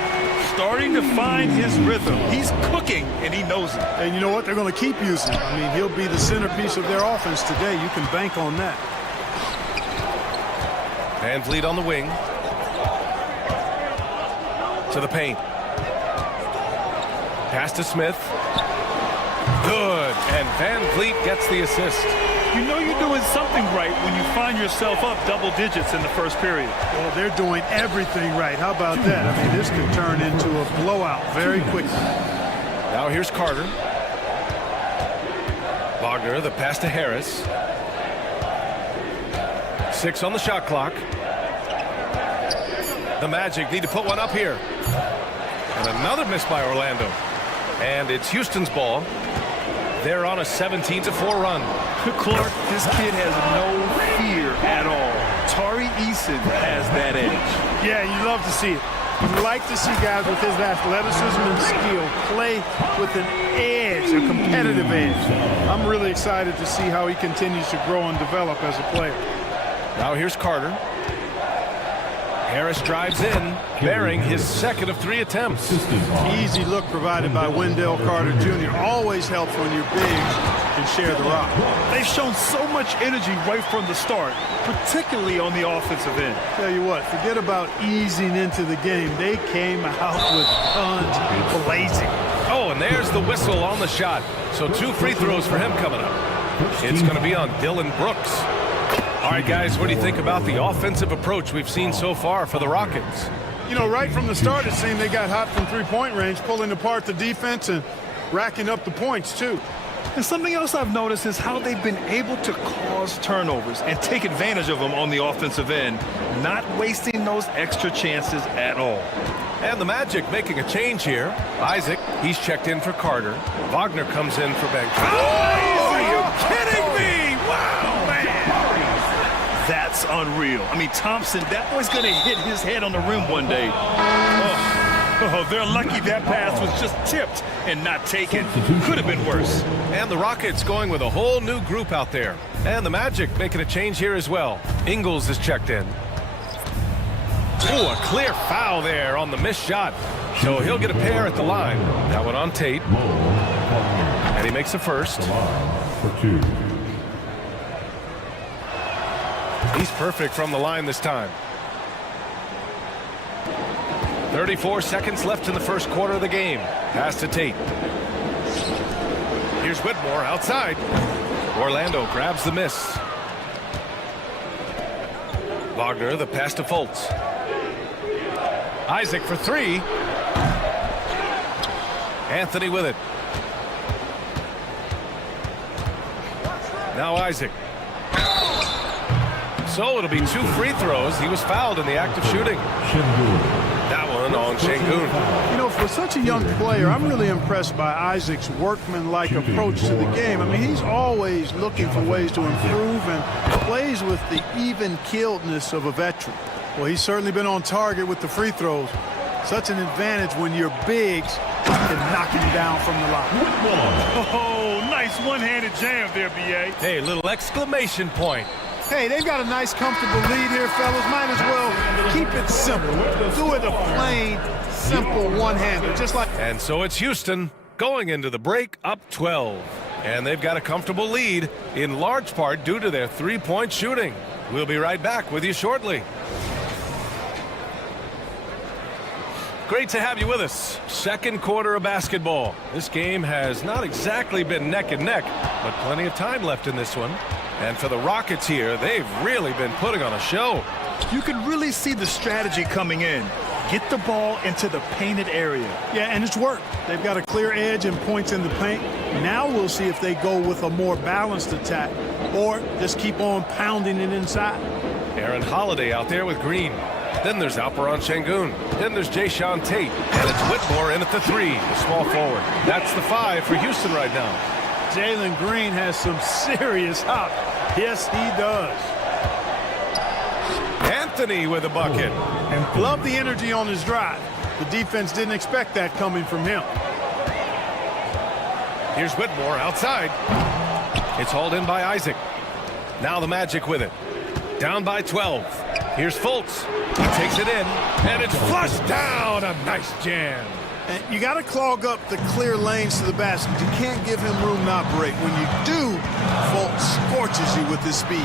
Starting to find his rhythm. He's cooking, and he knows it. And you know what? They're going to keep using him. I mean, he'll be the centerpiece of their offense today. You can bank on that. Van Vliet on the wing. To the paint. Pass to Smith. Good. And Van Vliet gets the assist. You know you're doing something right when you find yourself up double digits in the first period. Well, they're doing everything right. How about that? I mean, this could turn into a blowout very quickly. Now here's Carter. Wagner, the pass to Harris. 6 on the shot clock. The Magic need to put one up here. And another miss by Orlando. And it's Houston's ball. They're on a 17-4 run. Clark, this kid has no fear at all. Tari Eason has that edge. Yeah, you love to see it. You like to see guys with his athleticism and skill play with an edge, a competitive edge. I'm really excited to see how he continues to grow and develop as a player. Now here's Carter. Harris drives in, bearing his second of 3 attempts. Easy look provided by Wendell Carter Jr. Always helps when your bigs can share the rock. They've shown so much energy right from the start, particularly on the offensive end. Tell you what, forget about easing into the game. They came out with guns blazing. Oh, and there's the whistle on the shot. So 2 free throws for him coming up. It's going to be on Dylan Brooks. All right, guys, what do you think about the offensive approach we've seen so far for the Rockets? You know, right from the start, it seemed they got hot from three-point range, pulling apart the defense and racking up the points, too. And something else I've noticed is how they've been able to cause turnovers and take advantage of them on the offensive end, not wasting those extra chances at all. And the Magic making a change here. Isaac, he's checked in for Carter. Wagner comes in for Banks. Oh, are you kidding me? Wow, man. That's unreal. I mean, Thompson, that boy's going to hit his head on the rim one day. Oh. Oh, they're lucky that pass was just tipped and not taken. Could have been worse. And the Rockets going with a whole new group out there. And the Magic making a change here as well. Ingles is checked in. Ooh, a clear foul there on the missed shot. So he'll get a pair at the line. That one on Tate. And he makes a first. For 2. He's perfect from the line this time. 34 seconds left in the first quarter of the game. Pass to Tate. Here's Whitmore outside. Orlando grabs the miss. Wagner, the pass to Fultz. Isaac for 3. Anthony with it. Now Isaac. So it'll be 2 free throws. He was fouled in the act of shooting. That one on Şengün. You know, for such a young player, I'm really impressed by Isaac's workmanlike approach to the game. I mean, he's always looking for ways to improve and plays with the even-keeledness of a veteran. Well, he's certainly been on target with the free throws. Such an advantage when your bigs can knock him down from the line. Oh, nice one-handed jam there, B.A. Hey, little exclamation point. Hey, they've got a nice, comfortable lead here, fellas. Might as well keep it simple. Do it a plain, simple one-hander, just like... And so it's Houston going into the break up 12. And they've got a comfortable lead, in large part due to their three-point shooting. We'll be right back with you shortly. Great to have you with us. Second quarter of basketball. This game has not exactly been neck and neck, but plenty of time left in this one. And for the Rockets here, they've really been putting on a show. You can really see the strategy coming in. Get the ball into the painted area. Yeah, and it's worked. They've got a clear edge and points in the paint. Now we'll see if they go with a more balanced attack or just keep on pounding it inside. Aaron Holiday out there with Green. Then there's Alperon Şengün. Then there's Jayshawn Tate. And it's Whitmore in at the 3, the small forward. That's the 5 for Houston right now. Jalen Green has some serious hop. Yes, he does. Anthony with a bucket. Love the energy on his drive. The defense didn't expect that coming from him. Here's Whitmore outside. It's hauled in by Isaac. Now the Magic with it. Down by 12. Here's Fultz. He takes it in, and it's flushed down. A nice jam. And you got to clog up the clear lanes to the basket. You can't give him room to operate. When you do, Fultz scorches you with his speed.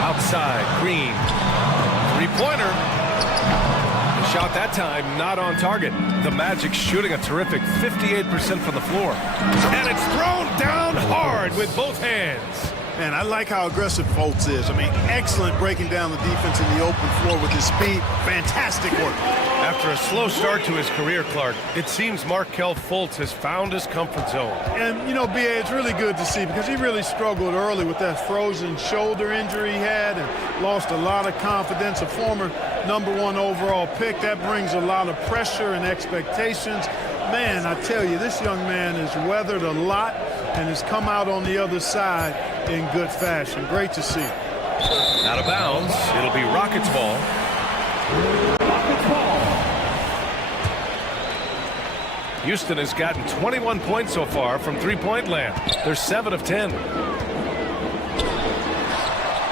Outside, Green. Three-pointer. The shot that time not on target. The Magic shooting a terrific 58% from the floor. And it's thrown down hard with both hands. Man, I like how aggressive Fultz is. I mean, excellent breaking down the defense in the open floor with his speed. Fantastic work. After a slow start to his career, Clark, it seems Markelle Fultz has found his comfort zone. And, you know, B.A., it's really good to see because he really struggled early with that frozen shoulder injury he had and lost a lot of confidence. A former #1 overall pick. That brings a lot of pressure and expectations. Man, I tell you, this young man has weathered a lot and has come out on the other side in good fashion. Great to see. Out of bounds. It'll be Rockets ball. Houston has gotten 21 points so far from three-point land. They're 7 of 10.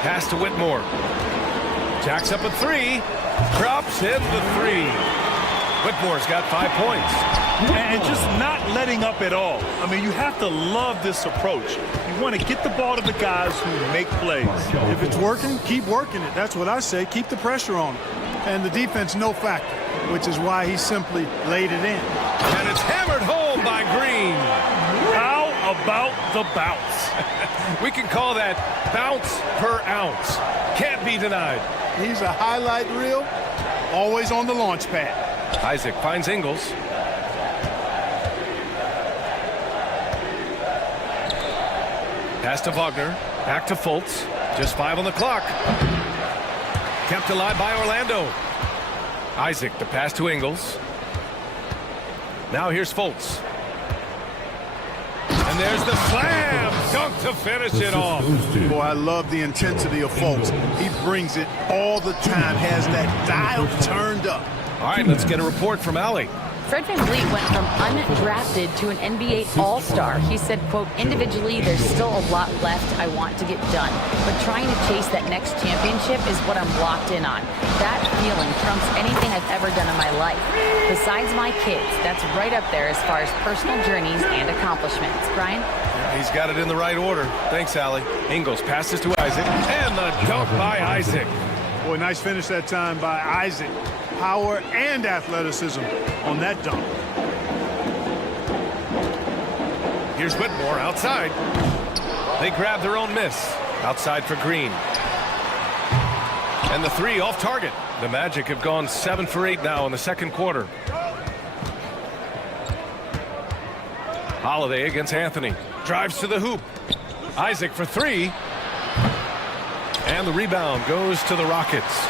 Pass to Whitmore. Jacks up a 3. Drops in the 3. Whitmore's got 5 points. And just not letting up at all. I mean, you have to love this approach. You want to get the ball to the guys who make plays. If it's working, keep working it. That's what I say. Keep the pressure on him. And the defense, no factor, which is why he simply laid it in. And it's hammered home by Green. How about the bounce? We can call that bounce per ounce. Can't be denied. He's a highlight reel, always on the launch pad. Isaac finds Ingles. Pass to Wagner. Back to Fultz. Just 5 on the clock. Kept alive by Orlando. Isaac, the pass to Ingles. Now here's Fultz. And there's the slam dunk to finish it off. Boy, I love the intensity of Fultz. He brings it all the time, has that dial turned up. All right, let's get a report from Allie. Fred VanVleet went from undrafted to an NBA All-Star. He said, quote, individually, there's still a lot left I want to get done, but trying to chase that next championship is what I'm locked in on. That feeling trumps anything I've ever done in my life. Besides my kids, that's right up there as far as personal journeys and accomplishments. Brian? He's got it in the right order. Thanks, Allie. Ingles passes to Isaac, and the dunk by Isaac. Boy, nice finish that time by Isaac. Power and athleticism on that dunk. Here's Whitmore outside. They grab their own miss. Outside for Green. And the three off target. The Magic have gone 7 for 8 now in the second quarter. Holiday against Anthony. Drives to the hoop. Isaac for three. And the rebound goes to the Rockets.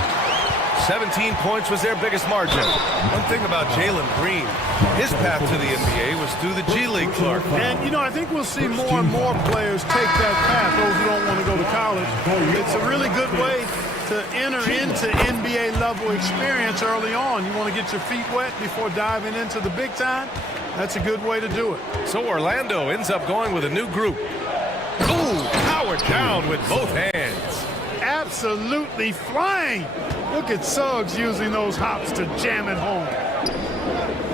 17 points was their biggest margin. One thing about Jalen Green, his path to the NBA was through the G League, Clark. And, you know, I think we'll see more and more players take that path, those who don't want to go to college. It's a really good way to enter into NBA level experience early on. You want to get your feet wet before diving into the big time? That's a good way to do it. So Orlando ends up going with a new group. Ooh, powered down with both hands. Absolutely flying. Look at Suggs using those hops to jam it home.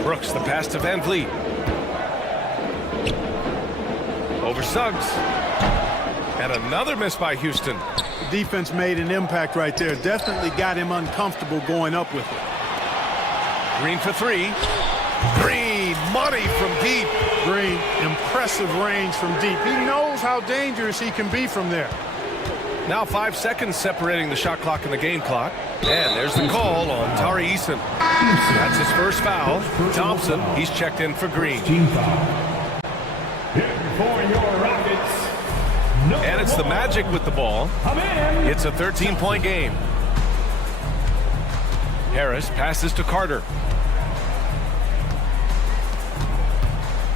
Brooks, the pass to VanVleet. Over Suggs. And another miss by Houston. The defense made an impact right there. Definitely got him uncomfortable going up with it. Green for three. Green, money from deep. Green, impressive range from deep. He knows how dangerous he can be from there. Now 5 seconds separating the shot clock and the game clock. And there's the call on Tari Eason. That's his first foul. Thompson, he's checked in for Green. And it's the Magic with the ball. It's a 13-point game. Harris passes to Carter.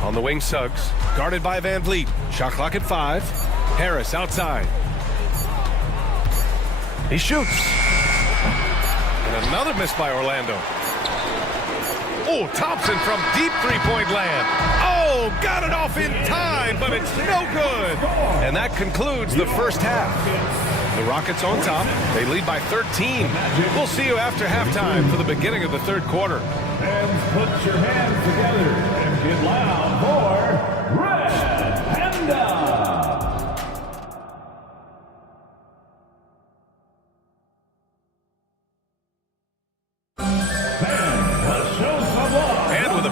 On the wing, Suggs. Guarded by VanVleet. Shot clock at 5. Harris outside. He shoots. And another miss by Orlando. Oh, Thompson from deep three-point land. Oh, got it off in time, but it's no good. And that concludes the first half. The Rockets on top. They lead by 13. We'll see you after halftime for the beginning of the third quarter. Fans, put your hands together and get loud for Red Panda.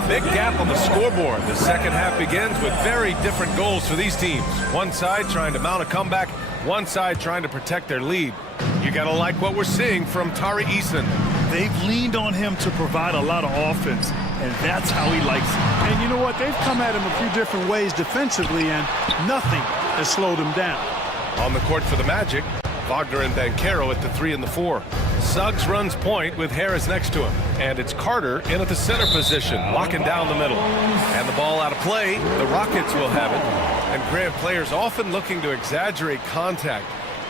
Big gap on the scoreboard. The second half begins with very different goals for these teams. One side trying to mount a comeback, one side trying to protect their lead. You gotta like what we're seeing from Tari Eason. They've leaned on him to provide a lot of offense, and that's how he likes it. And you know what? They've come at him a few different ways defensively, and nothing has slowed him down. On the court for the Magic, Wagner and Banchero at the 3 and the 4. Suggs runs point with Harris next to him. And it's Carter in at the center position, locking down the middle. And the ball out of play, the Rockets will have it. And Grant, players often looking to exaggerate contact.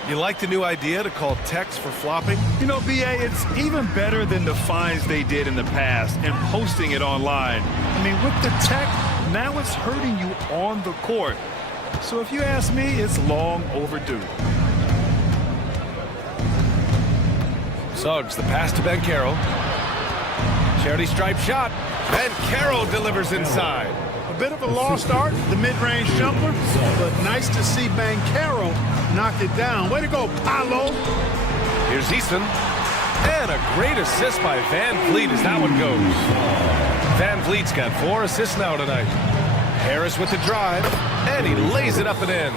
You like the new idea to call techs for flopping? You know, B.A., it's even better than the fines they did in the past and posting it online. I mean, with the tech, now it's hurting you on the court. So if you ask me, it's long overdue. Suggs, the pass to Banchero. Charity stripe shot. Banchero delivers inside. A bit of a lost art, the mid-range jumper, but nice to see Banchero knock it down. Way to go, Paolo. Here's Easton. And a great assist by VanVleet as that one goes. VanVleet's got 4 assists now tonight. Harris with the drive, and he lays it up and in.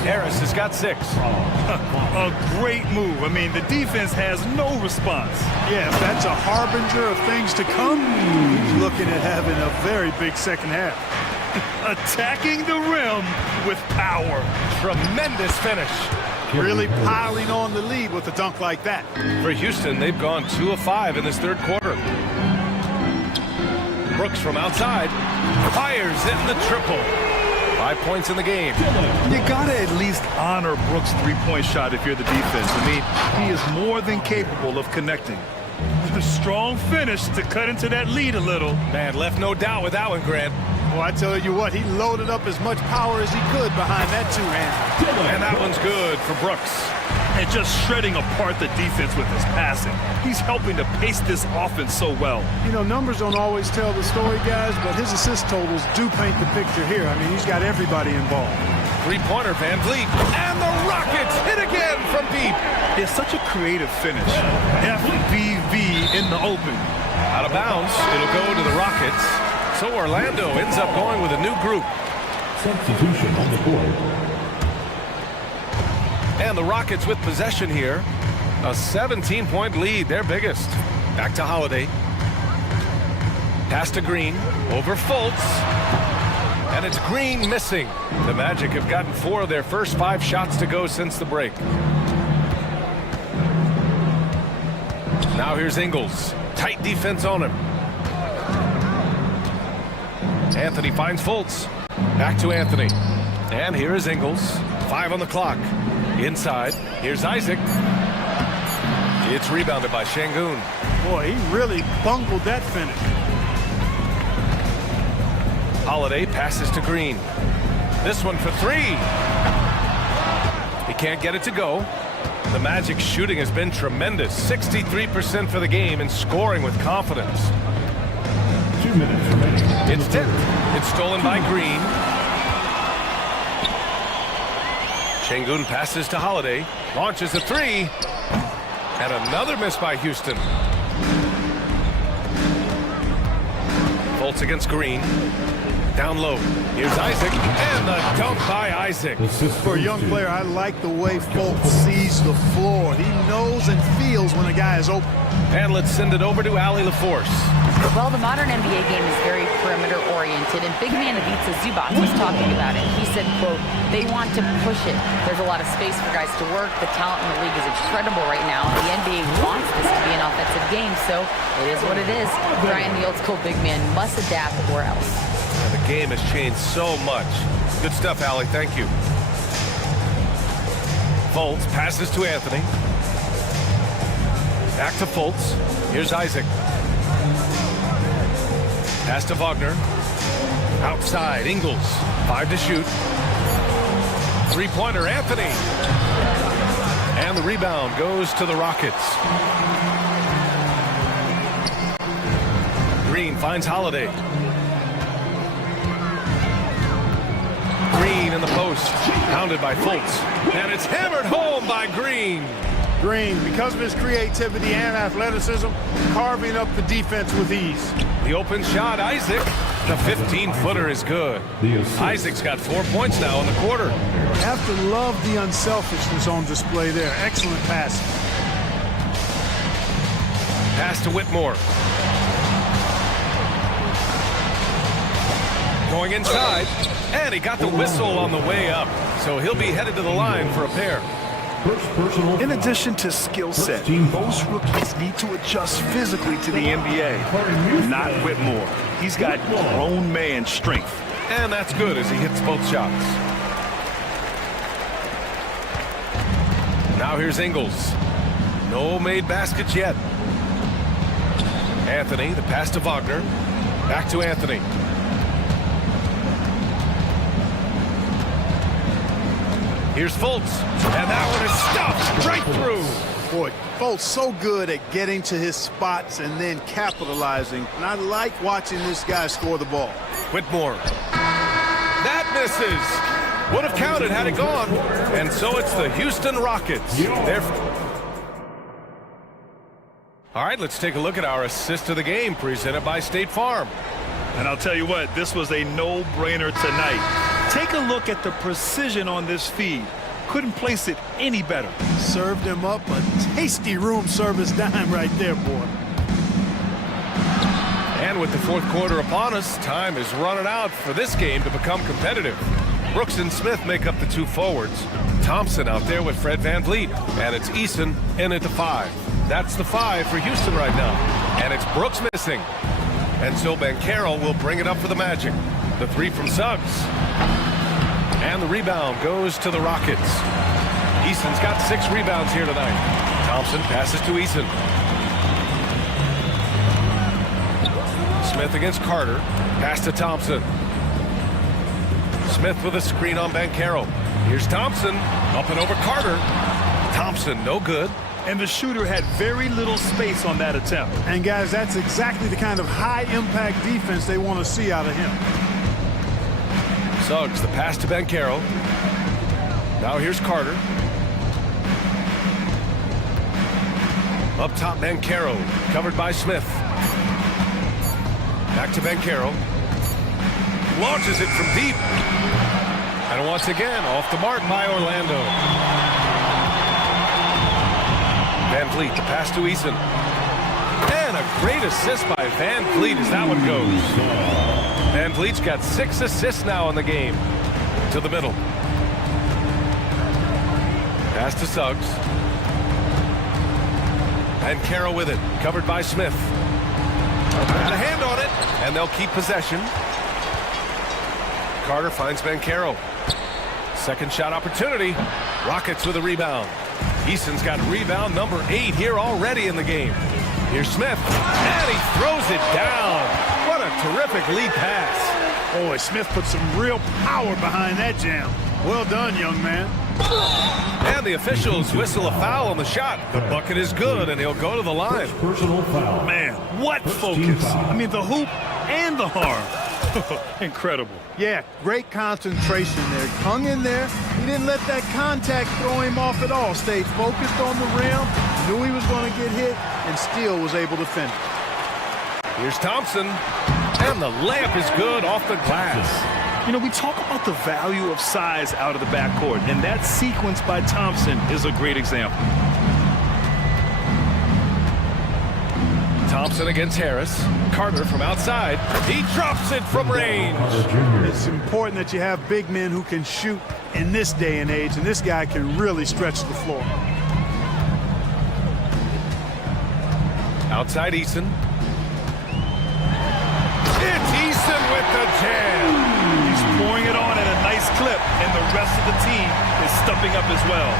Harris has got 6. A great move. I mean, the defense has no response. Yeah, if that's a harbinger of things to come, he's looking at having a very big second half. Attacking the rim with power. Tremendous finish. Really piling on the lead with a dunk like that. For Houston, they've gone 2 of 5 in this third quarter. Brooks from outside fires in the triple. 5 points in the game. You gotta at least honor Brooks' three-point shot if you're the defense. I mean, he is more than capable of connecting. A strong finish to cut into that lead a little. Man, left no doubt with that one, Grant. Well, I tell you what, he loaded up as much power as he could behind that two-hand. And that one's good for Brooks. And just shredding apart the defense with his passing. He's helping to pace this offense so well. You know, numbers don't always tell the story, guys, but his assist totals do paint the picture here. I mean, he's got everybody involved. Three-pointer, Van Vliet. And the Rockets hit again from deep. It's such a creative finish. FVV in the open. Out of bounds. It'll go to the Rockets. So Orlando ends up going with a new group. Substitution on the board. And the Rockets with possession here. A 17-point lead, their biggest. Back to Holiday. Pass to Green. Over Fultz. And it's Green missing. The Magic have gotten 4 of their first 5 shots to go since the break. Now here's Ingles. Tight defense on him. Anthony finds Fultz. Back to Anthony. And here is Ingles. 5 on the clock. Inside. Here's Isaac. It's rebounded by Şengün. Boy, he really bungled that finish. Holiday passes to Green. This one for 3. He can't get it to go. The Magic's shooting has been tremendous. 63% for the game and scoring with confidence. 2 minutes remaining. It's tipped. It's stolen by Green. Şengün passes to Holiday. Launches a 3. And another miss by Houston. Fultz against Green. Down low. Here's Isaac. And the dunk by Isaac. For a young player, I like the way Fultz sees the floor. He knows and feels when a guy is open. And let's send it over to Allie LaForce. Well, the modern NBA game is very perimeter-oriented, and big man Ivica Zubac was talking about it. He said, quote, they want to push it. There's a lot of space for guys to work. The talent in the league is incredible right now, and the NBA wants this to be an offensive game, so it is what it is. Brian, the old-school big man, must adapt or else. The game has changed so much. Good stuff, Allie. Thank you. Fultz passes to Anthony. Back to Fultz. Here's Isaac. Pass to Wagner. Outside, Ingles. 5 to shoot. Three-pointer, Anthony. And the rebound goes to the Rockets. Green finds Holiday. Green in the post. Pounded by Fultz. And it's hammered home by Green. Green, because of his creativity and athleticism, carving up the defense with ease. The open shot, Isaac. The 15-footer is good. Isaac's got 4 points now in the quarter. Have to love the unselfishness on display there. Excellent pass. Pass to Whitmore. Going inside. And he got the whistle on the way up. So he'll be headed to the line for a pair. In addition to skill set, most rookies need to adjust physically to the NBA. Not Whitmore. He's got grown man strength. And that's good as he hits both shots. Now here's Ingles. No made baskets yet. Anthony, the pass to Wagner. Back to Anthony. Here's Fultz, and that one is stuffed right through. Boy, Fultz so good at getting to his spots and then capitalizing. And I like watching this guy score the ball. Whitmore. That misses. Would have counted had it gone. And so it's the Houston Rockets. All right, let's take a look at our assist of the game presented by State Farm. And I'll tell you what, this was a no-brainer tonight. Take a look at the precision on this feed. Couldn't place it any better. Served him up a tasty room service dime right there, boy. And with the fourth quarter upon us, time is running out for this game to become competitive. Brooks and Smith make up the 2 forwards. Thompson out there with Fred Van Vliet. And it's Eason in at the 5. That's the 5 for Houston right now. And it's Brooks missing. And so Banchero will bring it up for the Magic. The 3 from Suggs. And the rebound goes to the Rockets. Eason's got 6 rebounds here tonight. Thompson passes to Eason. Smith against Carter. Pass to Thompson. Smith with a screen on Banchero. Here's Thompson. Up and over Carter. Thompson, no good. And the shooter had very little space on that attempt. And guys, that's exactly the kind of high-impact defense they want to see out of him. Suggs, the pass to Banchero. Now here's Carter. Up top, Banchero, covered by Smith. Back to Banchero. Launches it from deep. And once again, off the mark by Orlando. Van Vliet, the pass to Eason. And a great assist by Van Vliet as that one goes. Van Vliet's got 6 assists now in the game. To the middle. Pass to Suggs. Banchero with it, covered by Smith. Got a hand on it, and they'll keep possession. Carter finds Banchero. Second shot opportunity. Rockets with a rebound. Eason's got rebound number 8 here already in the game. Here's Smith, and he throws it down. What a terrific lead pass. Boy, Smith put some real power behind that jam. Well done, young man. And the officials whistle a foul on the shot. The bucket is good, and he'll go to the line. Personal foul. Man, what focus. I mean, the hoop and the harm. Incredible. Yeah, great concentration there. Hung in there. He didn't let that contact throw him off at all. Stayed focused on the rim, knew he was going to get hit, and still was able to finish. Here's Thompson, and the layup is good off the glass. You know, we talk about the value of size out of the backcourt, and that sequence by Thompson is a great example. Thompson against Harris. Carter from outside. He drops it from range. It's important that you have big men who can shoot in this day and age, and this guy can really stretch the floor. Outside Eason. It's Eason with the jam. He's pouring it on at a nice clip, and the rest of the team is stepping up as well.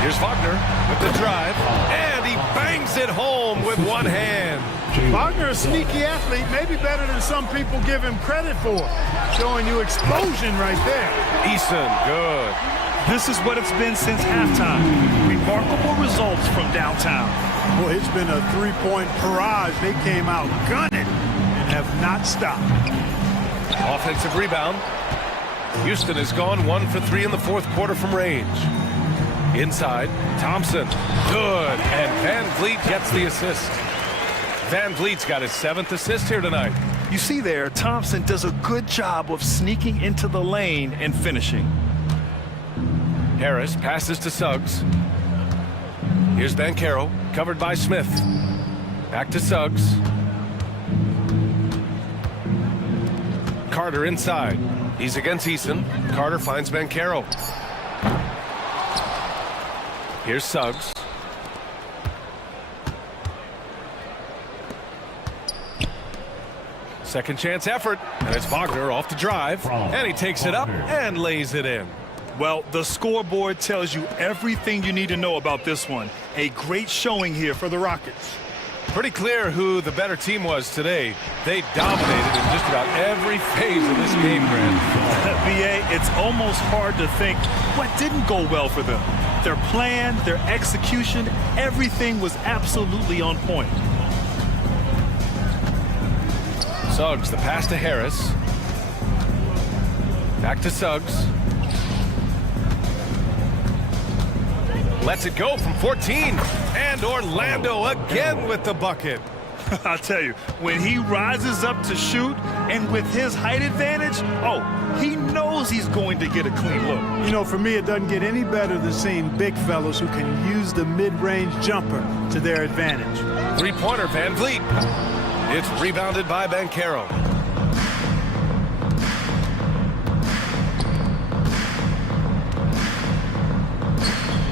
Here's Wagner with the drive, and he bangs it home with one hand. Wagner, a sneaky athlete, maybe better than some people give him credit for. Showing you explosion right there. Eason, good. This is what it's been since halftime. Remarkable results from downtown. Boy, it's been a three-point barrage. They came out gunning and have not stopped. Offensive rebound. Houston has gone 1 for 3 in the fourth quarter from range. Inside, Thompson, good, and Van Vliet gets the assist. Van Vliet's got his 7th assist here tonight. You see there, Thompson does a good job of sneaking into the lane and finishing. Harris passes to Suggs. Here's Banchero, covered by Smith. Back to Suggs. Carter inside. He's against Eason. Carter finds Banchero. Here's Suggs. Second chance effort, and it's Wagner off the drive, and he takes it up and lays it in. Well, the scoreboard tells you everything you need to know about this one. A great showing here for the Rockets. Pretty clear who the better team was today. They dominated in just about every phase of this game, Grant. BA, it's almost hard to think what didn't go well for them. Their plan, their execution, everything was absolutely on point. Suggs, the pass to Harris. Back to Suggs. Lets it go from 14. And Orlando again with the bucket. I'll tell you, when he rises up to shoot and with his height advantage, oh, he knows he's going to get a clean look. You know, for me, it doesn't get any better than seeing big fellas who can use the mid-range jumper to their advantage. Three-pointer, Van Vliet. It's rebounded by Banchero.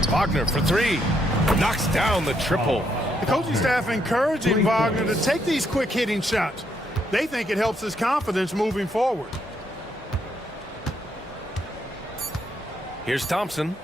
Wagner for 3. Knocks down the triple. The coaching staff encouraging Wagner to take these quick hitting shots. They think it helps his confidence moving forward. Here's Thompson.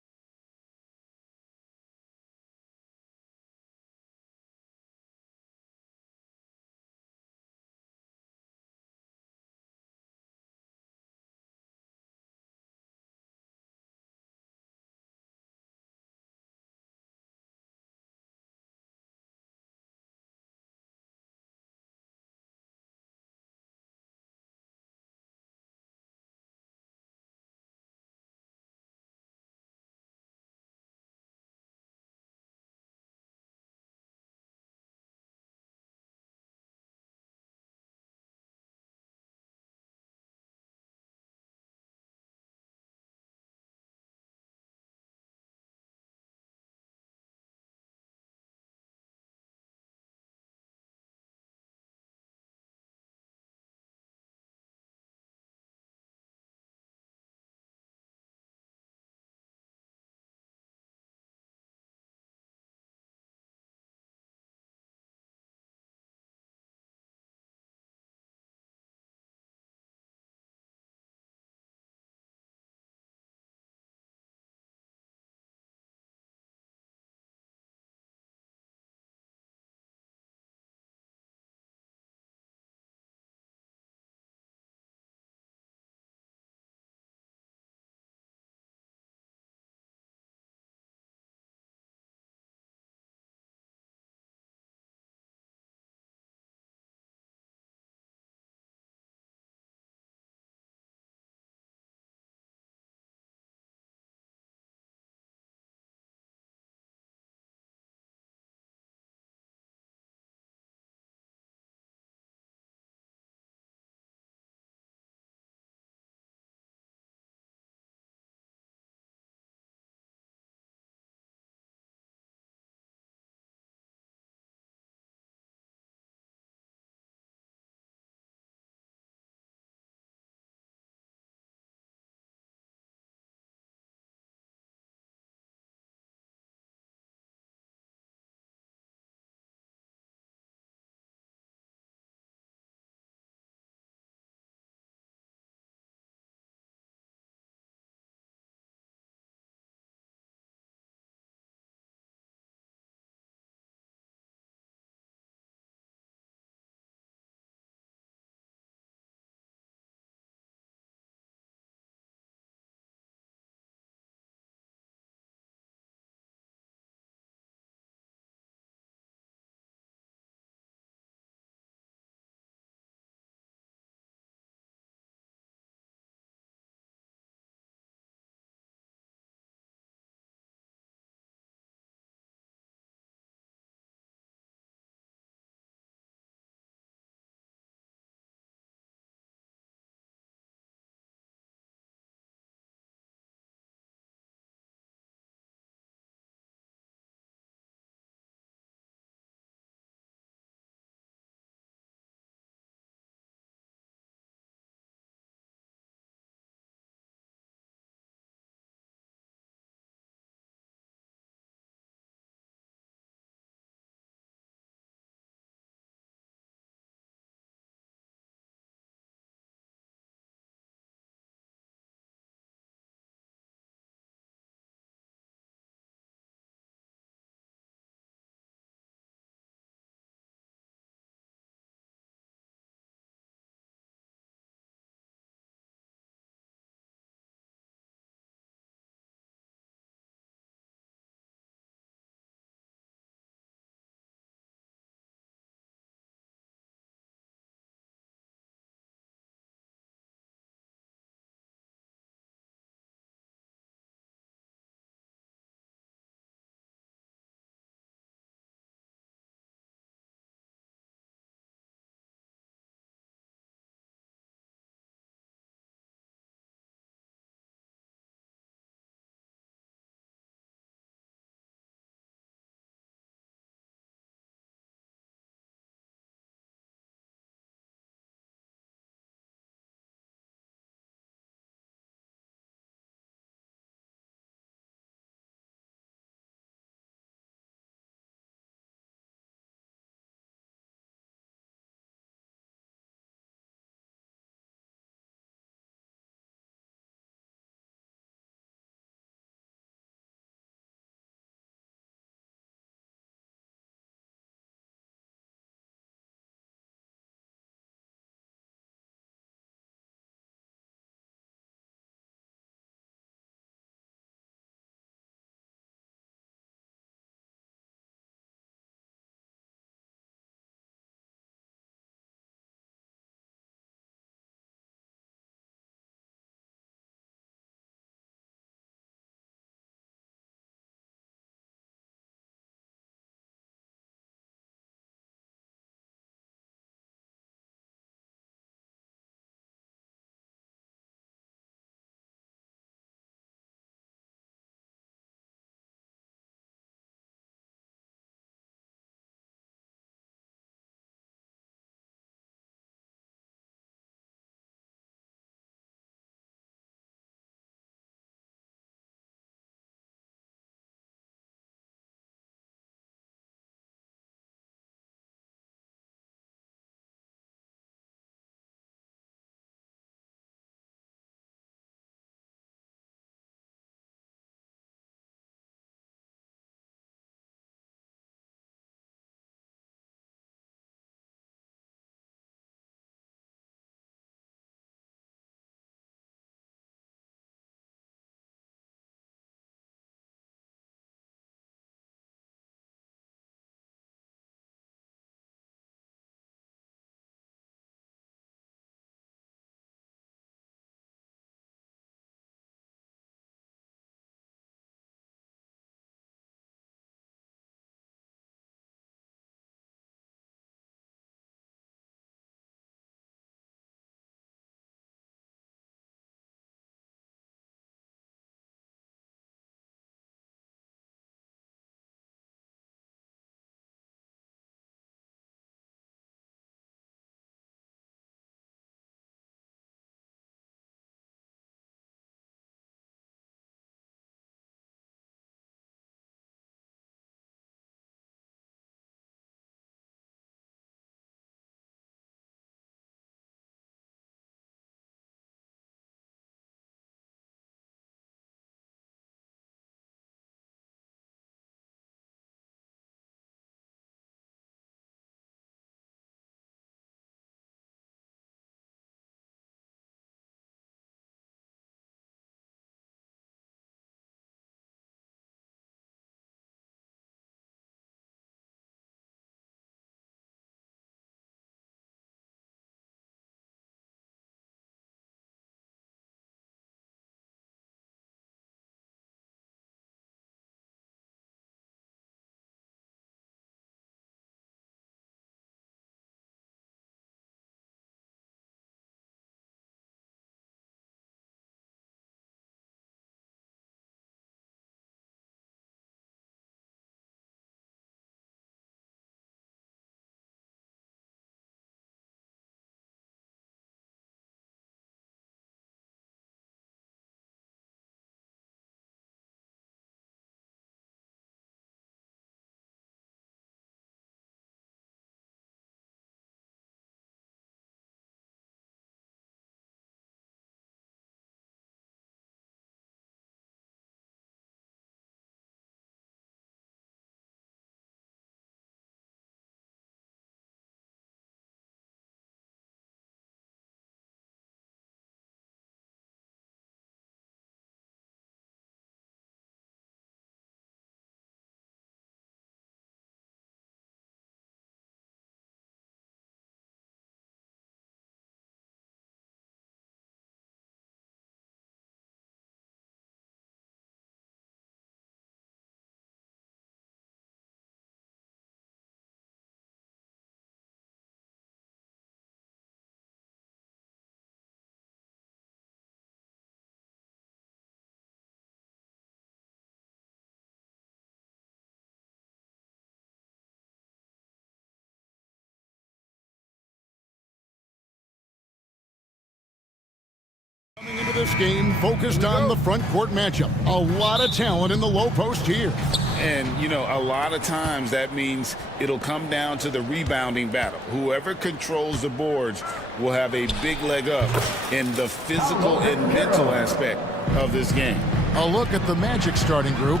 this game focused on the front court matchup. A lot of talent in the low post here. And, you know, a lot of times that means it'll come down to the rebounding battle. Whoever controls the boards will have a big leg up in the physical and mental aspect of this game. A look at the Magic starting group.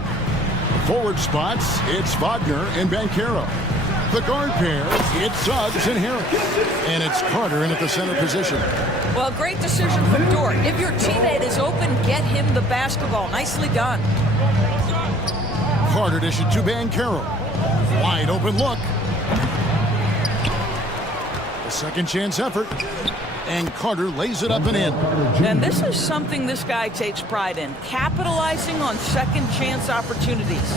Forward spots, it's Wagner and Banchero. The guard pair, it's Suggs and Harris. And it's Carter in at the center position. Well, great decision from Dort. If your teammate is open, get him the basketball. Nicely done. Carter dished to Banchero. Wide open look. A second chance effort. And Carter lays it up and in. And this is something this guy takes pride in, capitalizing on second chance opportunities.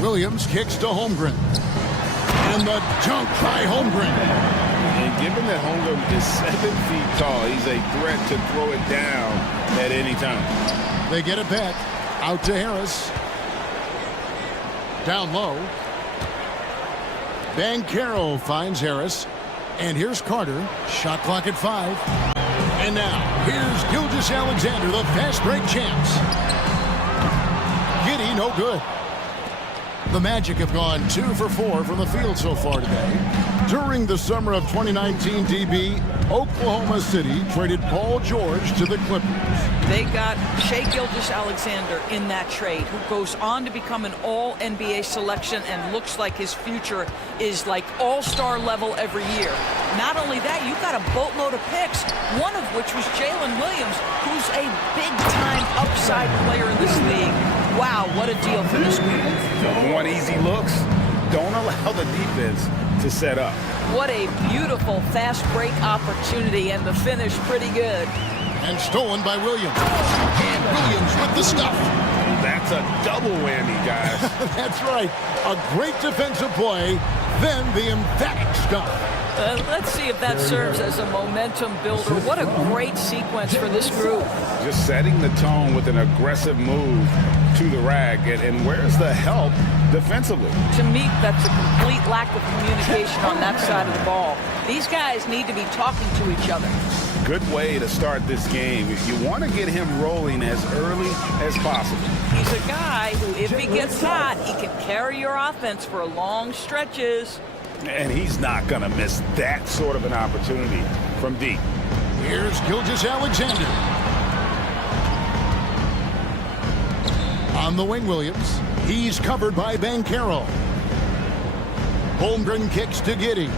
Williams kicks to Holmgren. And the dunk by Holmgren. And given that Holmgren is 7 feet tall, he's a threat to throw it down at any time. They get it back. Out to Harris. Down low. Banchero finds Harris. And here's Carter. Shot clock at 5. And now, here's Gilgeous-Alexander, the fast break champs. Giddey, no good. The Magic have gone 2 for 4 from the field so far today. During the summer of 2019, DB, Oklahoma City traded Paul George to the Clippers. They got Shai Gilgeous-Alexander in that trade, who goes on to become an all-NBA selection and looks like his future is like all-star level every year. Not only that, you got a boatload of picks, one of which was Jalen Williams, who's a big-time upside player in this league. Wow, what a deal for this group. Don't want easy looks. Don't allow the defense to set up. What a beautiful fast break opportunity, and the finish pretty good. And stolen by Williams. And Williams with the stuff. That's a double whammy, guys. That's right. A great defensive play, then the emphatic stuff. Let's see if that serves as a momentum builder. What a great sequence for this group. Just setting the tone with an aggressive move to the rack. And where's the help defensively? To me, that's a complete lack of communication on that side of the ball. These guys need to be talking to each other. Good way to start this game. You want to get him rolling as early as possible. He's a guy who, if he gets hot, he can carry your offense for long stretches. And he's not going to miss that sort of an opportunity from deep. Here's Gilgeous-Alexander. On the wing, Williams. He's covered by Banchero. Holmgren kicks to Giddey.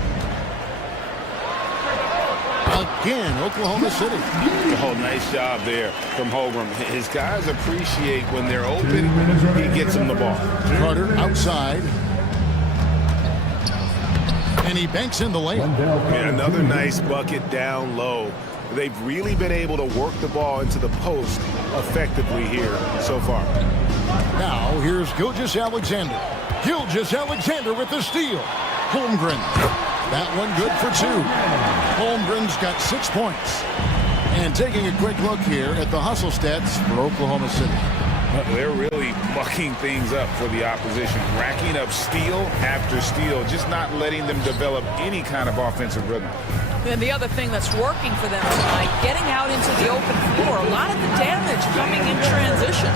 Again, Oklahoma City. Oh, nice job there from Holmgren. His guys appreciate when they're open, he gets them the ball. Carter outside. And he banks in the lane. Yeah, another nice bucket down low. They've really been able to work the ball into the post effectively here so far. Now, here's Gilgeous-Alexander. Gilgeous-Alexander with the steal. Holmgren. That one good for 2. Holmgren's got 6 points. And taking a quick look here at the hustle stats for Oklahoma City. They're really mucking things up for the opposition, racking up steal after steal, just not letting them develop any kind of offensive rhythm. And the other thing that's working for them tonight, getting out into the open floor, a lot of the damage coming in transition.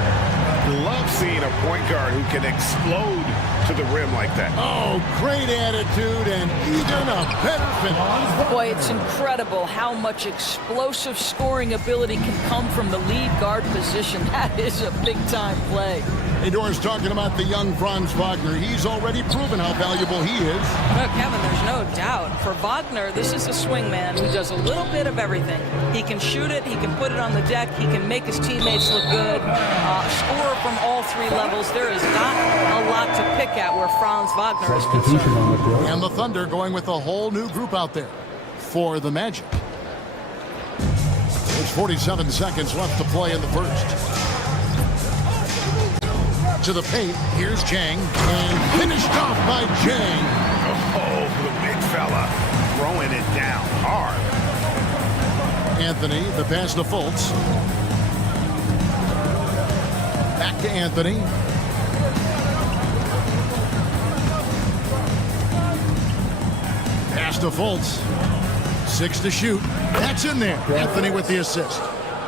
Love seeing a point guard who can explode to the rim like that. Oh, great attitude and even a better finish. Boy, it's incredible how much explosive scoring ability can come from the lead guard position. That is a big-time play. Hey, Doris, talking about the young Franz Wagner, he's already proven how valuable he is. Well, Kevin, there's no doubt. For Wagner, this is a swingman who does a little bit of everything. He can shoot it, he can put it on the deck, he can make his teammates look good, score from all 3 levels. There is not a lot to pick at where Franz Wagner is concerned. And the Thunder going with a whole new group out there for the Magic. There's 47 seconds left to play in the first. To the paint, here's Jang, and finished off by Jang. Oh, the big fella throwing it down hard. Anthony, the pass to Fultz. Back to Anthony. Pass to Fultz. 6 to shoot. That's in there. Anthony with the assist.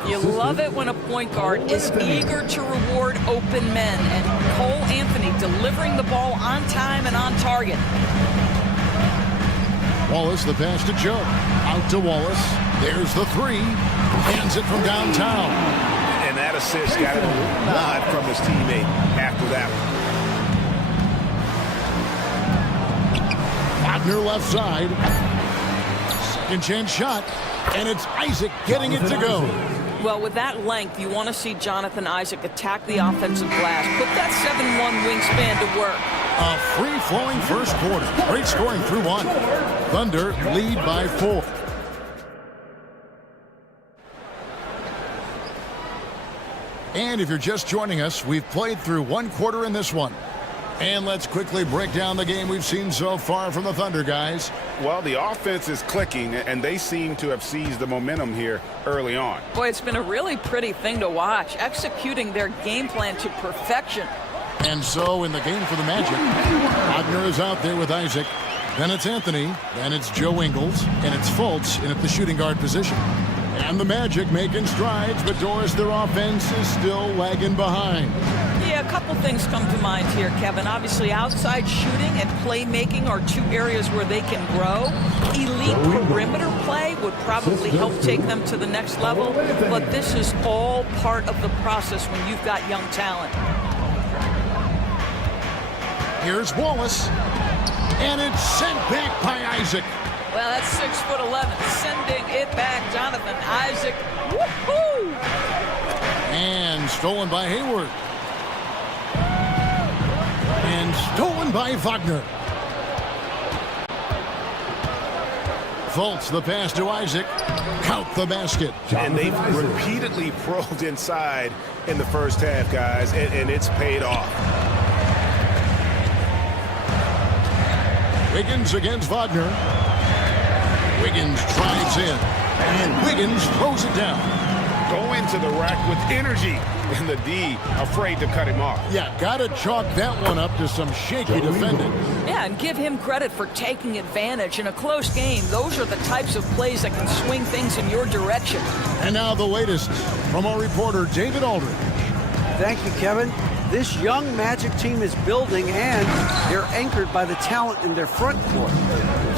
You love it when a point guard is eager to reward open men, and Cole Anthony delivering the ball on time and on target. Wallace, the pass to Joe. Out to Wallace. There's the three. Hands it from downtown. And that assist got a nod from his teammate after that one. Wagner left side. Second chance shot. And it's Isaac getting it to go. Well, with that length, you want to see Jonathan Isaac attack the offensive glass. Put that 7-1 wingspan to work. A free-flowing first quarter. Great scoring through one. Thunder lead by 4. And if you're just joining us, we've played through one quarter in this one. And let's quickly break down the game we've seen so far from the Thunder, guys. Well, the offense is clicking, and they seem to have seized the momentum here early on. Boy, it's been a really pretty thing to watch, executing their game plan to perfection. And so in the game for the Magic, Wagner is out there with Isaac. Then it's Anthony. Then it's Joe Ingles. And it's Fultz in at the shooting guard position. And the Magic making strides, but Doris, their offense is still lagging behind. Yeah, a couple things come to mind here, Kevin. Obviously, outside shooting and playmaking are two areas where they can grow. Elite perimeter play would probably help take them to the next level, but this is all part of the process when you've got young talent. Here's Wallace, and it's sent back by Isaac. Well, that's 6'11", sending it back, Jonathan Isaac. Woohoo! And stolen by Hayward. And stolen by Wagner. Fultz, the pass to Isaac. Count the basket. And they've repeatedly probed inside in the first half, guys, and it's paid off. Wiggins against Wagner. Wiggins drives in, and Wiggins throws it down. Go into the rack with energy, and the D afraid to cut him off. Yeah, gotta chalk that one up to some shaky defending. Yeah, and give him credit for taking advantage in a close game. Those are the types of plays that can swing things in your direction. And now the latest from our reporter, David Aldridge. Thank you, Kevin. This young Magic team is building, and they're anchored by the talent in their front court.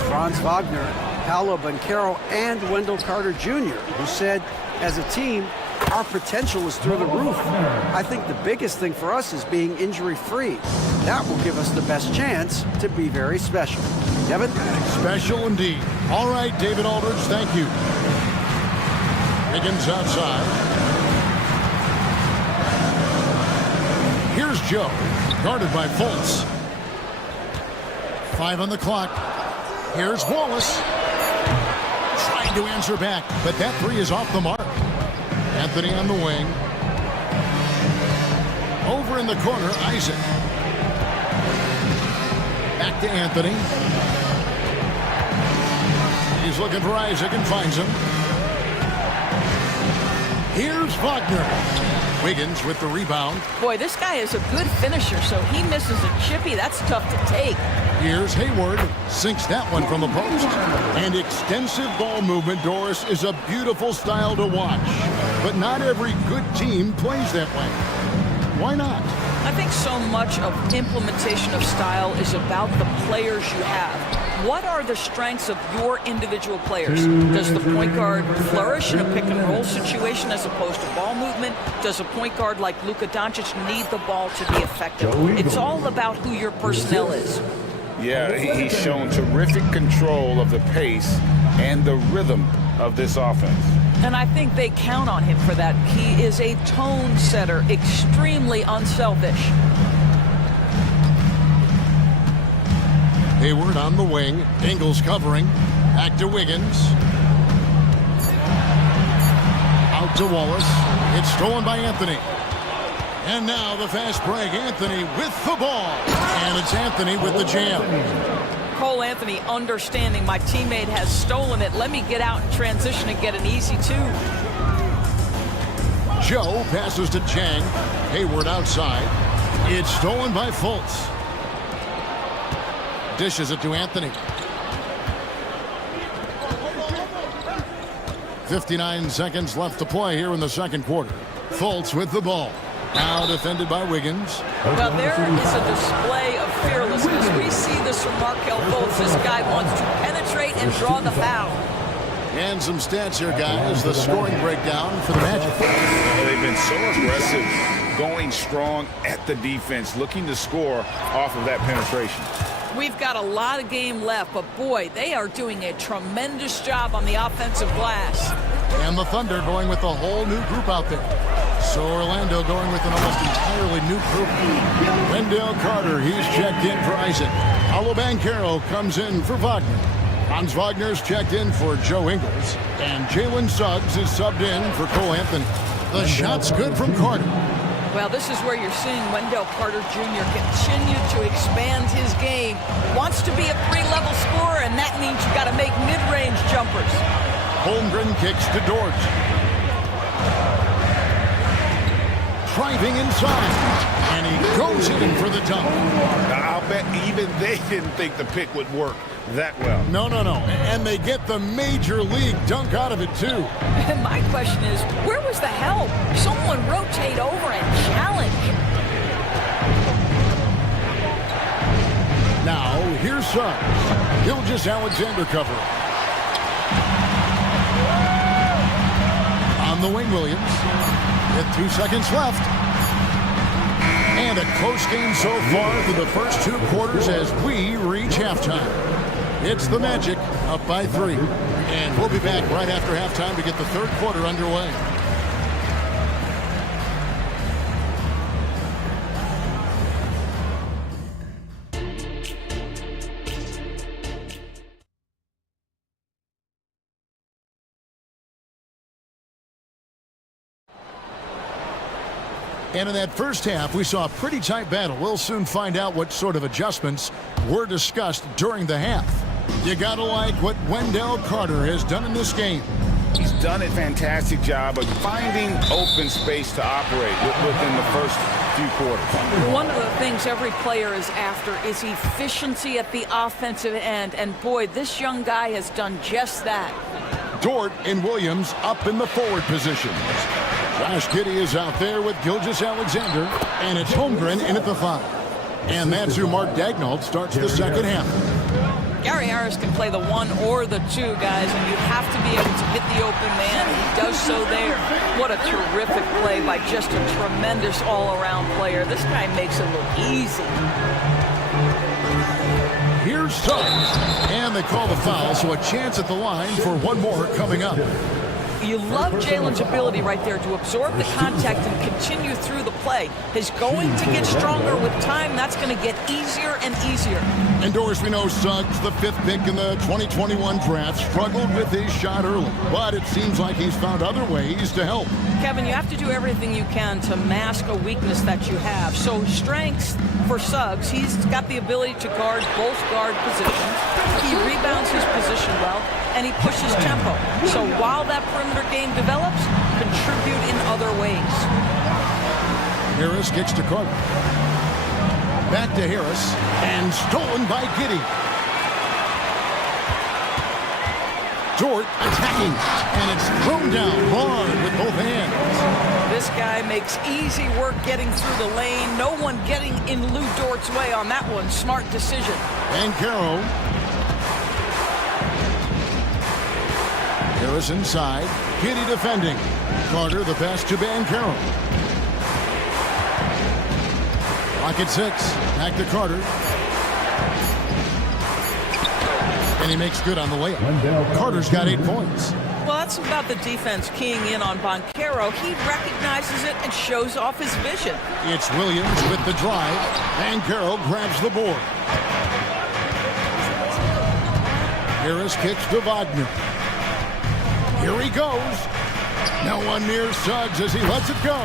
Franz Wagner, Paolo Banchero, and Wendell Carter Jr., who said, as a team, our potential is through the roof. I think the biggest thing for us is being injury-free. That will give us the best chance to be very special. Kevin? Special indeed. All right, David Aldridge, thank you. Wiggins outside. Here's Joe, guarded by Fultz. 5 on the clock. Here's Wallace. Trying to answer back, but that three is off the mark. Anthony on the wing. Over in the corner, Isaac. Back to Anthony. He's looking for Isaac and finds him. Here's Wagner. Wiggins with the rebound. Boy, this guy is a good finisher, so he misses a chippy. That's tough to take. Here's Hayward. Sinks that one from the post. And extensive ball movement, Doris, is a beautiful style to watch. But not every good team plays that way. Why not? I think so much of implementation of style is about the players you have. What are the strengths of your individual players? Does the point guard flourish in a pick-and-roll situation as opposed to ball movement? Does a point guard like Luka Doncic need the ball to be effective? It's all about who your personnel is. Yeah, he's shown terrific control of the pace and the rhythm of this offense. And I think they count on him for that. He is a tone setter, extremely unselfish. Hayward on the wing. Ingles covering. Back to Wiggins. Out to Wallace. It's stolen by Anthony. And now the fast break. Anthony with the ball. And it's Anthony with the jam. Cole Anthony understanding my teammate has stolen it. Let me get out in transition and get an easy two. Joe passes to Chang. Hayward outside. It's stolen by Fultz. Dishes it to Anthony. 59 seconds left to play here in the second quarter. Fultz with the ball. Now defended by Wiggins. Well, there is a display of fearlessness. We see this from Markelle Fultz. This guy wants to penetrate and draw the foul. And some stats here, guys. The scoring breakdown for the Magic. They've been so aggressive, going strong at the defense, looking to score off of that penetration. We've got a lot of game left, but boy, they are doing a tremendous job on the offensive glass. And the Thunder going with a whole new group out there. So Orlando going with an almost entirely new group. Wendell Carter, he's checked in for Isaac. Paolo Banchero comes in for Wagner. Hans Wagner's checked in for Joe Ingles. And Jalen Suggs is subbed in for Cole Anthony. The shot's good from Carter. Well, this is where you're seeing Wendell Carter Jr. continue to expand his game. Wants to be a three-level scorer, and that means you've got to make mid-range jumpers. Holmgren kicks to Dort. Driving inside. And he goes in for the dunk. I'll bet even they didn't think the pick would work that well. No. And they get the major league dunk out of it, too. And my question is, where was the help? Someone rotate over and challenge. Now, here's Suggs. Gilgeous Alexander cover. On the wing, Williams. With 2 seconds left. And a close game so far through the first 2 quarters as we reach halftime. It's the Magic up by 3. And we'll be back right after halftime to get the third quarter underway. And in that first half, we saw a pretty tight battle. We'll soon find out what sort of adjustments were discussed during the half. You gotta like what Wendell Carter has done in this game. He's done a fantastic job of finding open space to operate within the first few quarters. One of the things every player is after is efficiency at the offensive end. And boy, this young guy has done just that. Dort and Williams up in the forward positions. Josh Giddey is out there with Gilgeous Alexander, and it's Holmgren in at the 5. And that's who Mark Daigneault starts the second half. Gary Harris can play the 1 or the 2, guys, and you have to be able to hit the open man. He does so there. What a terrific play by just a tremendous all-around player. This guy makes it look easy. Here's Suggs, and they call the foul, so a chance at the line for one more coming up. You love Jalen's ability right there to absorb the contact and continue through the play. He's going to get stronger with time. That's going to get easier and easier. And Doris, we know Suggs, the 5th pick in the 2021 draft, struggled with his shot early. But it seems like he's found other ways to help. Kevin, you have to do everything you can to mask a weakness that you have. So strengths for Suggs, he's got the ability to guard both guard positions. He rebounds his position well, and he pushes tempo. So while that perimeter game develops, contribute in other ways. Harris kicks to Carter. Back to Harris, and stolen by Giddey. Dort attacking, and it's thrown down hard with both hands. This guy makes easy work getting through the lane. No one getting in Lou Dort's way on that one. Smart decision. And Caro. Harris inside. Giddey defending. Carter the pass to Banchero. Rocket 6. Back to Carter. And he makes good on the layup. Carter's got 8 points. Well, that's about the defense keying in on Banchero. He recognizes it and shows off his vision. It's Williams with the drive. Banchero grabs the board. Harris kicks to Wagner. Here he goes. No one near Suggs as he lets it go.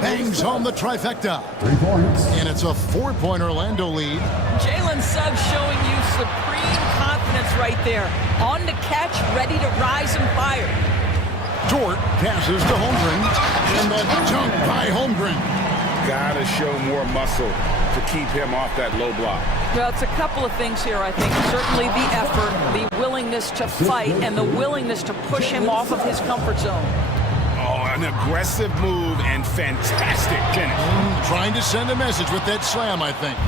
Bangs home the trifecta. 3 points. And it's a 4-point Orlando lead. Jalen Suggs showing you supreme confidence right there. On the catch, ready to rise and fire. Dort passes to Holmgren. And the dunk by Holmgren. Gotta show more muscle to keep him off that low block? Well, it's a couple of things here, I think. Certainly the effort, the willingness to fight, and the willingness to push him off of his comfort zone. Oh, an aggressive move and fantastic finish. Trying to send a message with that slam, I think.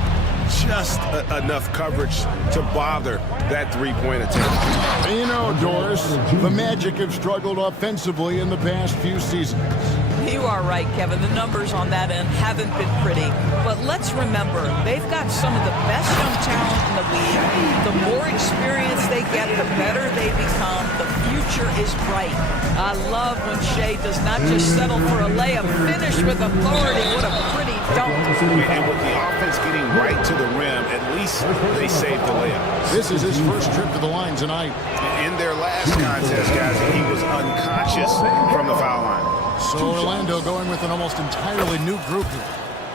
Just enough coverage to bother that three-point attempt. You know, Doris, the Magic have struggled offensively in the past few seasons. You are right, Kevin. The numbers on that end haven't been pretty. But let's remember, they've got some of the best young talent in the league. The more experience they get, the better they become. The future is bright. I love when Shea does not just settle for a layup, finish with authority. What a pretty dunk. And with the offense getting right to the rim, at least they saved the layup. This is his first trip to the line tonight. In their last contest, guys, he was unconscious from the foul line. So Orlando going with an almost entirely new group here.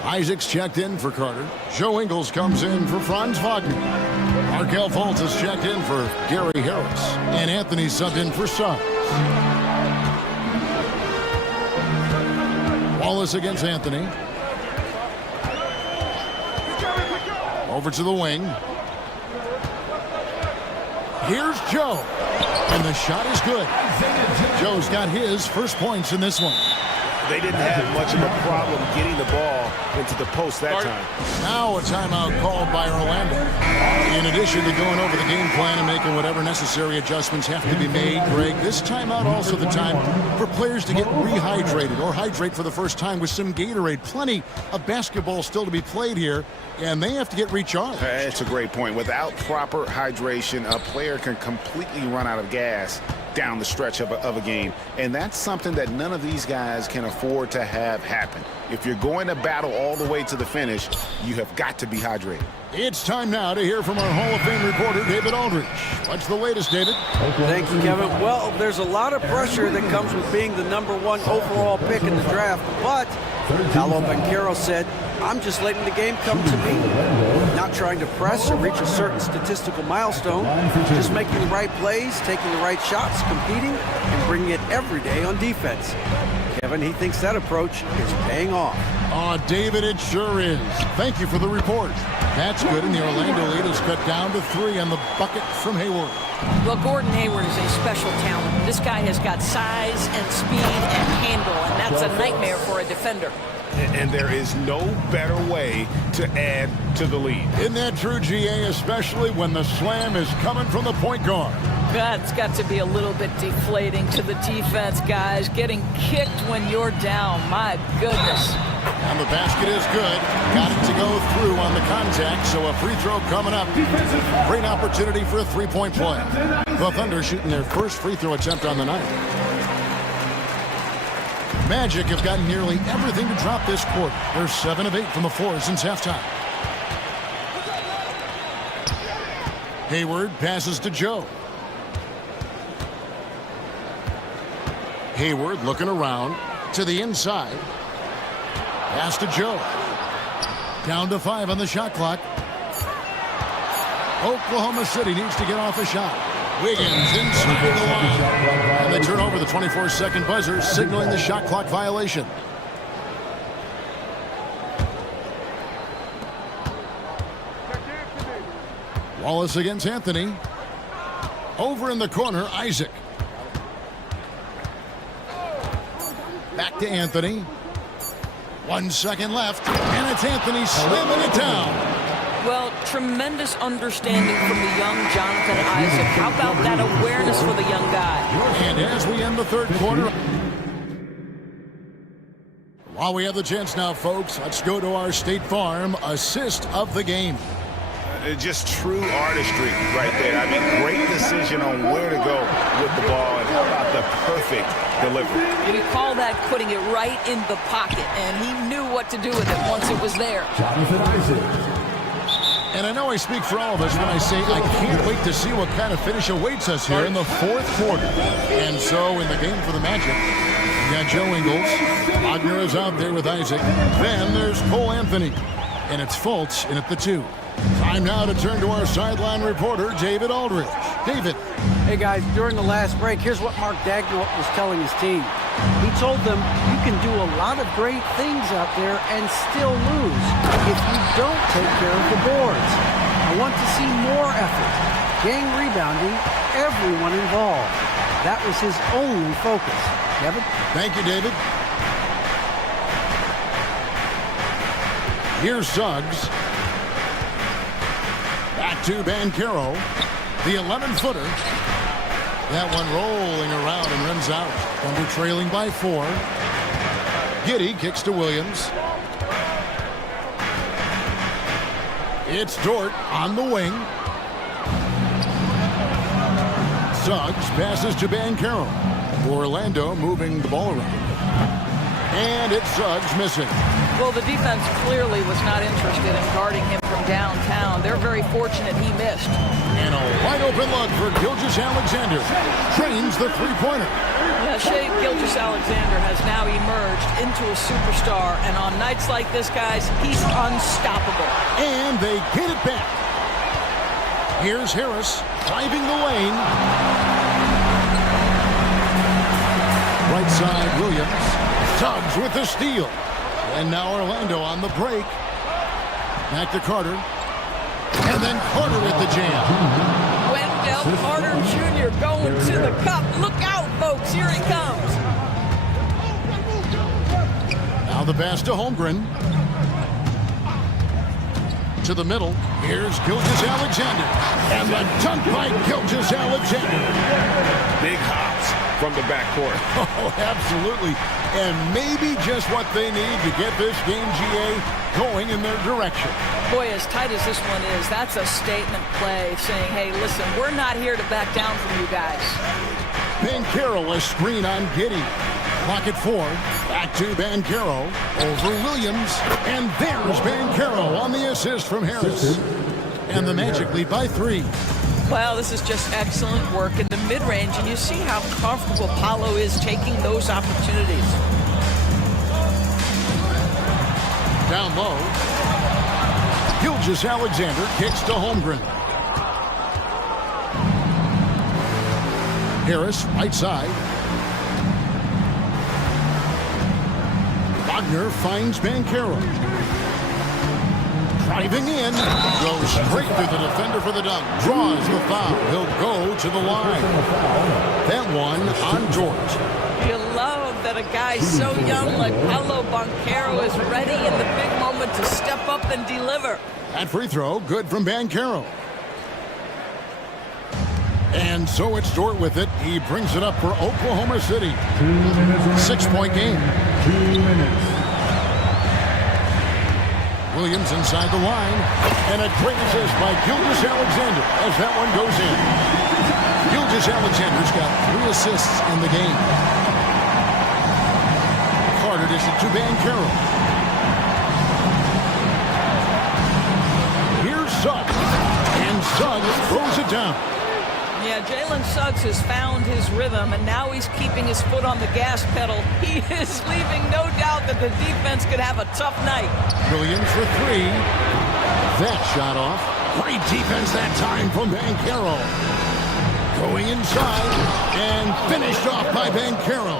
Isaac's checked in for Carter. Joe Ingles comes in for Franz Wagner. Markel Fultz is checked in for Gary Harris. And Anthony subbed in for Suggs. Wallace against Anthony. Over to the wing. Here's Joe. And the shot is good. Joe's got his first points in this one. They didn't have much of a problem getting the ball into the post that time. Now a timeout called by Orlando. In addition to going over the game plan and making whatever necessary adjustments have to be made, Greg, this timeout also the time for players to get rehydrated or hydrate for the first time with some Gatorade. Plenty of basketball still to be played here, and they have to get recharged. That's a great point. Without proper hydration, a player can completely run out of gas down the stretch of a game. And that's something that none of these guys can afford to have happen. If you're going to battle all the way to the finish, you have got to be hydrated. It's time now to hear from our Hall of Fame reporter, David Aldridge. What's the latest, David? Thank you, Kevin. Well, there's a lot of pressure that comes with being the #1 overall pick in the draft, but Paolo Banchero said, I'm just letting the game come to me. Not trying to press or reach a certain statistical milestone, just making the right plays, taking the right shots, competing, and bringing it every day on defense. Kevin, he thinks that approach is paying off. David, it sure is. Thank you for the report. That's good, and the Orlando lead is cut down to 3 on the bucket from Hayward. Well, Gordon Hayward is a special talent. This guy has got size and speed and handle, and that's a nightmare for a defender. And there is no better way to add to the lead. Isn't that true, GA, especially when the slam is coming from the point guard? That's got to be a little bit deflating to the defense, guys. Getting kicked when you're down, my goodness. And the basket is good. Got it to go through on the contact, so a free throw coming up. Great opportunity for a three-point play. The Thunder shooting their first free throw attempt on the night. Magic have gotten nearly everything to drop this quarter. They're 7 of 8 from the floor since halftime. Hayward passes to Joe. Hayward looking around to the inside. Pass to Joe. Down to 5 on the shot clock. Oklahoma City needs to get off a shot. Wiggins inside the line. And they turn over the 24-second buzzer, signaling the shot clock violation. Wallace against Anthony. Over in the corner, Isaac. Back to Anthony. 1 second left, and it's Anthony slamming it down. Well, tremendous understanding from the young Jonathan Isaac. How about that awareness for the young guy? And as we end the third quarter, while we have the chance now, folks, let's go to our State Farm assist of the game. Just true artistry right there. I mean, great decision on where to go with the ball, and how about the perfect delivery. We call that putting it right in the pocket, and he knew what to do with it once it was there. Jonathan Isaac. And I know I speak for all of us when I say I can't wait to see what kind of finish awaits us here in the fourth quarter. And so in the game for the Magic, we got Joe Ingles. Wagner is out there with Isaac. Then there's Cole Anthony. And it's Fultz in at the 2. Time now to turn to our sideline reporter, David Aldridge. David. Hey guys, during the last break, here's what Mark Dagnall was telling his team. He told them, you can do a lot of great things out there and still lose if you don't take care of the boards. I want to see more effort, gang rebounding, everyone involved. That was his only focus. Kevin? Thank you, David. Here's Suggs. Back to Banchero. The 11-footer. That one rolling around and runs out. Thunder trailing by 4. Giddey kicks to Williams. It's Dort on the wing. Suggs passes to Banchero. Orlando moving the ball around. And it's Suggs missing. Well, the defense clearly was not interested in guarding him from downtown. They're very fortunate he missed. And a wide open look for Gilgeous-Alexander. Trains the three-pointer. Shea Gilgeous-Alexander has now emerged into a superstar, and on nights like this, guys, he's unstoppable. And they get it back. Here's Harris driving the lane. Right side, Williams. Suggs with the steal. And now Orlando on the break. Back to Carter. And then Carter with the jam. Wendell Carter Jr. going to the cup. Look out, folks. Here he comes. Now the pass to Holmgren. To the middle. Here's Gilgeous-Alexander. And the dunk by Gilgeous-Alexander. Big hops from the backcourt. Oh, absolutely. And maybe just what they need to get this game, GA, going in their direction. Boy, as tight as this one is, that's a statement play saying, hey, listen, we're not here to back down from you guys. Banchero, a screen on Giddey. Clock at 4. Back to Banchero. Over Williams. And there's Banchero on the assist from Harris. And the Magic lead by 3. Well, this is just excellent work in the mid-range, and you see how comfortable Paolo is taking those opportunities. Down low. Gilgeous-Alexander kicks to Holmgren. Harris, right side. Wagner finds Banchero. Driving in, goes straight through the defender for the dunk. Draws the foul. He'll go to the line. That one on George. You love that a guy so young like Paolo Banchero is ready in the big moment to step up and deliver. That free throw, good from Banchero. And so it's Dort with it. He brings it up for Oklahoma City. 6-point game. 2 minutes. Williams inside the line. And a great assist by Gilgeous-Alexander as that one goes in. Gilgeous-Alexander's got 3 assists in the game. Carter dishes to Banchero. Here's Suggs. And Suggs throws it down. Yeah, Jalen Suggs has found his rhythm, and now he's keeping his foot on the gas pedal. He is leaving no doubt that the defense could have a tough night. Williams for 3. That shot off. Great defense that time from Banchero. Going inside and finished off by Banchero.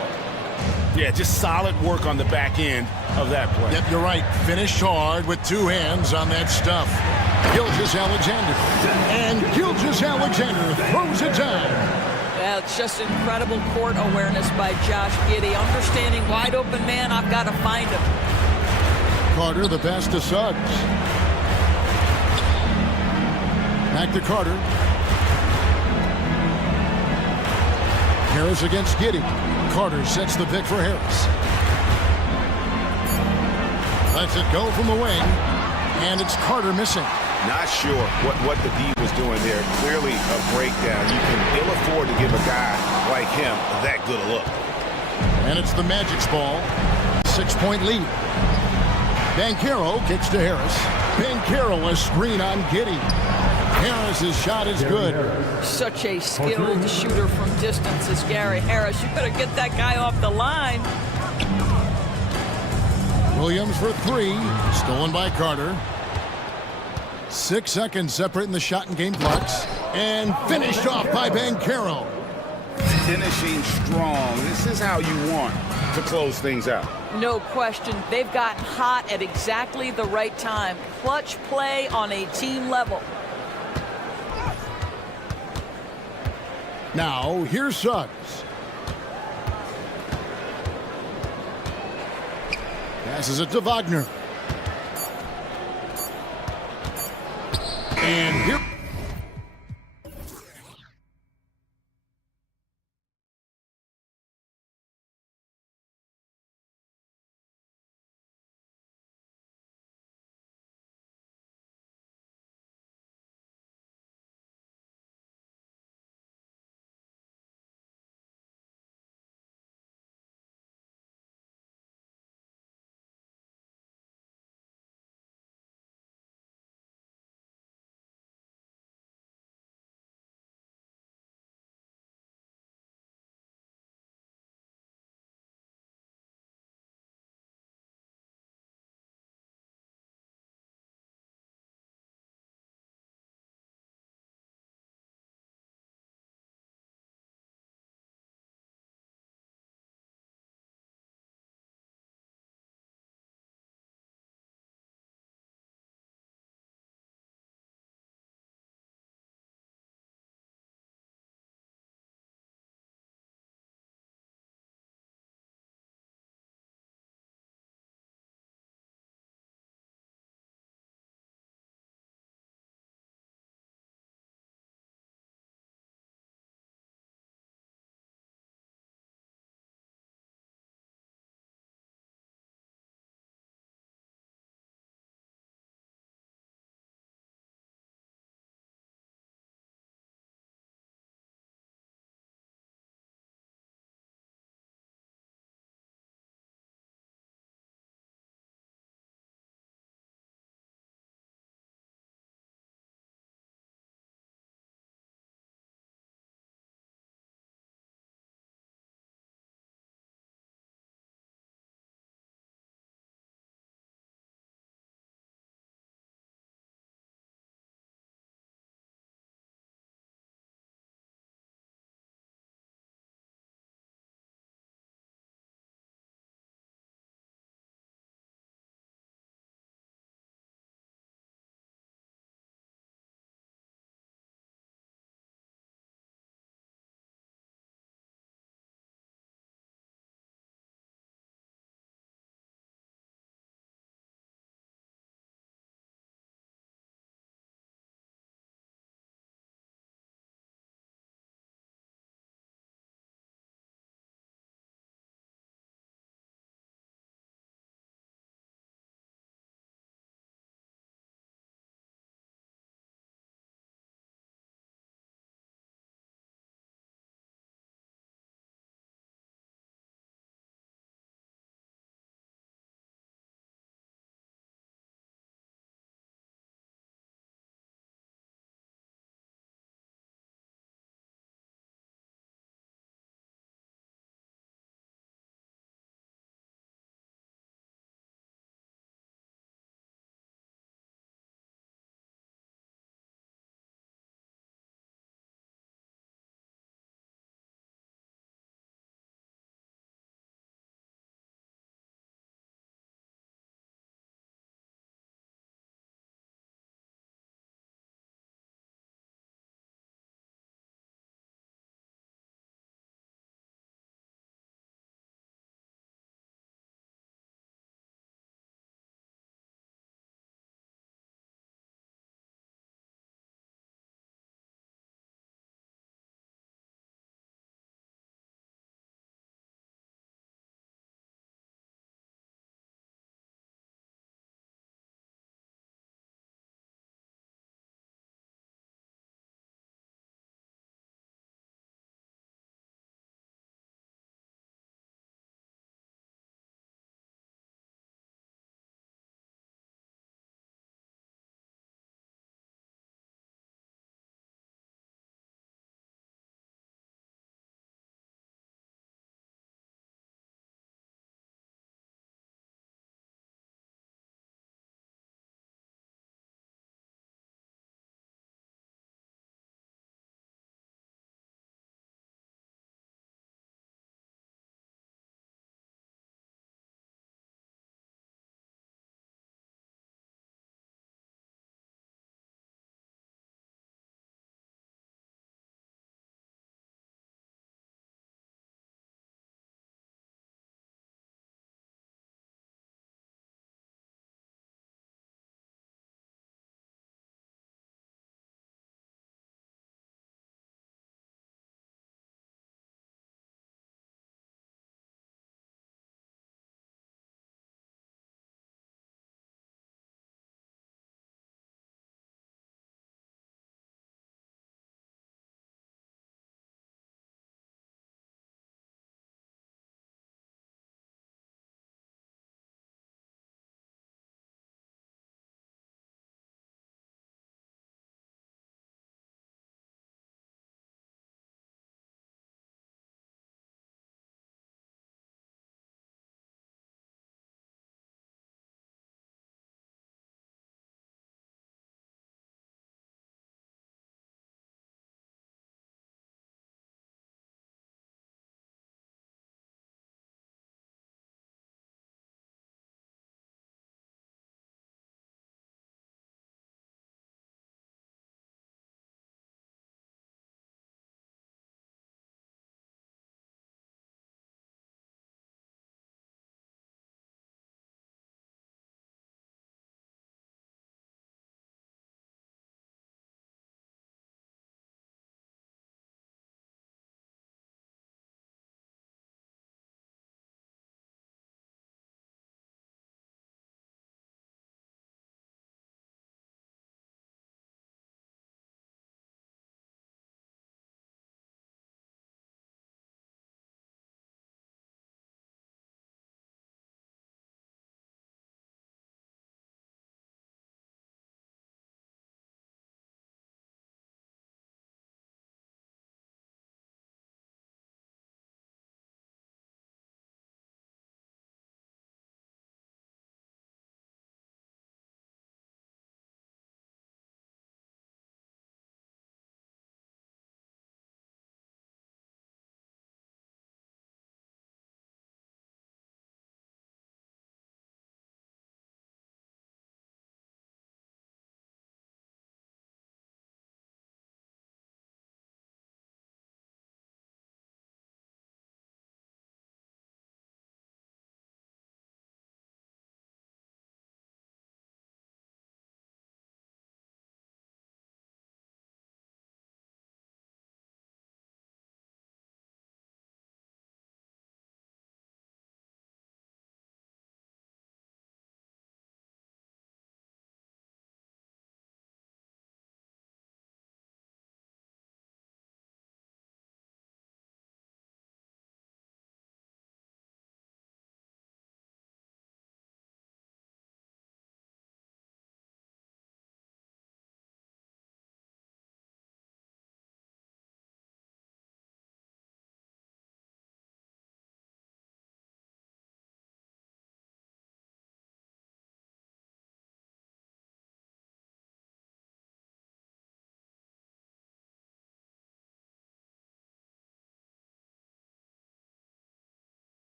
Yeah, just solid work on the back end of that play. Yep, you're right. Finished hard with 2 hands on that stuff. Gilgeous-Alexander. And Gilgeous-Alexander throws it down. Yeah, it's just incredible court awareness by Josh Giddey. Understanding wide open man, I've got to find him. Carter, the pass to Suggs. Back to Carter. Harris against Giddey. Carter sets the pick for Harris. Lets it go from the wing. And it's Carter missing. Not sure what the D was doing there. Clearly a breakdown. You can ill afford to give a guy like him that good a look. And it's the Magic's ball. 6-point lead. Banchero kicks to Harris. Banchero a screen on Giddey. Harris's shot is good. Such a skilled shooter from distance is Gary Harris. You better get that guy off the line. Williams for 3. Stolen by Carter. 6 seconds separating the shot and game clocks. And finished off by Banchero. Finishing strong. This is how you want to close things out. No question. They've gotten hot at exactly the right time. Clutch play on a team level. Now, here's Suggs. Passes it to Wagner. And here...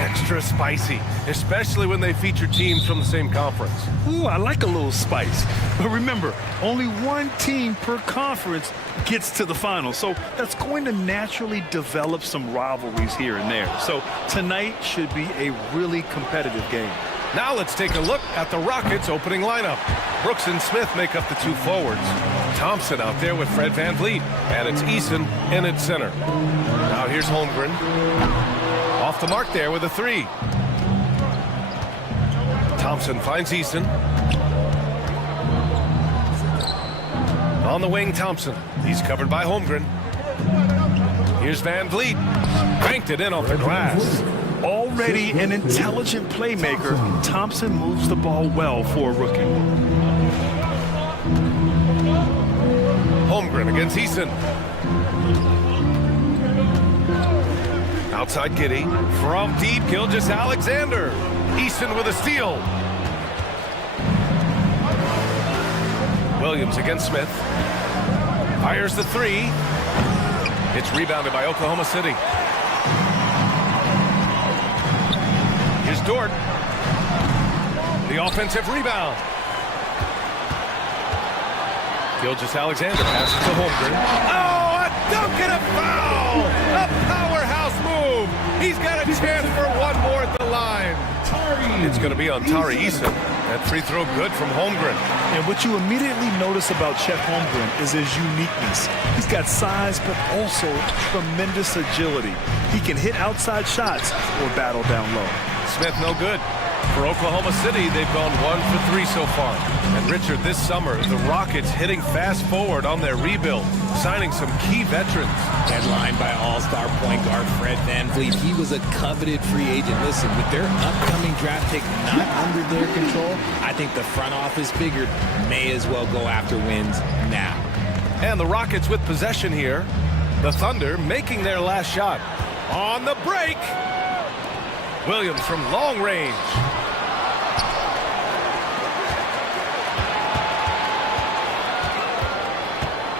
extra spicy, especially when they feature teams from the same conference. Ooh, I like a little spice. But remember, only one team per conference gets to the final. So that's going to naturally develop some rivalries here and there. So tonight should be a really competitive game. Now let's take a look at the Rockets' opening lineup. Brooks and Smith make up the two forwards. Thompson out there with Fred VanVleet. And it's Eason in at center. Now here's Holmgren. Off the mark there with a three. Thompson finds Eason. On the wing, Thompson. He's covered by Holmgren. Here's VanVleet. Banked it in off the glass. Already an intelligent playmaker, Thompson moves the ball well for a rookie. Holmgren against Eason. Outside Giddey. From deep, Gilgeous-Alexander. Eason with a steal. Williams against Smith. Fires the three. It's rebounded by Oklahoma City. Here's Dort. The offensive rebound. Gilgeous-Alexander passes to Holmgren. Oh, a dunk and a foul! A powerhouse move! He's got a chance for one more at the line. It's going to be on Tari Eason. That free throw good from Holmgren. And what you immediately notice about Chet Holmgren is his uniqueness. He's got size, but also tremendous agility. He can hit outside shots or battle down low. Smith no good. For Oklahoma City, they've gone 1 for 3 so far. And Richard, this summer, the Rockets hitting fast forward on their rebuild, signing some key veterans. Headlined by all-star point guard Fred VanVleet. He was a coveted free agent. Listen, with their upcoming draft pick not under their control, I think the front office figured may as well go after wins now. And the Rockets with possession here. The Thunder making their last shot. On the break. Williams from long range.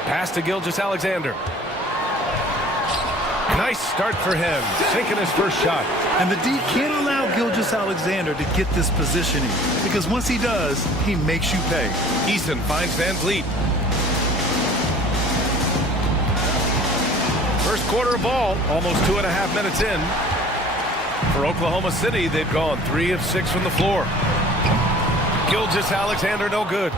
Pass to Gilgeous-Alexander. Nice start for him, sinking his first shot. And the D can't allow Gilgeous-Alexander to get this positioning, because once he does, he makes you pay. Eason finds VanVleet. First quarter of ball, almost 2.5 minutes in. For Oklahoma City, they've gone 3 of 6 from the floor. Gilgeous-Alexander no good.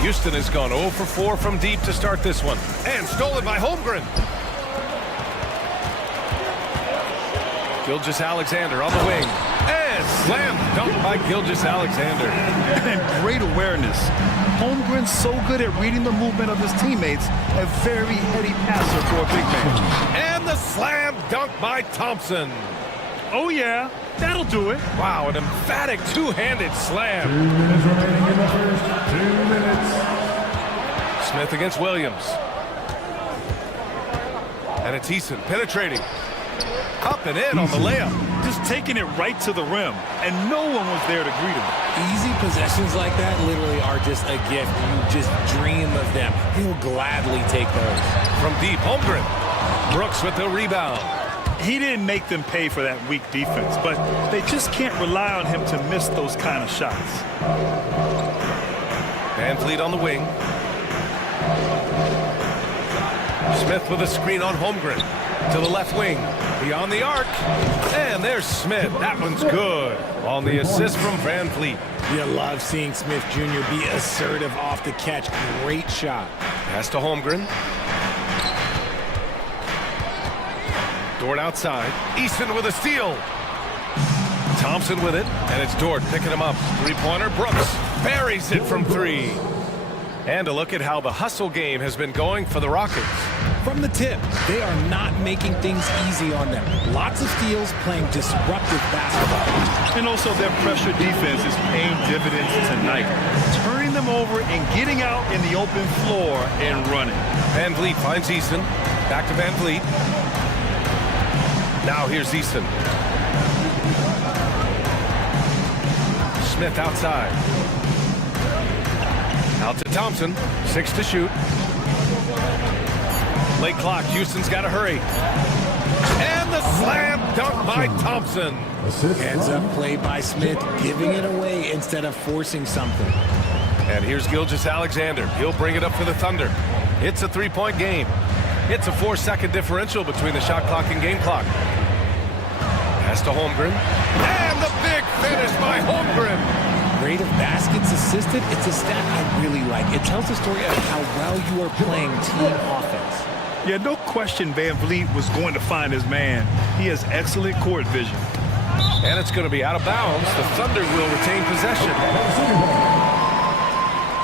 Houston has gone 0 for 4 from deep to start this one. And stolen by Holmgren. Gilgeous-Alexander on the wing. And slam dunk by Gilgeous-Alexander. And great awareness. Holmgren's so good at reading the movement of his teammates. A very heady passer for a big man. And the slam dunk by Thompson. Oh, yeah. That'll do it. Wow, an emphatic two-handed slam. 2 minutes remaining in the first. 2 minutes. Smith against Williams. And it's Eason penetrating. Up and in on the layup. Just taking it right to the rim. And no one was there to greet him. Easy possessions like that literally are just a gift. You just dream of them. He'll gladly take those. From deep, Holmgren. Brooks with the rebound. He didn't make them pay for that weak defense, but they just can't rely on him to miss those kind of shots. VanVleet on the wing. Smith with a screen on Holmgren. To the left wing. Beyond the arc. And there's Smith. That one's good. On the assist from VanVleet. You love seeing Smith Jr. be assertive off the catch. Great shot. Pass to Holmgren. Dort outside. Eason with a steal. Thompson with it. And it's Dort picking him up. Three-pointer. Brooks buries it from 3. And a look at how the hustle game has been going for the Rockets. From the tip, they are not making things easy on them. Lots of steals, playing disruptive basketball. And also their pressure defense is paying dividends tonight. Turning them over and getting out in the open floor and running. VanVleet finds Eason. Back to VanVleet. Now here's Eason. Smith outside. Out to Thompson. 6 to shoot. Late clock. Houston's got to hurry. And the slam dunk by Thompson. Hands up play by Smith, giving it away instead of forcing something. And here's Gilgeous-Alexander. He'll bring it up for the Thunder. It's a three-point game. It's a 4-second differential between the shot clock and game clock. Pass to Holmgren. And the big finish by Holmgren. Rate of baskets assisted, it's a stat I really like. It tells the story of how well you are playing team offense. Yeah, no question Van Vliet was going to find his man. He has excellent court vision. And it's going to be out of bounds. The Thunder will retain possession.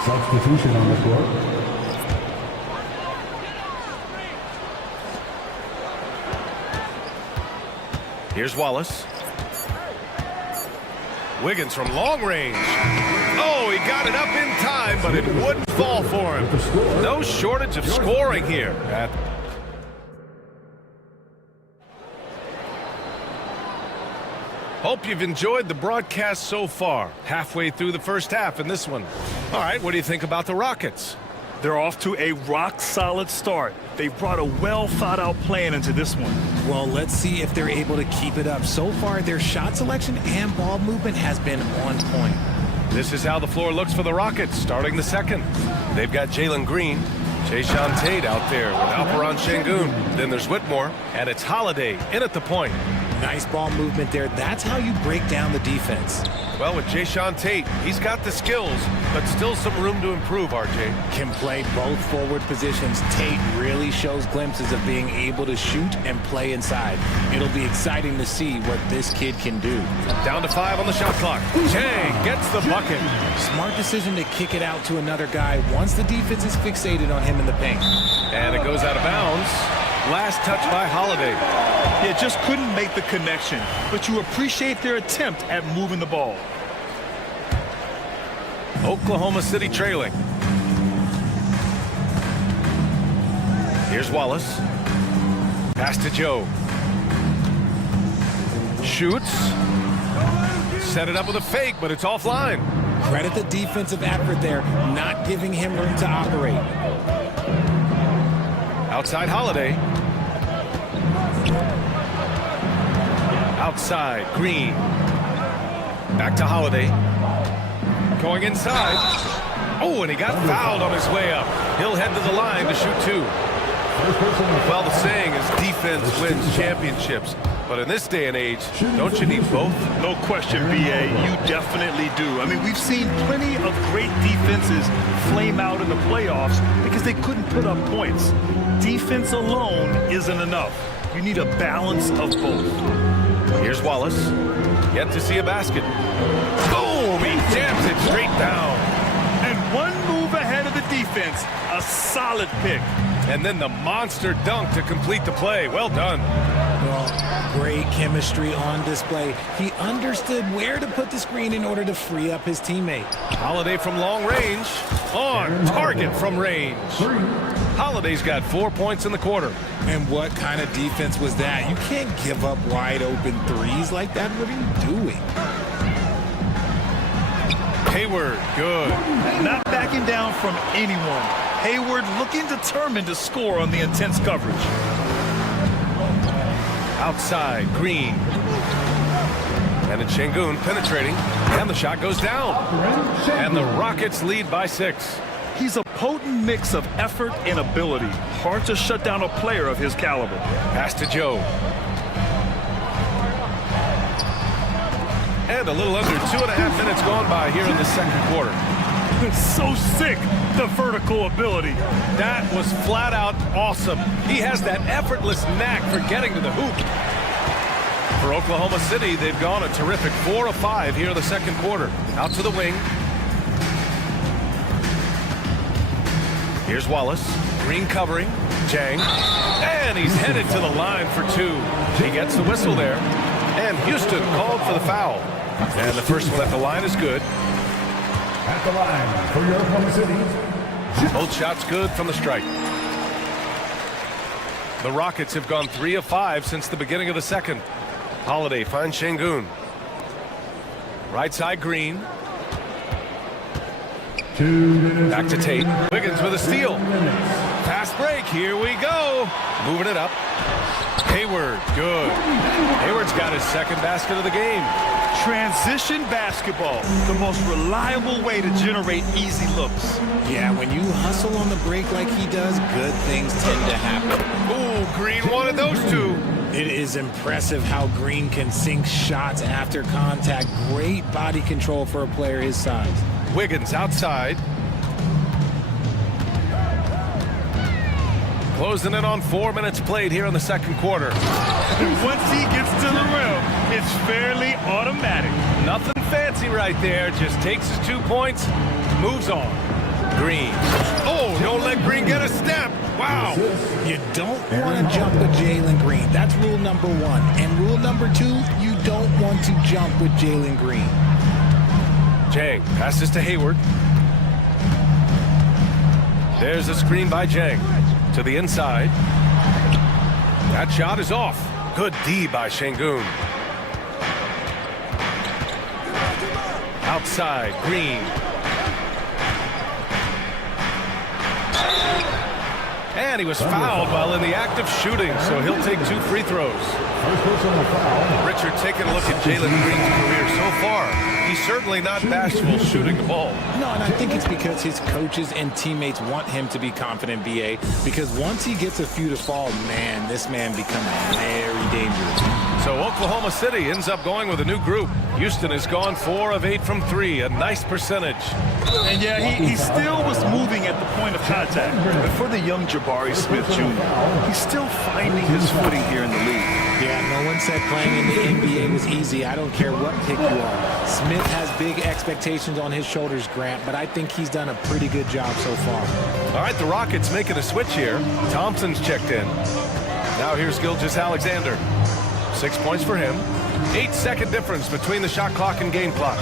Substitution on the court. Here's Wallace. Wiggins from long range. Oh, he got it up in time, but it wouldn't fall for him. No shortage of scoring here. Hope you've enjoyed the broadcast so far. Halfway through the first half in this one. All right, what do you think about the Rockets? They're off to a rock-solid start. They brought a well-thought-out plan into this one. Well, let's see if they're able to keep it up. So far, their shot selection and ball movement has been on point. This is how the floor looks for the Rockets starting the second. They've got Jalen Green, Jayshawn Tate out there with Alperon Şengün. Then there's Whitmore, and it's Holiday in at the point. Nice ball movement there. That's how you break down the defense. Well, with Jayshawn Tate, he's got the skills, but still some room to improve, RJ. Can play both forward positions. Tate really shows glimpses of being able to shoot and play inside. It'll be exciting to see what this kid can do. Down to 5 on the shot clock. Chang gets the bucket. Smart decision to kick it out to another guy once the defense is fixated on him in the paint. And it goes out of bounds. Last touch by Holiday. Yeah, just couldn't make the connection, but you appreciate their attempt at moving the ball. Oklahoma City trailing. Here's Wallace. Pass to Joe. Shoots. Set it up with a fake, but it's offline. Credit the defensive effort there, not giving him room to operate. Outside Holiday. Outside Green. Back to Holiday. Going inside. Oh, and he got fouled on his way up. He'll head to the line to shoot 2. Well, the saying is defense wins championships. But in this day and age, don't you need both? No question, B.A. You definitely do. I mean, we've seen plenty of great defenses flame out in the playoffs because they couldn't put up points. Defense alone isn't enough. You need a balance of both. Here's Wallace. Yet to see a basket. Boom! He jams it straight down. And one move ahead of the defense. A solid pick. And then the monster dunk to complete the play. Well done. Well, great chemistry on display. He understood where to put the screen in order to free up his teammate. Holiday from long range. On target from range. Holiday's got 4 points in the quarter. And what kind of defense was that? You can't give up wide open threes like that. What are you doing? Hayward, good. Not backing down from anyone. Hayward looking determined to score on the intense coverage. Outside, Green. And it's Şengün penetrating. And the shot goes down. And the Rockets lead by 6. He's a potent mix of effort and ability. Hard to shut down a player of his caliber. Pass to Joe. And a little under 2.5 minutes gone by here in the second quarter. So sick, the vertical ability. That was flat out awesome. He has that effortless knack for getting to the hoop. For Oklahoma City, they've gone a terrific 4 of 5 here in the second quarter. Out to the wing. Here's Wallace. Green covering. Chang. And he's headed to the line for 2. He gets the whistle there. And Houston called for the foul. And the first one at the line is good. At the line for your Oklahoma City. Both shots good from the strike. The Rockets have gone 3 of 5 since the beginning of the second. Holiday finds Şengün. Right side Green. Back to Tate. Wiggins with a steal. Fast break. Here we go. Moving it up. Hayward, good. Hayward's got his second basket of the game. Transition basketball, the most reliable way to generate easy looks. Yeah, when you hustle on the break like he does, good things tend to happen. Ooh, Green wanted those two. It is impressive how Green can sink shots after contact. Great body control for a player his size. Wiggins outside. Closing in on 4 minutes played here in the second quarter. Once he gets to the rim, it's fairly automatic. Nothing fancy right there. Just takes his 2 points, moves on. Green. Oh, don't let Green get a step. Wow. You don't want to jump with Jalen Green. That's rule number 1. And rule number 2, you don't want to jump with Jalen Green. Jang passes to Hayward. There's a screen by Jang. To the inside. That shot is off. Good D by Şengün. Outside, Green. And he was fouled while in the act of shooting, so he'll take 2 free throws. Richard, taking a look at Jalen Green's career so far, he's certainly not bashful shooting the ball. No, and I think it's because his coaches and teammates want him to be confident, BA, because once he gets a few to fall, man, this man becomes very dangerous. So Oklahoma City ends up going with a new group. Houston has gone 4 of 8 from 3, a nice percentage. And yeah, he still was moving at the point of contact. But for the young Jabari Smith Jr., he's still finding his footing here in the league. Yeah, no one said playing in the NBA was easy. I don't care what pick you are. Smith has big expectations on his shoulders, Grant, but I think he's done a pretty good job so far. All right, the Rockets making a switch here. Thompson's checked in. Now here's Gilgeous-Alexander. 6 points for him. 8-second difference between the shot clock and game clock.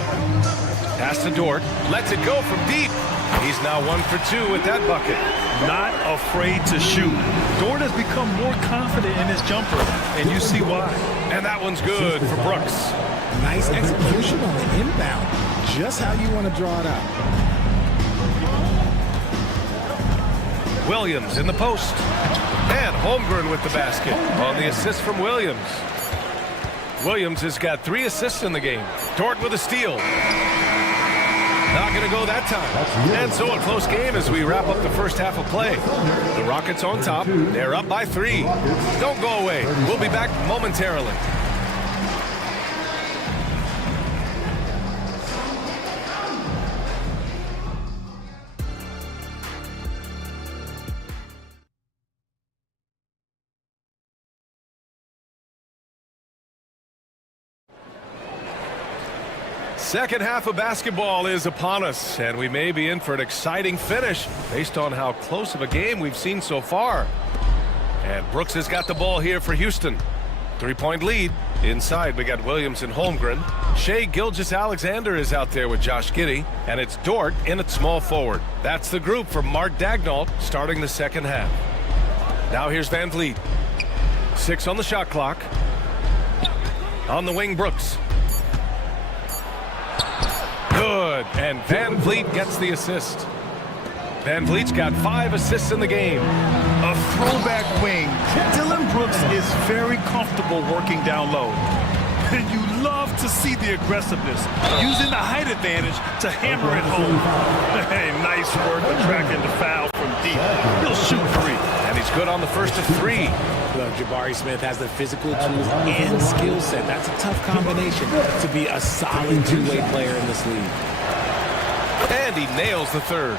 Pass to Dort. Lets it go from deep. He's now 1 for 2 with that bucket. Not afraid to shoot. Dort has become more confident in his jumper, and you see why. And that one's good for Brooks. Nice execution on the inbound. Just how you want to draw it up. Williams in the post. And Holmgren with the basket on the assist from Williams. Williams has got 3 assists in the game. Dort with a steal. Not going to go that time. And so a close game as we wrap up the first half of play. The Rockets on top. They're up by 3. Don't go away. We'll be back momentarily. Second half of basketball is upon us, and we may be in for an exciting finish based on how close of a game we've seen so far. And Brooks has got the ball here for Houston. 3-point lead. Inside, we got Williams and Holmgren. Shai Gilgeous-Alexander is out there with Josh Giddey, and it's Dort in at small forward. That's the group for Mark Daigneault starting the second half. Now here's Van Vliet. 6 on the shot clock. On the wing, Brooks. Good, and Van Vliet gets the assist. Van Vliet's got 5 assists in the game. A throwback wing. Dylan Brooks is very comfortable working down low. And you love to see the aggressiveness, using the height advantage to hammer it home. Hey, nice work attracting the foul from deep. He'll shoot 3. And he's good on the first of 3. Look, Jabari Smith has the physical tools and skill set. That's a tough combination to be a solid 2-way player in this league. And he nails the third.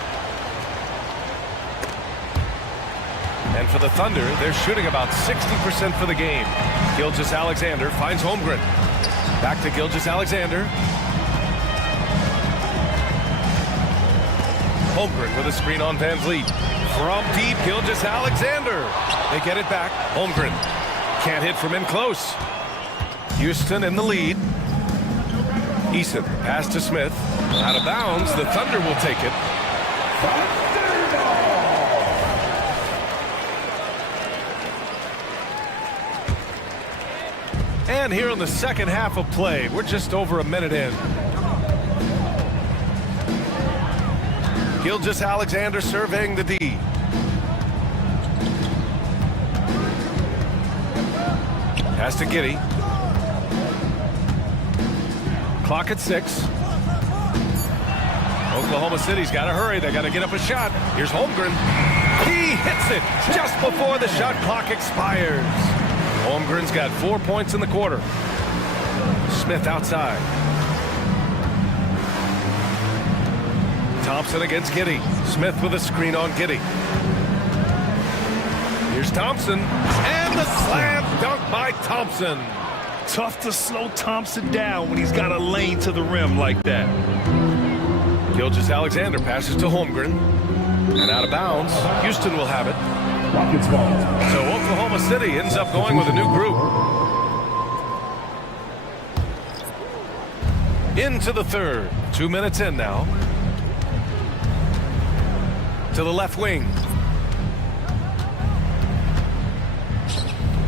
And for the Thunder, they're shooting about 60% for the game. Gilgeous-Alexander finds Holmgren. Back to Gilgeous-Alexander. Holmgren with a screen on Van Vliet. From deep, Gilgeous-Alexander. They get it back. Holmgren can't hit from in close. Houston in the lead. Eason pass to Smith. Out of bounds. The Thunder will take it. And here in the second half of play, we're just over a minute in. Gilgeous-Alexander surveying the D. Pass to Giddy. Clock at 6. Oklahoma City's got to hurry. They got to get up a shot. Here's Holmgren. He hits it just before the shot clock expires. Holmgren's got 4 points in the quarter. Smith outside. Thompson against Giddy. Smith with a screen on Giddy. Here's Thompson. And the slam dunk by Thompson. Tough to slow Thompson down when he's got a lane to the rim like that. Gilgeous-Alexander passes to Holmgren. And out of bounds. Houston will have it. Rockets ball. So Oklahoma City ends up going with a new group. Into the third. 2 minutes in now. To the left wing.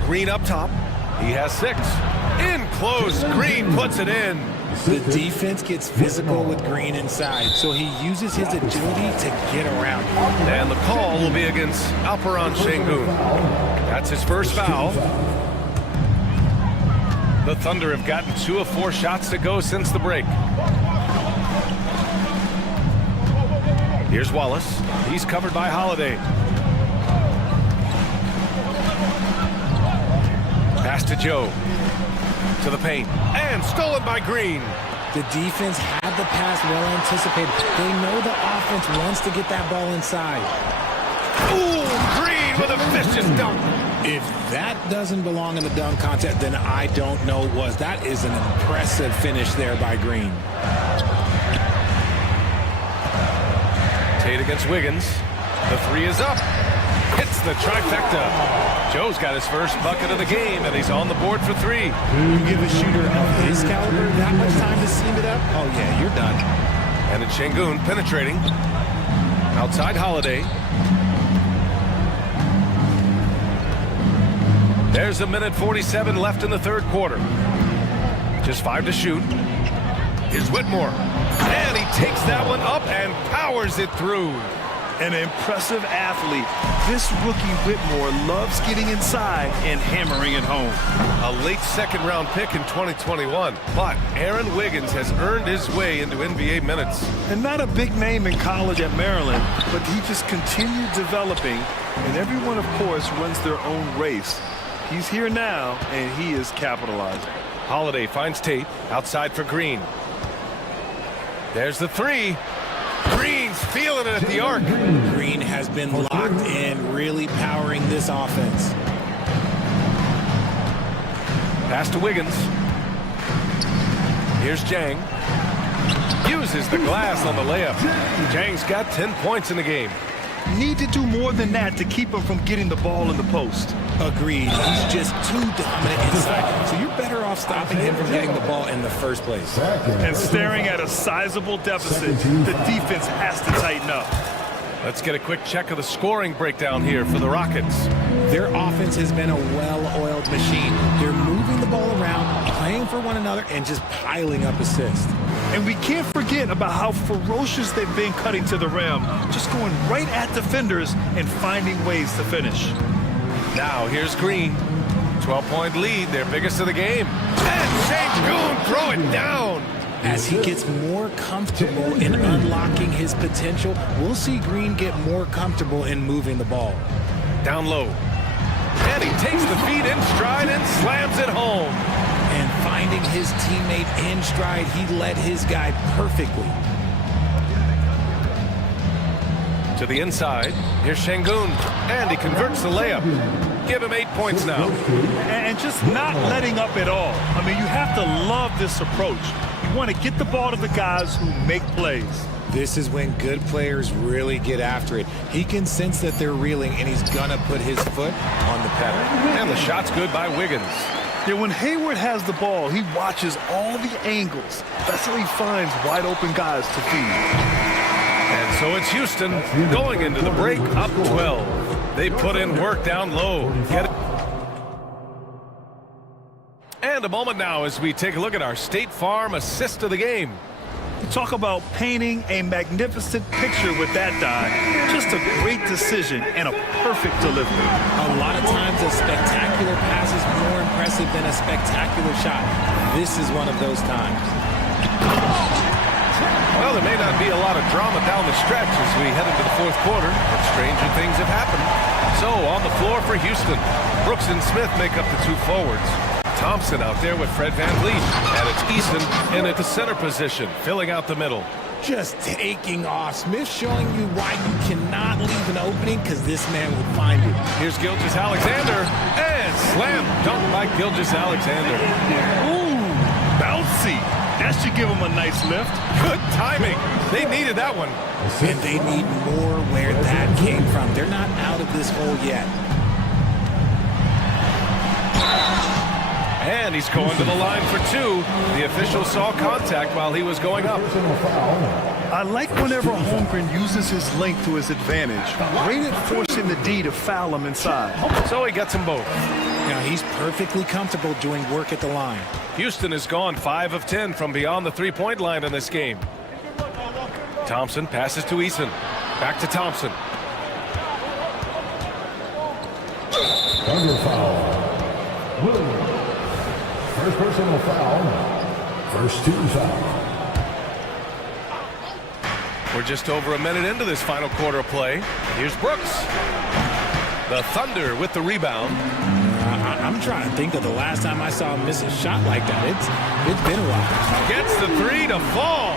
Green up top. He has 6. In close. Green puts it in. The defense gets physical with Green inside, so he uses his agility to get around. And the call will be against Alperon Şengün. That's his first foul. The Thunder have gotten 2 of 4 shots to go since the break. Here's Wallace. He's covered by Holiday. Pass to Joe. To the paint. And stolen by Green. The defense had the pass well anticipated. They know the offense wants to get that ball inside. Ooh, Green with a vicious dunk. If that doesn't belong in the dunk contest, then I don't know what was. That is an impressive finish there by Green. Tate against Wiggins. The 3 is up. Hits the trifecta. Joe's got his first bucket of the game, and he's on the board for 3. You give a shooter of his caliber that much time to seam it up? Oh, yeah, you're done. And it's Şengün penetrating. Outside Holiday. There's a minute 47 left in the third quarter. Just 5 to shoot. Here's Whitmore. And he takes that one up and powers it through. An impressive athlete. This rookie Whitmore loves getting inside and hammering it home. A late second-round pick in 2021, but Aaron Wiggins has earned his way into NBA minutes. And not a big name in college at Maryland, but he just continued developing, and everyone, of course, runs their own race. He's here now, and he is capitalizing. Holiday finds Tate outside for Green. There's the 3. Green's feeling it at the arc. Green has been locked in, really powering this offense. Pass to Wiggins. Here's Jang. Uses the glass on the layup. Jang's got 10 points in the game. Need to do more than that to keep him from getting the ball in the post. Agreed. He's just too dominant inside. So you're better off stopping him from getting the ball in the first place. And staring at a sizable deficit, the defense has to tighten up. Let's get a quick check of the scoring breakdown here for the Rockets. Their offense has been a well-oiled machine. They're moving the ball around, playing for one another, and just piling up assists. And we can't forget about how ferocious they've been cutting to the rim, just going right at defenders and finding ways to finish. Now here's Green. 12-point lead, their biggest of the game. And Şengün throw it down. As he gets more comfortable in unlocking his potential, we'll see Green get more comfortable in moving the ball. Down low. And he takes the feed in stride and slams it home. And finding his teammate in stride, he led his guy perfectly. To the inside, here's Şengün, and he converts the layup. Give him 8 points now. And just not letting up at all. I mean, you have to love this approach. You want to get the ball to the guys who make plays. This is when good players really get after it. He can sense that they're reeling, and he's gonna put his foot on the pedal. And the shot's good by Wiggins. Yeah, when Hayward has the ball, he watches all the angles. That's how he finds wide open guys to feed. And so it's Houston going into the break up 12. They put in work down low. Get it. And a moment now as we take a look at our State Farm assist of the game. Talk about painting a magnificent picture with that dive. Just a great decision and a perfect delivery. A lot of times a spectacular pass is more impressive than a spectacular shot. This is one of those times. Well, there may not be a lot of drama down the stretch as we head into the fourth quarter, but stranger things have happened. So, on the floor for Houston, Brooks and Smith make up the two forwards. Thompson out there with Fred VanVleet, and it's Eason in at the center position, filling out the middle. Just taking off. Smith showing you why you cannot leave an opening, because this man will find you. Here's Gilgeous-Alexander, and slam dunk by Gilgeous-Alexander. Ooh, bouncy. That should give him a nice lift. Good timing. They needed that one. And they need more where that came from. They're not out of this hole yet. And he's going to the line for two. The official saw contact while he was going up. I like whenever Holmgren uses his length to his advantage. Great at forcing the D to foul him inside. So he gets them both. Now he's perfectly comfortable doing work at the line. Houston has gone 5 of 10 from beyond the three-point line in this game. Thompson passes to Eason. Back to Thompson. Under foul. Williams. First personal foul. First team foul. We're just over a minute into this final quarter of play. Here's Brooks. The Thunder with the rebound. I'm trying to think of the last time I saw him miss a shot like that. It's been a while. Gets the three to fall.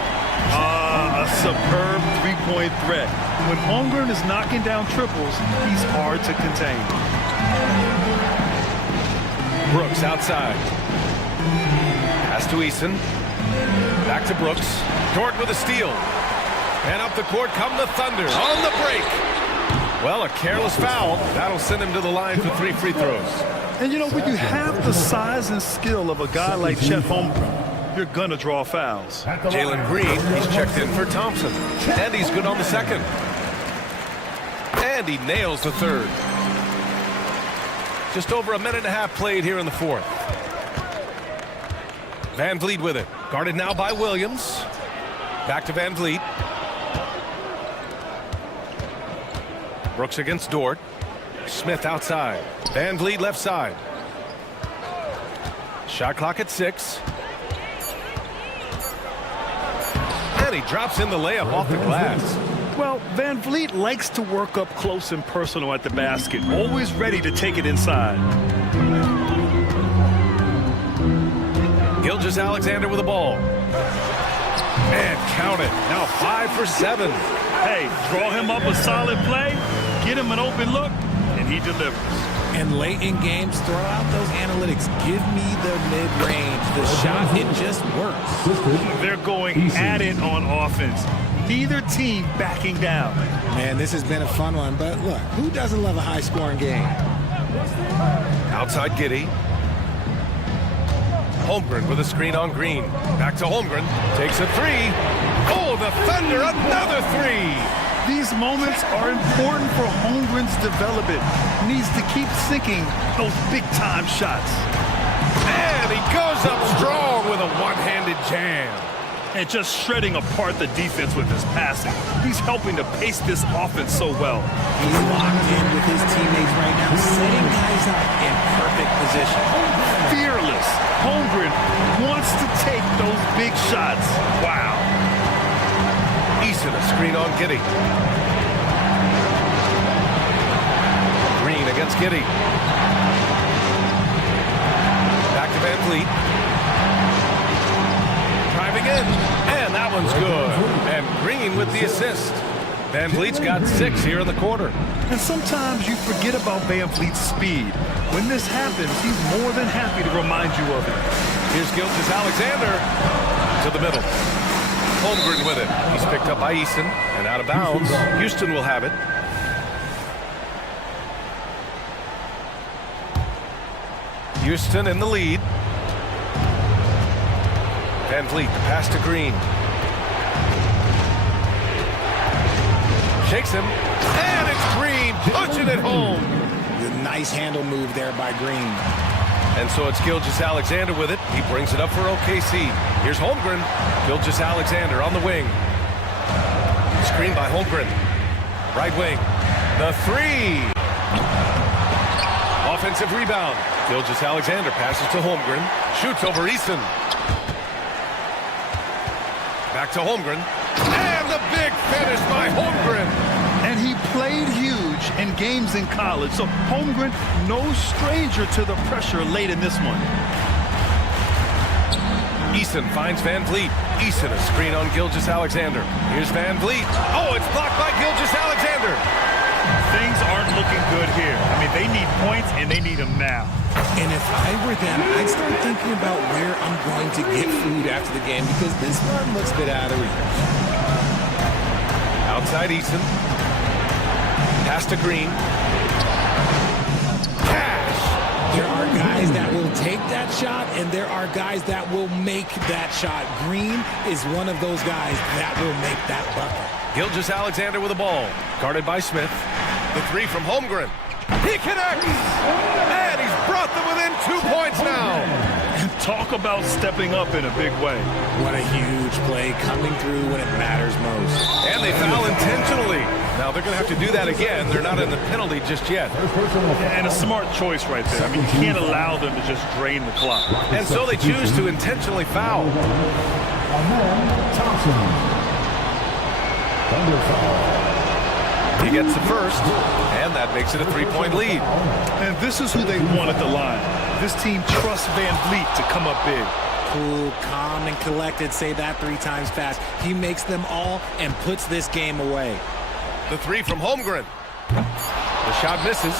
A superb three-point threat. When Holmgren is knocking down triples, he's hard to contain. Brooks outside. Pass to Eason. Back to Brooks. Dort with a steal. And up the court come the Thunder on the break. Well, a careless foul. That'll send him to the line for 3 free throws. And you know, when you have the size and skill of a guy like Chet Holmgren, you're going to draw fouls. Jalen Green, he's checked in for Thompson. And he's good on the second. And he nails the third. Just over a minute and a half played here in the fourth. VanVleet with it. Guarded now by Williams. Back to VanVleet. Brooks against Dort. Smith outside. VanVleet left side. Shot clock at 6. And he drops in the layup off the glass. Well, VanVleet likes to work up close and personal at the basket, always ready to take it inside. Gilgeous-Alexander with the ball. And count it. Now 5 for 7. Hey, draw him up a solid play, get him an open look, and he delivers. And late in games, throw out those analytics. Give me the mid-range. The shot, it just works. They're going at it on offense. Neither team backing down. Man, this has been a fun one, but look, who doesn't love a high-scoring game? Outside Giddey. Holmgren with a screen on Green. Back to Holmgren. Takes a three. Oh, the Thunder, another three. These moments are important for Holmgren's development. He needs to keep sinking those big-time shots. And he goes up strong with a one-handed jam. And just shredding apart the defense with his passing. He's helping to pace this offense so well. He's locked in with his teammates right now, setting guys up in perfect position. Fearless. Holmgren wants to take those big shots. Wow. Eason, a screen on Giddey. Green against Giddey. Back to VanVleet. Driving in, and that one's good. And Green with the assist. VanVleet's got 6 here in the quarter. And sometimes you forget about VanVleet's speed. When this happens, he's more than happy to remind you of it. Here's Gilgeous-Alexander to the middle. Holmgren with it. He's picked up by Eason and out of bounds. Houston will have it. Houston in the lead. VanVleet, the pass to Green. Shakes him, and it's Green pushing it home. The nice handle move there by Green. And so it's Gilgeous-Alexander with it. He brings it up for OKC. Here's Holmgren. Gilgeous-Alexander on the wing. Screen by Holmgren. Right wing. The three. Offensive rebound. Gilgeous-Alexander passes to Holmgren. Shoots over Eason. Back to Holmgren. And the big finish by Holmgren. And he played huge in games in college, so Holmgren, no stranger to the pressure late in this one. Eason finds Van Vliet. Eason a screen on Gilgeous-Alexander. Here's Van Vliet. Oh, it's blocked by Gilgeous-Alexander. Things aren't looking good here. I mean, they need points, and they need them now. And if I were them, I'd start thinking about where I'm going to get food after the game because this one looks a bit out of reach. Outside Eason. Pass to Green. Cash. There are guys that will take that shot, and there are guys that will make that shot. Green is one of those guys that will make that bucket. Gilgeous-Alexander with the ball. Guarded by Smith. The three from Holmgren. He connects! And he's brought them within 2 points now. And talk about stepping up in a big way. What a huge play coming through when it matters most. And they foul intentionally. Now they're going to have to do that again. They're not in the penalty just yet. And a smart choice right there. I mean, you can't allow them to just drain the clock. And so they choose to intentionally foul. He gets the first, and that makes it a 3-point lead. And this is who they want at the line. This team trusts Van Vliet to come up big. Cool, calm, and collected. Say that 3 times fast. He makes them all and puts this game away. The three from Holmgren. The shot misses.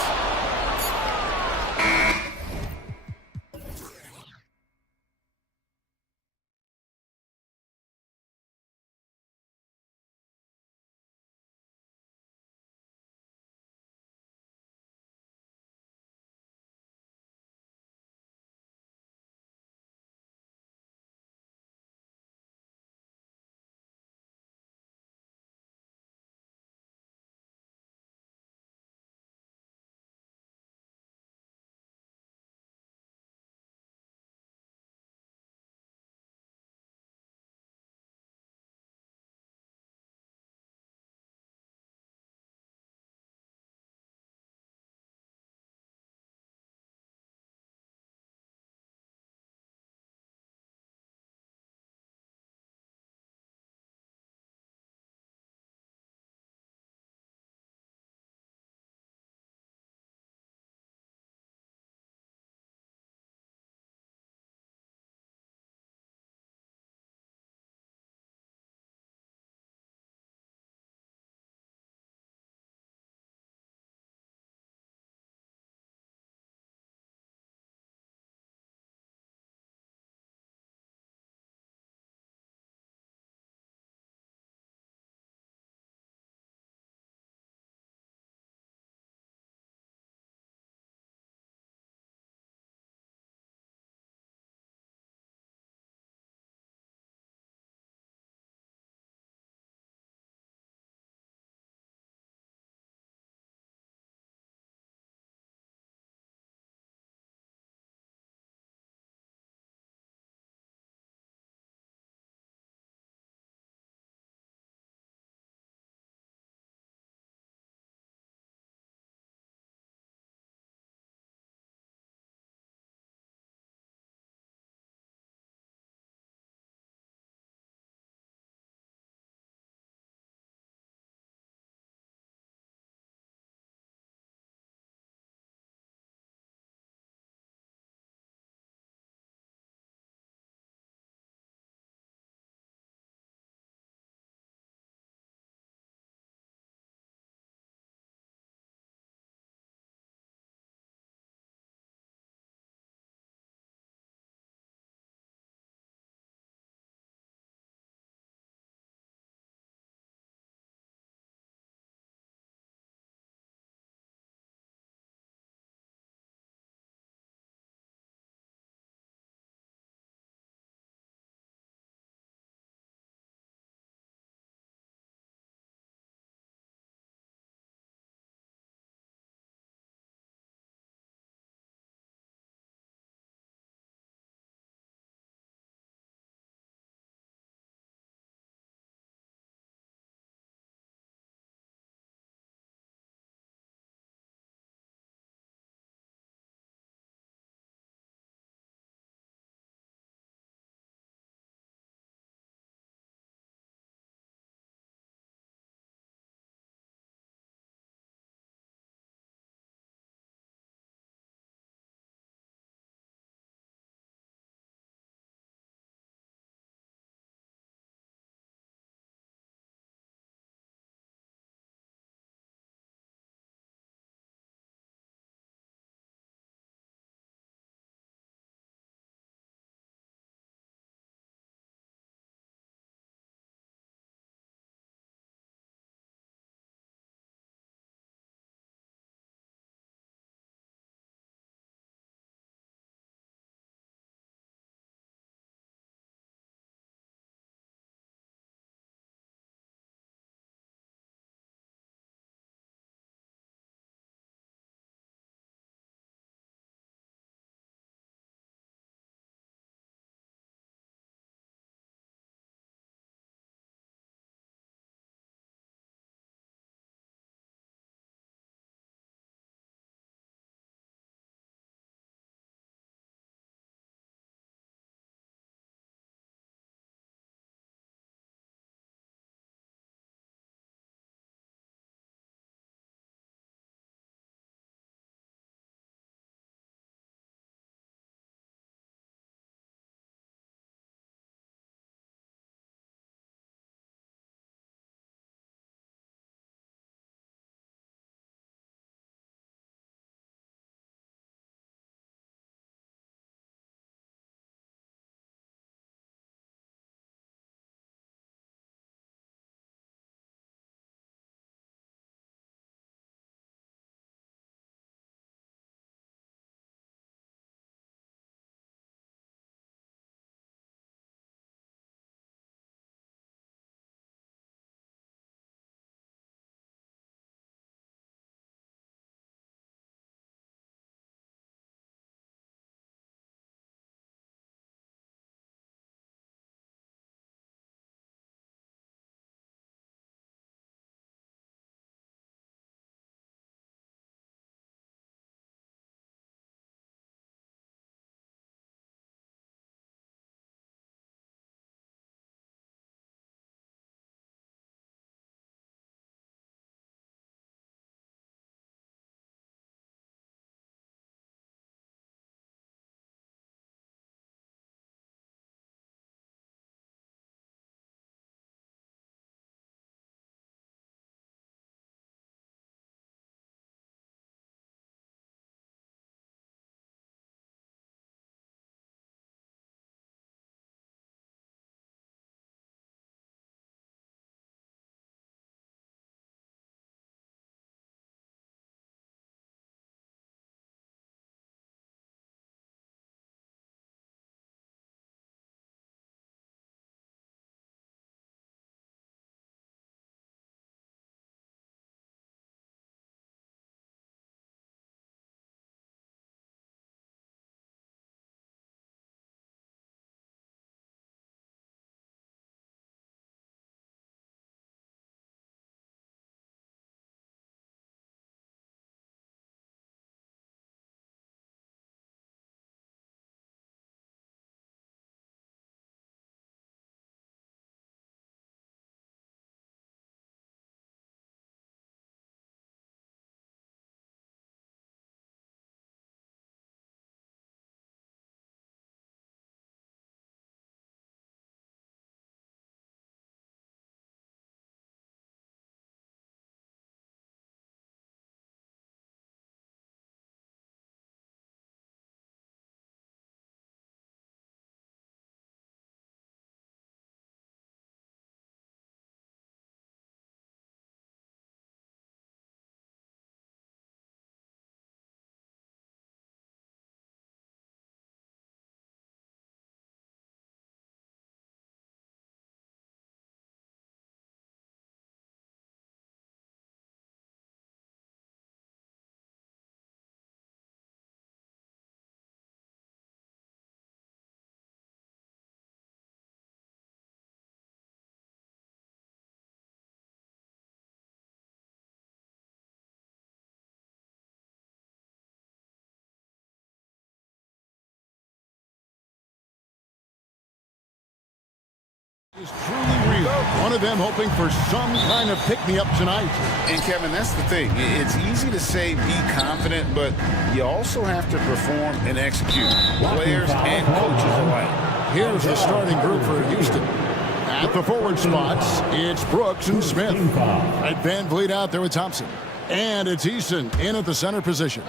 Is truly real. One of them hoping for some kind of pick-me-up tonight. And Kevin, that's the thing. It's easy to say be confident, but you also have to perform and execute. Players and coaches alike. Here's the starting group for Houston. At the forward spots, it's Brooks and Smith. At Van Vliet out there with Thompson. And it's Easton in at the center position.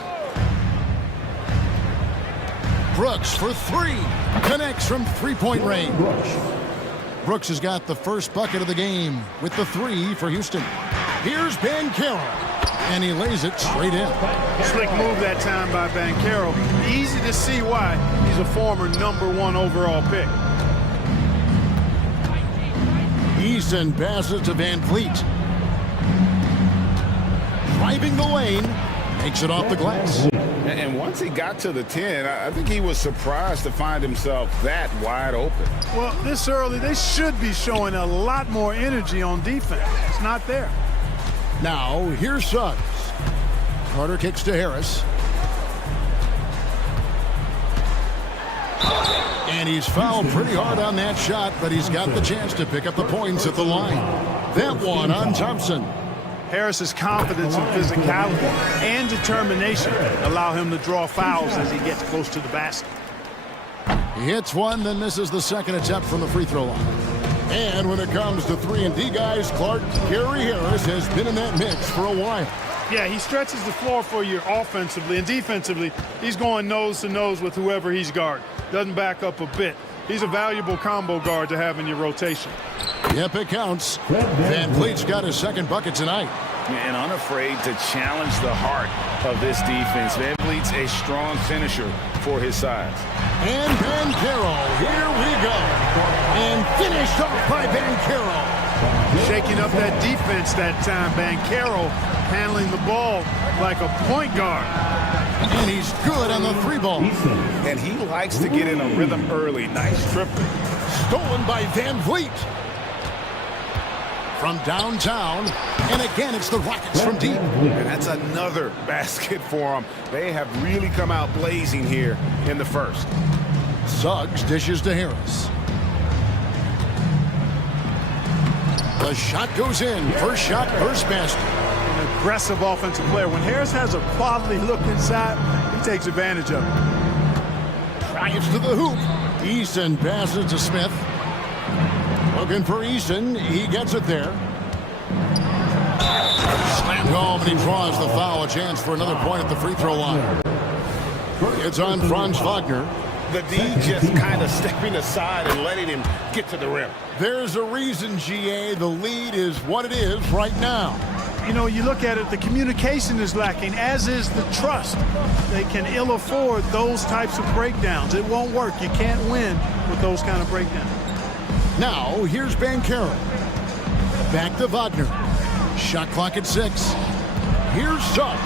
Brooks for three. Connects from three-point range. Brooks has got the first bucket of the game with the three for Houston. Here's Banchero, and he lays it straight in. Slick move that time by Banchero. Easy to see why he's a former #1 overall pick. Easton passes to Van Vliet. Driving the lane, makes it off the glass. And once he got to the 10, I think he was surprised to find himself that wide open. Well, this early, they should be showing a lot more energy on defense. It's not there. Now, here's Suggs. Carter kicks to Harris. And he's fouled pretty hard on that shot, but he's got the chance to pick up the points at the line. That one on Thompson. Harris's confidence and physicality and determination allow him to draw fouls as he gets close to the basket. He hits one, then misses the second attempt from the free throw line. And when it comes to 3-and-D guys, Gary Harris has been in that mix for a while. Yeah, he stretches the floor for you offensively, and defensively, he's going nose to nose with whoever he's guarding. Doesn't back up a bit. He's a valuable combo guard to have in your rotation. Yep, it counts. Van Vliet's got his second bucket tonight. And unafraid to challenge the heart of this defense. Van Vliet's a strong finisher for his size. And Banchero, here we go. And finished off by Banchero. Shaking up that defense that time. Banchero handling the ball like a point guard. And he's good on the three ball. And he likes to get in a rhythm early. Nice triple. Stolen by Van Vliet. From downtown, and again it's the Rockets from deep. And that's another basket for them. They have really come out blazing here in the first. Suggs dishes to Harris. The shot goes in. First shot, first basket. An aggressive offensive player. When Harris has a quality look inside, he takes advantage of it. Drives to the hoop. Easton passes to Smith. Looking for Easton. He gets it there. Slammed home, and he draws the foul. A chance for another point at the free throw line. It's on Franz Wagner. The D just kind of stepping aside and letting him get to the rim. There's a reason, GA. The lead is what it is right now. You know, you look at it, the communication is lacking, as is the trust. They can ill afford those types of breakdowns. It won't work. You can't win with those kind of breakdowns. Now, here's Banchero. Back to Wagner. Shot clock at 6. Here's Suggs.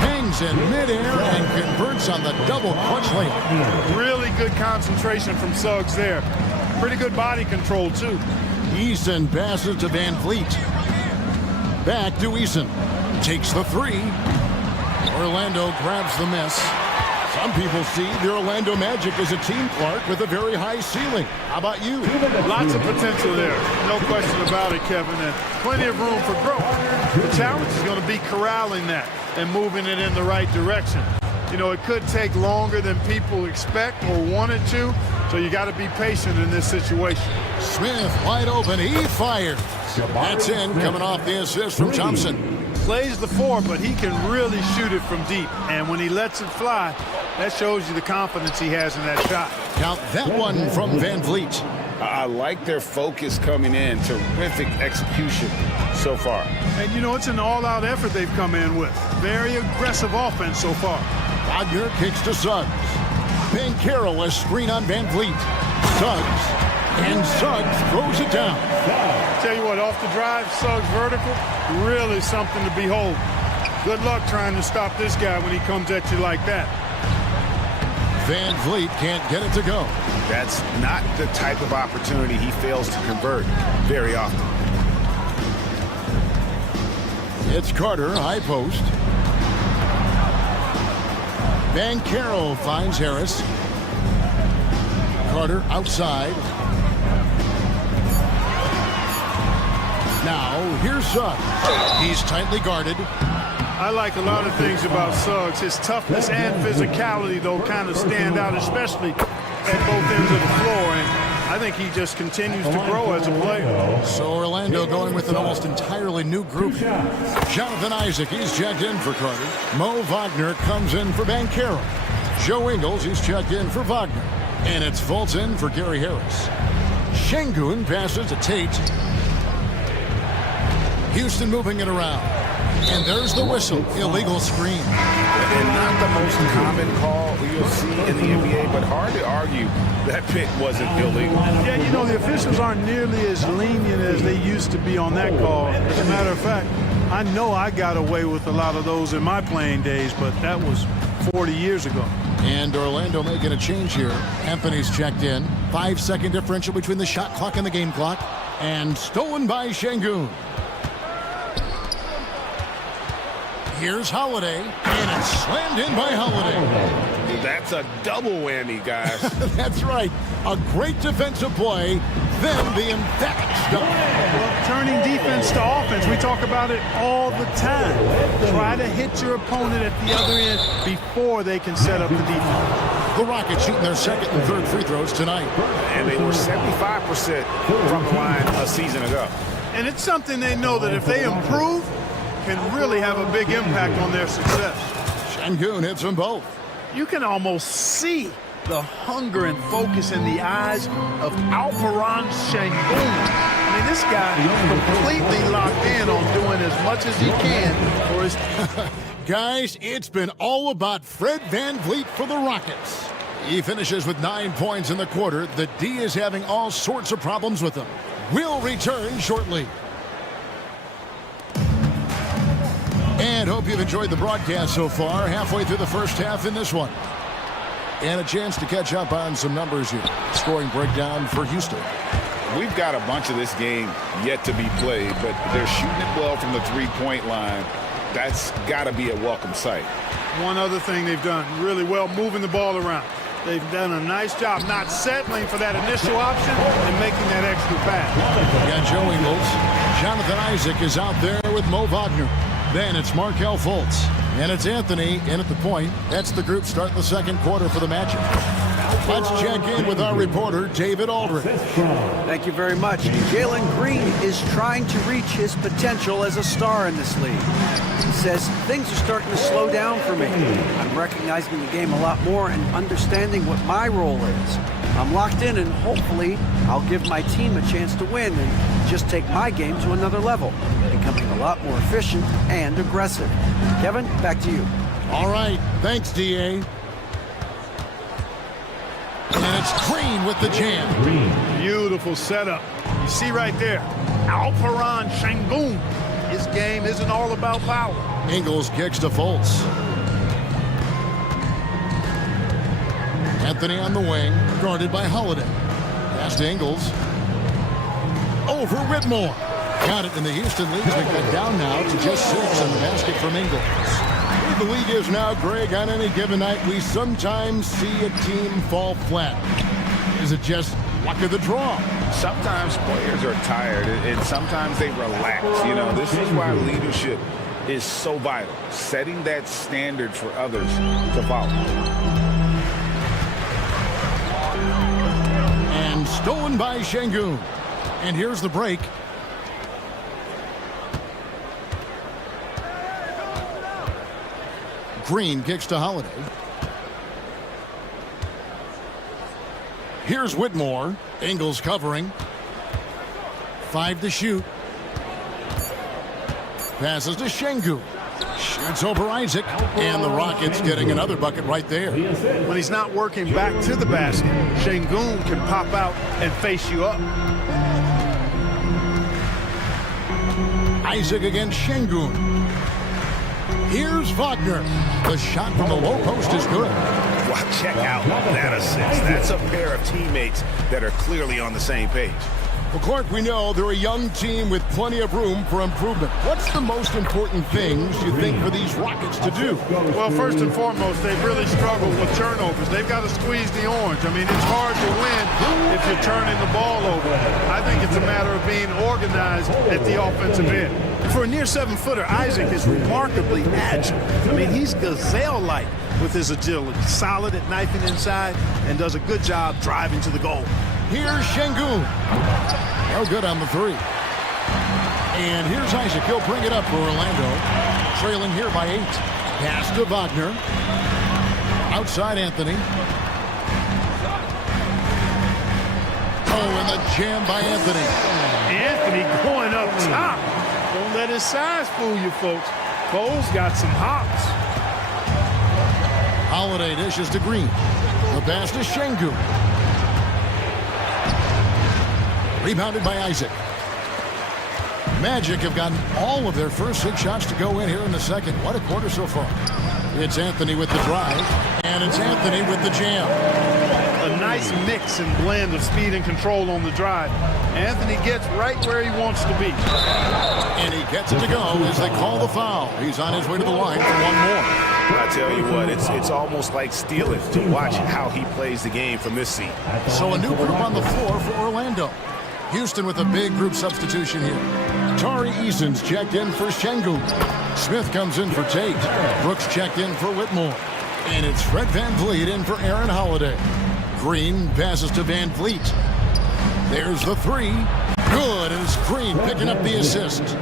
Hangs in midair and converts on the double clutch layup. Really good concentration from Suggs there. Pretty good body control, too. Easton passes to Van Vliet. Back to Easton. Takes the three. Orlando grabs the miss. Some people see the Orlando Magic as a team, Clark, with a very high ceiling. How about you? Lots of potential there. No question about it, Kevin, and plenty of room for growth. The challenge is going to be corralling that and moving it in the right direction. You know, it could take longer than people expect or want it to, so you got to be patient in this situation. Smith wide open. He fires. That's in, coming off the assist from Thompson. Plays the 4, but he can really shoot it from deep. And when he lets it fly, that shows you the confidence he has in that shot. Count that one from Van Vliet. I like their focus coming in. Terrific execution so far. And, you know, it's an all-out effort they've come in with. Very aggressive offense so far. Wagner kicks to Suggs. Banchero, a screen on Van Vliet. Suggs. And Suggs throws it down. Tell you what, off the drive, Suggs vertical, really something to behold. Good luck trying to stop this guy when he comes at you like that. Van Vliet can't get it to go. That's not the type of opportunity he fails to convert very often. It's Carter, high post. Banchero finds Harris. Carter outside. Now, here's Suggs. He's tightly guarded. I like a lot of things about Suggs. His toughness and physicality, though, kind of stand out, especially at both ends of the floor. And I think he just continues to grow as a player. So Orlando going with an almost entirely new group. Jonathan Isaac, he's checked in for Carter. Mo Wagner comes in for Banchero. Joe Ingles, he's checked in for Wagner. And it's Fultz in for Gary Harris. Şengün passes to Tate. Houston moving it around. And there's the whistle. Illegal screen. And not the most common call you'll see in the NBA, but hard to argue that pick wasn't illegal. Yeah, you know, the officials aren't nearly as lenient as they used to be on that call. As a matter of fact, I know I got away with a lot of those in my playing days, but that was 40 years ago. And Orlando making a change here. Anthony's checked in. 5-second differential between the shot clock and the game clock. And stolen by Şengün. Here's Holiday, and it's slammed in by Holiday. That's a double whammy, guys. That's right. A great defensive play, then the emphatic stop. Well, turning defense to offense, we talk about it all the time. Try to hit your opponent at the other end before they can set up the defense. The Rockets shooting their second and third free throws tonight. And they were 75% from the line a season ago. And it's something they know that if they improve, can really have a big impact on their success. Şengün hits them both. You can almost see the hunger and focus in the eyes of Alperen Şengün. I mean, this guy completely locked in on doing as much as he can for his... Guys, it's been all about Fred VanVleet for the Rockets. He finishes with 9 points in the quarter. The D is having all sorts of problems with him. We'll return shortly. And hope you've enjoyed the broadcast so far. Halfway through the first half in this one. And a chance to catch up on some numbers here. Scoring breakdown for Houston. We've got a bunch of this game yet to be played, but they're shooting it well from the three-point line. That's got to be a welcome sight. One other thing they've done really well, moving the ball around. They've done a nice job not settling for that initial option and making that extra pass. Got Joe Ingles. Jonathan Isaac is out there with Mo Wagner. Then it's Markelle Fultz. And it's Anthony in at the point. That's the group starting the second quarter for the matchup. Let's check in with our reporter, David Aldridge. Thank you very much. Jalen Green is trying to reach his potential as a star in this league. He says, things are starting to slow down for me. I'm recognizing the game a lot more and understanding what my role is. I'm locked in, and hopefully I'll give my team a chance to win and just take my game to another level, becoming a lot more efficient and aggressive. Kevin, back to you. All right. Thanks, D.A. And it's Green with the jam. Beautiful setup. You see right there, Alperen Şengün. His game isn't all about power. Ingles kicks to Fultz. Anthony on the wing, guarded by Holiday. Pass to Ingles. Over Whitmore. Got it in the Houston Leagues. They cut down now to just 6 on the basket from Ingles. The league is now, Greg, on any given night, we sometimes see a team fall flat. Is it just luck of the draw? Sometimes players are tired, and sometimes they relax. You know, this is why leadership is so vital, setting that standard for others to follow. And stolen by Şengün. And here's the break. Green kicks to Holiday. Here's Whitmore. Ingles covering. 5 to shoot. Passes to Şengün. Shoots over Isaac. And the Rockets getting another bucket right there. When he's not working back to the basket, Şengün can pop out and face you up. Isaac against Şengün. Here's Wagner. The shot from the low post is good. Wow, check out that assist. That's a pair of teammates that are clearly on the same page. Well, Clark, we know they're a young team with plenty of room for improvement. What's the most important things you think for these Rockets to do? Well, first and foremost, they've really struggled with turnovers. They've got to squeeze the orange. I mean, it's hard to win if you're turning the ball over. I think it's a matter of being organized at the offensive end. For a near 7-footer, Isaac is remarkably agile. I mean, he's gazelle-like with his agility, solid at knifing inside, and does a good job driving to the goal. Here's Şengün. No good on the three. And here's Isaac. He'll bring it up for Orlando. Trailing here by 8. Pass to Wagner. Outside Anthony. Oh, and the jam by Anthony. Anthony going up top. Don't let his size fool you, folks. Cole's got some hops. Holiday dishes to Green. The pass to Şengün. Rebounded by Isaac. Magic have gotten all of their first 6 shots to go in here in the second. What a quarter so far. It's Anthony with the drive, and it's Anthony with the jam. A nice mix and blend of speed and control on the drive. Anthony gets right where he wants to be. And he gets it to go as they call the foul. He's on his way to the line for one more. I tell you what, it's almost like stealing to watch how he plays the game from this seat. So a new group on the floor for Orlando. Houston with a big group substitution here. Tari Eason's checked in for Şengün. Smith comes in for Tate. Brooks checked in for Whitmore. And it's Fred VanVleet in for Aaron Holiday. Green passes to VanVleet. There's the three. Good, and it's Green picking up the assist.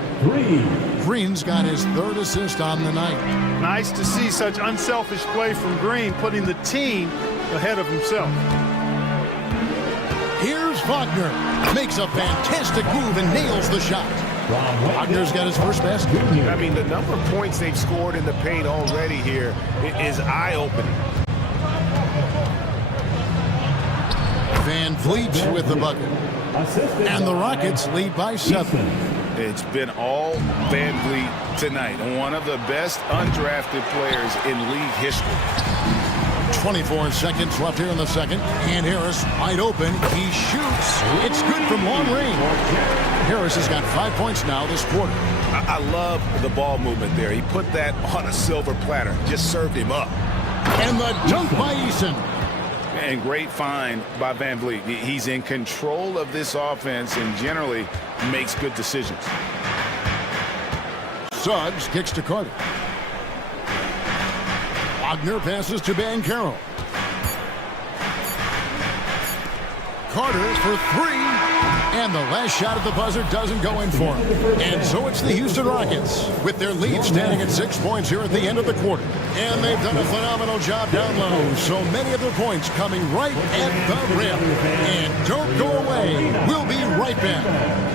Green's got his 3rd assist on the night. Nice to see such unselfish play from Green, putting the team ahead of himself. Here's Wagner. Makes a fantastic move and nails the shot. Wagner's got his first basket. I mean, the number of points they've scored in the paint already here is eye-opening. VanVleet with the bucket. And the Rockets lead by 7. It's been all VanVleet tonight. One of the best undrafted players in league history. 24 seconds left here in the second. And Harris wide open. He shoots. It's good from long range. Harris has got 5 points now this quarter. I love the ball movement there. He put that on a silver platter. Just served him up. And the dunk by Eason. And great find by VanVleet. He's in control of this offense and generally makes good decisions. Suggs kicks to Carter. Wagner passes to Banchero. Carter for 3. And the last shot at the buzzer doesn't go in for him. And so it's the Houston Rockets with their lead standing at 6 points here at the end of the quarter. And they've done a phenomenal job down low. So many of their points coming right at the rim. And don't go away. We'll be right back.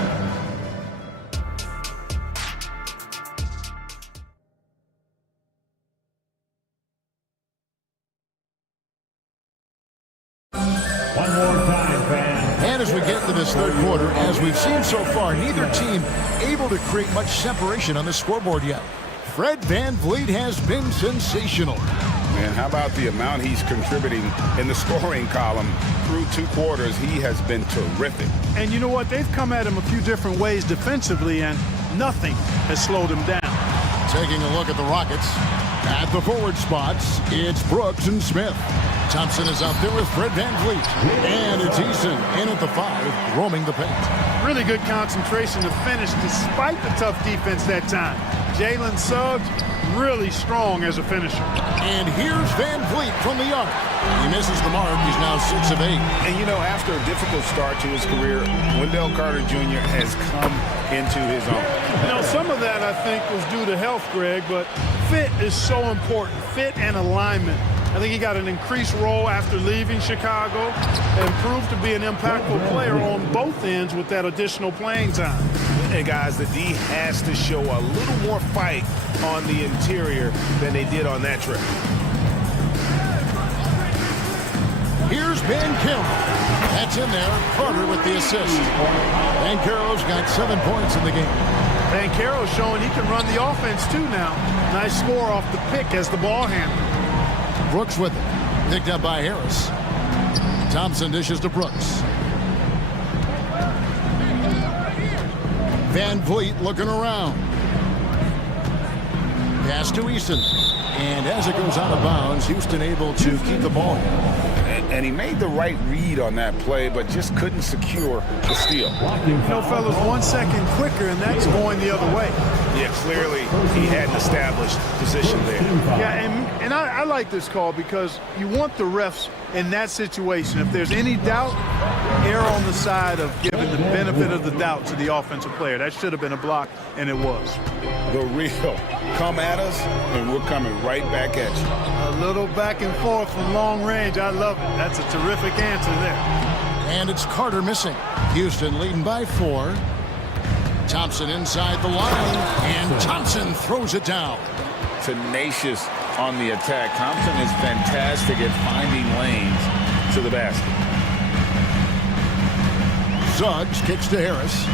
As we get to this third quarter, as we've seen so far, neither team able to create much separation on the scoreboard yet. Fred VanVleet has been sensational. Man, how about the amount he's contributing in the scoring column through 2 quarters? He has been terrific. And you know what? They've come at him a few different ways defensively, and nothing has slowed him down. Taking a look at the Rockets. At the forward spots, it's Brooks and Smith. Thompson is out there with Fred VanVleet. And it's Eason in at the 5, roaming the paint. Really good concentration to finish despite the tough defense that time. Jalen Suggs, really strong as a finisher. And here's VanVleet from the arc. He misses the mark. He's now 6 of 8. And, you know, after a difficult start to his career, Wendell Carter Jr. has come into his own. You know, some of that, I think, was due to health, Greg, but fit is so important. Fit and alignment. I think he got an increased role after leaving Chicago and proved to be an impactful player on both ends with that additional playing time. And guys, the D has to show a little more fight on the interior than they did on that trip. Here's Banchero. That's in there. Carter with the assist. Banchero's got 7 points in the game. Banchero's showing he can run the offense too now. Nice score off the pick as the ball handler. Brooks with it. Picked up by Harris. Thompson dishes to Brooks. Van Vliet looking around. Pass to Easton. And as it goes out of bounds, Houston able to keep the ball. And he made the right read on that play, but just couldn't secure the steal. You know, fellas, 1 second quicker, and that's going the other way. Yeah, clearly he had an established position there. Yeah, and I like this call because you want the refs in that situation. If there's any doubt, err on the side of giving the benefit of the doubt to the offensive player. That should have been a block, and it was. The real come at us, and we're coming right back at you. A little back and forth from long range. I love it. That's a terrific answer there. And it's Carter missing. Houston leading by 4. Thompson inside the line, and Thompson throws it down. Tenacious on the attack. Thompson is fantastic at finding lanes to the basket. Suggs kicks to Harris.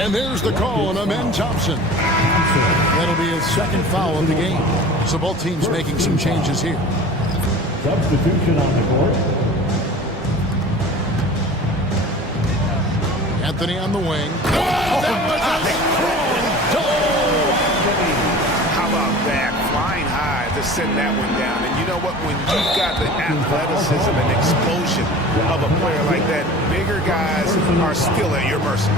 And there's the call on Amen Thompson. That'll be his second foul of the game. So both teams making some changes here. Substitution on the court. Anthony on the wing. How about that? Flying high to send that one down. And you know what? When you've got the athleticism and explosion of a player like that, bigger guys are still at your mercy.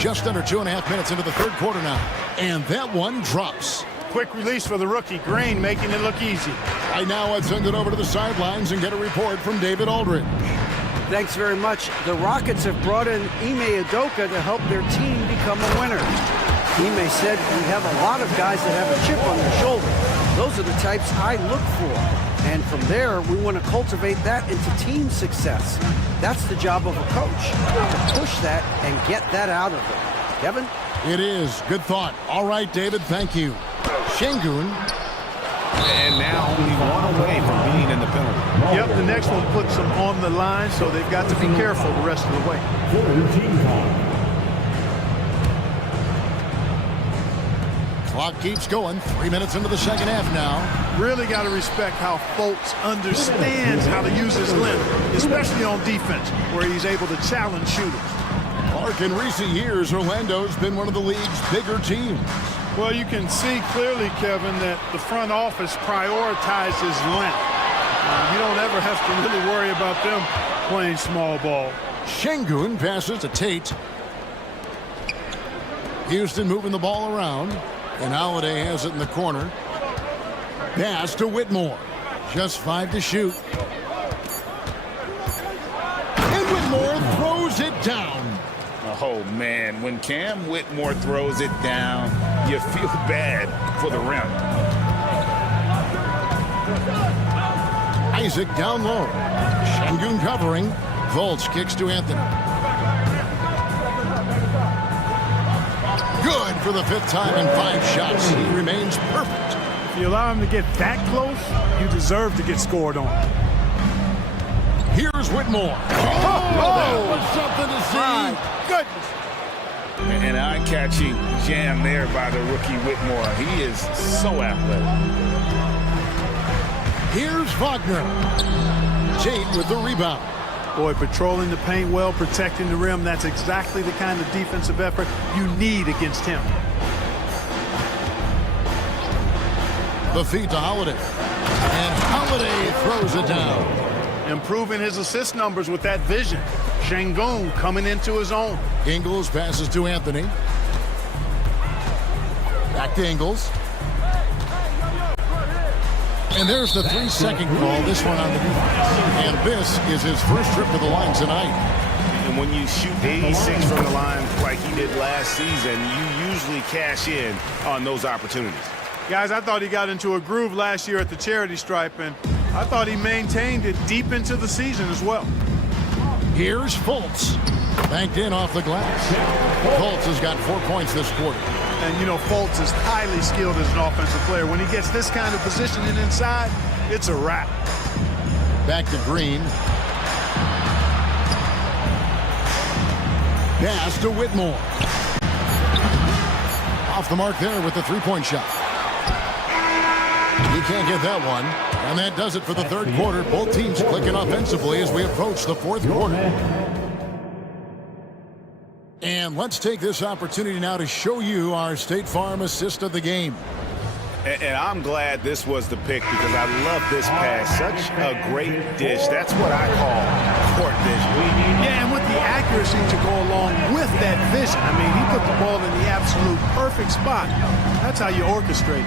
Just under 2.5 minutes into the third quarter now. And that one drops. Quick release for the rookie. Green making it look easy. Right now, let's send it over to the sidelines and get a report from David Aldridge. Thanks very much. The Rockets have brought in Ime Udoka to help their team become a winner. Ime said, we have a lot of guys that have a chip on their shoulder. Those are the types I look for. And from there, we want to cultivate that into team success. That's the job of a coach, to push that and get that out of them. Kevin? It is. Good thought. All right, David, thank you. Şengün. And now only one away from being in the penalty. Yep, the next one puts them on the line, so they've got to be careful the rest of the way. Clock keeps going. 3 minutes into the second half now. Really got to respect how Fultz understands how to use his length, especially on defense, where he's able to challenge shooters. Mark, in recent years, Orlando's been one of the league's bigger teams. Well, you can see clearly, Kevin, that the front office prioritizes length. You don't ever have to really worry about them playing small ball. Şengün passes to Tate. Houston moving the ball around. And Holiday has it in the corner. Pass to Whitmore. Just 5 to shoot. And Whitmore throws it down. Oh, man, when Cam Whitmore throws it down, you feel bad for the rim. Isaac down low. Şengün covering. Fultz kicks to Anthony. Good for the 5th time in 5 shots. He remains perfect. If you allow him to get that close, you deserve to get scored on. Here's Whitmore. That was something to see. My goodness. An eye-catching jam there by the rookie Whitmore. He is so athletic. Here's Wagner. Tate with the rebound. Boy, patrolling the paint well, protecting the rim. That's exactly the kind of defensive effort you need against him. The feed to Holiday. And Holiday throws it down. Improving his assist numbers with that vision. Şengün coming into his own. Ingles passes to Anthony. Back to Ingles. And there's the 3-second call, this one on the defense. And this is his first trip to the line tonight. And when you shoot 86 from the line like he did last season, you usually cash in on those opportunities. Guys, I thought he got into a groove last year at the charity stripe, and I thought he maintained it deep into the season as well. Here's Fultz. Banked in off the glass. Fultz has got 4 points this quarter. And, you know, Fultz is highly skilled as an offensive player. When he gets this kind of positioning inside, it's a wrap. Back to Green. Pass to Whitmore. Off the mark there with the 3-point shot. He can't get that one. And that does it for the third quarter. Both teams clicking offensively as we approach the fourth quarter. And let's take this opportunity now to show you our State Farm assist of the game. And I'm glad this was the pick because I love this pass. Such a great dish. That's what I call court vision. Yeah, and with the accuracy to go along with that vision. I mean, he put the ball in the absolute perfect spot. That's how you orchestrate it.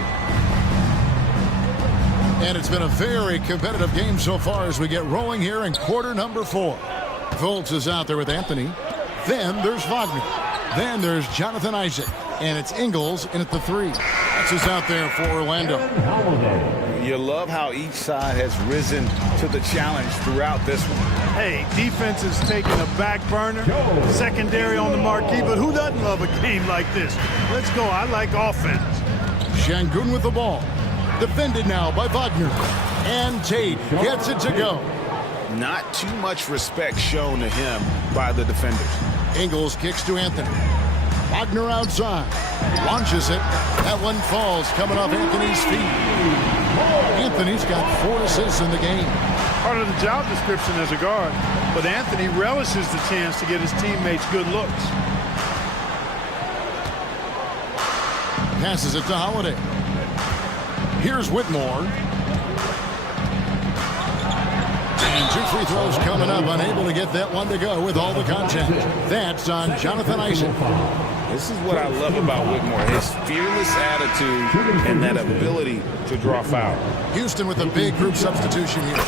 And it's been a very competitive game so far as we get rolling here in quarter number 4. Volts is out there with Anthony. Then there's Wagner. Then there's Jonathan Isaac. And it's Ingles in at the 3. That's who's out there for Orlando. You love how each side has risen to the challenge throughout this one. Hey, defense is taking a back burner, secondary on the marquee, but who doesn't love a game like this? Let's go. I like offense. Şengün with the ball. Defended now by Wagner. And Tate gets it to go. Not too much respect shown to him by the defenders. Ingles kicks to Anthony. Wagner outside. Launches it. That one falls coming off Anthony's feet. Anthony's got 4 assists in the game. Part of the job description as a guard, but Anthony relishes the chance to get his teammates good looks. Passes it to Holiday. Here's Whitmore. And 2 free throws coming up. Unable to get that one to go with all the contact. That's on Jonathan Isaac. This is what I love about Whitmore. His fearless attitude and that ability to draw foul. Houston with a big group substitution here.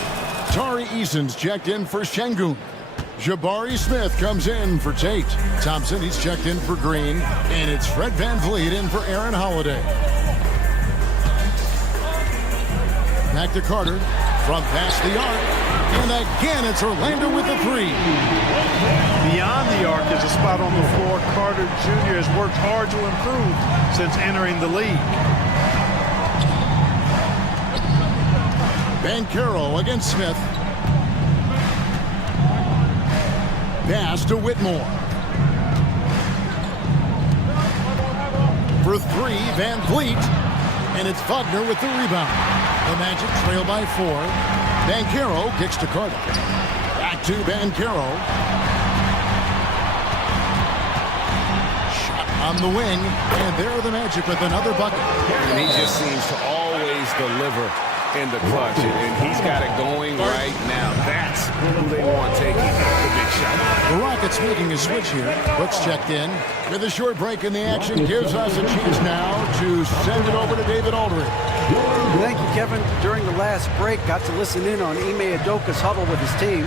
Tari Eason's checked in for Şengün. Jabari Smith comes in for Tate. Thompson, he's checked in for Green. And it's Fred VanVleet in for Aaron Holiday. Back to Carter from past the arc. And again, it's Orlando with the 3. Beyond the arc is a spot on the floor. Carter Jr. has worked hard to improve since entering the league. Banchero against Smith. Pass to Whitmore. For 3, VanVleet. And it's Wagner with the rebound. The Magic trail by 4. Banchero kicks to Carter. Back to Banchero. Shot on the wing. And there are the Magic with another bucket. And he just seems to always deliver in the clutch. And he's got it going right now. That's who they want taking the big shot. The Rockets making a switch here. Brooks checked in. With a short break in the action, gives us a chance now to send it over to David Aldridge. Thank you, Kevin. During the last break, got to listen in on Ime Udoka's huddle with his team.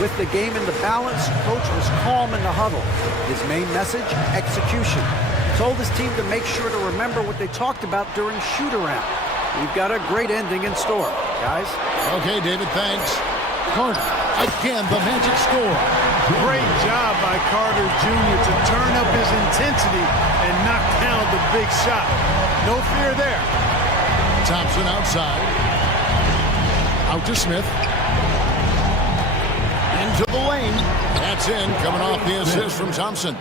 With the game in the balance, coach was calm in the huddle. His main message, execution. He told his team to make sure to remember what they talked about during shoot-around. We've got a great ending in store, guys. Okay, David, thanks. Carter, again, the Magic score. Great job by Carter Jr. to turn up his intensity and knock down the big shot. No fear there. Thompson outside. Out to Smith. Into the lane. That's in, coming off the assist from Thompson.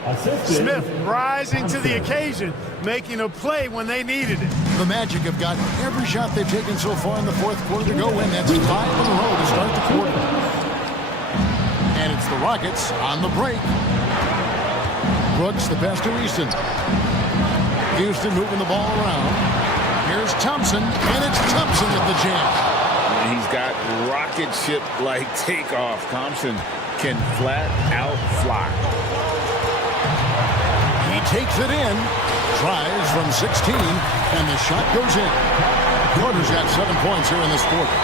Smith rising to the occasion, making a play when they needed it. The Magic have got every shot they've taken so far in the 4th quarter to go in. That's 5 in a row to start the quarter. And it's the Rockets on the break. Brooks, the pass to Easton. Houston moving the ball around. Here's Thompson, and it's Thompson with the jam. He's got rocket ship-like takeoff. Thompson can flat out fly. He takes it in, tries from 16, and the shot goes in. Carter's got 7 points here in this quarter.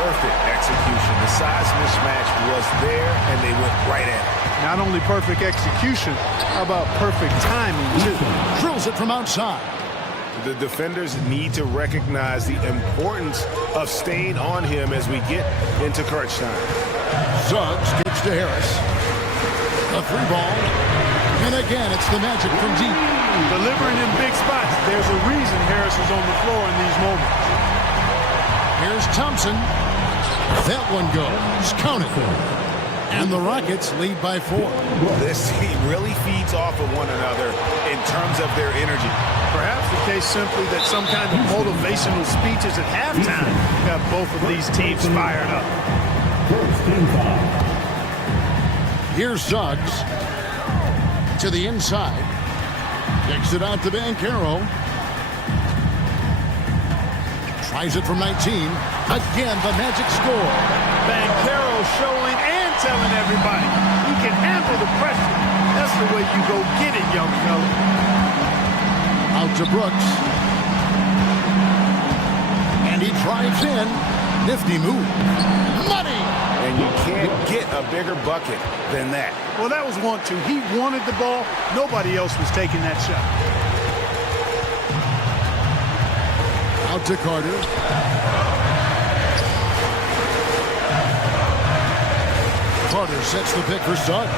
Perfect execution. The size mismatch was there, and they went right at it. Not only perfect execution, how about perfect timing, too? Drills it from outside. The defenders need to recognize the importance of staying on him as we get into crunch time. Suggs kicks to Harris. A 3 ball. And again, it's the Magic from deep. Delivering in big spots. There's a reason Harris is on the floor in these moments. Here's Thompson. That one goes. Count it. And the Rockets lead by 4. This team really feeds off of one another in terms of their energy. Perhaps the case simply that some kind of motivational speeches at halftime got both of these teams fired up. Here's Suggs. to the inside. Kicks it out to Banchero. Tries it from 19. Again, the Magic score. Banchero showing and telling everybody he can handle the pressure. That's the way you go get it, young fella. Out to Brooks. And he drives in. Nifty move. Money! And you can't get a bigger bucket than that. Well, that was 1-2. He wanted the ball. Nobody else was taking that shot. Out to Carter. Carter sets the pick for Suggs.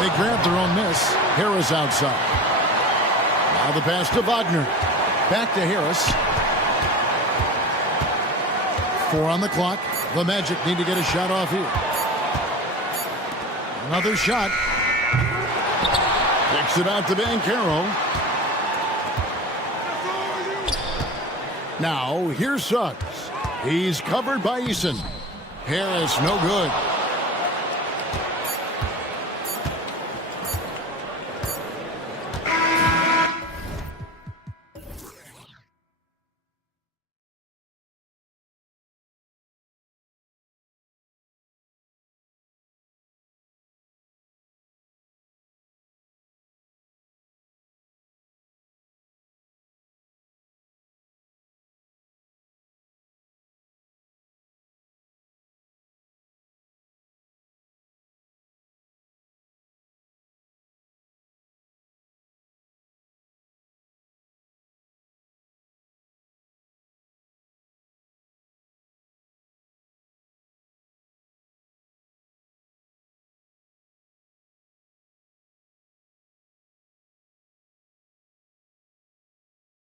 They grab their own miss. Harris outside. Now the pass to Wagner. Back to Harris. 4 on the clock. The Magic need to get a shot off here. Another shot. Kicks it out to Banchero. Now, here's Suggs. He's covered by Eason. Harris, no good.